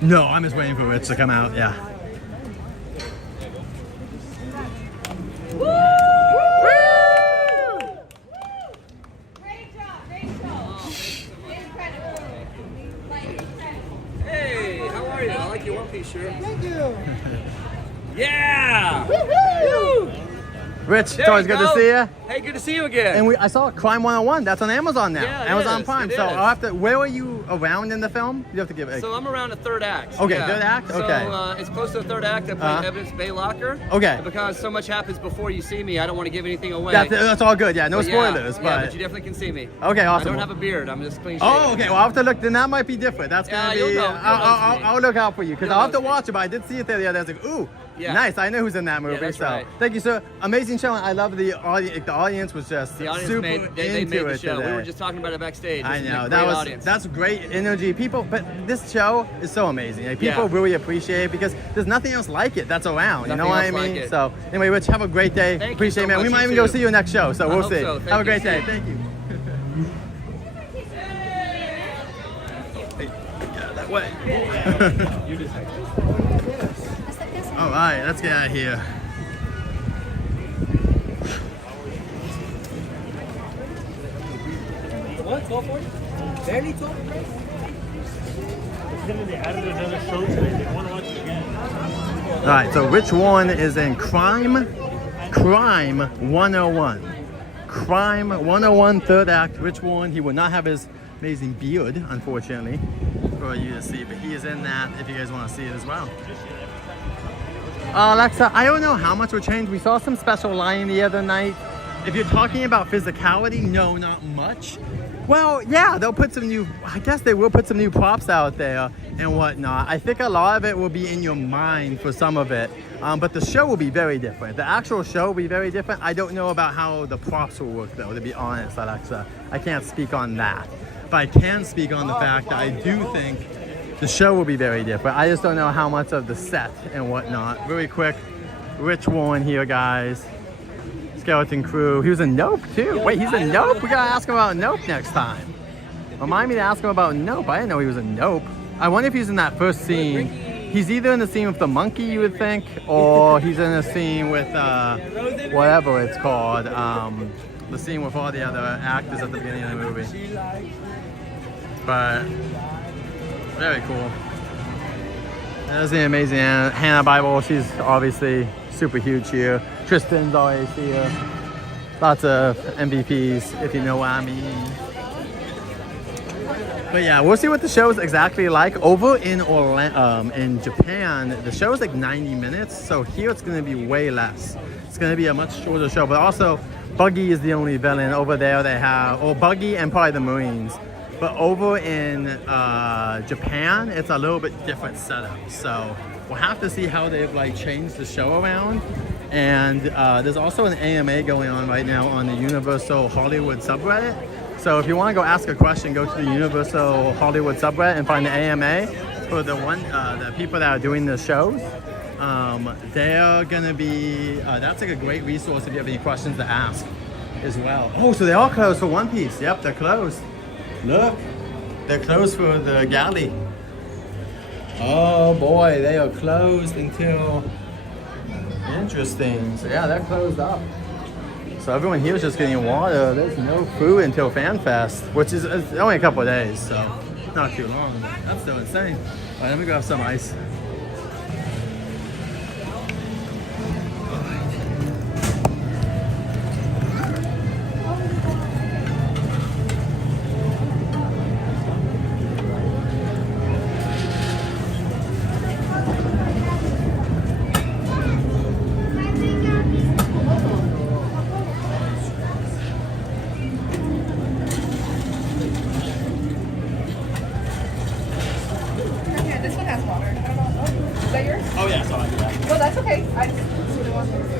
No, I'm just waiting for Rich to come out. Yeah. Hey, how are you? I like your one-piece shirt. Thank you. Yeah! Rich, There it's always you good to go. see you. Hey, good to see you again. And I saw Crime 101. That's on Amazon now. Yeah, it Amazon is, Prime. it So is. I'll have to. Where were you around in the film? You have to give it. So I'm around the third act. Okay, yeah. third act? Okay. So it's close to the third act. I play Evidence Bay Locker. Okay. And because so much happens before you see me, I don't want to give anything away. That's all good. Yeah, no But spoilers. Yeah, but you definitely can see me. Okay, awesome. I don't have a beard. I'm just clean shaven. Oh, okay. Well, I'll have to look. Then that might be different. That's gonna be. you'll know. I'll look out for you because You'll I'll have to know. watch it. But I did see it there the other day. I was like, ooh, Yeah. nice. I know who's in that movie. that's so right. thank you, sir. Amazing show. I love the audience. The audience was just The audience super they into made the it show. today. We were just talking about it backstage. I This is a know great that was audience. that's great energy. People, but this show is so amazing. Like, people Yeah. really appreciate it because there's nothing else like it that's around. You know Nothing what I else like mean? it. So anyway, Rich, have a great day. Thank you appreciate so it, man. We much, might you even go too. see you next show. So I we'll hope see. so. Have a Thank great you. day. Thank you. Hey, yeah, that way. You just All right, let's get out of here. What? 12:40? Barely 12? They added another show today. They want to watch it again. All right, so which one is in Crime 101? Crime 101, third act. Which one? He will not have his amazing beard, unfortunately, for you to see, but he is in that if you guys want to see it as well. Alexa, I don't know how much will change. We saw some special lighting the other night. If you're talking about physicality, no, not much. Well, yeah, they'll put some new, I guess they will put some new props out there and whatnot. I think a lot of it will be in your mind for some of it, but the show will be very different. The actual show will be very different. I don't know about how the props will work though, to be honest, Alexa. I can't speak on that. But I can speak on the fact that I do think the show will be very different. I just don't know how much of the set and whatnot. Really quick, Rich Warren here, guys. Skeleton Crew. He was in Nope too. Wait, he's in Nope? We gotta ask him about Nope next time. Remind me to ask him about Nope. I didn't know he was in Nope. I wonder if he's in that first scene. He's either in the scene with the monkey, you would think, or he's in a scene with whatever it's called. The scene with all the other actors at the beginning of the movie. But very cool. There's the amazing Hannah Bible. She's obviously super huge here. Tristan's always here. Lots of MVPs, if you know what I mean. But yeah, we'll see what the show is exactly like. Over in in Japan, the show is like 90 minutes. So here it's going to be way less. It's going to be a much shorter show. But also, Buggy is the only villain. Over there they have, or Buggy and probably the Marines. But over in Japan, it's a little bit different setup. So we'll have to see how they've like changed the show around. And there's also an AMA going on right now on the Universal Hollywood subreddit. So if you want to go ask a question, go to the Universal Hollywood subreddit and find the AMA for the people that are doing the shows. They're gonna be, that's like a great resource if you have any questions to ask as well. Oh, so they are closed for One Piece. Yep, they're closed. Look, they're closed for the galley. Oh boy, they are closed until, interesting. So yeah, they're closed up. So everyone here is just getting water. There's no food until FanFest, which is it's only a couple of days, so not too long. That's still insane. All right, let me grab some ice. Yeah, this one has water. I don't know. Is that yours? Oh yeah, so I do that. No, that's okay. I just really want this.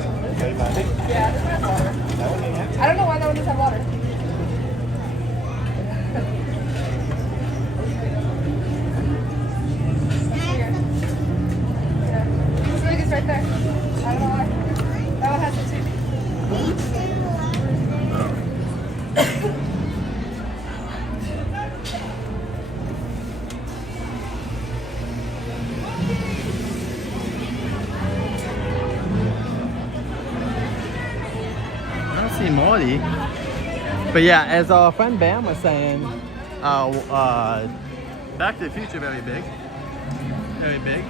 Yeah, this one has water. I don't know why that one doesn't have water. Yeah. This rig is right there. I don't know why. That one has it too. naughty. But yeah, as our friend Bam was saying, Back to the Future, very big. Very big.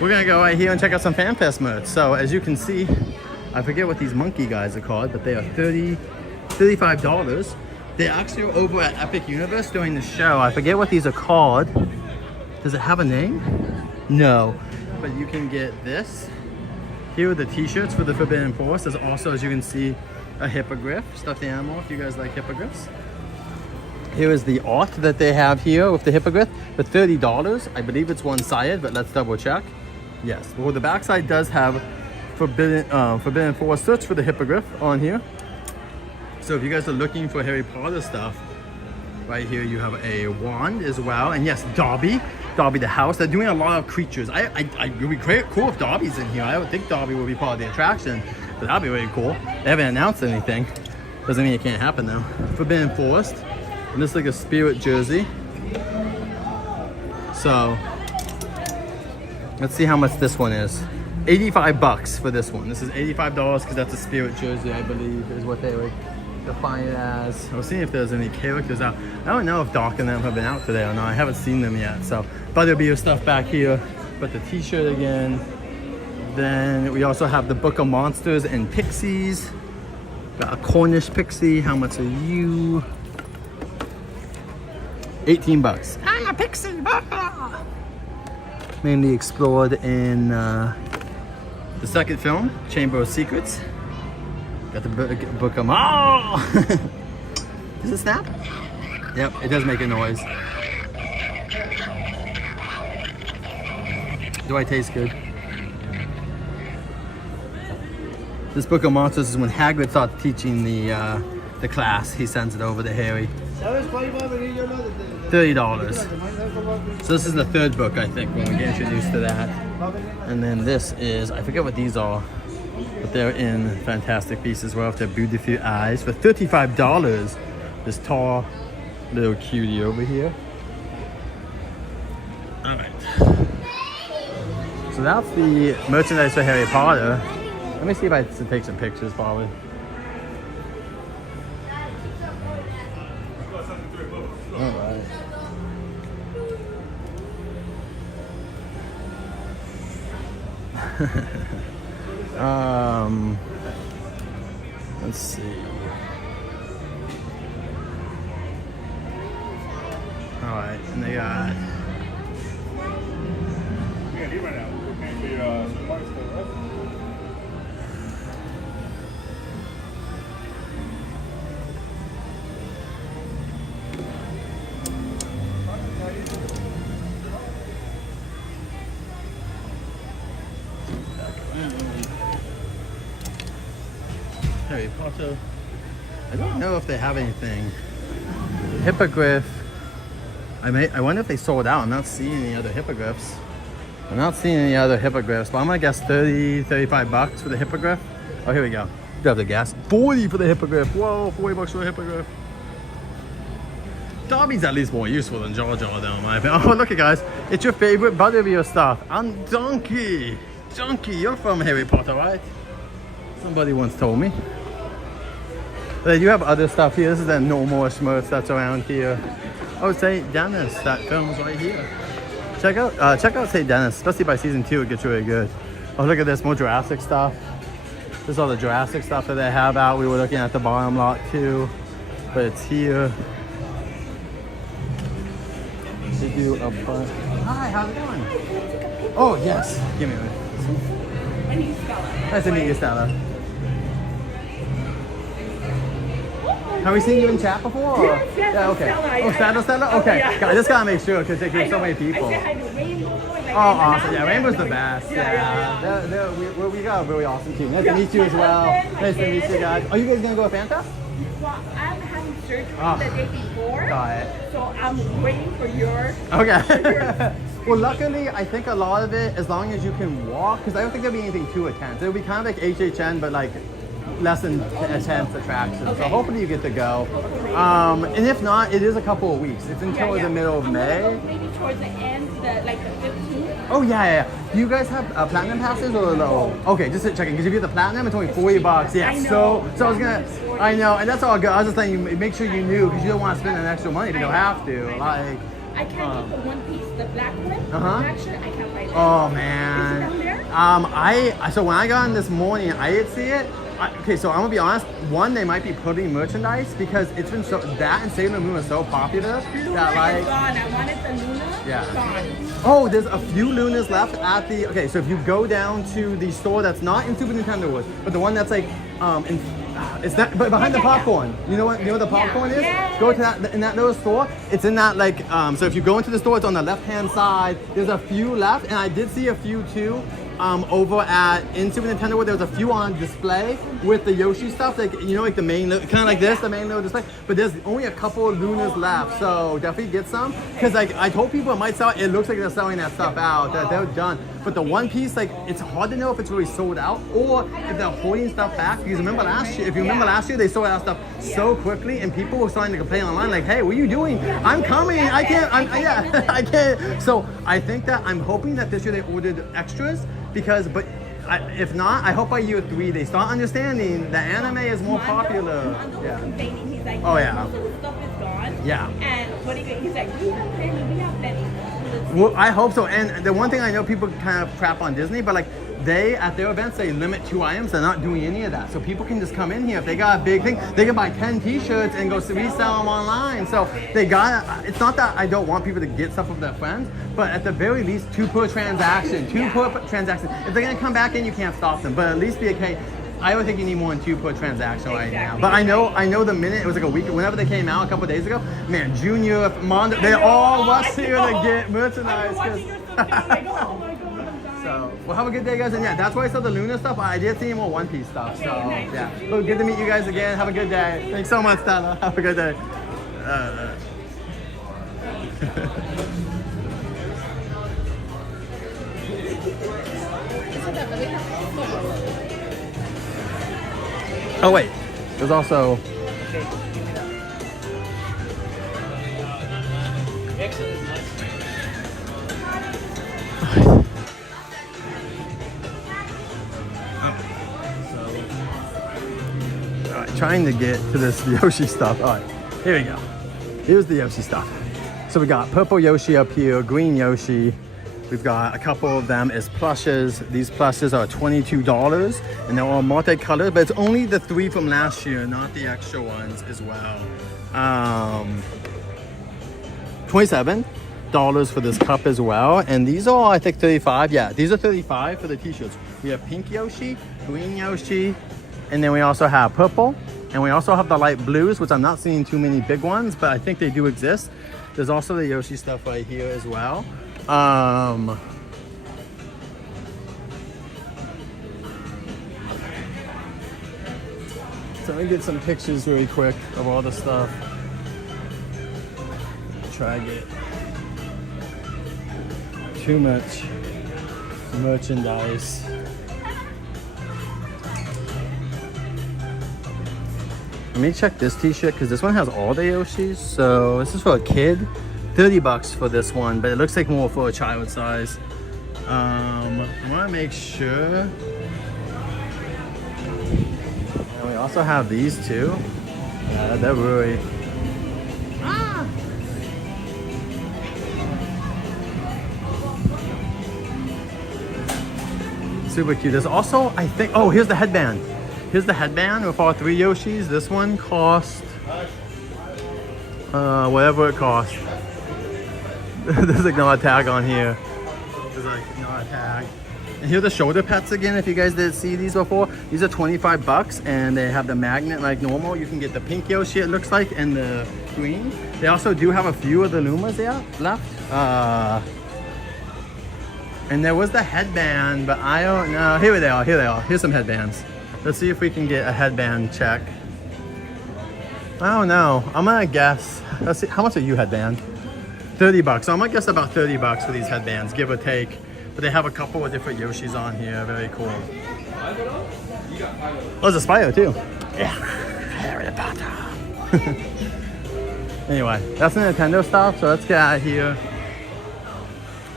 We're gonna go right here and check out some FanFest merch. So as you can see, I forget what these monkey guys are called, but they are $35. They're actually over at Epic Universe during the show. I forget what these are called. Does it have a name? No, but you can get this. Here are the t-shirts for the Forbidden Forest. There's also, as you can see, a hippogriff, stuffed animal, if you guys like hippogriffs. Here is the art that they have here with the hippogriff for $30. I believe it's one-sided, but let's double check. Yes, well, the backside does have Forbidden Forest. Search for the hippogriff on here. So if you guys are looking for Harry Potter stuff, right here you have a wand as well. And yes, Dobby the house. They're doing a lot of creatures. It would be cool if Dobby's in here. I would think Dobby would be part of the attraction, but that'd be really cool. They haven't announced anything. Doesn't mean it can't happen though. Forbidden Forest. And this is like a spirit jersey. So let's see how much this one is. 85 bucks for this one. This is $85 because that's a spirit jersey, I believe, is what they would define it as. I was seeing if there's any characters out. I don't know if Doc and them have been out today or not. I haven't seen them yet. So, but there'll be your stuff back here. But the t-shirt again. Then we also have the Book of Monsters and Pixies. Got a Cornish pixie. How much are you? 18 bucks. I'm a pixie. Mainly explored in the second film, Chamber of Secrets. Got the book of... Oh! Does it snap? Yep, it does make a noise. Do I taste good? This Book of Monsters is when Hagrid starts teaching the class. He sends it over to Harry. $30. So this is the third book, I think, when we get introduced to that. And then this is, I forget what these are, but they're in fantastic pieces as well with their beautiful eyes for $35. This tall little cutie over here. All right. So that's the merchandise for Harry Potter. Let me see if I can take some pictures, probably. All right. Let's see. All right, and they got. Harry Potter. I don't know if they have anything. Hippogriff. I wonder if they sold out. I'm not seeing any other hippogriffs. I'm not seeing any other hippogriffs, but I'm gonna guess 30, 35 bucks for the hippogriff. Oh, here we go. You have the gas. 40 for the hippogriff. Whoa, 40 bucks for the hippogriff. Dobby's at least more useful than Jar Jar though, in my opinion. Oh, look at guys. It's your favorite Butterbeer stuff. I'm Donkey. Donkey, you're from Harry Potter, right? Somebody once told me. But you have other stuff here. This is the normal merch that's around here. Oh, St. Dennis, that film's right here. Check out St. Dennis, especially by season 2, it gets really good. Oh, look at this, more Jurassic stuff. This is all the Jurassic stuff that they have out. We were looking at the bottom lot too, but it's here. They do a bunch. Hi, how's it going? Oh, yes. Give me a minute. My name's Stella. Nice to meet you, Stella. Have we seen you in chat before? Or? Yes, yeah, okay. Stella. Stella? Okay. Yeah. God, I just gotta make sure because there's so many people. I said hi to Rainbow. Oh, awesome. Yeah, Rainbow's the best. Yeah. We got a really awesome team. Nice to meet you as well. Nice to meet you guys. Are you guys gonna go to Fanta? Well, I'm having surgery the day before. Got it. So I'm waiting for yours. Okay. Well, luckily, I think a lot of it, as long as you can walk, because I don't think there'll be anything too intense. It'll be kind of like HHN, but like less intense attractions. So hopefully you get to go. And if not, it is a couple of weeks. It's until the middle of May. Maybe towards the end, like the 15th. Oh yeah. Do you guys have platinum passes or no? Okay, just checking. Because if you get the platinum, it's only $40. Yeah. So I was gonna. I know, and that's all good. I was just saying, you make sure you knew because you don't want to spend an extra money if you don't have to. Like. I can't get the one piece, the black one. Actually, I can't buy that. Oh man. Is it down there? So when I got in this morning, I did see it. Okay, so I'm gonna be honest. One, they might be putting merchandise because it's been so that and Sailor Moon is so popular that like. Gone. I wanted the Luna. Yeah. Gone. Oh, there's a few Lunas left at the. Okay, so if you go down to the store that's not in Super Nintendo World, but the one that's like it's that, but behind the popcorn. You know what? You know what the popcorn is? Go to that in that little store. It's in that like. So if you go into the store, it's on the left-hand side. There's a few left, and I did see a few too. Over at in Super Nintendo where there was a few on display with the Yoshi stuff, like you know, like the main kind of like this, the main little display. But there's only a couple of Lunas left, so definitely get some. Because like I told people it might sell. It looks like they're selling that stuff out. That they're done. But the One Piece, like it's hard to know if it's really sold out or if they're holding stuff back. Because remember last year, if you remember last year, they sold out stuff so quickly, and people were starting to complain online, like, "Hey, what are you doing? I'm coming. I can't. I can't." So I think that I'm hoping that this year they ordered extras. Because, if not, I hope by year 3 they start understanding the anime is more popular. Yeah. He's like, oh yeah. Most of the stuff is gone. Yeah. And what he's like, we have Penny, we have Penny. Well, I hope so. And the one thing I know, people kind of crap on Disney, but like they at their events they limit 2 items. They're not doing any of that, so people can just come in here if they got a big thing. They can buy 10 T-shirts and go resell them online. So they got. It's not that I don't want people to get stuff from their friends, but at the very least 2 per transaction. 2 per transaction. If they're gonna come back in, you can't stop them. But at least be okay. I don't think you need more than 2 per transaction right now. But I know the minute it was like a week, whenever they came out a couple of days ago, man, Junior, Mondo, they all rushed here to get merchandise. So, well, have a good day, guys. And yeah, that's why I saw the Luna stuff. I did see more One Piece stuff. So, yeah. So good to meet you guys again. Have a good day. Thanks so much, Stella. Have a good day. Oh wait, there's also. Alright, trying to get to this Yoshi stuff. Alright, here we go. Here's the Yoshi stuff. So we got purple Yoshi up here, green Yoshi. We've got a couple of them as plushes. These plushes are $22 and they're all multicolored, but it's only the 3 from last year, not the extra ones as well. $27 for this cup as well. And these are, I think, $35. Yeah, these are $35 for the t-shirts. We have pink Yoshi, green Yoshi, and then we also have purple. And we also have the light blues, which I'm not seeing too many big ones, but I think they do exist. There's also the Yoshi stuff right here as well. So let me get some pictures really quick of all the stuff. Try to get too much merchandise. Let me check this t-shirt because this one has all the Yoshis. So this is for a kid. $30 for this one, but it looks like more for a child size. I want to make sure. And we also have these too. Yeah, they're really. Super cute. There's also, I think, oh, here's the headband. Here's the headband with all 3 Yoshis. This one cost whatever it costs. There's like not a tag on here. There's like not a tag. And here are the shoulder pads again. If you guys did see these before, these are $25 and they have the magnet like normal. You can get the pink Yoshi, it looks like, and the green. They also do have a few of the Lumas there left. And there was the headband, but I don't know. Here they are. Here they are. Here's some headbands. Let's see if we can get a headband check. I don't know. I'm gonna guess. Let's see. How much are you headband? $30. So I'm gonna guess about $30 for these headbands, give or take. But they have a couple of different Yoshis on here. Very cool. Oh, there's a spider too. Yeah, Harry Potter. Anyway, that's the Nintendo stuff, so let's get out of here.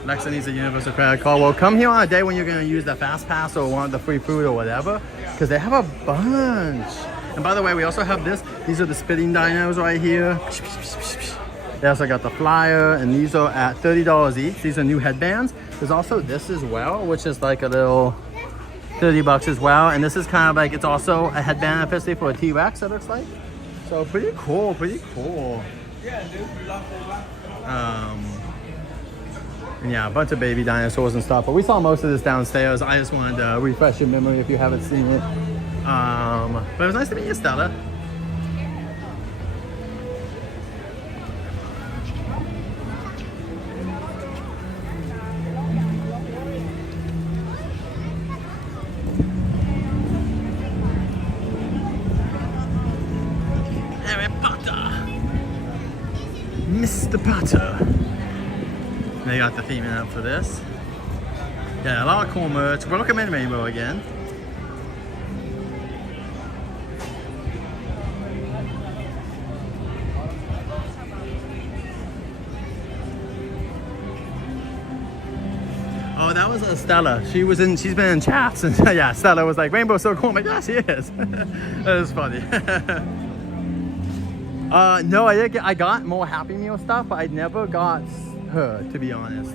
Alexa needs a Universal credit card. Well, come here on a day when you're going to use the Fast Pass or want the free food or whatever, because they have a bunch. And by the way, we also have this. These are the spitting dinos right here. They also got the flyer, and these are at $30 each. These are new headbands. There's also this as well, which is like a little 30 bucks as well. And this is kind of like, it's also a headband officially for a T-Rex, it looks like. So pretty cool, pretty cool. And yeah, a bunch of baby dinosaurs and stuff. But we saw most of this downstairs. I just wanted to refresh your memory if you haven't seen it. But it was nice to meet you, Stella. Harry Potter. Mr. Potter. They got the theming up for this. Yeah, a lot of cool merch. Welcome in Rainbow again. Oh, that was Stella. She's been in chats, and yeah, Stella was like, "Rainbow's so cool." I'm like, yeah, she is. That was funny. No, I got more Happy Meal stuff, but I never got her, to be honest.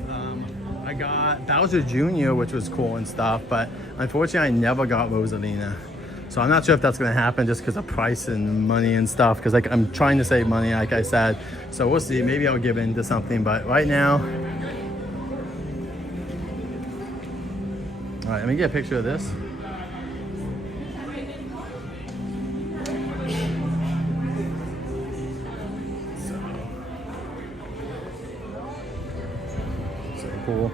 I got Bowser Jr., which was cool and stuff, but unfortunately I never got Rosalina. So I'm not sure if that's gonna happen just because of price and money and stuff, because like I'm trying to save money, like I said. So we'll see, maybe I'll give in to something, but right now. All right, let me get a picture of this. Cool.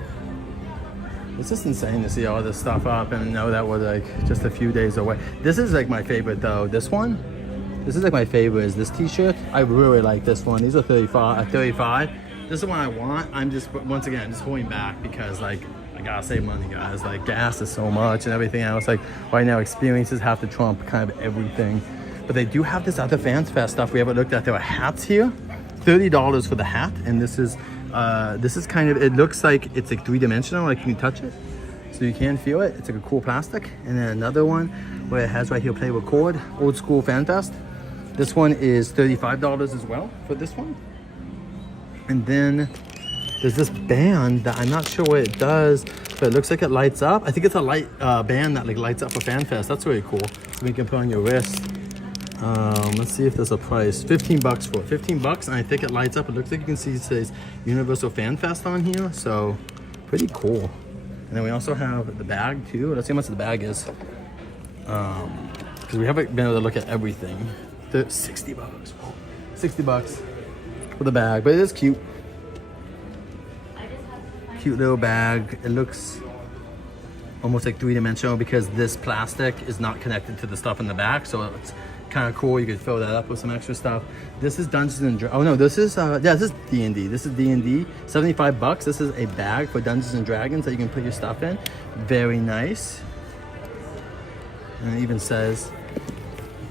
It's just insane to see all this stuff up and know that we're like just a few days away. This is like my favorite though. This one, this is like my favorite is this t-shirt. I really like this one. These are 35. This is the one I want. I'm just, once again, just holding back because like I gotta save money, guys. Like gas is so much and everything else. Like right now experiences have to trump kind of everything. But they do have this other Fans Fest stuff we haven't looked at. There are hats here. $30 for the hat, and this is kind of, it looks like it's like three-dimensional, like you can touch it so you can feel it. It's like a cool plastic. And then another one where it has right here play record, old school Fan Fest. This one is $35 as well for this one. And then there's this band that I'm not sure what it does, but it looks like it lights up. I think it's a light band that like lights up for Fan Fest. That's really cool. So you can put on your wrist. Let's see if there's a price. 15 bucks for it. 15 bucks, and I think it lights up. It looks like you can see it says Universal Fan Fest on here, so pretty cool. And then we also have the bag too. Let's see how much the bag is. Because we haven't been able to look at everything. 60 bucks. 60 bucks for the bag, but it is cute. Cute little bag. It looks almost like three-dimensional because this plastic is not connected to the stuff in the back, so it's kind of cool. You could fill that up with some extra stuff. This is Dungeons and Dragons. Oh no, this is yeah, this is D&D. This is D&D. 75 bucks. This is a bag for Dungeons and Dragons that you can put your stuff in. Very nice. And it even says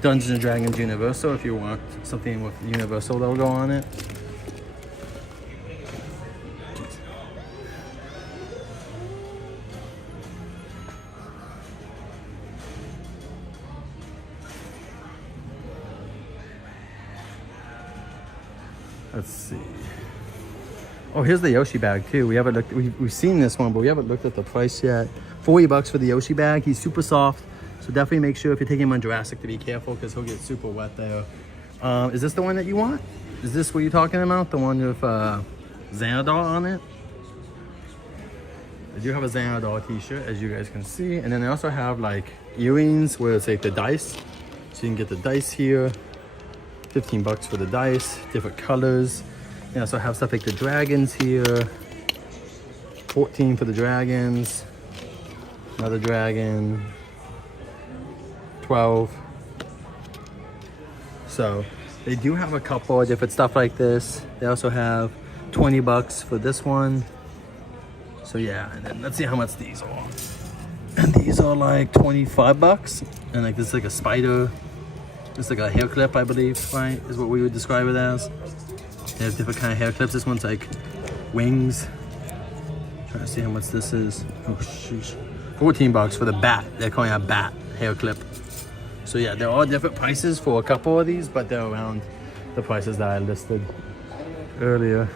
Dungeons and Dragons Universal if you want something with Universal logo on it. Let's see. Oh, here's the Yoshi bag too. We haven't looked. We've seen this one, but we haven't looked at the price yet. 40 bucks for the Yoshi bag. He's super soft, so definitely make sure if you're taking him on Jurassic to be careful because he'll get super wet there. Is this the one that you want? Is this what you're talking about? The one with Xanadar on it? I do have a Xanadar t-shirt, as you guys can see, and then I also have like earrings where it's like the dice, so you can get the dice here. 15 bucks for the dice, different colors. They also have stuff like the dragons here. 14 for the dragons. Another dragon. 12. So they do have a couple of different stuff like this. They also have 20 bucks for this one. So yeah, and then let's see how much these are. And these are like 25 bucks. And like this is like a spider. It's like a hair clip, I believe, right? Is what we would describe it as. They have different kind of hair clips. This one's like wings. Trying to see how much this is. Oh sheesh. $14 for the bat. They're calling it a bat hair clip. So yeah, there are different prices for a couple of these, but they're around the prices that I listed earlier.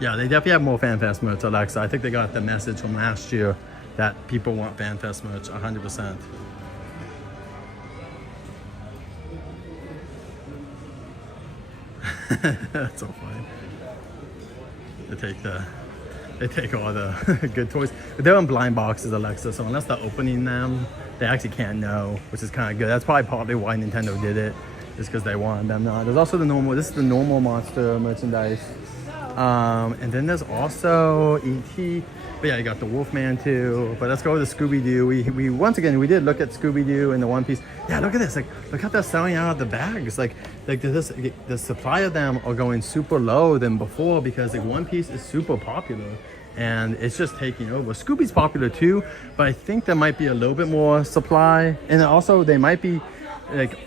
Yeah, they definitely have more FanFest merch, Alexa. I think they got the message from last year that people want FanFest merch 100%. That's so funny. They take all the good toys. But they're in blind boxes, Alexa, so unless they're opening them, they actually can't know, which is kind of good. That's probably why Nintendo did it, just because they wanted them not. There's also this is the normal Monster merchandise. And then there's also E.T. But yeah, you got the Wolfman too. But let's go with the Scooby-Doo. We once again, we did look at Scooby-Doo and the One Piece. Yeah, look at this. Like, look how they're selling out of the bags. Like the supply of them are going super low than before because like One Piece is super popular and it's just taking over. Scooby's popular too, but I think there might be a little bit more supply. And also they might be like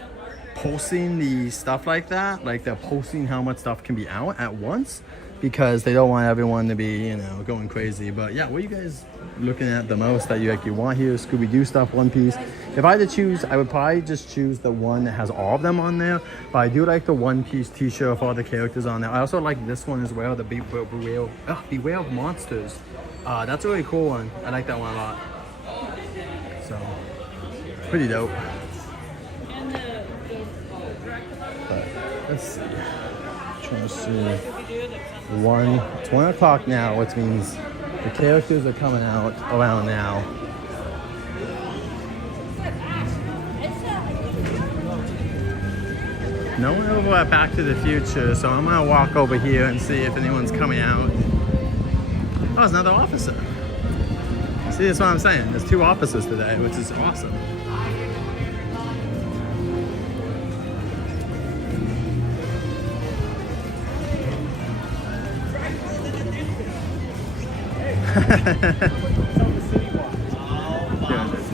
posting the stuff like that. Like they're posting how much stuff can be out at once, because they don't want everyone to be, you know, going crazy. But yeah, what are you guys looking at the most that you want here? Scooby-Doo stuff, One Piece. If I had to choose, I would probably just choose the one that has all of them on there. But I do like the One Piece t-shirt with all the characters on there. I also like this one as well, the Beware of Monsters. That's a really cool one. I like that one a lot. So, pretty dope. But let's see. Trying to see. It's 1 o'clock now, which means the characters are coming out around now. No one over at Back to the Future, so I'm gonna walk over here and see if anyone's coming out. Oh, there's another officer. See, that's what I'm saying. There's 2 officers today, which is awesome.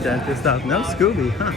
Dentist stuff. No Scooby, huh?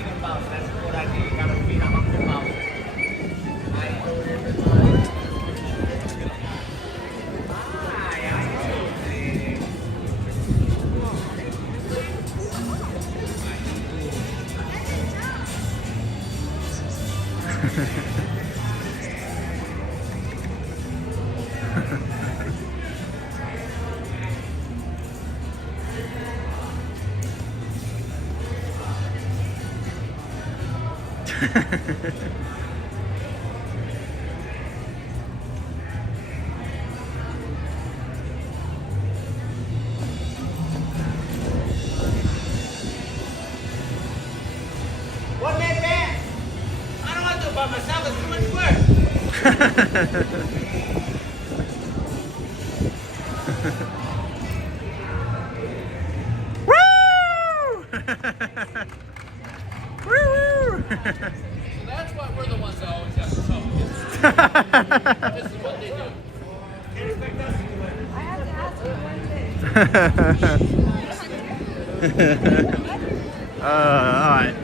One man band. I don't want to do it by myself. It's too much work. So that's why we're the ones that always have to talk. This is what they do. Can't expect us to do it. I have to ask you one thing. All right.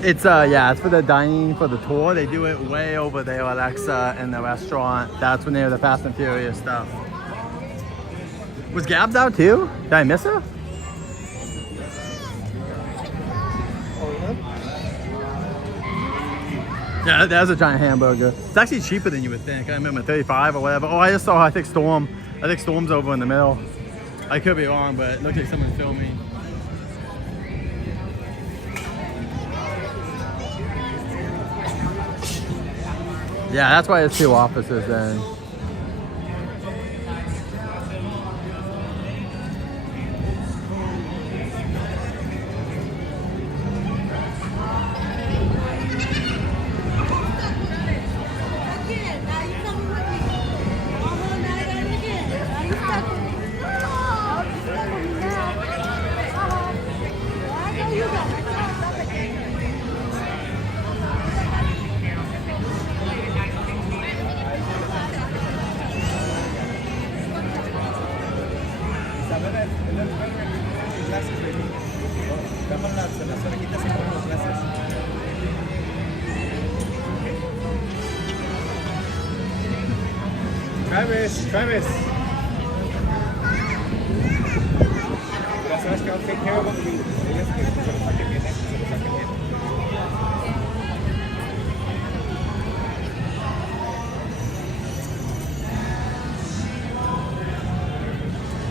It's it's for the dining, for the tour. They do it way over there, Alexa, in the restaurant. That's when they have the Fast and Furious stuff. Was Gabs out too? Did I miss her? Yeah, that's a giant hamburger. It's actually cheaper than you would think. I remember 35 or whatever. Oh, I just saw, I think Storm's over in the middle. I could be wrong, but it looked like someone filming. Yeah, that's why there's 2 officers then. Travis. Ya sabes que I'll take care of them. Ellos que se lo saquen bien, se lo saquen bien.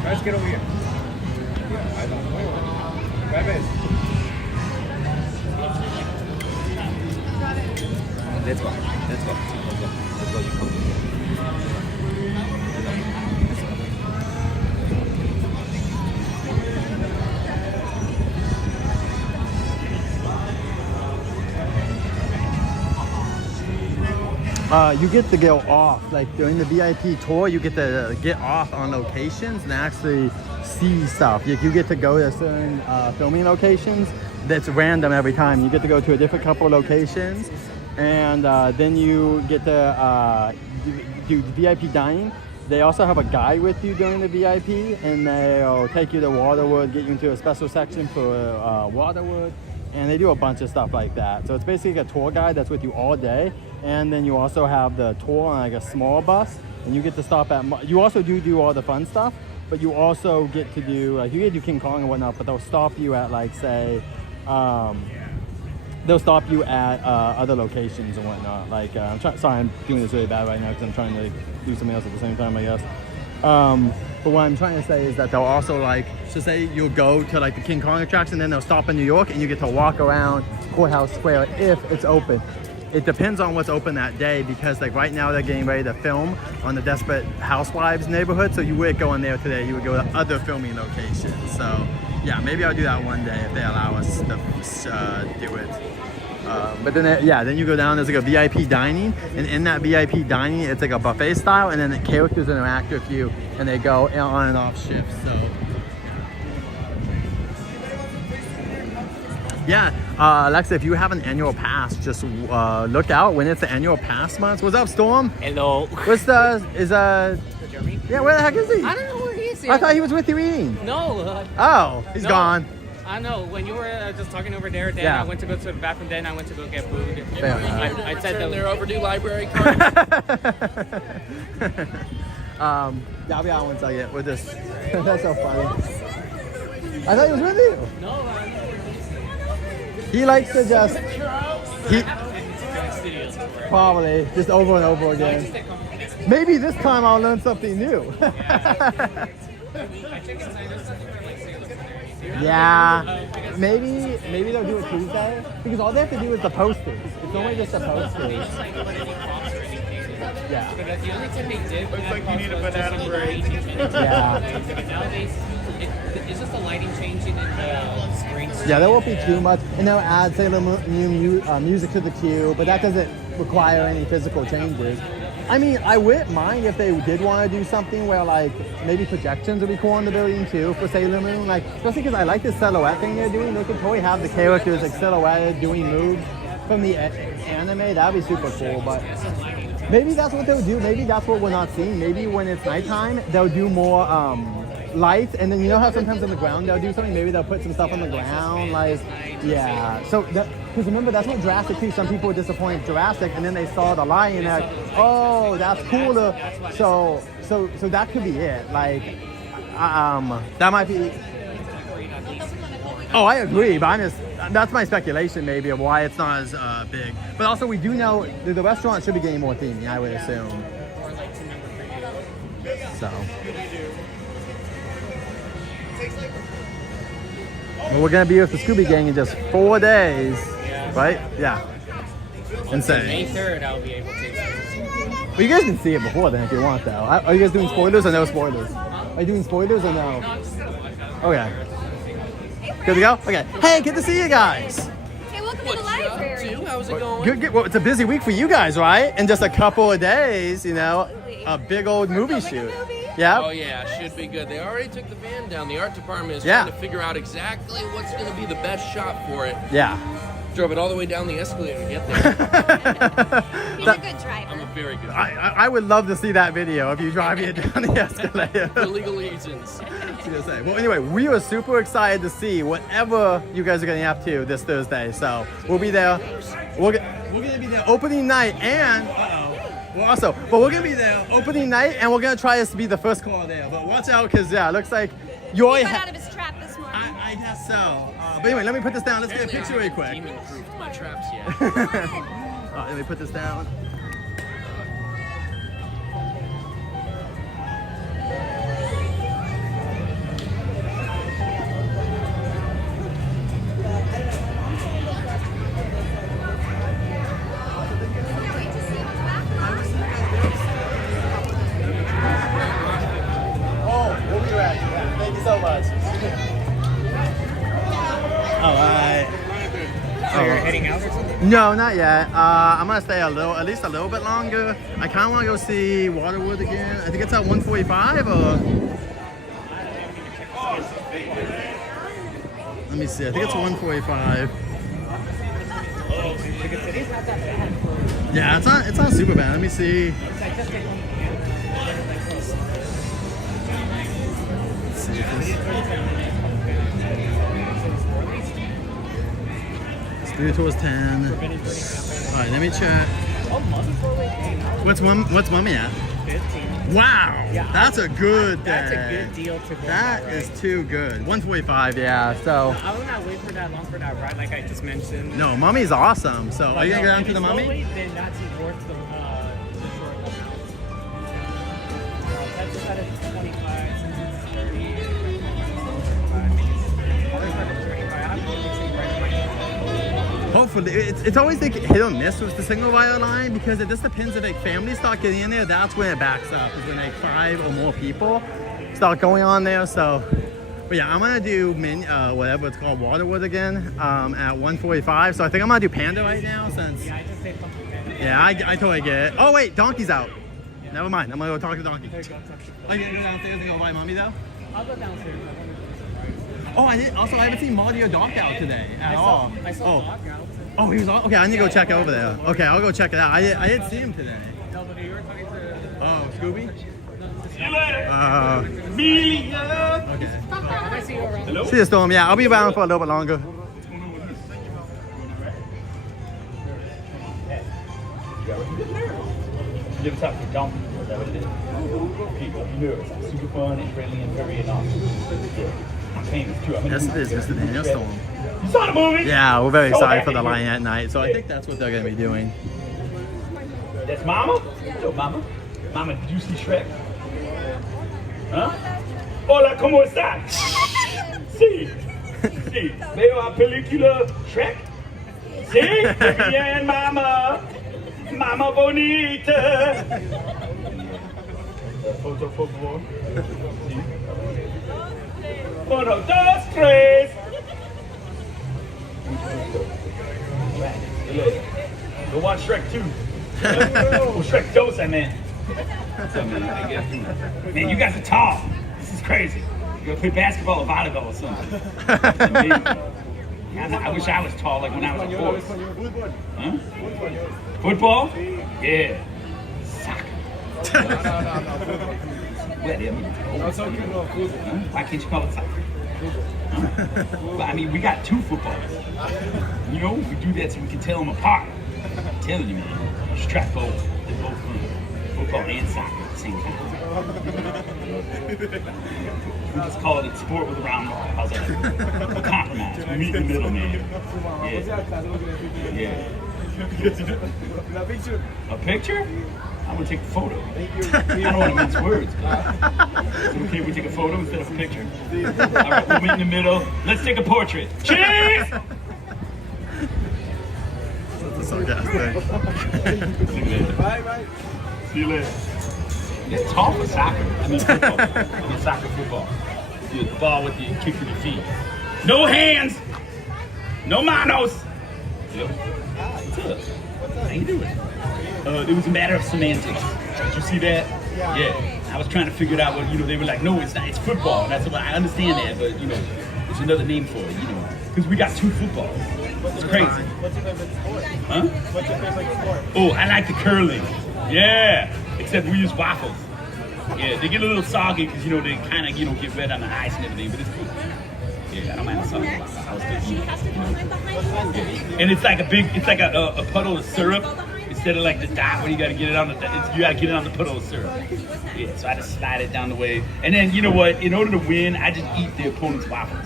Travis, get over here. Yeah, I don't know. Travis. Let's go. Let's go. Let's go. Let's go. You come. You get to go off, like during the VIP tour, you get to get off on locations and actually see stuff. You get to go to certain filming locations that's random every time. You get to go to a different couple of locations, and then you get to do VIP dining. They also have a guide with you during the VIP, and they'll take you to WaterWorld, get you into a special section for WaterWorld, and they do a bunch of stuff like that. So it's basically a tour guide that's with you all day. And then you also have the tour on like a small bus, and you get to stop at, you also do all the fun stuff, but you also get to do, like you get to do King Kong and whatnot, but they'll stop you at like say, they'll stop you at other locations and whatnot. Like, sorry, I'm doing this really bad right now because I'm trying to do something else at the same time, I guess. But what I'm trying to say is that they'll also like, so say you'll go to like the King Kong attraction, then they'll stop in New York and you get to walk around Courthouse Square if it's open. It depends on what's open that day, because like right now they're getting ready to film on the Desperate Housewives neighborhood, so you would go in there today, you would go to other filming locations. So yeah, maybe I'll do that one day if they allow us to do it. But then then you go down, there's like a VIP dining, and in that VIP dining it's like a buffet style, and then the characters interact with you and they go on and off shifts. So yeah, Alexa, if you have an annual pass, just look out when it's the annual pass month. What's up, Storm? Hello. What's Jeremy? Yeah, where the heck is he? I don't know where he is. I thought he was with you eating. No. Oh, he's gone. I know. When you were just talking over there, then I went to go to the bathroom, then I went to go get food. I said their overdue library card. I'll be out one second with this. That's so funny. I thought he was with you. No, he likes to just, probably, just over and over again. Maybe this time I'll learn something new. Yeah, maybe they'll do it Tuesday, because all they have to do is the posters. It's only just the posters. Yeah. Because the only thing they did, looks like you need a banana break. Yeah. Nowadays, it's just the lighting changing and the screen. Yeah, there won't be too much, and they'll add Sailor Moon music to the queue, but that doesn't require any physical changes. I mean, I wouldn't mind if they did want to do something where like maybe projections would be cool in the building too for Sailor Moon. Like, especially because I like this silhouette thing they're doing. They could totally have the characters like silhouetted doing moves from the anime. That'd be super cool. But maybe that's what they'll do. Maybe that's what we're not seeing. Maybe when it's nighttime, they'll do more lights, and then you know how sometimes on the ground they'll do something. Maybe they'll put some stuff on the ground, like So because remember, that's what Jurassic too. Some people were disappointed in Jurassic, and then they saw the lion, and they're like, oh, that's cooler. So that could be it. Like, that might be. Oh, I agree, but that's my speculation maybe of why it's not as big. But also, we do know the restaurant should be getting more theming, I would assume. So. Well, we're gonna be with the Scooby Gang in just 4 days, right? Yeah. Insane. May 3rd, I'll be able to. Well, you guys can see it before then if you want, though. Are you guys doing spoilers or no spoilers? Are you doing spoilers or no? Okay. Good to go? Okay. Hey, good to see you guys. Hey, welcome to the library. How's it going? Good. Well, it's a busy week for you guys, right? In just a couple of days, you know, a big old movie shoot. Yeah. Oh yeah, should be good. They already took the van down. The art department is Yeah. trying to figure out exactly what's going to be the best shot for it. Yeah. Drove it all the way down the escalator to get there. He's a good driver. I'm a very good driver. I would love to see that video of you driving it down the escalator. For legal reasons. Well, anyway, we are super excited to see whatever you guys are getting up to this Thursday. So we'll be there. We're gonna be there opening night and but we're gonna be there opening night and we're gonna try to be the first car there. But watch out, because it looks like you already got out of his trap this morning. I guess so. But anyway, let me put this down. Let's get a picture really quick. Demon-proofed my traps yet. Let me put this down. Thank you so much. All right. So you're heading out or something? No, not yet. I'm gonna stay at least a little bit longer. I kind of want to go see WaterWorld again. I think it's at 1:45 or. Let me see. I think it's 1:45. Yeah, it's not super bad. Let me see. Let's see if this. Let's do towards 10. All right, let me check. What's mommy at? 15. Wow, Yeah, that's a good. That's a good deal to go. That is too good. 1:45, yeah. So. I will not wait for that long for that ride, like I just mentioned. No, mommy's awesome. So are you gonna go down to the mummy? Then that's more to the short one. That's just at a 25 since it's 30. Hopefully, it's always like hit or miss with the single wire line, because it just depends if like families start getting in there. That's when it backs up. Is when like 5 or more people start going on there. So, but yeah, I'm gonna do whatever it's called, WaterWorld again at 1:45. So I think I'm gonna do Panda right now since. Yeah, I just say something. Yeah, I totally get it. Oh wait, Donkey's out. Never mind. I'm gonna go talk to Donkey. Are you gonna go downstairs and go buy mommy though? I'll go downstairs. Oh, I haven't seen Marty or Doc out today at all. I saw Doc out. Oh, he was on? Okay, I need to go check over there. Okay, I'll go check it out. I didn't see him today. No, but you were talking to. Oh, Scooby? See you later. Amelia. Okay. I see you around. Hello? See you, Storm. Yeah, I'll be around for a little bit longer. You ever talk to Donkey? Is that what it is? People, nervous, super fun and friendly and very awesome. I'm famous too. Yes, it is, Mr. Daniel Storm. You saw the movie? Yeah, we're very So excited for happy. the line at night, so I think that's what they're going to be doing. That's Mama? Hello, Mama. Mama, did you see Shrek? Huh? Hola, ¿cómo estás? Sí. Sí. Veo a película Shrek? Sí. Bien, Mama. Mama bonita. Foto, por favor. Sí. 1, 2, 3. Go watch Shrek 2. Oh, Shrek 2, I meant. Man, you guys are tall. This is crazy. You gotta play basketball or volleyball or something. I wish I was tall like when I was a boy. Huh? Football? Yeah. Soccer. Why can't you call it soccer? Well, I mean, we got 2 footballs. You know, we do that so we can tell them apart. I'm telling you, man. Strap both. They're both fun. Football and soccer at the same time. We just call it a sport with a round ball. How's that? A compromise. We meet in the middle, man. Yeah. A picture? I'm gonna take a photo. I don't want to mince words. Is it okay if we take a photo instead of a picture? All right, we'll meet in the middle. Let's take a portrait. Cheers! That's sarcastic. Bye. See you later. It's tall for soccer. I mean football. I mean soccer football. You ball with you kick with your feet. No hands. No manos. Yep. What's up? How you doing? It was a matter of semantics. Did you see that? Yeah. I was trying to figure it out, but they were like, no, it's not. It's football. And that's what I understand that, but it's another name for it. Because we got 2 footballs. It's crazy. What's your favorite sport? Huh? What's your favorite sport? Oh, I like the curling. Yeah. Except we use waffles. Yeah, they get a little soggy because they kind of get red on the ice and everything, but it's cool. Yeah, I don't mind the soggy waffles. And it's like a puddle of syrup instead of like the dot where you got to get it on the puddle of syrup. Yeah, so I just slide it down the way, and then you know what? In order to win, I just eat the opponent's waffles.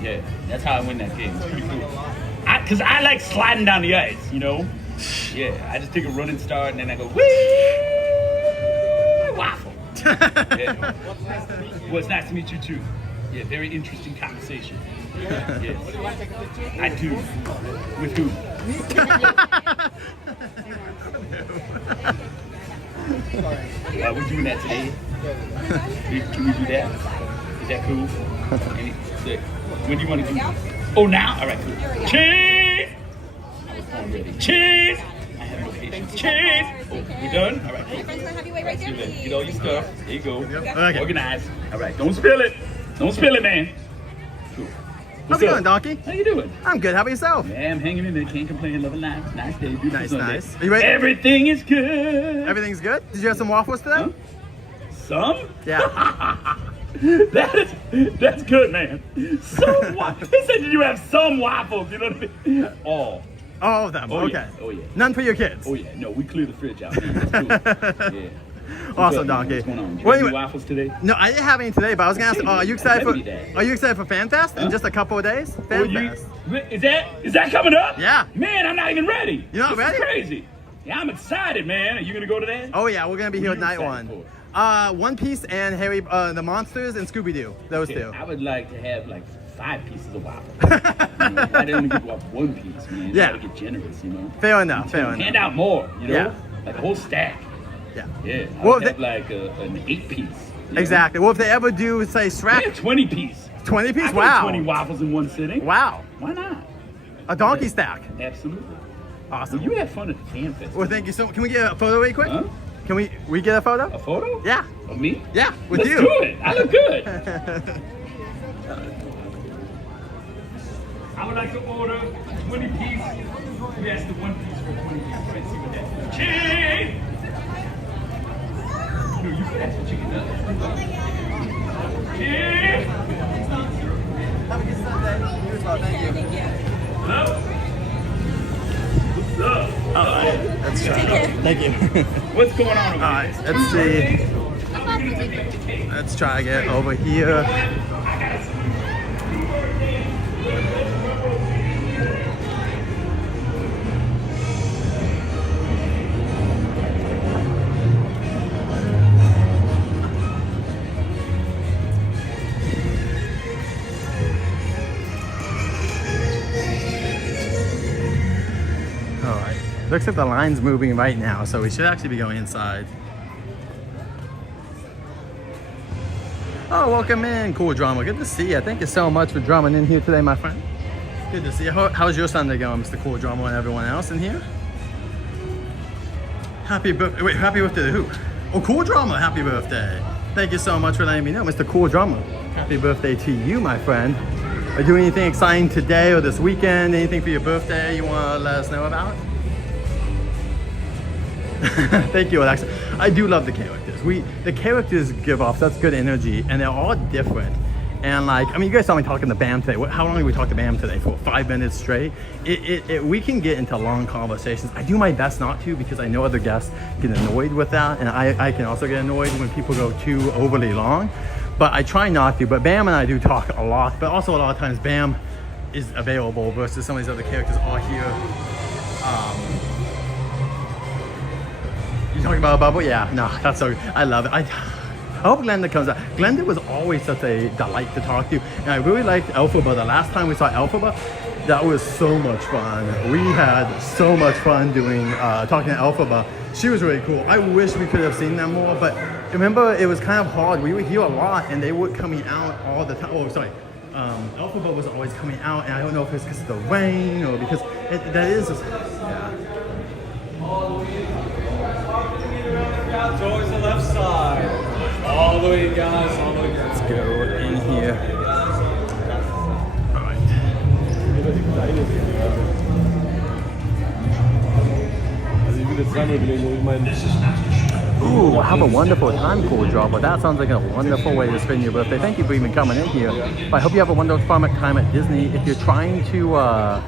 Yeah, that's how I win that game. It's pretty cool. Because I like sliding down the ice, Yeah, I just take a running start and then I go wee waffle. Yeah. Well, it's nice to meet you too. Yeah, very interesting conversation. Yes. I do. With who? We're doing that today. Can we do that? Is that cool? When do you want to do it? Oh, now? All right, cool. Cheese! Cheese! I have no patience. Cheese! Oh, we done? All right, cool. Get all your stuff. There you go. Okay. Organize. All right, don't spill it. Don't spill it, man. Cool. How's it going, Donkey? How you doing? I'm good. How about yourself? Yeah, I'm hanging in there. Can't complain. Living life. Nice day. Beautiful Nice, Sunday. nice. Are you ready? Everything is good. Everything's good? Did you have some waffles today? Huh? Some? Yeah. That's good, man. Some waffles. He said, did you have some waffles? You know what I mean? All. All of them. Oh, okay. Yeah. Oh yeah. None for your kids. Oh yeah. No, we clear the fridge out. Man. That's cool. Yeah. Awesome, Donkey. What's going on? Did you Well, have anyway, any waffles today? No, I didn't have any today, but I was gonna ask. Are you excited for? Are you excited for FanFest in just a couple of days? FanFest. Is that coming up? Yeah. Man, I'm not even ready. You're not This ready? is crazy. Yeah, I'm excited, man. Are you gonna go to that? Oh yeah, we're gonna be here at night one. One Piece and Harry, the Monsters and Scooby Doo. Those two. I would like to have like 5 pieces of waffle. I didn't only give off 1 piece, man. Yeah. You gotta get generous, Fair enough. Fair enough. Hand out more, Yeah. Like a whole stack. Yeah. Yeah. I Well, would have like an 8 piece. Exactly. Well, if they ever do, say, Shrek. 20 piece. 20 piece? I can Wow. eat 20 waffles in one sitting. Wow. Why not? A donkey stack. Absolutely. Awesome. Well, you have fun at the fan fest. Well, thank you so much. Can we get a photo really quick? Huh? Can we get a photo? A photo? Yeah. Of me? Yeah, with Let's you. do it. I look good. I would like to order 20 piece. We asked the 1 piece for 20 piece. Let's see what that is. Cheese! No, you could ask for chicken nuggets. Cheese! Have a good Sunday. You as well. Thank you. Hello? What's up? All right. Let's try. Thank you. What's going on over All right. Let's see. Let's try to get over here. Looks like the line's moving right now, so we should actually be going inside. Oh, welcome in, Cool Drama. Good to see you. Thank you so much for drumming in here today, my friend. Good to see you. How's your Sunday going, Mr. Cool Drama, and everyone else in here? Happy birthday to who? Oh, Cool Drama, happy birthday. Thank you so much for letting me know, Mr. Cool Drama. Happy birthday to you, my friend. Are you doing anything exciting today or this weekend? Anything for your birthday you want to let us know about? Thank you, Alexa. I do love the characters. The characters give off such good energy, and they're all different. And like, I mean, you guys saw me talking to Bam today. How long did we talk to Bam today? For 5 minutes straight? We can get into long conversations. I do my best not to, because I know other guests get annoyed with that, and I can also get annoyed when people go too overly long. But I try not to. But Bam and I do talk a lot. But also a lot of times Bam is available versus some of these other characters are here. You talking about a bubble? Yeah, no, that's so, I love it. I hope Glenda comes out. Glenda was always such a delight to talk to, and I really liked Elphaba. The last time we saw Elphaba, that was so much fun. We had so much fun doing, talking to Elphaba. She was really cool. I wish we could have seen them more, but remember, it was kind of hard. We would hear a lot, and they were coming out all the time. Oh, sorry. Elphaba was always coming out, and I don't know if it's because of the rain or because that is just, yeah. Towards the left side. All the way, guys. All the way. Let's go in here. Ooh, have a wonderful time, Cool Draw. But that sounds like a wonderful way to spend your birthday. Thank you for even coming in here. But I hope you have a wonderful time at Disney. If you're trying to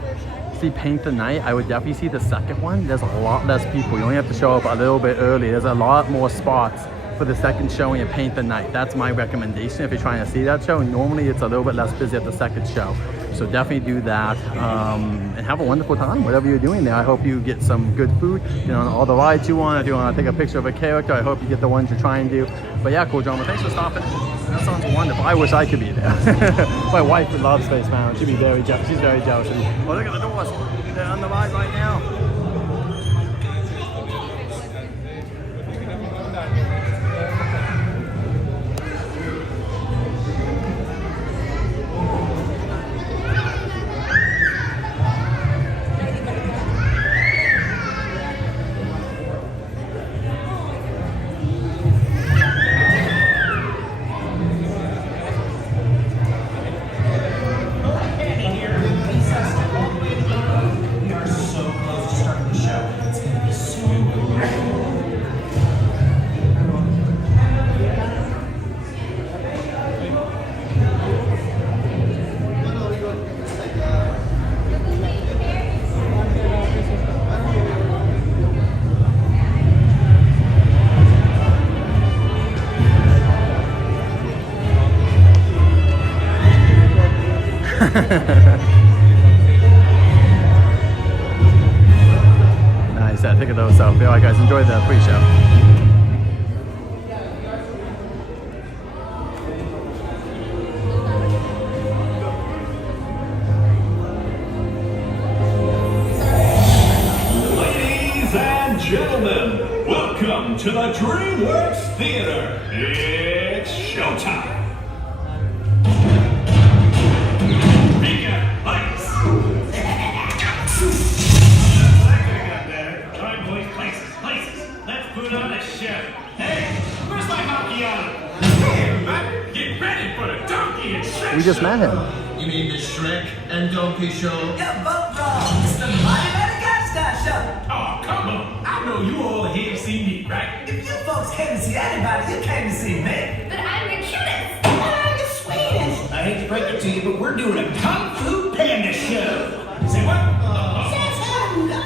see Paint the Night, I would definitely see the second one. There's a lot less people. You only have to show up a little bit early. There's a lot more spots for the second showing of Paint the Night. That's my recommendation if you're trying to see that show. Normally it's a little bit less busy at the second show. So definitely do that and have a wonderful time, whatever you're doing there. I hope you get some good food, you know, on all the rides you want. If you want to take a picture of a character, I hope you get the ones you're trying to do. But yeah, cool, John. Well, thanks for stopping. That sounds wonderful. I wish I could be there. My wife would love Space Mountain. She'd be very jealous. She's very jealous of me. Oh, look at the doors. They're on the ride right now. Nice, I think of those. So, all right, guys, enjoy the pre-show. Ladies and gentlemen, welcome to the DreamWorks Theater. It's showtime. Put on a show. Hey, where's my hockey on? Hey, everybody, get ready for the Donkey and Shrek We just met him. You mean the Shrek and Donkey show? Yeah, both wrong. It's the Mighty Madagascar show. Oh, come on. I know you all here to see me, right? If you folks came to see anybody, you came to see me. But I'm the cutest. And I'm the sweetest. I hate to break it to you, but we're doing a Kung Fu Panda show. Say what?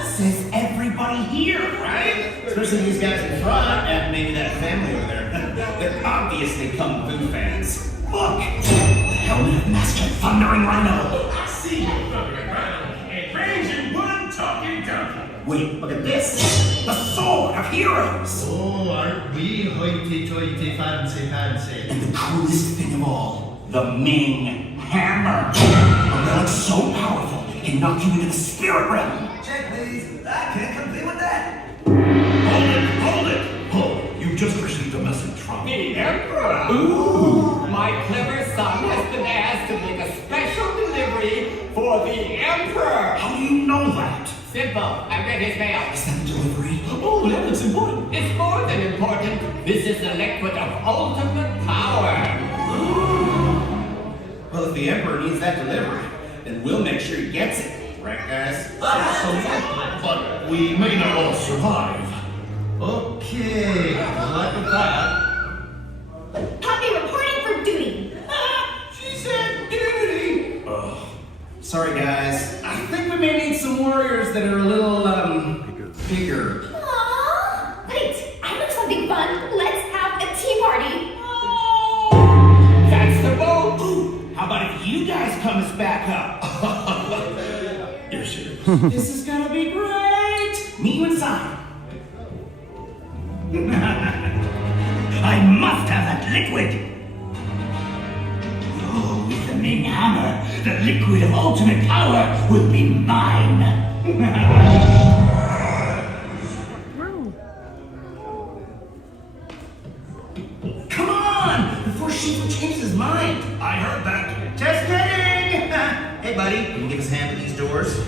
Says everybody here, right? Especially these guys in front and maybe that family over there. They're obviously Kung Fu fans. Look! The helmet of Master Thundering Rhino. I see you, Thundering Rhino. And Raging One Talking Donkey. Wait, look at this. The Sword of Heroes. Oh, aren't we hoity-toity fancy? And the coolest thing of all, the Ming Hammer. A relic so powerful, it can knock you into the spirit realm. Check, please. I can't compete with that. Hold it! Oh, you just received a message from The Emperor! Ooh! My clever son has been asked to make a special delivery for the Emperor! How do you know that? Simple. I read his mail. Is that a delivery? Oh, that looks important. It's more than important. This is the liquid of ultimate power. Well, if the Emperor needs that delivery, then we'll make sure he gets it. Right, guys? But we may not all survive. Okay, good luck with that. Copy reporting for duty. She said duty! Sorry, guys. I think we may need some warriors that are a little, bigger. Aww. Wait, I know something fun. Let's have a tea party. That's the boat! Ooh, how about if you guys come us back up? You're serious. This is gonna be great! Meet you inside. I must have that liquid! Oh, with the Ming Hammer, the liquid of ultimate power will be mine! Come on! Before Shifu changes his mind! I heard that! Just kidding! Hey, buddy, can you give us a hand with these doors?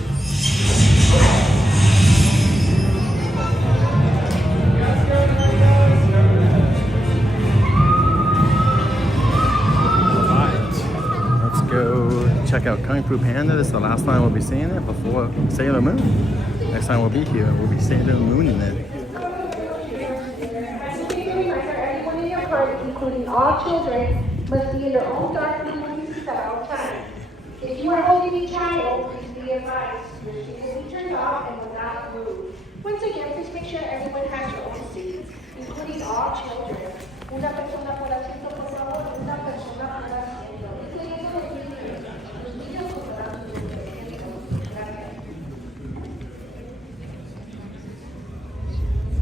check out Kung Fu Panda. This is the last time we'll be seeing it before Sailor Moon. Next time we'll be here, we'll be Sailor Mooning it. Everyone in your party, including all children, must be in their own dark room at all times. If you are holding a child, please be advised. Your seat will be turned off and will not move. Once again, please make sure everyone has your own seat, including all children. Una persona por asiento, por favor, una persona por asiento. Incluyendo los niños. Los niños podrán subir. Gracias.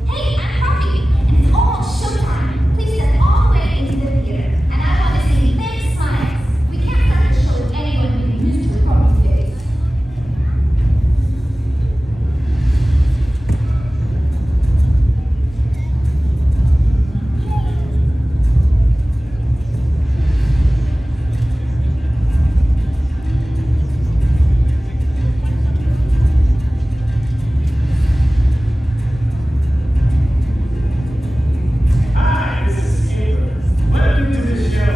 Hey, I'm Poppy, and it's almost showtime. Please step all the way into the theater, and I want to see big smiles. We can't start the show with anyone being used to the Poppy face. Hi, this is Skipper. Welcome to the show,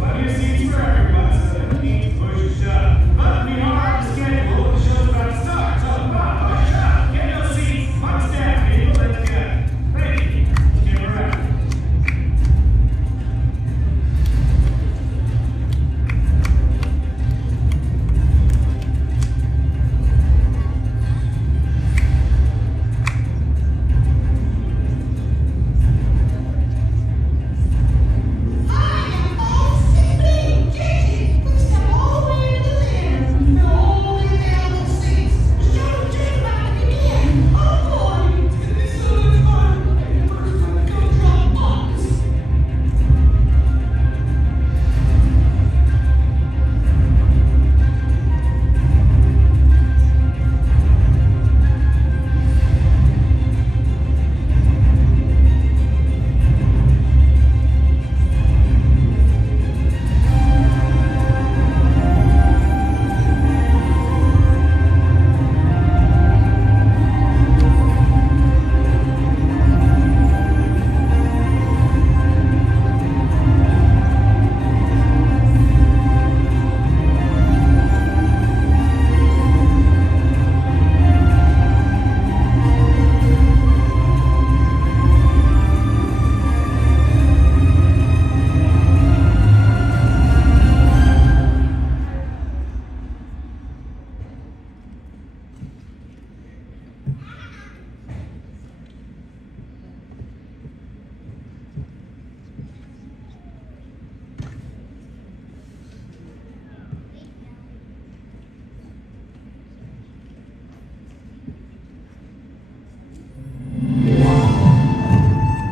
Well, your seats for everyone, so that we can push your show. But we are on the schedule. The show's about to start. So come on, push up. Get those seats. On staff, people. Let's go. Ready? Skipper out.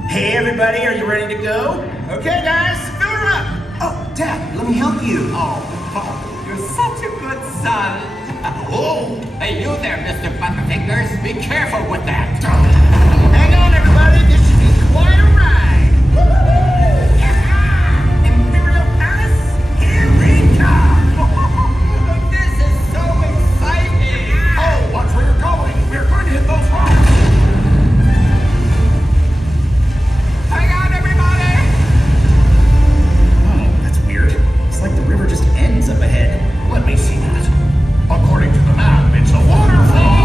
Hey, everybody, are you ready to go? Okay, guys, fill her up. Oh, Dad, let me help you. Oh, you're such a good son. Oh. Hey, you there, Mr. Butterfingers. Be careful with that. Hang on, everybody. This should be quite a ride. Yeah! Imperial Palace, here we come. This is so exciting. Oh, watch where you're going. We're going to hit those rocks. Hang on, everybody. Oh, that's weird. It's like the river just ends up ahead. Let me see that. According to the map, it's a waterfall.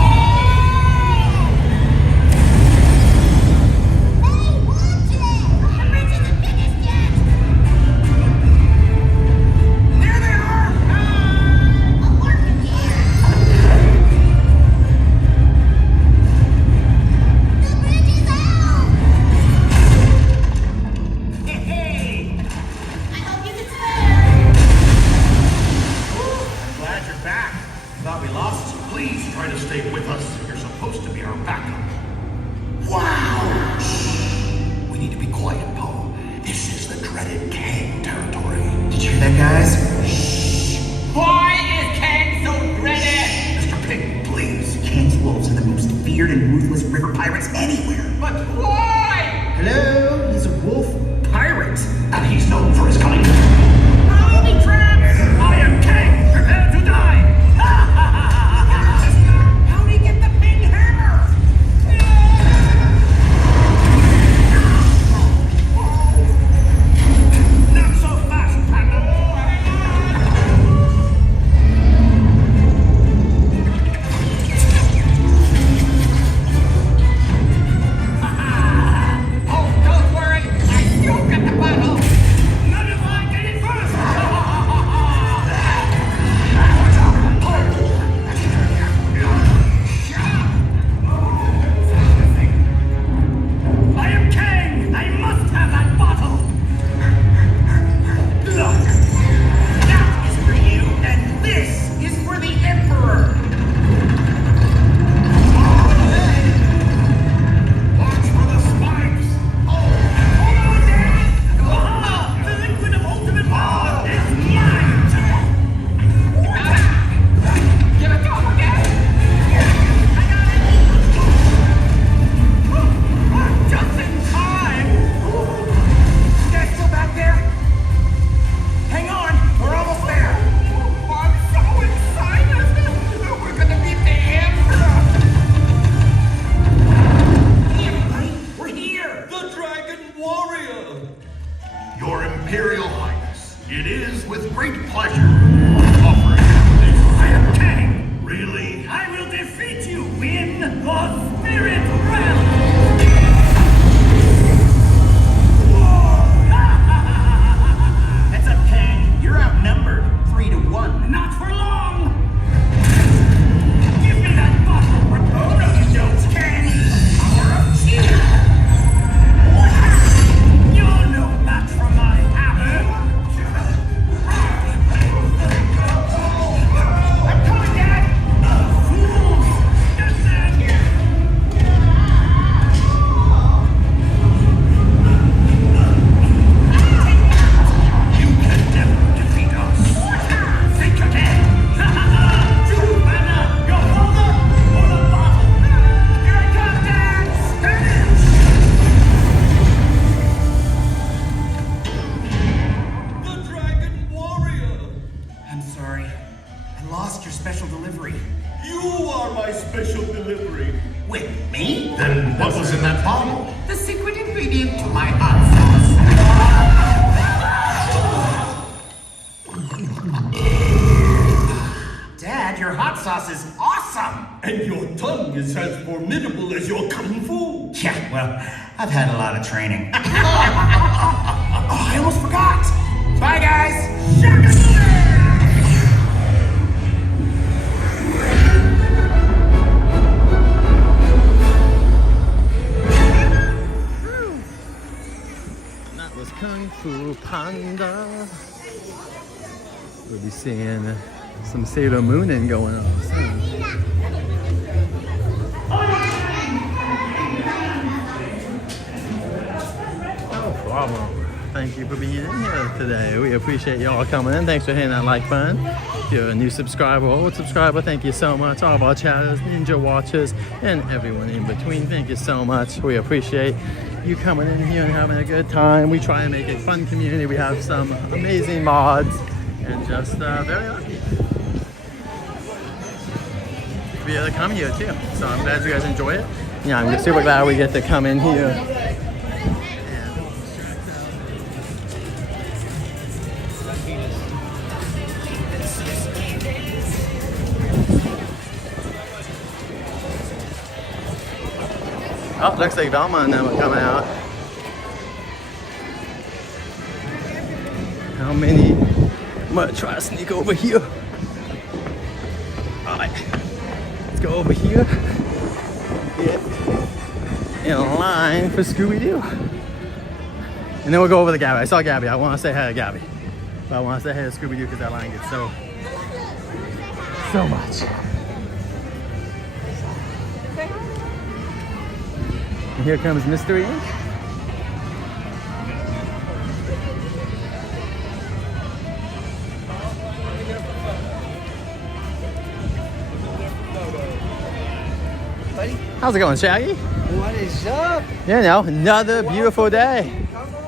It is with great pleasure offering this. I am Kang. Really? I will defeat you in the spirit realm! Heads up, Kang. You're outnumbered 3-1. Not for long! Give me that bottle! Oh, no, you don't, Kang! Power of cheer! You're no match for my hammer! I'm coming, Dad! Fools! Get them! You can never defeat us. Think again! Anna, your father, or the bottle? Here I come, Dad! The Dragon Warrior. I'm sorry. I lost your special delivery. You are my special delivery. Wait, me? Then what was in that bottle? The secret ingredient to my hot sauce. Dad, your hot sauce is awesome! And your tongue is as formidable as your kung fu. Yeah, well, I've had a lot of training. I almost forgot! Bye, guys! That was Kung Fu Panda. We'll be seeing some Sailor Mooning going on soon. No problem. Thank you for being in here today. We appreciate y'all coming in. Thanks for hitting that like button. If you're a new subscriber or old subscriber, thank you so much. All of our chatters, ninja watchers, and everyone in between, thank you so much. We appreciate you coming in here and having a good time. We try and make it a fun community. We have some amazing mods and just very lucky to be able to come here too. So I'm glad you guys enjoy it. Yeah, I'm super glad we get to come in here. Oh, looks like Velma and them are coming out. How many? I'm gonna try to sneak over here. Alright, let's go over here. Get in line for Scooby-Doo. And then we'll go over to Gabby. I saw Gabby. I want to say hi to Gabby. But I want to say hi to Scooby-Doo because that line gets so much. And here comes Mystery Inc. How's it going, Shaggy? What is up? You know, another beautiful day.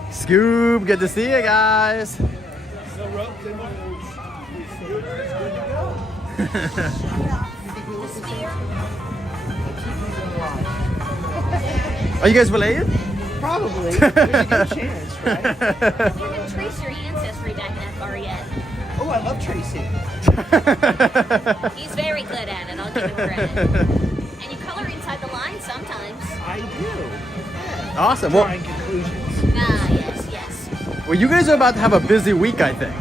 Scoob, good to see you guys. Are you guys related? Probably. There's a good chance, right? You haven't traced your ancestry back that far yet. Oh, I love tracing. He's very good at it, I'll give him credit. And you color inside the line sometimes. I do. Yeah. Awesome. Well, Drawing conclusions. Ah, yes, yes. well, you guys are about to have a busy week, I think,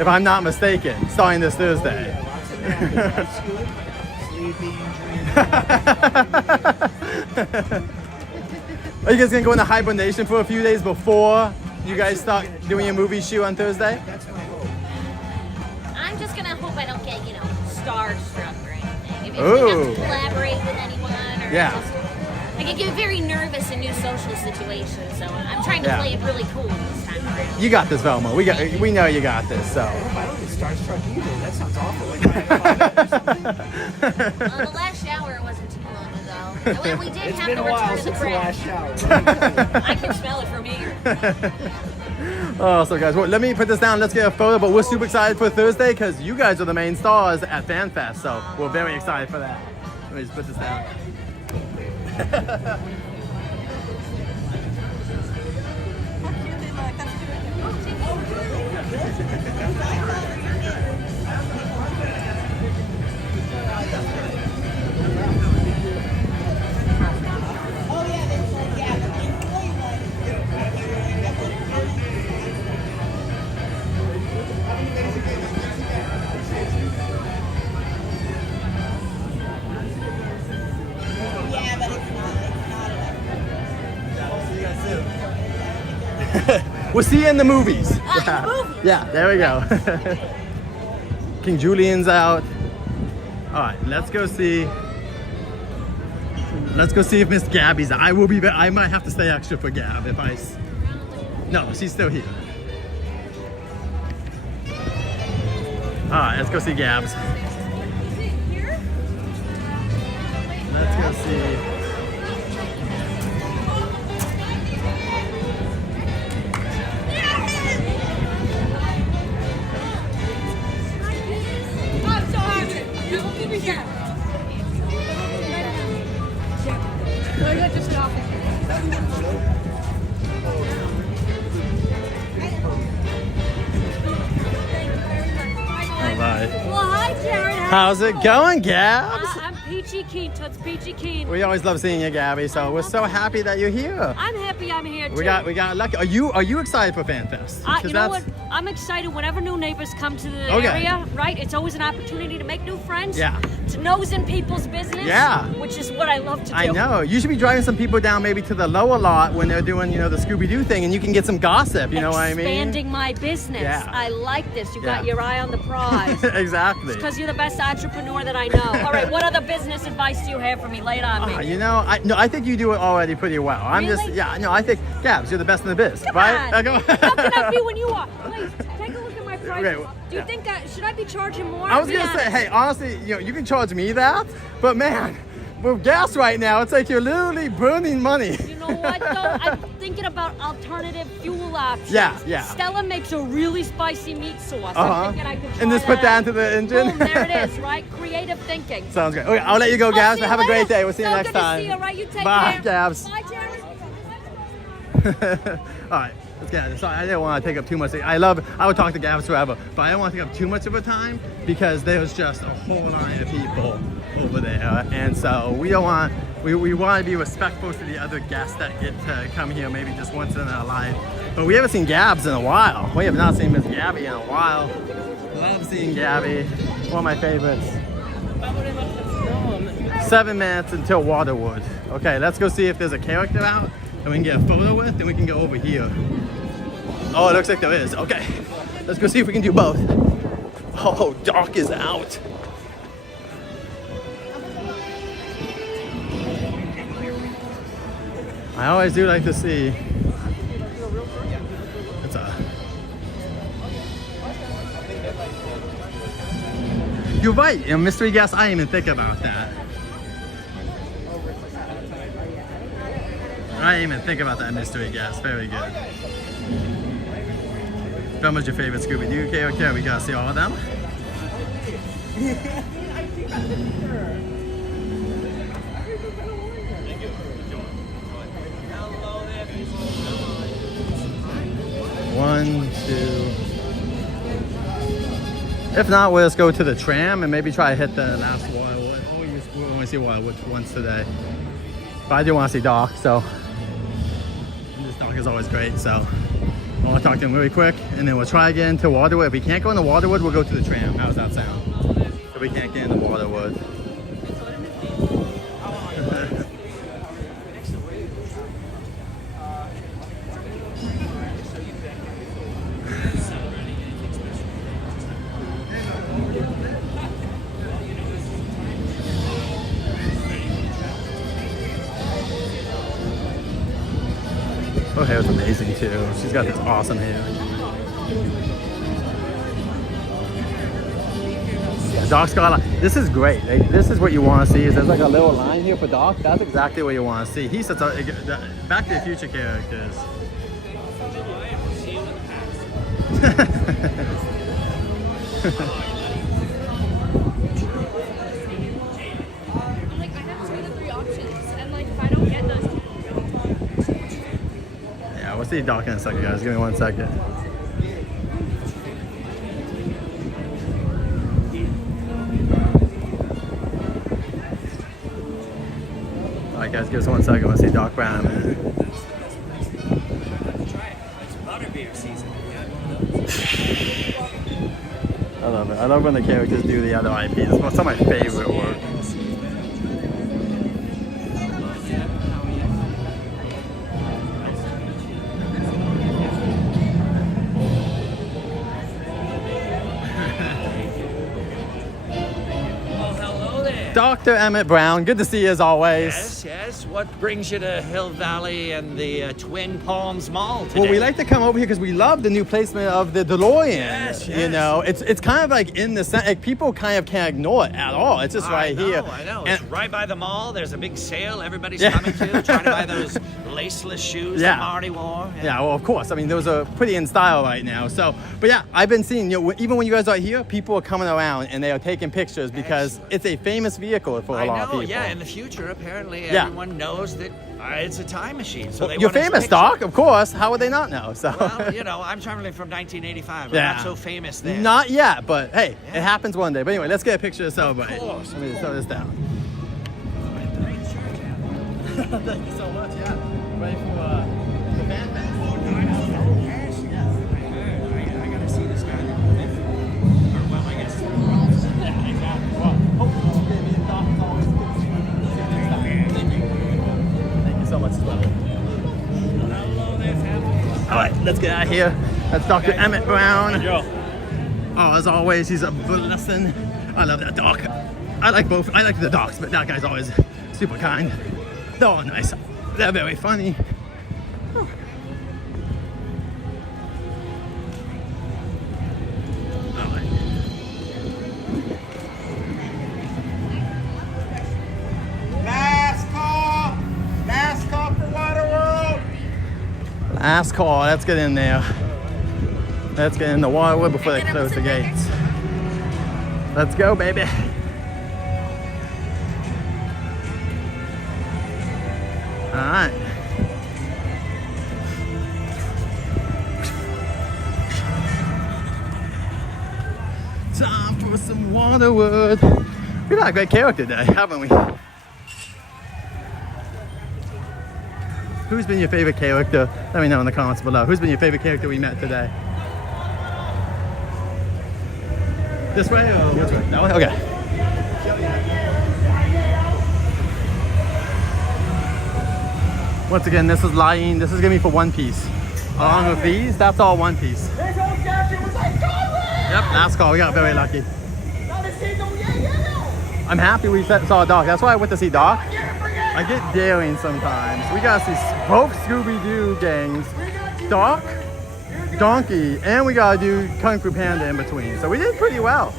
if I'm not mistaken, starting this Thursday. That's good. Sleeping, dreaming. Are you guys gonna go into hibernation for a few days before you guys start doing your movie shoot on Thursday? That's my hope. I'm just gonna hope I don't get, starstruck or anything. If you Ooh. have to collaborate with anyone or just, I can get very nervous in new social situations, so I'm trying to play it really cool this time around. You got this, Velma. We know you got this. So. I don't get starstruck either. That sounds awful. Like The last shower wasn't too long ago. Well, we did It's have been to a while return to the since the crib. last shower. I can smell it from here. Oh, so guys, well, let me put this down. Let's get a photo. But we're super excited for Thursday because you guys are the main stars at FanFest. So we're very excited for that. Let me just put this down. We'll see you in the movies. Yeah, there we go. King Julian's out. All right, let's go see. Let's go see if Miss Gabby's. I will be. I might have to stay extra for Gab if I. No, she's still here. All right, let's go see Gabs. Let's go see. I'm so happy. Give me that. Just get off. Bye. Well, hi, Jared. How's it going, Gabs? I'm Peachy Keen, Toots Peachy Keen. We always love seeing you, Gabby. So we're so happy that you're here. I'm happy I'm here too. We got lucky. Are you excited for FanFest? You know what? I'm excited whenever new neighbors come to the area, right? It's always an opportunity to make new friends. Yeah. To nose in people's business. Yeah. Which is what I love to do. I know. You should be driving some people down maybe to the lower lot when they're doing, the Scooby-Doo thing, and you can get some gossip, you know what I mean? Expanding my business. Yeah. I like this. You got your eye on the prize. Exactly. Because you're the best entrepreneur that I know. All right, what other business advice do you have for me? Lay it on me. I think you do it already pretty well. I think, Gabs, you're the best in the biz, right? How can I be when you are? Please, take a look at my prices. Okay, do you think should I be charging more? I was going to say, hey, honestly, you can charge me that, but man, with gas right now, it's like you're literally burning money. You know what, though? I'm thinking about alternative fuel options. Yeah. Stella makes a really spicy meat sauce. Uh-huh. I'm thinking I could try And just put that into the engine? Boom, there it is, right? Creative thinking. Sounds good. Okay, I'll let you go, Gabs, but have a great day. We'll see you So next good to time. see you, right? You take Bye, care. Gabs. Bye, Jared. All right, let's get it. Sorry, I didn't want to take up too much. I would talk to Gabs forever, but I don't want to take up too much of her time because there's just a whole line of people over there. And so we don't want, we want to be respectful to the other guests that get to come here maybe just once in their life. But we haven't seen Gabs in a while. We have not seen Miss Gabby in a while. Love seeing Gabby. One of my favorites. 7 minutes until WaterWorld. Okay, let's go see if there's a character out and we can get a photo with, then we can go over here. Oh, it looks like there is. Okay, let's go see if we can do both. Oh, Doc is out. I always do like to see. It's a. You're right, mystery guest. I didn't even think about that. I didn't even think about that mystery guest. Very good. How much your favorite Scooby-Doo character? We gotta see all of them. One, two. If not, we'll just go to the tram and maybe try to hit the last WaterWorld. We only see WaterWorld once today. But I do want to see Doc, so. This Doc is always great, so. I want to talk to him really quick, and then we'll try again to WaterWorld. If we can't go into WaterWorld, we'll go to the tram. How does that sound? If we can't get into WaterWorld. Her hair is amazing too. She's got this awesome hair. Yeah, Doc's got a lot. This is great. Like, this is what you want to see. Is there's like a little line here for Doc? That's exactly what you want to see. He's such a Back to the Future characters. Yeah, we'll see Doc in a second, guys. Give me 1 second. Alright, guys, give us 1 second. We'll see Doc Brown. I love it. I love when the characters do the other IPs. It's some of my favorite work. Dr. Emmett Brown, good to see you as always. Yes, yes. What brings you to Hill Valley and the Twin Palms Mall today? Well, we like to come over here because we love the new placement of the DeLorean. Yes, You yes. know, it's kind of like in the center. Like, people kind of can't ignore it at all. It's just right here. I know. And- It's right by the mall. There's a big sale everybody's coming to, trying to buy those laceless shoes that Marty wore. Yeah, well, of course. I mean, those are pretty in style right now. So, but yeah, I've been seeing, you know, even when you guys are here, people are coming around and they are taking pictures because it's a famous vehicle for a lot of people. Yeah, in the future, apparently, Yeah. everyone knows that it's a time machine. So they You're want his famous, picture. Doc, of course. How would they not know? So, Well, you know, I'm traveling from 1985. We're not so famous then. Not yet, but hey, it happens one day. But anyway, let's get a picture to celebrate. Of course. Let me throw this down. Thank you so much. Yeah, ready for the band fest. I gotta see this guy. Or, well, I guess. Yeah, exactly. Well, hopefully we'll get me a Doc. It's always good to see you. Thank you so much as well. All right, let's get out of here. That's Dr. Emmett Brown. Oh, as always, he's a blessing. I love that Doc. I like both. I like the Docs, but that guy's always super kind. They're all nice. They're very funny. Oh. Last call! Last call for WaterWorld! Last call. Let's get in there. Let's get in the WaterWorld before they close the gates. Let's go, baby. All right. Time for some WaterWorld. We've got a great character today, haven't we? Who's been your favorite character? Let me know in the comments below. Who's been your favorite character we met today? This way or which way? That way? Okay. Once again, this is lying. This is gonna be for One Piece. Along with these, that's all One Piece. Yep, last call. We got very lucky. I'm happy we saw Doc. That's why I went to see Doc. I get daring sometimes. We gotta see both Scooby-Doo gangs, Doc, Donkey, and we gotta do Kung Fu Panda in between. So we did pretty well.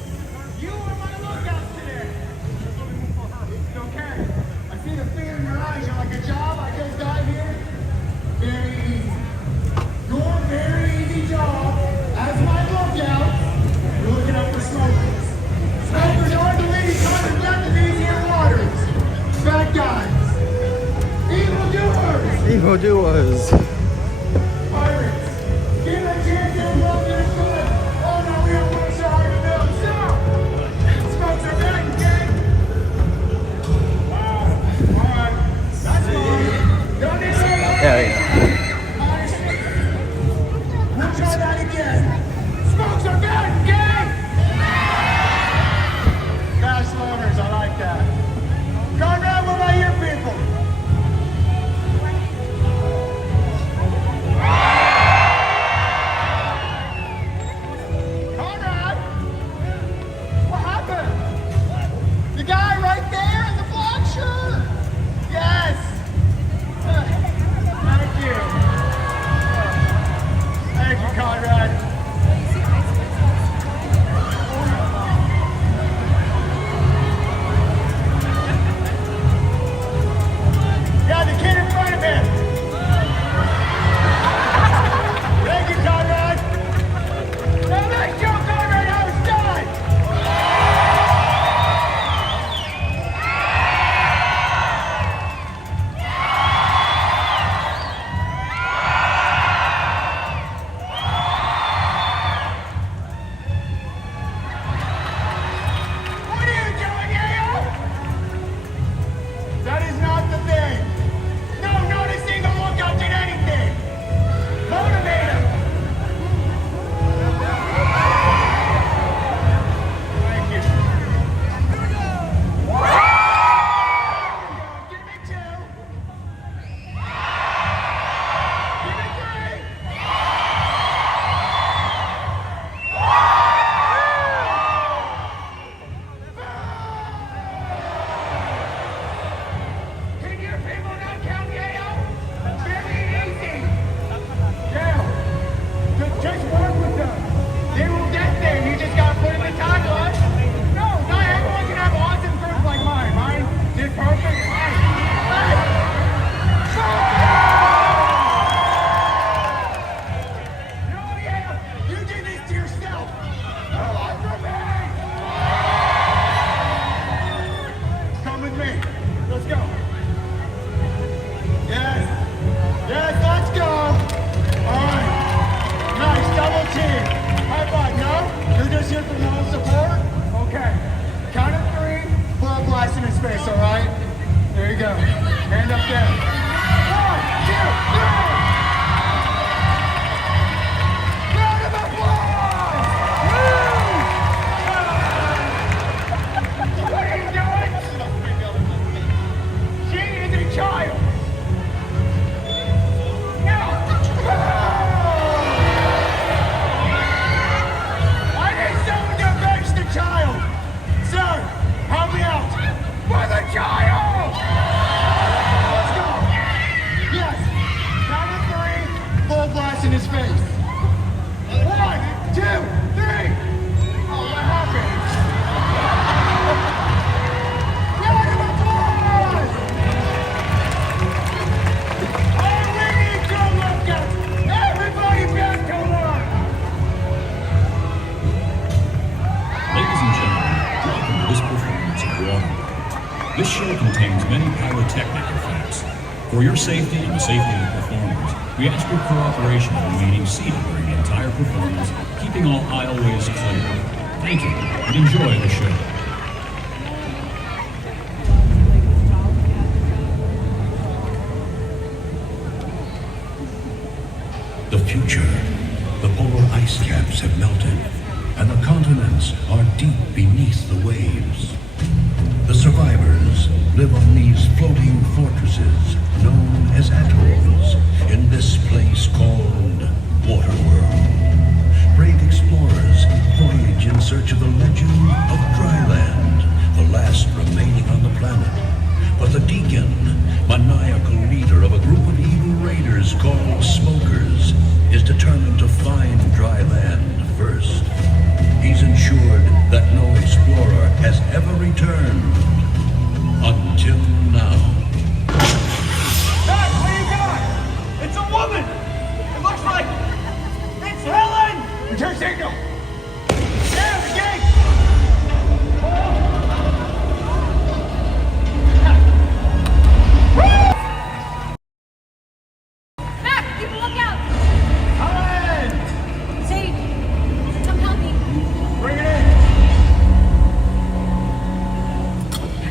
I see the fear in your eyes. You're like, a job I just got here? Very easy. Your very easy job as my lookout, you're looking out for smokers. Smokers are the leading cause of death in these here waters. Bad guys. Evildoers. Evildoers. Pirates. Give a chance to love your good. Oh no, we don't want to show you know. So, smokes are back, gang. There we go. We'll try that again. Smokes are back, gang! Fast lovers, I like that. Conrad, what about your people? here for moral support? Okay. Count of 3, blow a blast in his face, alright? There you go. Hand up there. 1, 2, 3! Round of applause! Woo! What are you doing? She is a child. Child! Sir, help me out! For the child! Let's go! Yes! Count of 3, full blast in his face. 1, 2, 3! Oh, what happened? Round of applause! Oh, we need drum workers! Everybody back to work! Ladies and gentlemen, welcome to this performance of WaterWorld. This show contains many pyrotechnic effects. For your safety and the safety of the performers, we ask your cooperation in remaining seated during the entire performance, keeping all aisleways clear. Thank you, and enjoy the show. The future. The polar ice caps have melted, and the continents are deep beneath the waves. The survivors live on these floating fortresses known as atolls in this place called WaterWorld. Brave explorers voyage in search of the legend of Dryland, the last remaining on the planet. But the Deacon, maniacal leader of a group of evil raiders called Smokers, is determined to find Dryland first. He's ensured that no explorer has ever returned. Until now. Doc, what do you got? It's a woman! It looks like... It's Helen! Return signal! There, the gate! Mac, keep a lookout! Helen! See, come help me. Bring it in!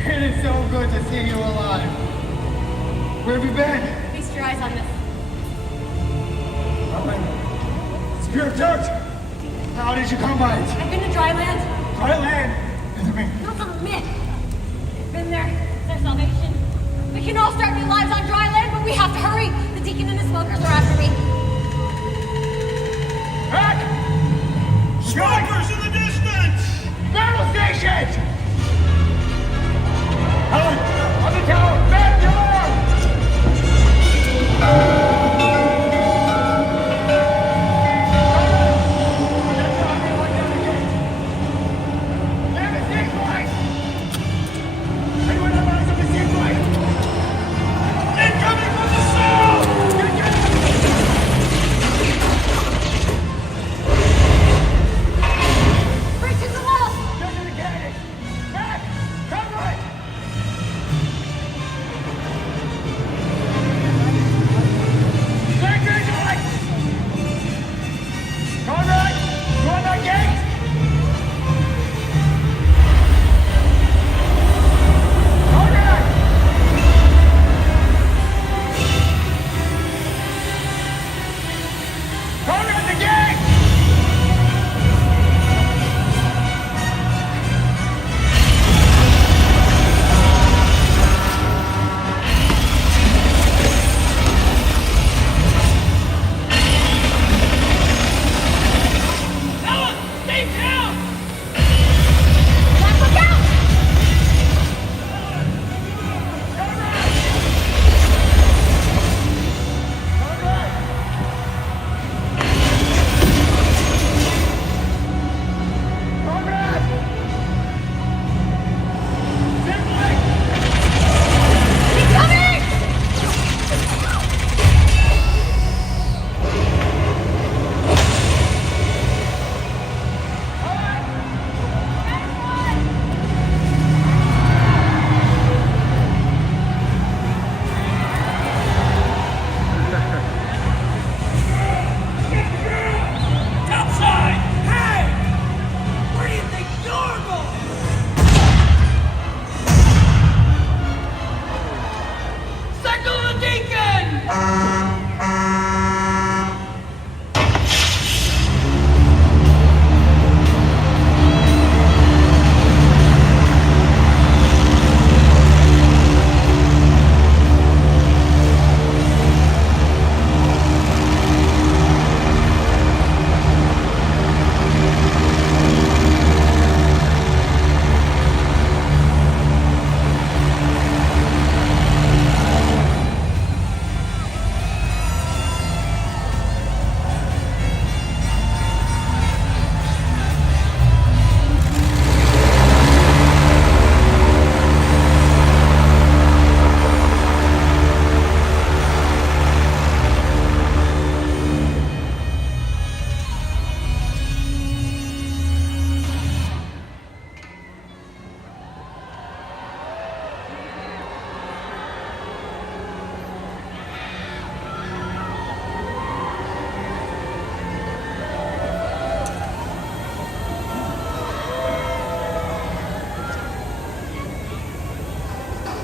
It is so good to see you alive. Where have you been? Feast your eyes on this. Spirit of Church! How did you come by it? I've been to Dryland. Dryland? It's a myth. Not a myth. Been there. It's their salvation. We can all start new lives on Dryland, but we have to hurry. The Deacon and the Smokers are after me. Back! Smokers in the distance! Battle station! Helen, on the tower! Back door!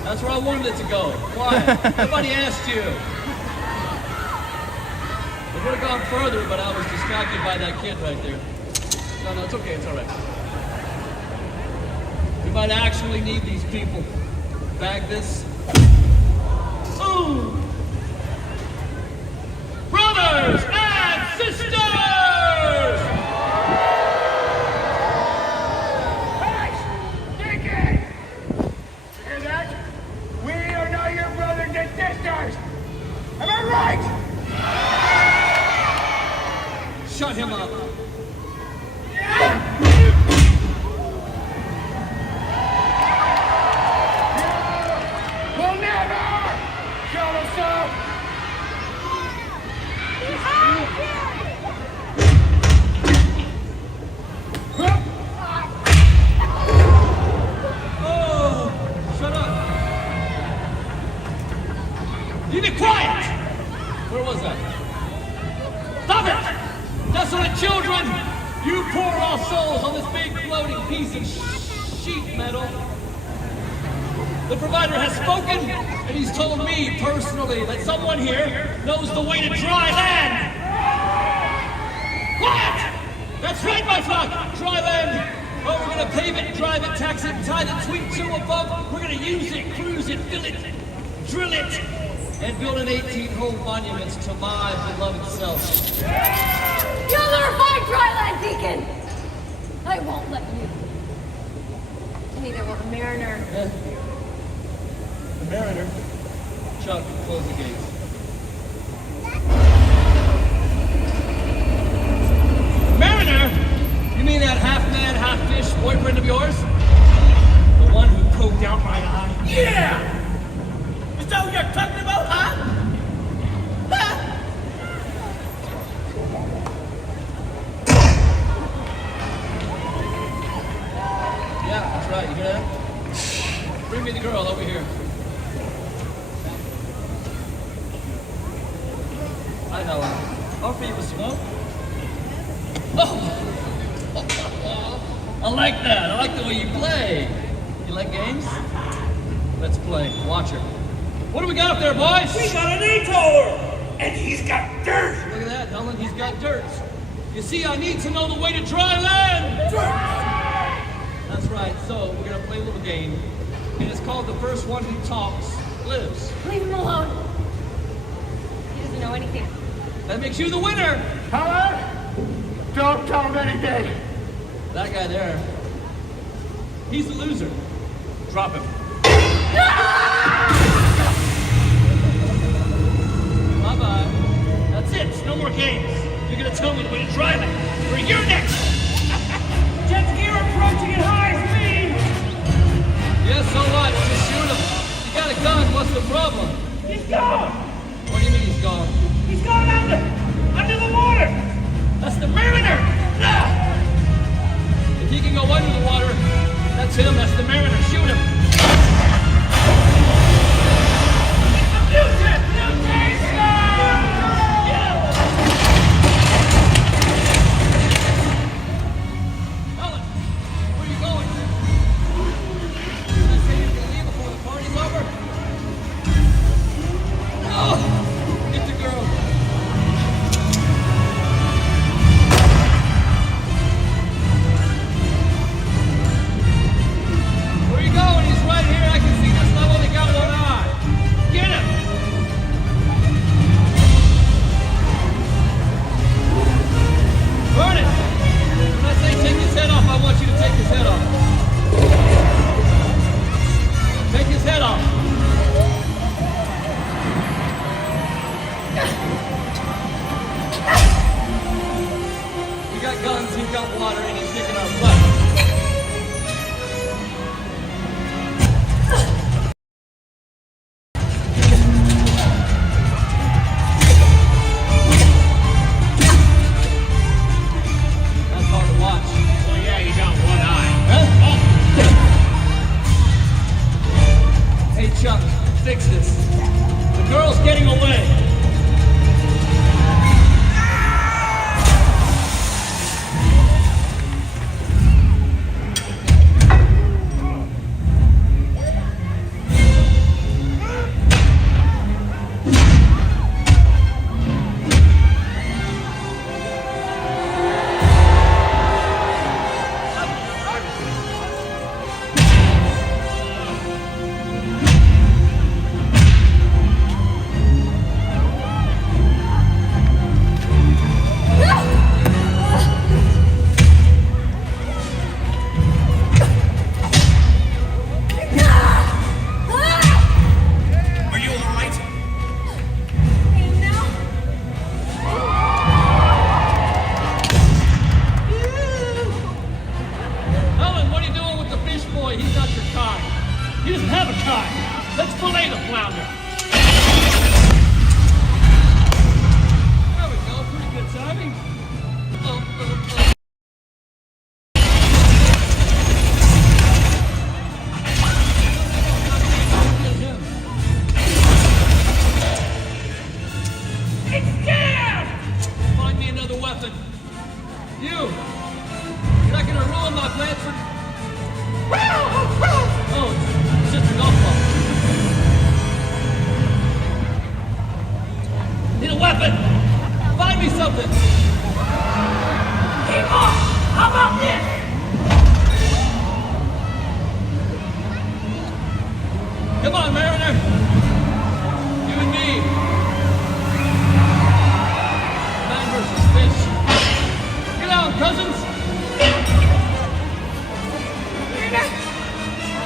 That's where I wanted it to go. Quiet. Nobody asked you. It would have gone further, but I was distracted by that kid right there. No, it's okay. It's all right. We might actually need these people. Bag this. Ooh! Brothers and sisters! Hey! Deacon! You hear that? We are not your brothers and sisters! Am I right? Shut him up. We'll never shut us up! Oh, shut up. You be quiet! Where was that? Stop it! Desolate children! You poor lost souls on this big floating piece of sheet metal. The provider has spoken, and he's told me personally that someone here knows the way to dry land. Quiet! That's right, my flock! Dry land! Oh, we're gonna pave it, drive it, tax it, tie the tweet to a bump. We're gonna use it, cruise it, fill it, drill it, and build an 18-hole monument to my beloved self. You'll never find dry land, Deacon! I won't let you. Neither will the Mariner. The Mariner? Chuck, close the gates. Mariner? You mean that half-man, half-fish boyfriend of yours? The one who poked out my eye? Yeah! Is that what you're talking about, huh? Huh? Yeah, that's right. You hear that? Bring me the girl over here. I know her. Offer you a smoke? Oh! I like that. I like the way you play. You like games? Let's play. Watch her. What do we got up there, boys? We got an e-tower! And he's got dirt! Look at that, Helen. He's got dirt. You see, I need to know the way to dry land. That's right. So we're gonna play a little game, and it's called "The First One Who Talks Lives." Leave him alone. He doesn't know anything. That makes you the winner. Helen! Don't tell him anything! That guy there, he's the loser. Drop him. Bye-bye. That's it. No more games. You're gonna tell me the way to dry land. Or you're next. Jet ski approaching at high speed. Yes, so what? Just shoot him. You got a gun. What's the problem? He's gone! What do you mean he's gone? He's gone under the water! That's the Mariner. If he can go under the water, that's him. That's the Mariner. Shoot him. Helen, where are you going? Did I say you're gonna leave before the party's over? No! Get the girl. Where are you going? He's right here. I can see this level. They got one eye. Get him! Burn it! When I say take his head off, I want you to take his head off. Take his head off. We got guns, he's got water, and he's kicking our butt. That's hard to watch. Well, yeah, you got one eye. Hey, Chuck, fix this. The girl's getting away. boy, he's not your kind. He doesn't have a kind. Let's fillet the flounder. There we go, pretty good timing. It's scared! Find me another weapon. You're not gonna ruin my plans for... Oh, it's just a golf ball. Need a weapon! Find me something! Keep off! How about this? Come on, Mariner! You and me. Man versus fish. Get out, cousins!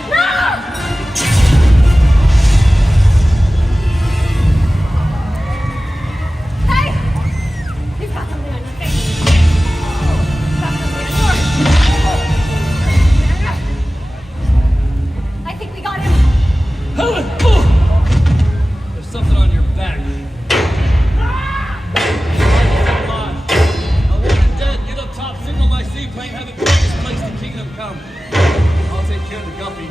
No! Hey! You've got something on your face. You've got something on yours. I think we got him. There's something on your back. I wasn't dead. Get up top, signal my seaplane, have it quickest place to kingdom come. I'll take care of the guppy.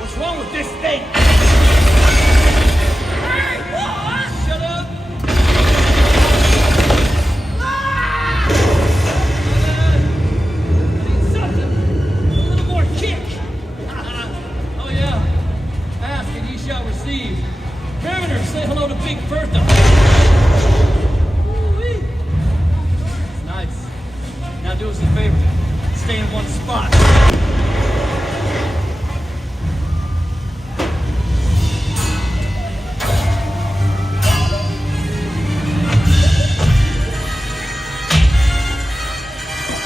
What's wrong with this thing? Hey, what? Shut up! I need something. A little more kick. Oh yeah. Ask and ye shall receive. Mariner, say hello to Big Bertha. Woo-wee. It's nice. Now do us a favor. Stay in one spot.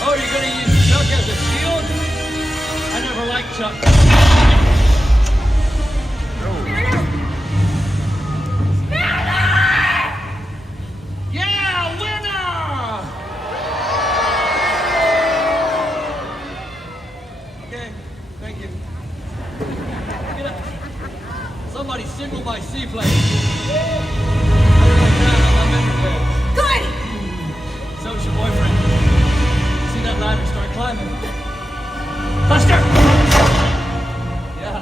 Oh, you're gonna use Chuck as a shield? I never liked Chuck. Yeah, winner! Okay, thank you. Get up. Somebody signal my seaplane. Good! So's your boyfriend. See that ladder, start climbing. Buster! Yeah.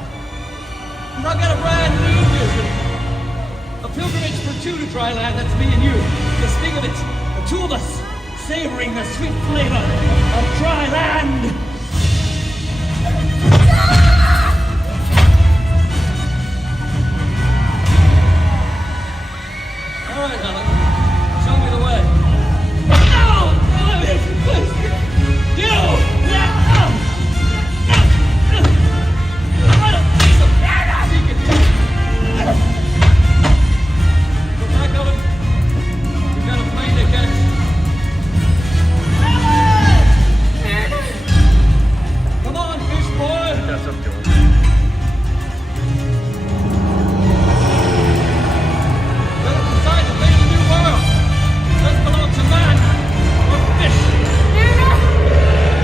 I got a brand new vision. A pilgrimage for two to dry land, that's me and you. Just think of it, the two of us, savoring the sweet flavor of dry land. All right, Helen, show me the way. No! Please! You! I don't think so. Go back, Helen. We've got a plane to catch. Come on, fish boy. That's up to him. Let us decide to lead a new world. Let's belong to man or fish.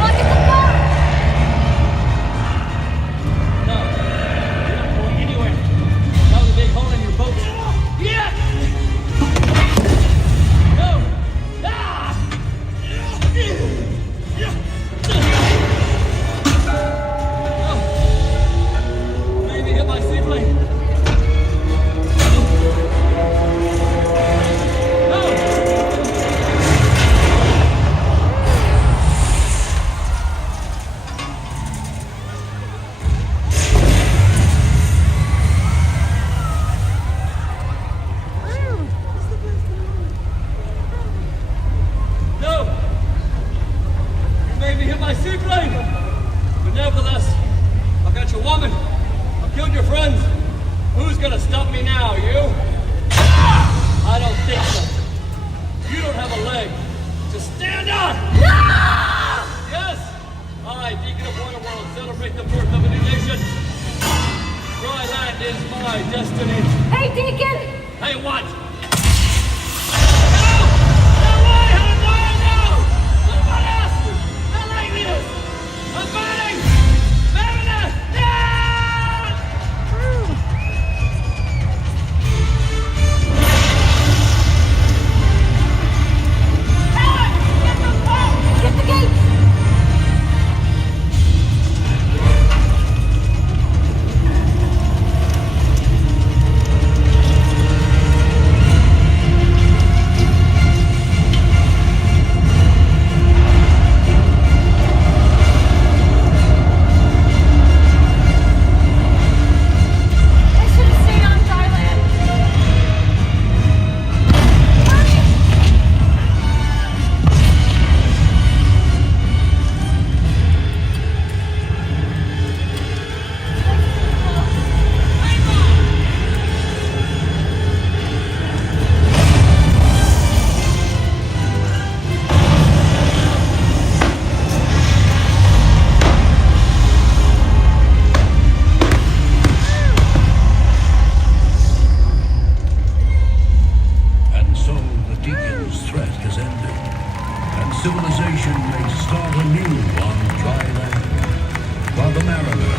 Look at the boat! No, you're not going anywhere. That was a big hole in your boat. Yeah! No! Ah! Oh. Maybe hit my seaplane. No! No! You made me hit my seaplane! But nevertheless, I've got your woman. I've killed your friends. Who's gonna stop me now, you? I don't think so. You don't have a leg. Just stand up! Yes! I, Deacon of WaterWorld, celebrate the birth of a new nation. Dry land is my destiny. Hey, Deacon! Hey, what? No! may start anew on dry land, while the mariner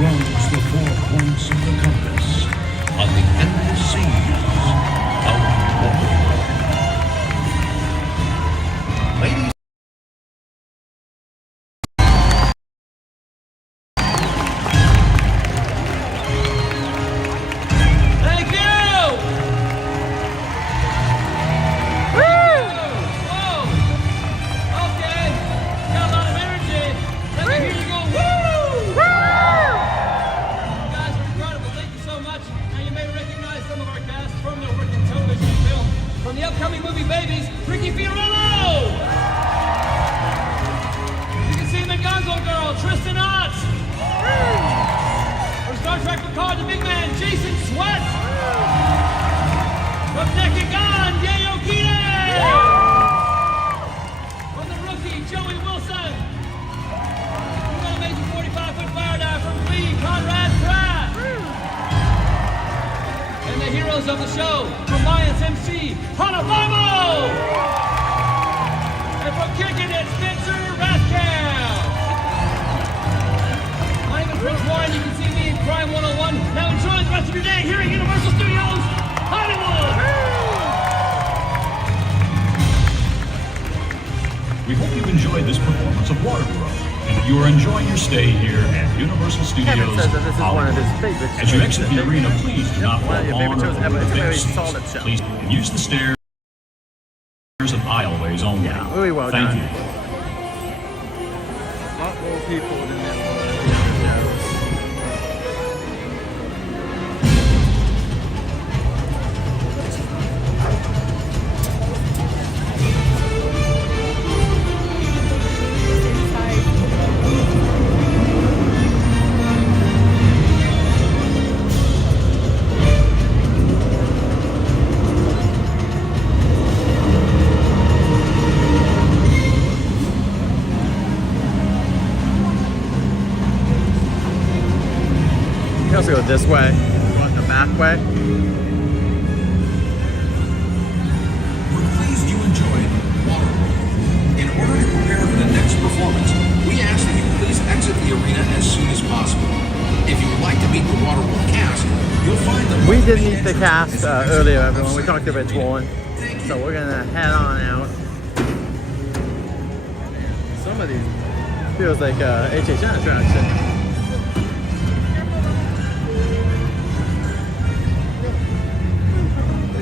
roams the 4 points of the compass on the endless seas of WaterWorld. Ladies. Thank you! Woo! Whoa! Okay. Got a lot of energy. Let me hear you go, woo! Woo! You guys are incredible. Thank you so much. Now you may recognize some of our cast from their work in television and film. From the upcoming movie Babies, Ricky Fiorillo! You can see him in Gonzo Girl, Tristan Ott! From Star Trek Picard, the big man, Jason Sweat! From Naked Gun, Yayo Kine! From the rookie, Joey Wilson! From the amazing 45-foot fire dive from Glee, Conrad Pratt! And the heroes of the show, from Lions MC, Hana Babo! And from Kickin' It, Spencer Rathkamp! My name is Prince Warren. You can see me in Crime 101. Now enjoy the rest of your day here at Universal Studios Hollywood! We hope you've enjoyed this performance of WaterWorld, and that you are enjoying your stay here at Universal Studios Kevin says that this is one of his favorite As you shows. exit the arena, please do not walk your favorite on shows or ever. over It's a the very seats. solid show. Please use the stairs and aisleways only. Yeah, really well Thank done. you. A lot more people than there were in the other shows. You also go this way, go out the back way. We're pleased you enjoyed WaterWorld. In order to prepare for the next performance, we ask that you please exit the arena as soon as possible. If you would like to meet the WaterWorld cast, you'll find them. We did meet the cast earlier, everyone. We talked to Rich Warren. So we're gonna head on out. Some of these feels like a HHN attraction.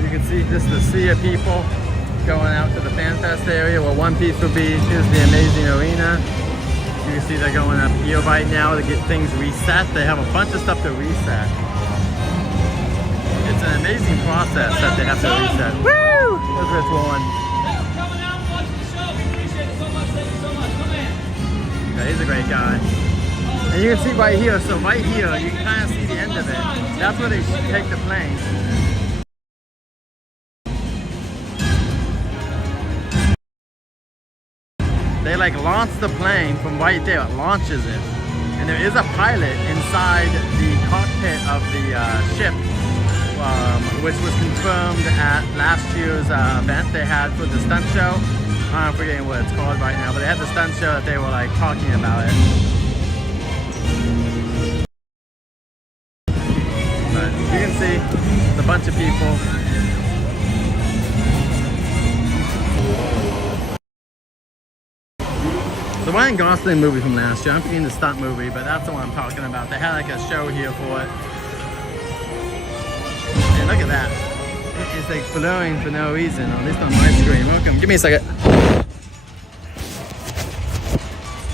You can see this is the sea of people going out to the Fan Fest area where One Piece will be. Here's the amazing arena. You can see they're going up here right now to get things reset. They have a bunch of stuff to reset. It's an amazing process that they have to reset. Woo! There's Rich Warren. Thanks for coming out and watching the show. We appreciate it so much. Thank you so much. Come in. Yeah, he's a great guy. And you can see right here, so right here, you can kind of see the end of it. That's where they take the plane. They like launch the plane from right there, it launches it. And there is a pilot inside the cockpit of the ship, which was confirmed at last year's event they had for the stunt show. I'm forgetting what it's called right now, but they had the stunt show that they were like talking about it. But you can see it's a bunch of people. The Ryan Gosling movie from last year, I'm forgetting the stunt movie, but that's the one I'm talking about. They had like a show here for it. And look at that. It's like blurring for no reason, or at least on my screen. Welcome. Give me a second.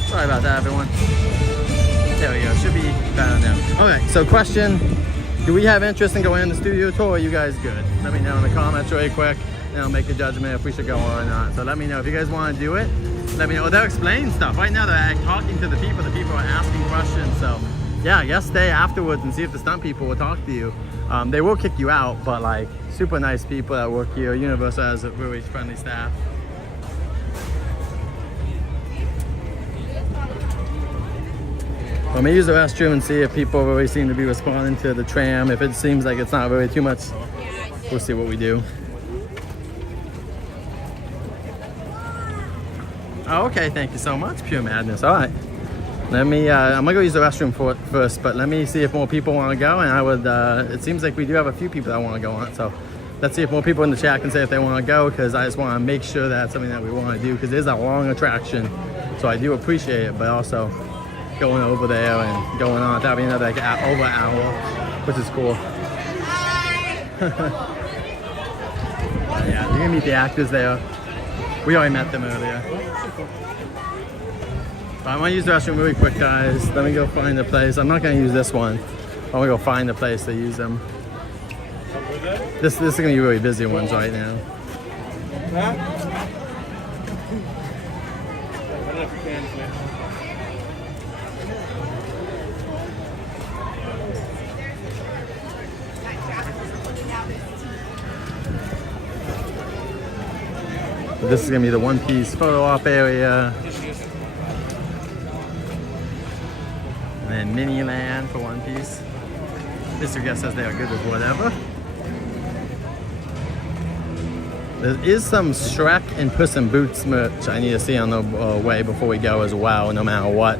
Sorry about that, everyone. There we go. Should be better now. Okay, so question. Do we have interest in going in the studio tour, or are you guys good? Let me know in the comments really quick, and I'll make a judgment if we should go or not. So let me know if you guys want to do it. Let me know. They're explaining stuff. Right now they're talking to the people. The people are asking questions. So yeah, I guess stay afterwards and see if the stunt people will talk to you. They will kick you out, but like super nice people that work here. Universal has a really friendly staff. Let me use the restroom and see if people really seem to be responding to the tram. If it seems like it's not really too much, we'll see what we do. Oh, okay, thank you so much. Pure madness. All right. Let me, I'm gonna go use the restroom first, but let me see if more people want to go. And I would, it seems like we do have a few people that want to go on it. So let's see if more people in the chat can say if they want to go, because I just want to make sure that's something that we want to do, because it is a long attraction. So I do appreciate it, but also going over there and going on, that'll be another like over an hour, which is cool. Yeah, you're gonna meet the actors there. We already met them earlier. But I'm gonna use the restroom really quick, guys. Let me go find the place. I'm not gonna use this one. I'm gonna go find the place to use them. This is gonna be really busy ones right now. This is gonna be the One Piece photo op area. And then Mini Land for One Piece. Mr. Guest says they are good with whatever. There is some Shrek and Puss in Boots merch I need to see on the way before we go as well, no matter what.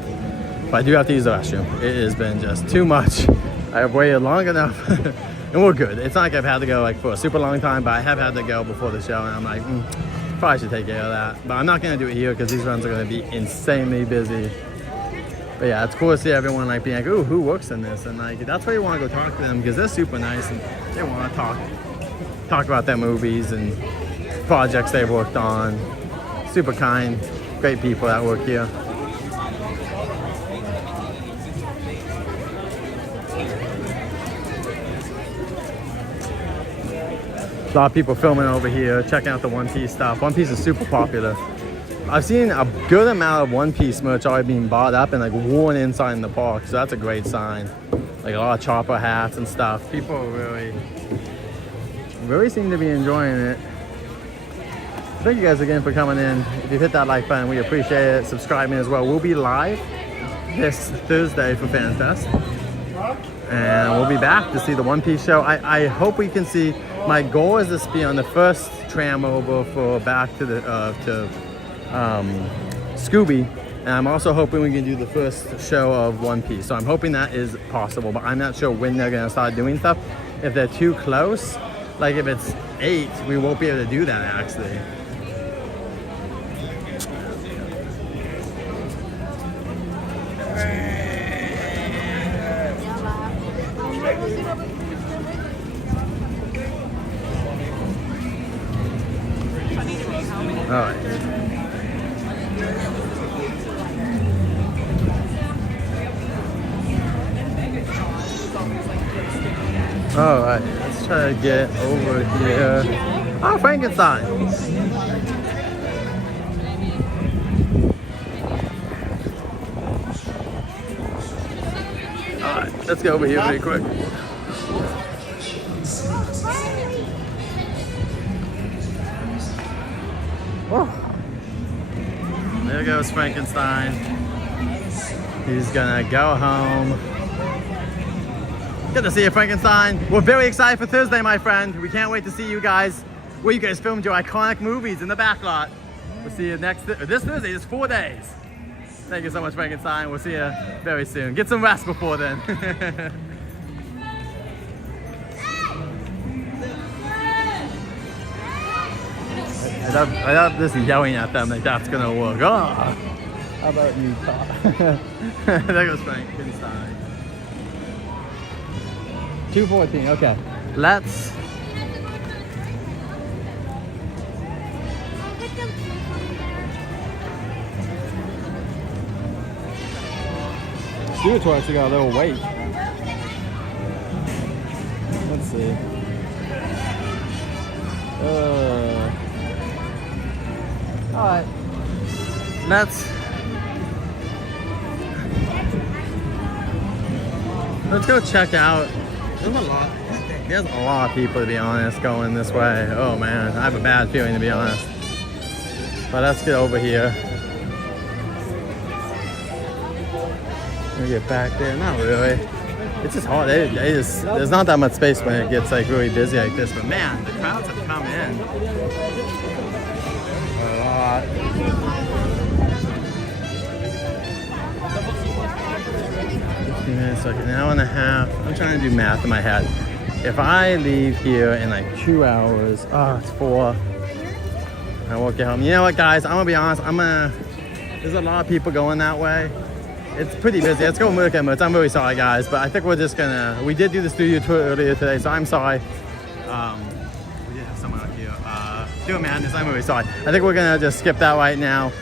But I do have to use the restroom. It has been just too much. I have waited long enough. And we're good. It's not like I've had to go like for a super long time, but I have had to go before the show, and I'm like, probably should take care of that. But I'm not gonna do it here because these runs are gonna be insanely busy. But yeah, it's cool to see everyone like being like, ooh, who works in this? And like, that's why you want to go talk to them, because they're super nice and they want to talk about their movies and projects they've worked on. Super kind, great people that work here. A lot of people filming over here, checking out the One Piece stuff. One Piece is super popular. I've seen a good amount of One Piece merch already being bought up and like worn inside in the park, so that's a great sign. Like a lot of chopper hats and stuff. People really seem to be enjoying it. Thank you guys again for coming in. If you hit that like button, we appreciate it. Subscribe me as well. We'll be live this Thursday for FanFest. And we'll be back to see the One Piece show. I hope we can see. My goal is to be on the first tram over for back to the Scooby, and I'm also hoping we can do the first show of One Piece. So I'm hoping that is possible, but I'm not sure when they're gonna start doing stuff. If they're too close, like if it's 8, we won't be able to do that actually. All right. All right, let's try to get over here. Oh, Frankenstein. All right, let's go over here really quick. Oh. There goes Frankenstein. He's gonna go home. Good to see you, Frankenstein. We're very excited for Thursday, my friend. We can't wait to see you guys where you guys filmed your iconic movies in the backlot. We'll see you this Thursday. It's 4 days. Thank you so much, Frankenstein. We'll see you very soon. Get some rest before then. I love this yelling at them like that's gonna work. Oh, how about you talk? There goes Frankenstein. 2:14. Okay, let's. Stuart actually got a little weight. Let's see. Alright. Let's go check out. There's a lot of people, to be honest, going this way. Oh man, I have a bad feeling, to be honest. But let's get over here. Get back there. Not really. It's just hard. There's not that much space when it gets like really busy like this. But man, the crowds have come in a lot. It's like an hour and a half. I'm trying to do math in my head. If I leave here in like 2 hours, it's 4. I won't get home. You know what, guys? I'm gonna be honest. There's a lot of people going that way. It's pretty busy. Let's go look at it. I'm really sorry, guys, but I think we're just gonna. We did do the studio tour earlier today, so I'm sorry. We did have someone out here. Studio Madness. I'm really sorry. I think we're gonna just skip that right now.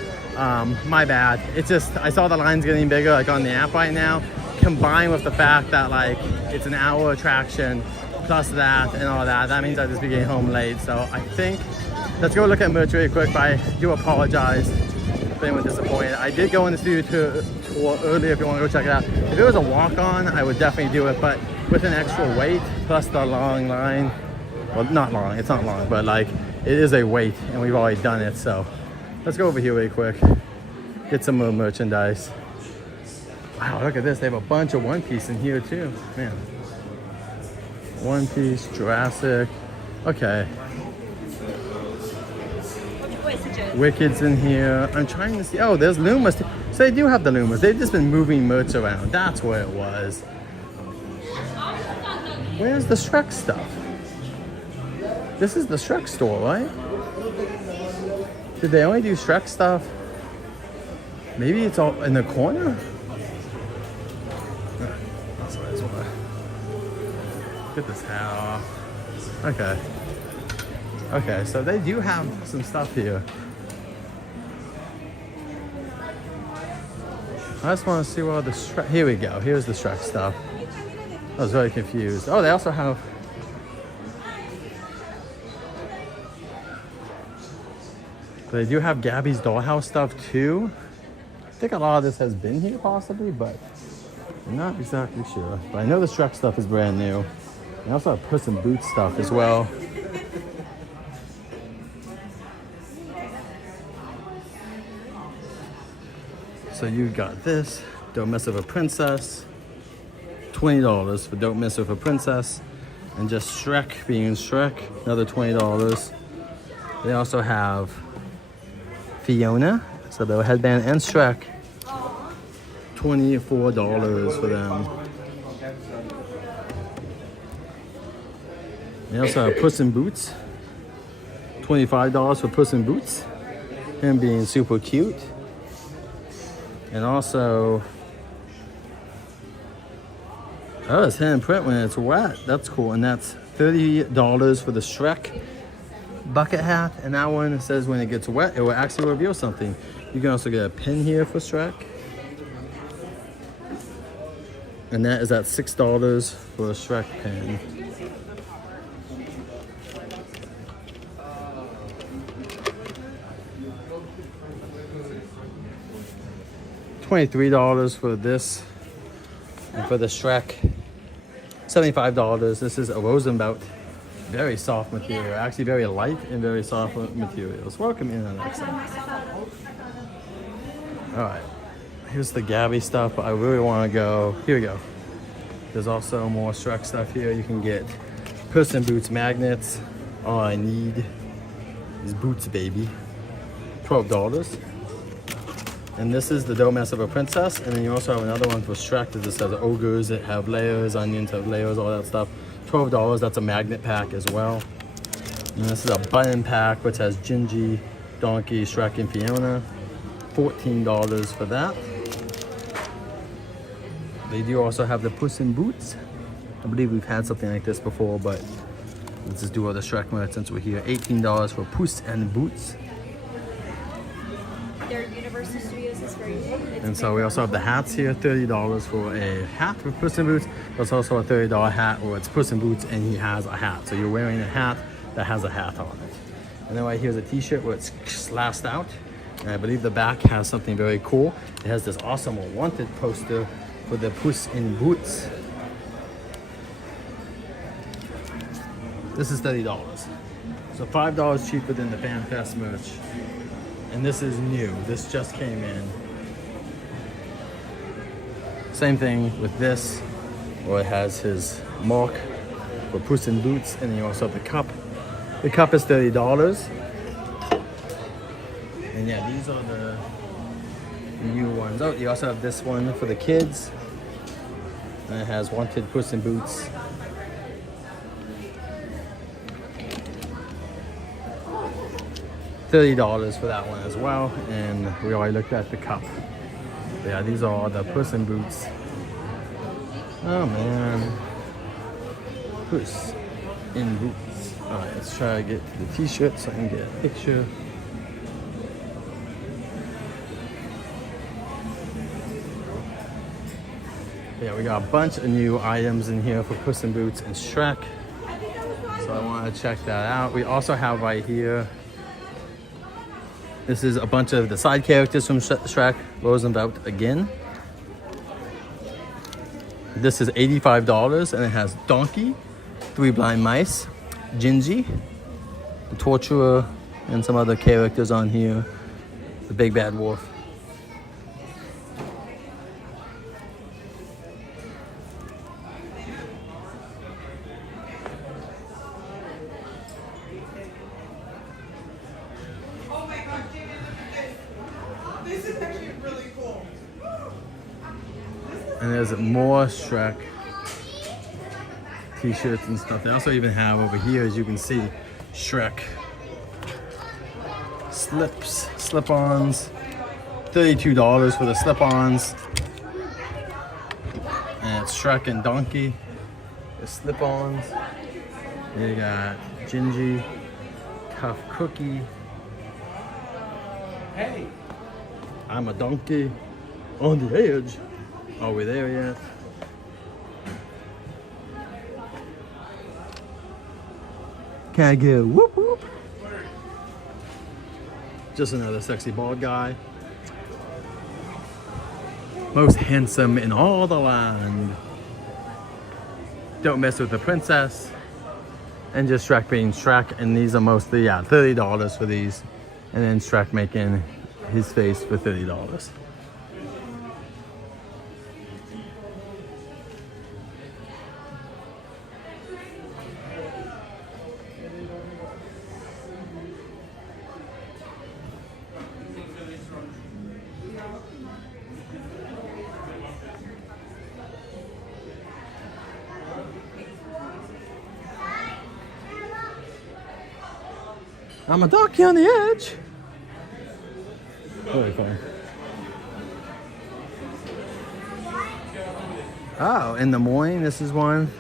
My bad. It's just I saw the lines getting bigger, like on the app right now, combined with the fact that like it's an hour attraction plus that and all that. That means I'll just be getting home late. So I think let's go look at merch really quick. But I do apologize if anyone disappointed. I did go in the studio tour earlier. If you want to go check it out. If it was a walk-on, I would definitely do it. But with an extra wait plus the long line, well, not long. It's not long, but like it is a wait, and we've already done it. So let's go over here really quick. Get some more merchandise. Wow, look at this. They have a bunch of One Piece in here too. Man. One Piece, Jurassic. Okay. Wicked's in here. I'm trying to see. Oh, there's Lumas. So they do have the Lumas. They've just been moving merch around. That's where it was. Where's the Shrek stuff? This is the Shrek store, right? Did they only do Shrek stuff? Maybe it's all in the corner? Get this hat off. Okay. Okay, so they do have some stuff here. I just want to see what the Shrek... Here we go. Here's the Shrek stuff. I was very confused. Oh, they also have... They do have Gabby's Dollhouse stuff too. I think a lot of this has been here possibly, but I'm not exactly sure. But I know the Shrek stuff is brand new. They also have Puss in Boots stuff as well. So you got this, Don't Mess With a Princess. $20 for Don't Mess With a Princess. And just Shrek being Shrek, another $20. They also have Fiona, so the headband and Shrek. $24 for them. They also have Puss in Boots. $25 for Puss in Boots. Him being super cute. And also, oh, it's hand print when it's wet. That's cool. And that's $30 for the Shrek bucket hat. And that one says when it gets wet, it will actually reveal something. You can also get a pin here for Shrek. And that is at $6 for a Shrek pin. $23 for this, and for the Shrek, $75. This is a Rosenbaut, very soft material, actually very light and very soft materials. Welcome in, Alexa. All right, here's the Gabby stuff, but I really want to go. Here we go. There's also more Shrek stuff here. You can get Puss in Boots magnets. All I need is boots, baby. $12. And this is the Don't Mess With a Princess. And then you also have another one for Shrek that just has ogres that have layers, onions have layers, all that stuff. $12, that's a magnet pack as well. And this is a button pack which has Gingy, Donkey, Shrek, and Fiona. $14 for that. They do also have the Puss in Boots. I believe we've had something like this before, but let's just do all the Shrek merch since we're here. $18 for Puss in Boots. Their Universal Studios is very big. And so we also have the hats here, $30 for a hat for Puss in Boots. There's also a $30 hat where it's Puss in Boots and he has a hat. So you're wearing a hat that has a hat on it. And then right here's a t-shirt where it's slashed out. And I believe the back has something very cool. It has this awesome wanted poster for the Puss in Boots. This is $30. So $5 cheaper than the FanFest merch. And this is new. This just came in. Same thing with this, where it has his mark for Puss in Boots, and then you also have the cup. The cup is $30. And yeah, these are the new ones. Oh, you also have this one for the kids. And it has Wanted Puss in Boots. $30 for that one as well. And we already looked at the cup. But yeah, these are all the Puss in Boots. Oh man. Puss in Boots. Alright, let's try to get the t-shirt so I can get a picture. Yeah, we got a bunch of new items in here for Puss in Boots and Shrek. So I want to check that out. We also have right here, this is a bunch of the side characters from Shrek. Rosenbaut again. This is $85 and it has Donkey, 3 blind mice, Gingy, the torturer, and some other characters on here. The big bad wolf. And there's more Shrek t-shirts and stuff. They also even have over here, as you can see, Shrek slip-ons. $32 for the slip-ons. And it's Shrek and Donkey, the slip-ons. You got Gingy, Tough Cookie. Hey, I'm a donkey on the edge. Are we there yet? Can I get a whoop whoop? Just another sexy bald guy. Most handsome in all the land. Don't mess with the princess. And just Shrek being Shrek. And these are mostly, yeah, $30 for these. And then Shrek making his face for $30. I'm a donkey on the edge. Really fun. Oh, in the morning, this is one.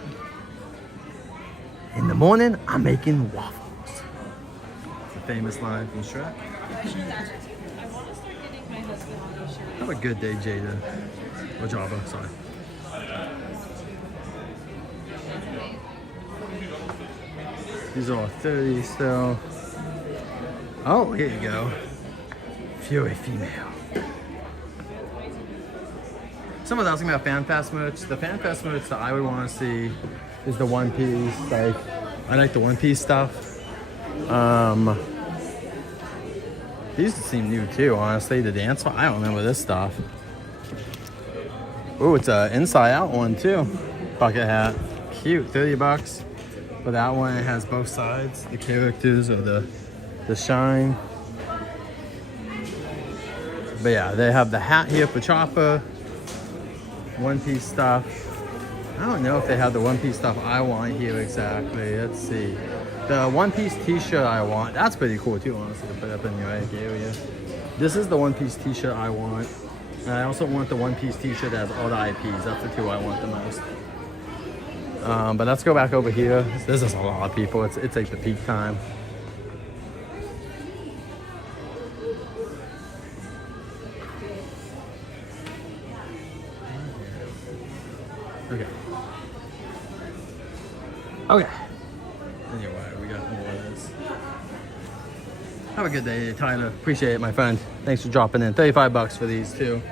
In the morning, I'm making waffles. It's a famous line from Shrek. Have a good day, Jada. Or Java, sorry. These are all 30 still. Oh, here you go. Fury female. Someone was asking about FanFest merch. The FanFest merch that I would want to see is the One Piece. Like, I like the One Piece stuff. These seem new too, honestly. The dance one, I don't remember this stuff. Oh, it's an inside out one too. Bucket hat. Cute, $30. But that one, it has both sides. The characters or the shine. But yeah, they have the hat here for Chopper. One Piece stuff. I don't know if they have the One Piece stuff I want here exactly. Let's see. The One Piece t-shirt I want. That's pretty cool too, honestly, to put up in your area. This is the One Piece t-shirt I want. And I also want the One Piece t-shirt that has all the IPs. That's the two I want the most. But let's go back over here. This is a lot of people. It's like the peak time. Okay. Anyway, we got more of this. Have a good day, Tyler. Appreciate it, my friend. Thanks for dropping in. $35 for these too.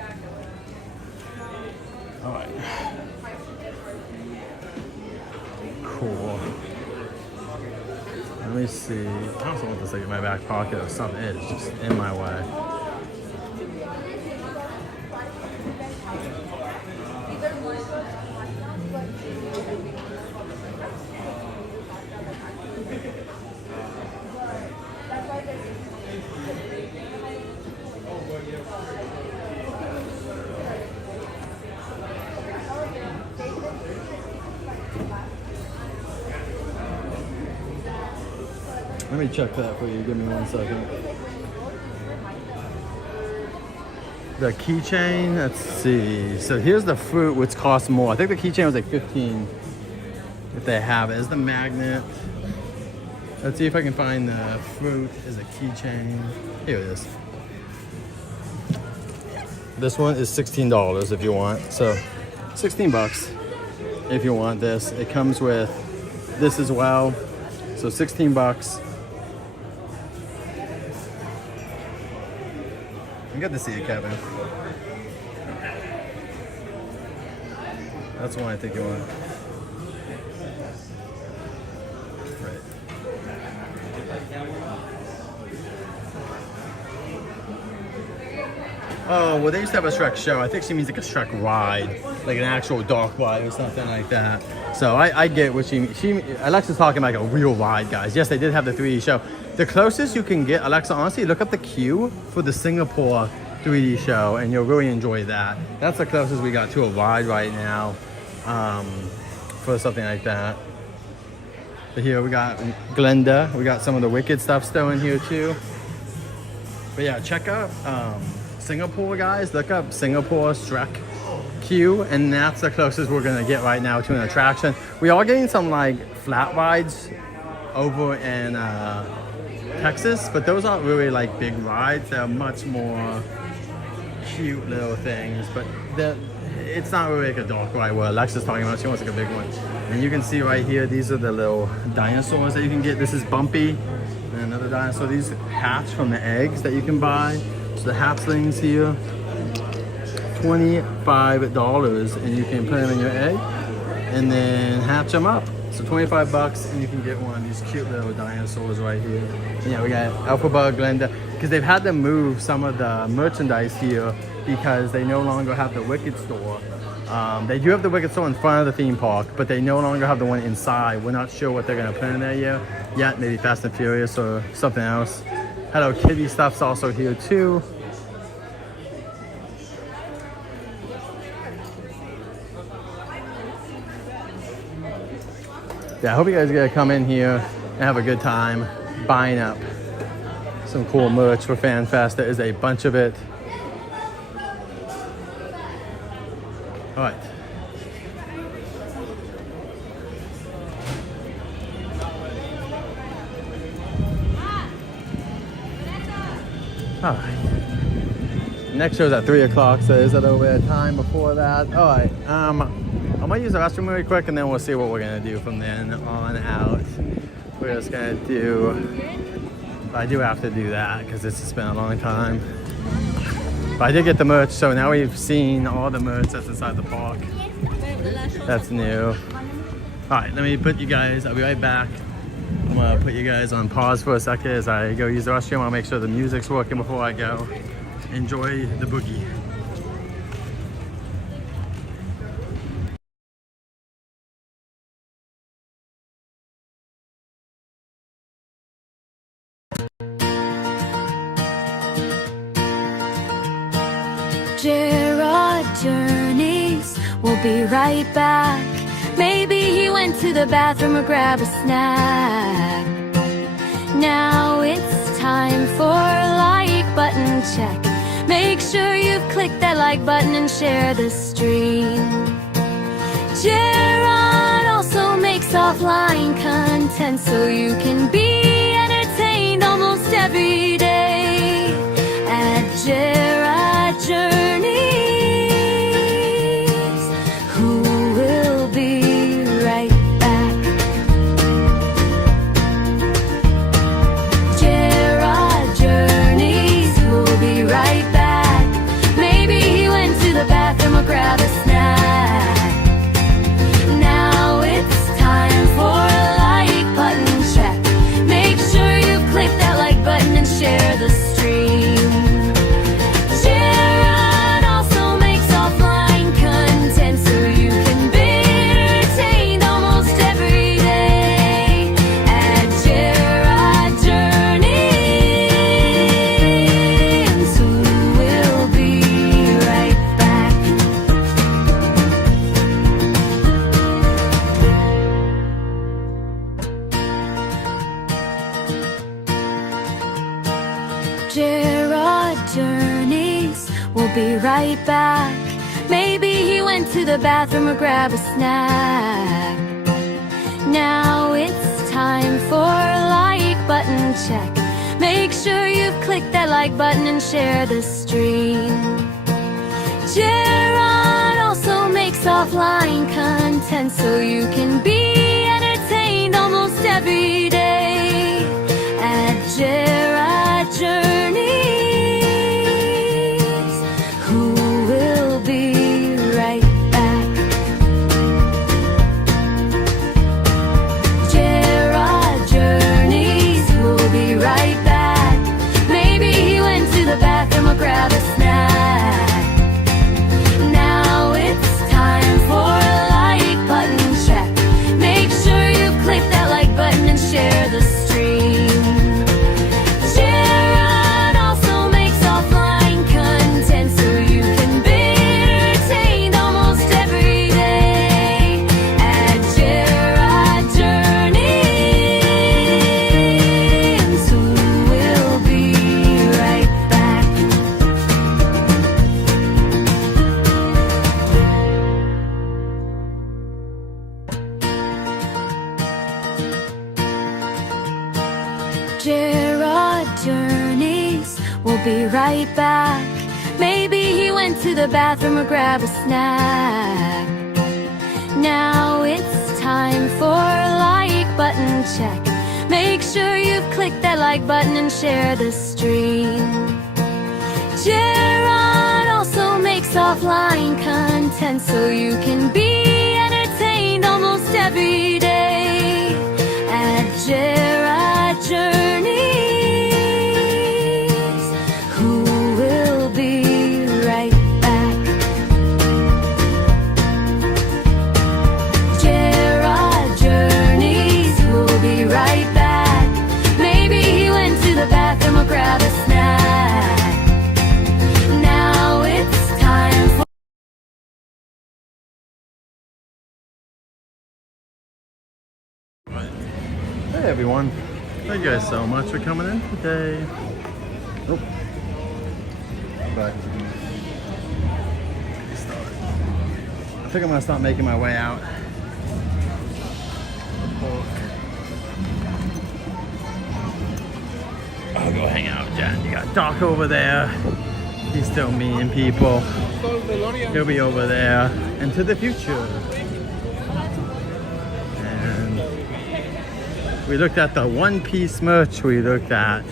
All right. Cool. Let me see. I also want this like in my back pocket or something. It's just in my way. Let me check that for you. Give me 1 second. The keychain, let's see. So here's the fruit, which costs more. I think the keychain was like 15 if they have it. Is the magnet. Let's see if I can find the fruit as a keychain. Here it is. This one is $16 if you want. So 16 bucks if you want this. It comes with this as well. So 16 bucks. Good to see you, Kevin. That's the one I think you want. Right. Oh, well, they used to have a Shrek show. I think she means like a Shrek ride, like an actual dark ride or something like that. So I get what she Alexa's talking about, like a real ride, guys. Yes, they did have the 3D show. The closest you can get, Alexa, honestly, look up the queue for the Singapore 3D show, and you'll really enjoy that. That's the closest we got to a ride right now, for something like that. But here we got Glenda. We got some of the Wicked stuff still in here too. But yeah, check out Singapore, guys. Look up Singapore Shrek queue, and that's the closest we're gonna get right now to an attraction. We are getting some like flat rides over in Texas, but those aren't really like big rides. They're much more cute little things, but it's not really like a dark ride where Alexa's talking about. She wants like a big one. And you can see right here, these are the little dinosaurs that you can get. This is Bumpy, and another dinosaur. These hatch from the eggs that you can buy. So the hatchlings here, $25, and you can put them in your egg and then hatch them up. So 25 bucks, and you can get one of these cute little dinosaurs right here. And yeah, we got Alphaba, Glenda, because they've had to move some of the merchandise here because they no longer have the Wicked store. They do have the Wicked store in front of the theme park, but they no longer have the one inside. We're not sure what they're gonna put in there yet. Maybe Fast and Furious or something else. Hello Kitty stuff's also here too. Yeah, I hope you guys get to come in here and have a good time buying up some cool merch for FanFest. There is a bunch of it. All right. All right. Next show's at 3 o'clock, so there's a little bit of time before that. All right. I'm gonna use the restroom really quick, and then we'll see what we're gonna do from then on out. We're just gonna do. I do have to do that because it's just been a long time. But I did get the merch, so now we've seen all the merch that's inside the park. That's new. All right, let me put you guys. I'll be right back. I'm gonna put you guys on pause for a second as I go use the restroom. I'll make sure the music's working before I go. Enjoy the boogie. Gerard Journeys, we'll be right back. Maybe he went to the bathroom or grab a snack. Now it's time for like button check. Make sure you've clicked that like button and share the stream. Gerard also makes offline content so you can be entertained almost every day at Gerard Journeys, who will be right back. Gerard Journeys, who will be right back. Maybe he went to the bathroom or grab a snack. Now it's time for a like button check. Maybe be right back. Maybe he went to the bathroom or grab a snack. Now it's time for like button check. Make sure you've clicked that like button and share the stream. Gerard also makes offline content so you can be entertained almost every day at Gerard Journeys, who will be right back. Gerard Journeys will be right back. Maybe he went to the bathroom or grab a snack. Now it's time for a like button check. Make sure you click that like button and share the stream. Gerard also makes offline content so you can be entertained almost every day at Gerard Journeys, who will be right back. Gerard Journeys will be right back. Maybe he went to the bathroom or grab a snack. Now it's time for a like button check. Make sure you've clicked that like button and share the stream. Gerard also makes offline content so you can be entertained almost every day at Gerard Journeys, who will be right back. Gerard Journeys will be right back. Maybe he went to the bathroom or grab a snack. Now it's time for Hey everyone, thank you guys so much for coming in today. Oh, back. I think I'm gonna start making my way out. I'll go hang out with Jen. You got Doc over there. He's still meeting people. He'll be over there into the future. And we looked at the One Piece merch. We looked at.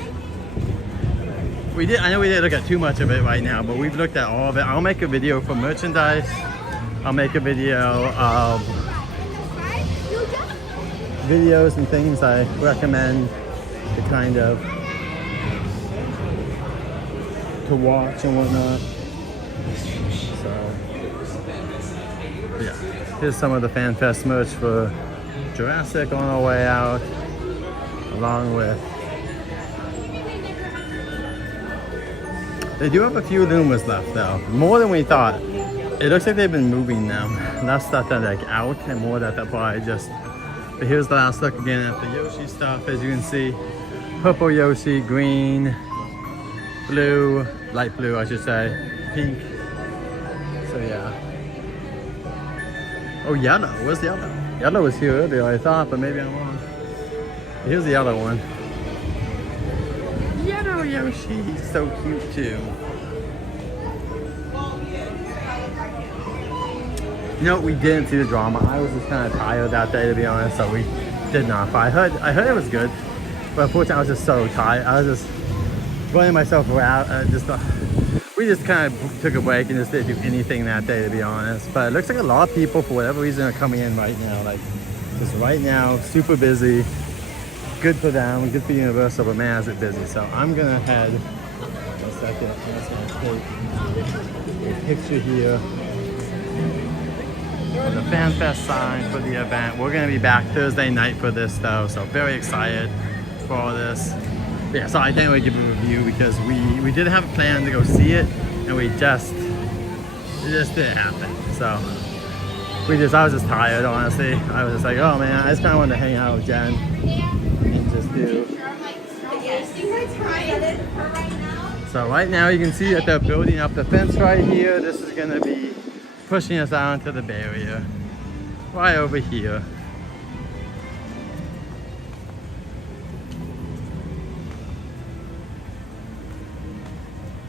I know we didn't look at too much of it right now, but we've looked at all of it. I'll make a video for merchandise. I'll make a video of videos and things I recommend to kind of to watch and whatnot. So yeah, here's some of the FanFest merch for Jurassic on our way out, along with they do have a few Lumas left though, more than we thought. It looks like they've been moving them. Last stuff that like out and more that they're probably just. But here's the last look again at the Yoshi stuff. As you can see, purple Yoshi, green, blue, light blue I should say, pink. So yeah. Oh, yellow. Where's the yellow? Yellow was here earlier I thought, but maybe I'm wrong. Here's the yellow one. Yellow Yoshi, he's so cute too. You know, we didn't see the drama. I was just kind of tired that day, to be honest, so we did not. But I heard it was good, but unfortunately I was just so tired. I was just running myself around. We just kind of took a break and just didn't do anything that day, to be honest. But it looks like a lot of people, for whatever reason, are coming in right now. Like, just right now, super busy. Good for them, good for Universal, but man, is it busy. So I'm gonna head. A second. I'm just gonna take a picture here. The FanFest sign for the event. We're gonna be back Thursday night for this though, so very excited for all this. But yeah, so I can't really give you a review because we did have a plan to go see it, and it just didn't happen. So I was just tired, honestly. I was just like, oh man, I just kind of wanted to hang out with Jen and just do. Yes, you guys try it for right now. So right now you can see that they're building up the fence right here. This is gonna be pushing us out into the barrier. Right over here.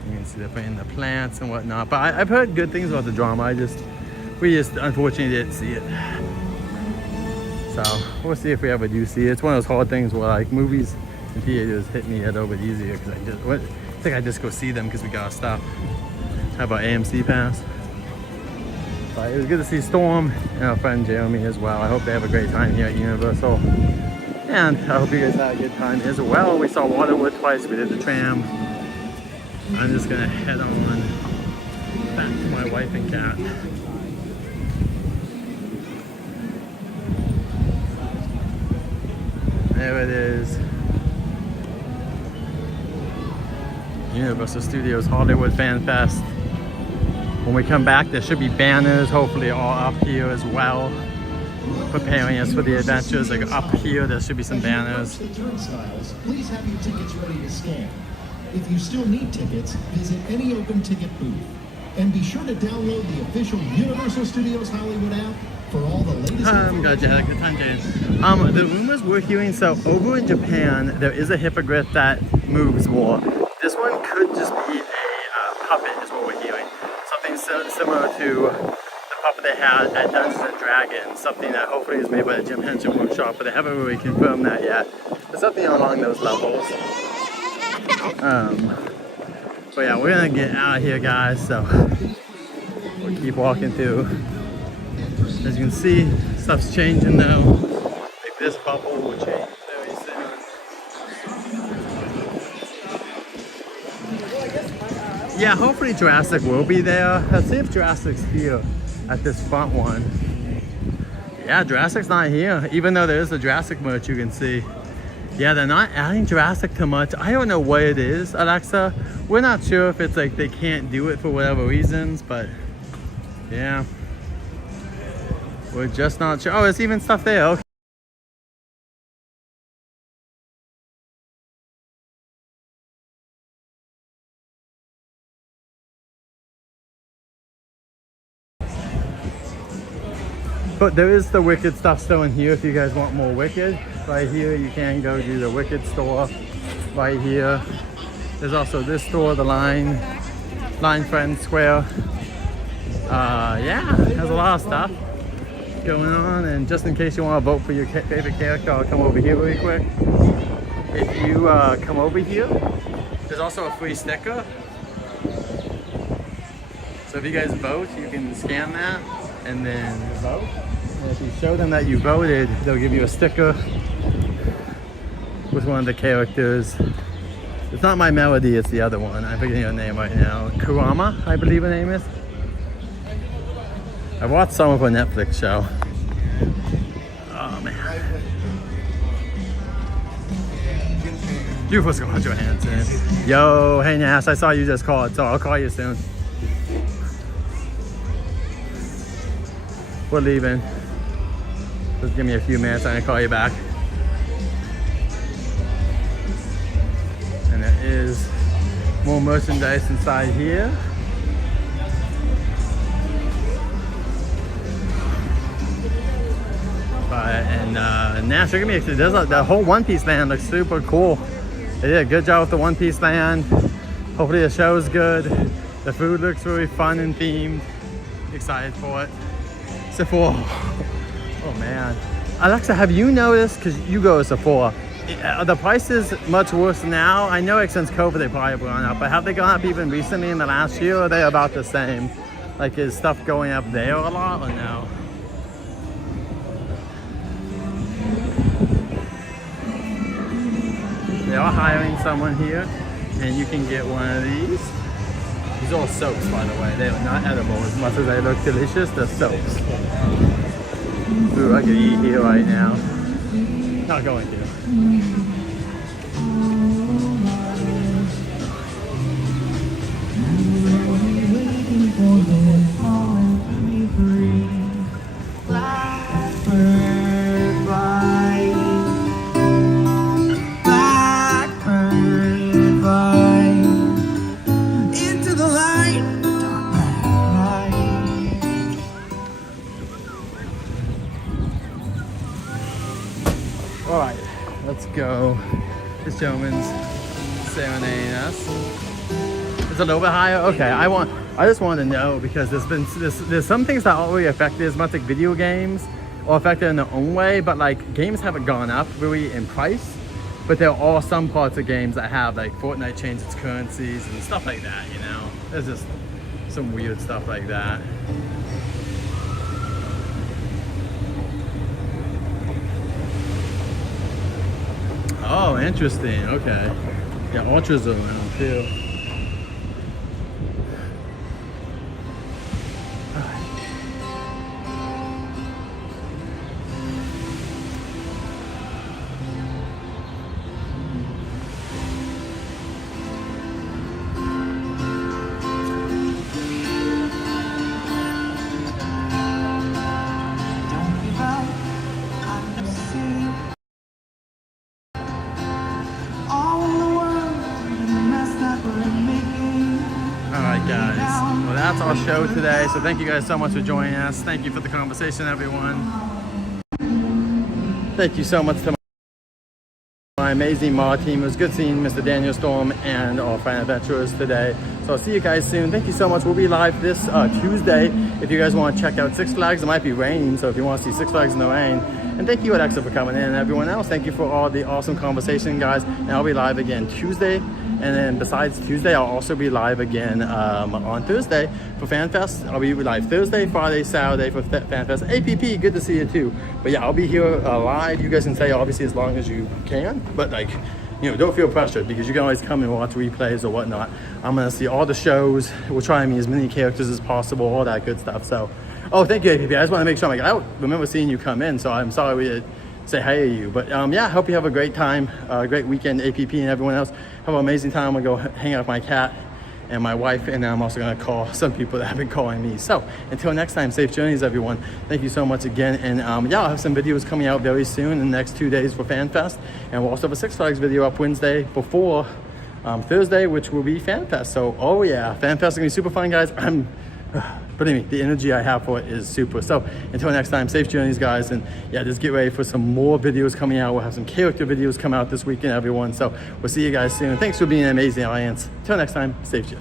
You can see they're putting the plants and whatnot. But I've heard good things about the drama. We just unfortunately didn't see it. So we'll see if we ever do see it. It's one of those hard things where like movies and theaters hit me a little bit easier because I think I just go see them because we got stuff. How about AMC pass? But it was good to see Storm and our friend Jeremy as well. I hope they have a great time here at Universal. And I hope you guys had a good time as well. We saw WaterWorld twice. We did the tram. I'm just gonna head on back to my wife and cat. There it is. Universal Studios Hollywood Fan Fest. When we come back, there should be banners, hopefully all up here as well, preparing us for the adventures. Like up here, there should be some banners. Please have your tickets ready to scan. If you still need tickets, visit any open ticket booth. And be sure to download the official Universal Studios Hollywood app for all the latest I'm glad you had a good time, James. The rumors we're hearing, so over in Japan, there is a hippogriff that moves more. This one could just be a puppet, is what we're hearing. Something similar to the puppet they had at Dungeons and Dragons. Something that hopefully is made by the Jim Henson Workshop, but they haven't really confirmed that yet. But something along those levels. But yeah, we're gonna get out of here, guys. So we'll keep walking through. As you can see, stuff's changing now. Like this bubble will change very soon. Yeah, hopefully Jurassic will be there. Let's see if Jurassic's here at this front one. Yeah, Jurassic's not here, even though there is the Jurassic merch you can see. Yeah, they're not adding Jurassic too much. I don't know what it is, Alexa. We're not sure if it's like they can't do it for whatever reasons, but yeah. We're just not sure. Oh, there's even stuff there. Okay. But there is the Wicked stuff still in here if you guys want more Wicked. Right here, you can go do the Wicked store. Right here. There's also this store, the Line Friends Square. Yeah, there's a lot of stuff going on. And just in case you want to vote for your favorite character, I'll come over here really quick. If you come over here, there's also a free sticker. So if you guys vote, you can scan that and then vote. And if you show them that you voted, they'll give you a sticker with one of the characters. It's not My Melody, it's the other one. I'm forgetting her name right now. Kurama, I believe her name is. I watched some of her Netflix show. Oh man. You was going to Johansson. Yo, hey Nash, I saw you just called, so I'll call you soon. We're leaving. Just give me a few minutes, I'm gonna call you back. And there is more merchandise inside here. And Nash, you're gonna be excited. The whole One Piece land looks super cool. They did a good job with the One Piece land. Hopefully the show's good. The food looks really fun and themed. Excited for it. Sephora. Oh man. Alexa, have you noticed, because you go to Sephora, are the prices much worse now? I know since COVID they probably have gone up, but have they gone up even recently in the last year, or are they about the same? Like, is stuff going up there a lot or no? They are hiring someone here, and you can get one of these. These are all soaps, by the way. They are not edible. As much as they look delicious, they're soaps. Ooh, I could eat here right now. Not going to. let's go. This gentleman's serenading us. It's a little bit higher. Okay, I just want to know, because there's some things that aren't really affected as much, like video games, or affected in their own way, but like games haven't gone up really in price. But there are some parts of games that have, like Fortnite changed its currencies and stuff like that, you know? There's just some weird stuff like that. Oh, interesting. Okay. Yeah, Ultra's around too. That's our show today, so thank you guys so much for joining us. Thank you for the conversation, everyone. Thank you so much to my amazing mod team. It was good seeing Mr. Daniel Storm and our fan adventurers today. So I'll see you guys soon. Thank you so much. We'll be live this Tuesday. If you guys want to check out Six Flags, it might be raining, so if you want to see Six Flags in the rain. And thank you, Alexa, for coming in, and everyone else. Thank you for all the awesome conversation, guys. And I'll be live again Tuesday. And then besides Tuesday, I'll also be live again on Thursday for FanFest. I'll be live Thursday, Friday, Saturday for FanFest. APP, good to see you too. But yeah, I'll be here live. You guys can stay obviously as long as you can, but like, you know, don't feel pressured, because you can always come and watch replays or whatnot. I'm gonna see all the shows. We'll try and meet as many characters as possible, all that good stuff. So, oh, thank you, APP. I just want to make sure, I don't remember seeing you come in, so I'm sorry we didn't say hi to you. But yeah, I hope you have a great time, great weekend, APP and everyone else. Have an amazing time. I'm gonna go hang out with my cat and my wife, and I'm also gonna call some people that have been calling me. So until next time, safe journeys, everyone. Thank you so much again. And yeah, I'll have some videos coming out very soon in the next 2 days for FanFest. And we'll also have a Six Flags video up Wednesday before Thursday, which will be FanFest. So, oh yeah, FanFest is gonna be super fun, guys. Believe me, the energy I have for it is super. So until next time, safe journeys, guys. And yeah, just get ready for some more videos coming out. We'll have some character videos come out this weekend, everyone. So we'll see you guys soon. Thanks for being an amazing audience. Until next time, safe journeys.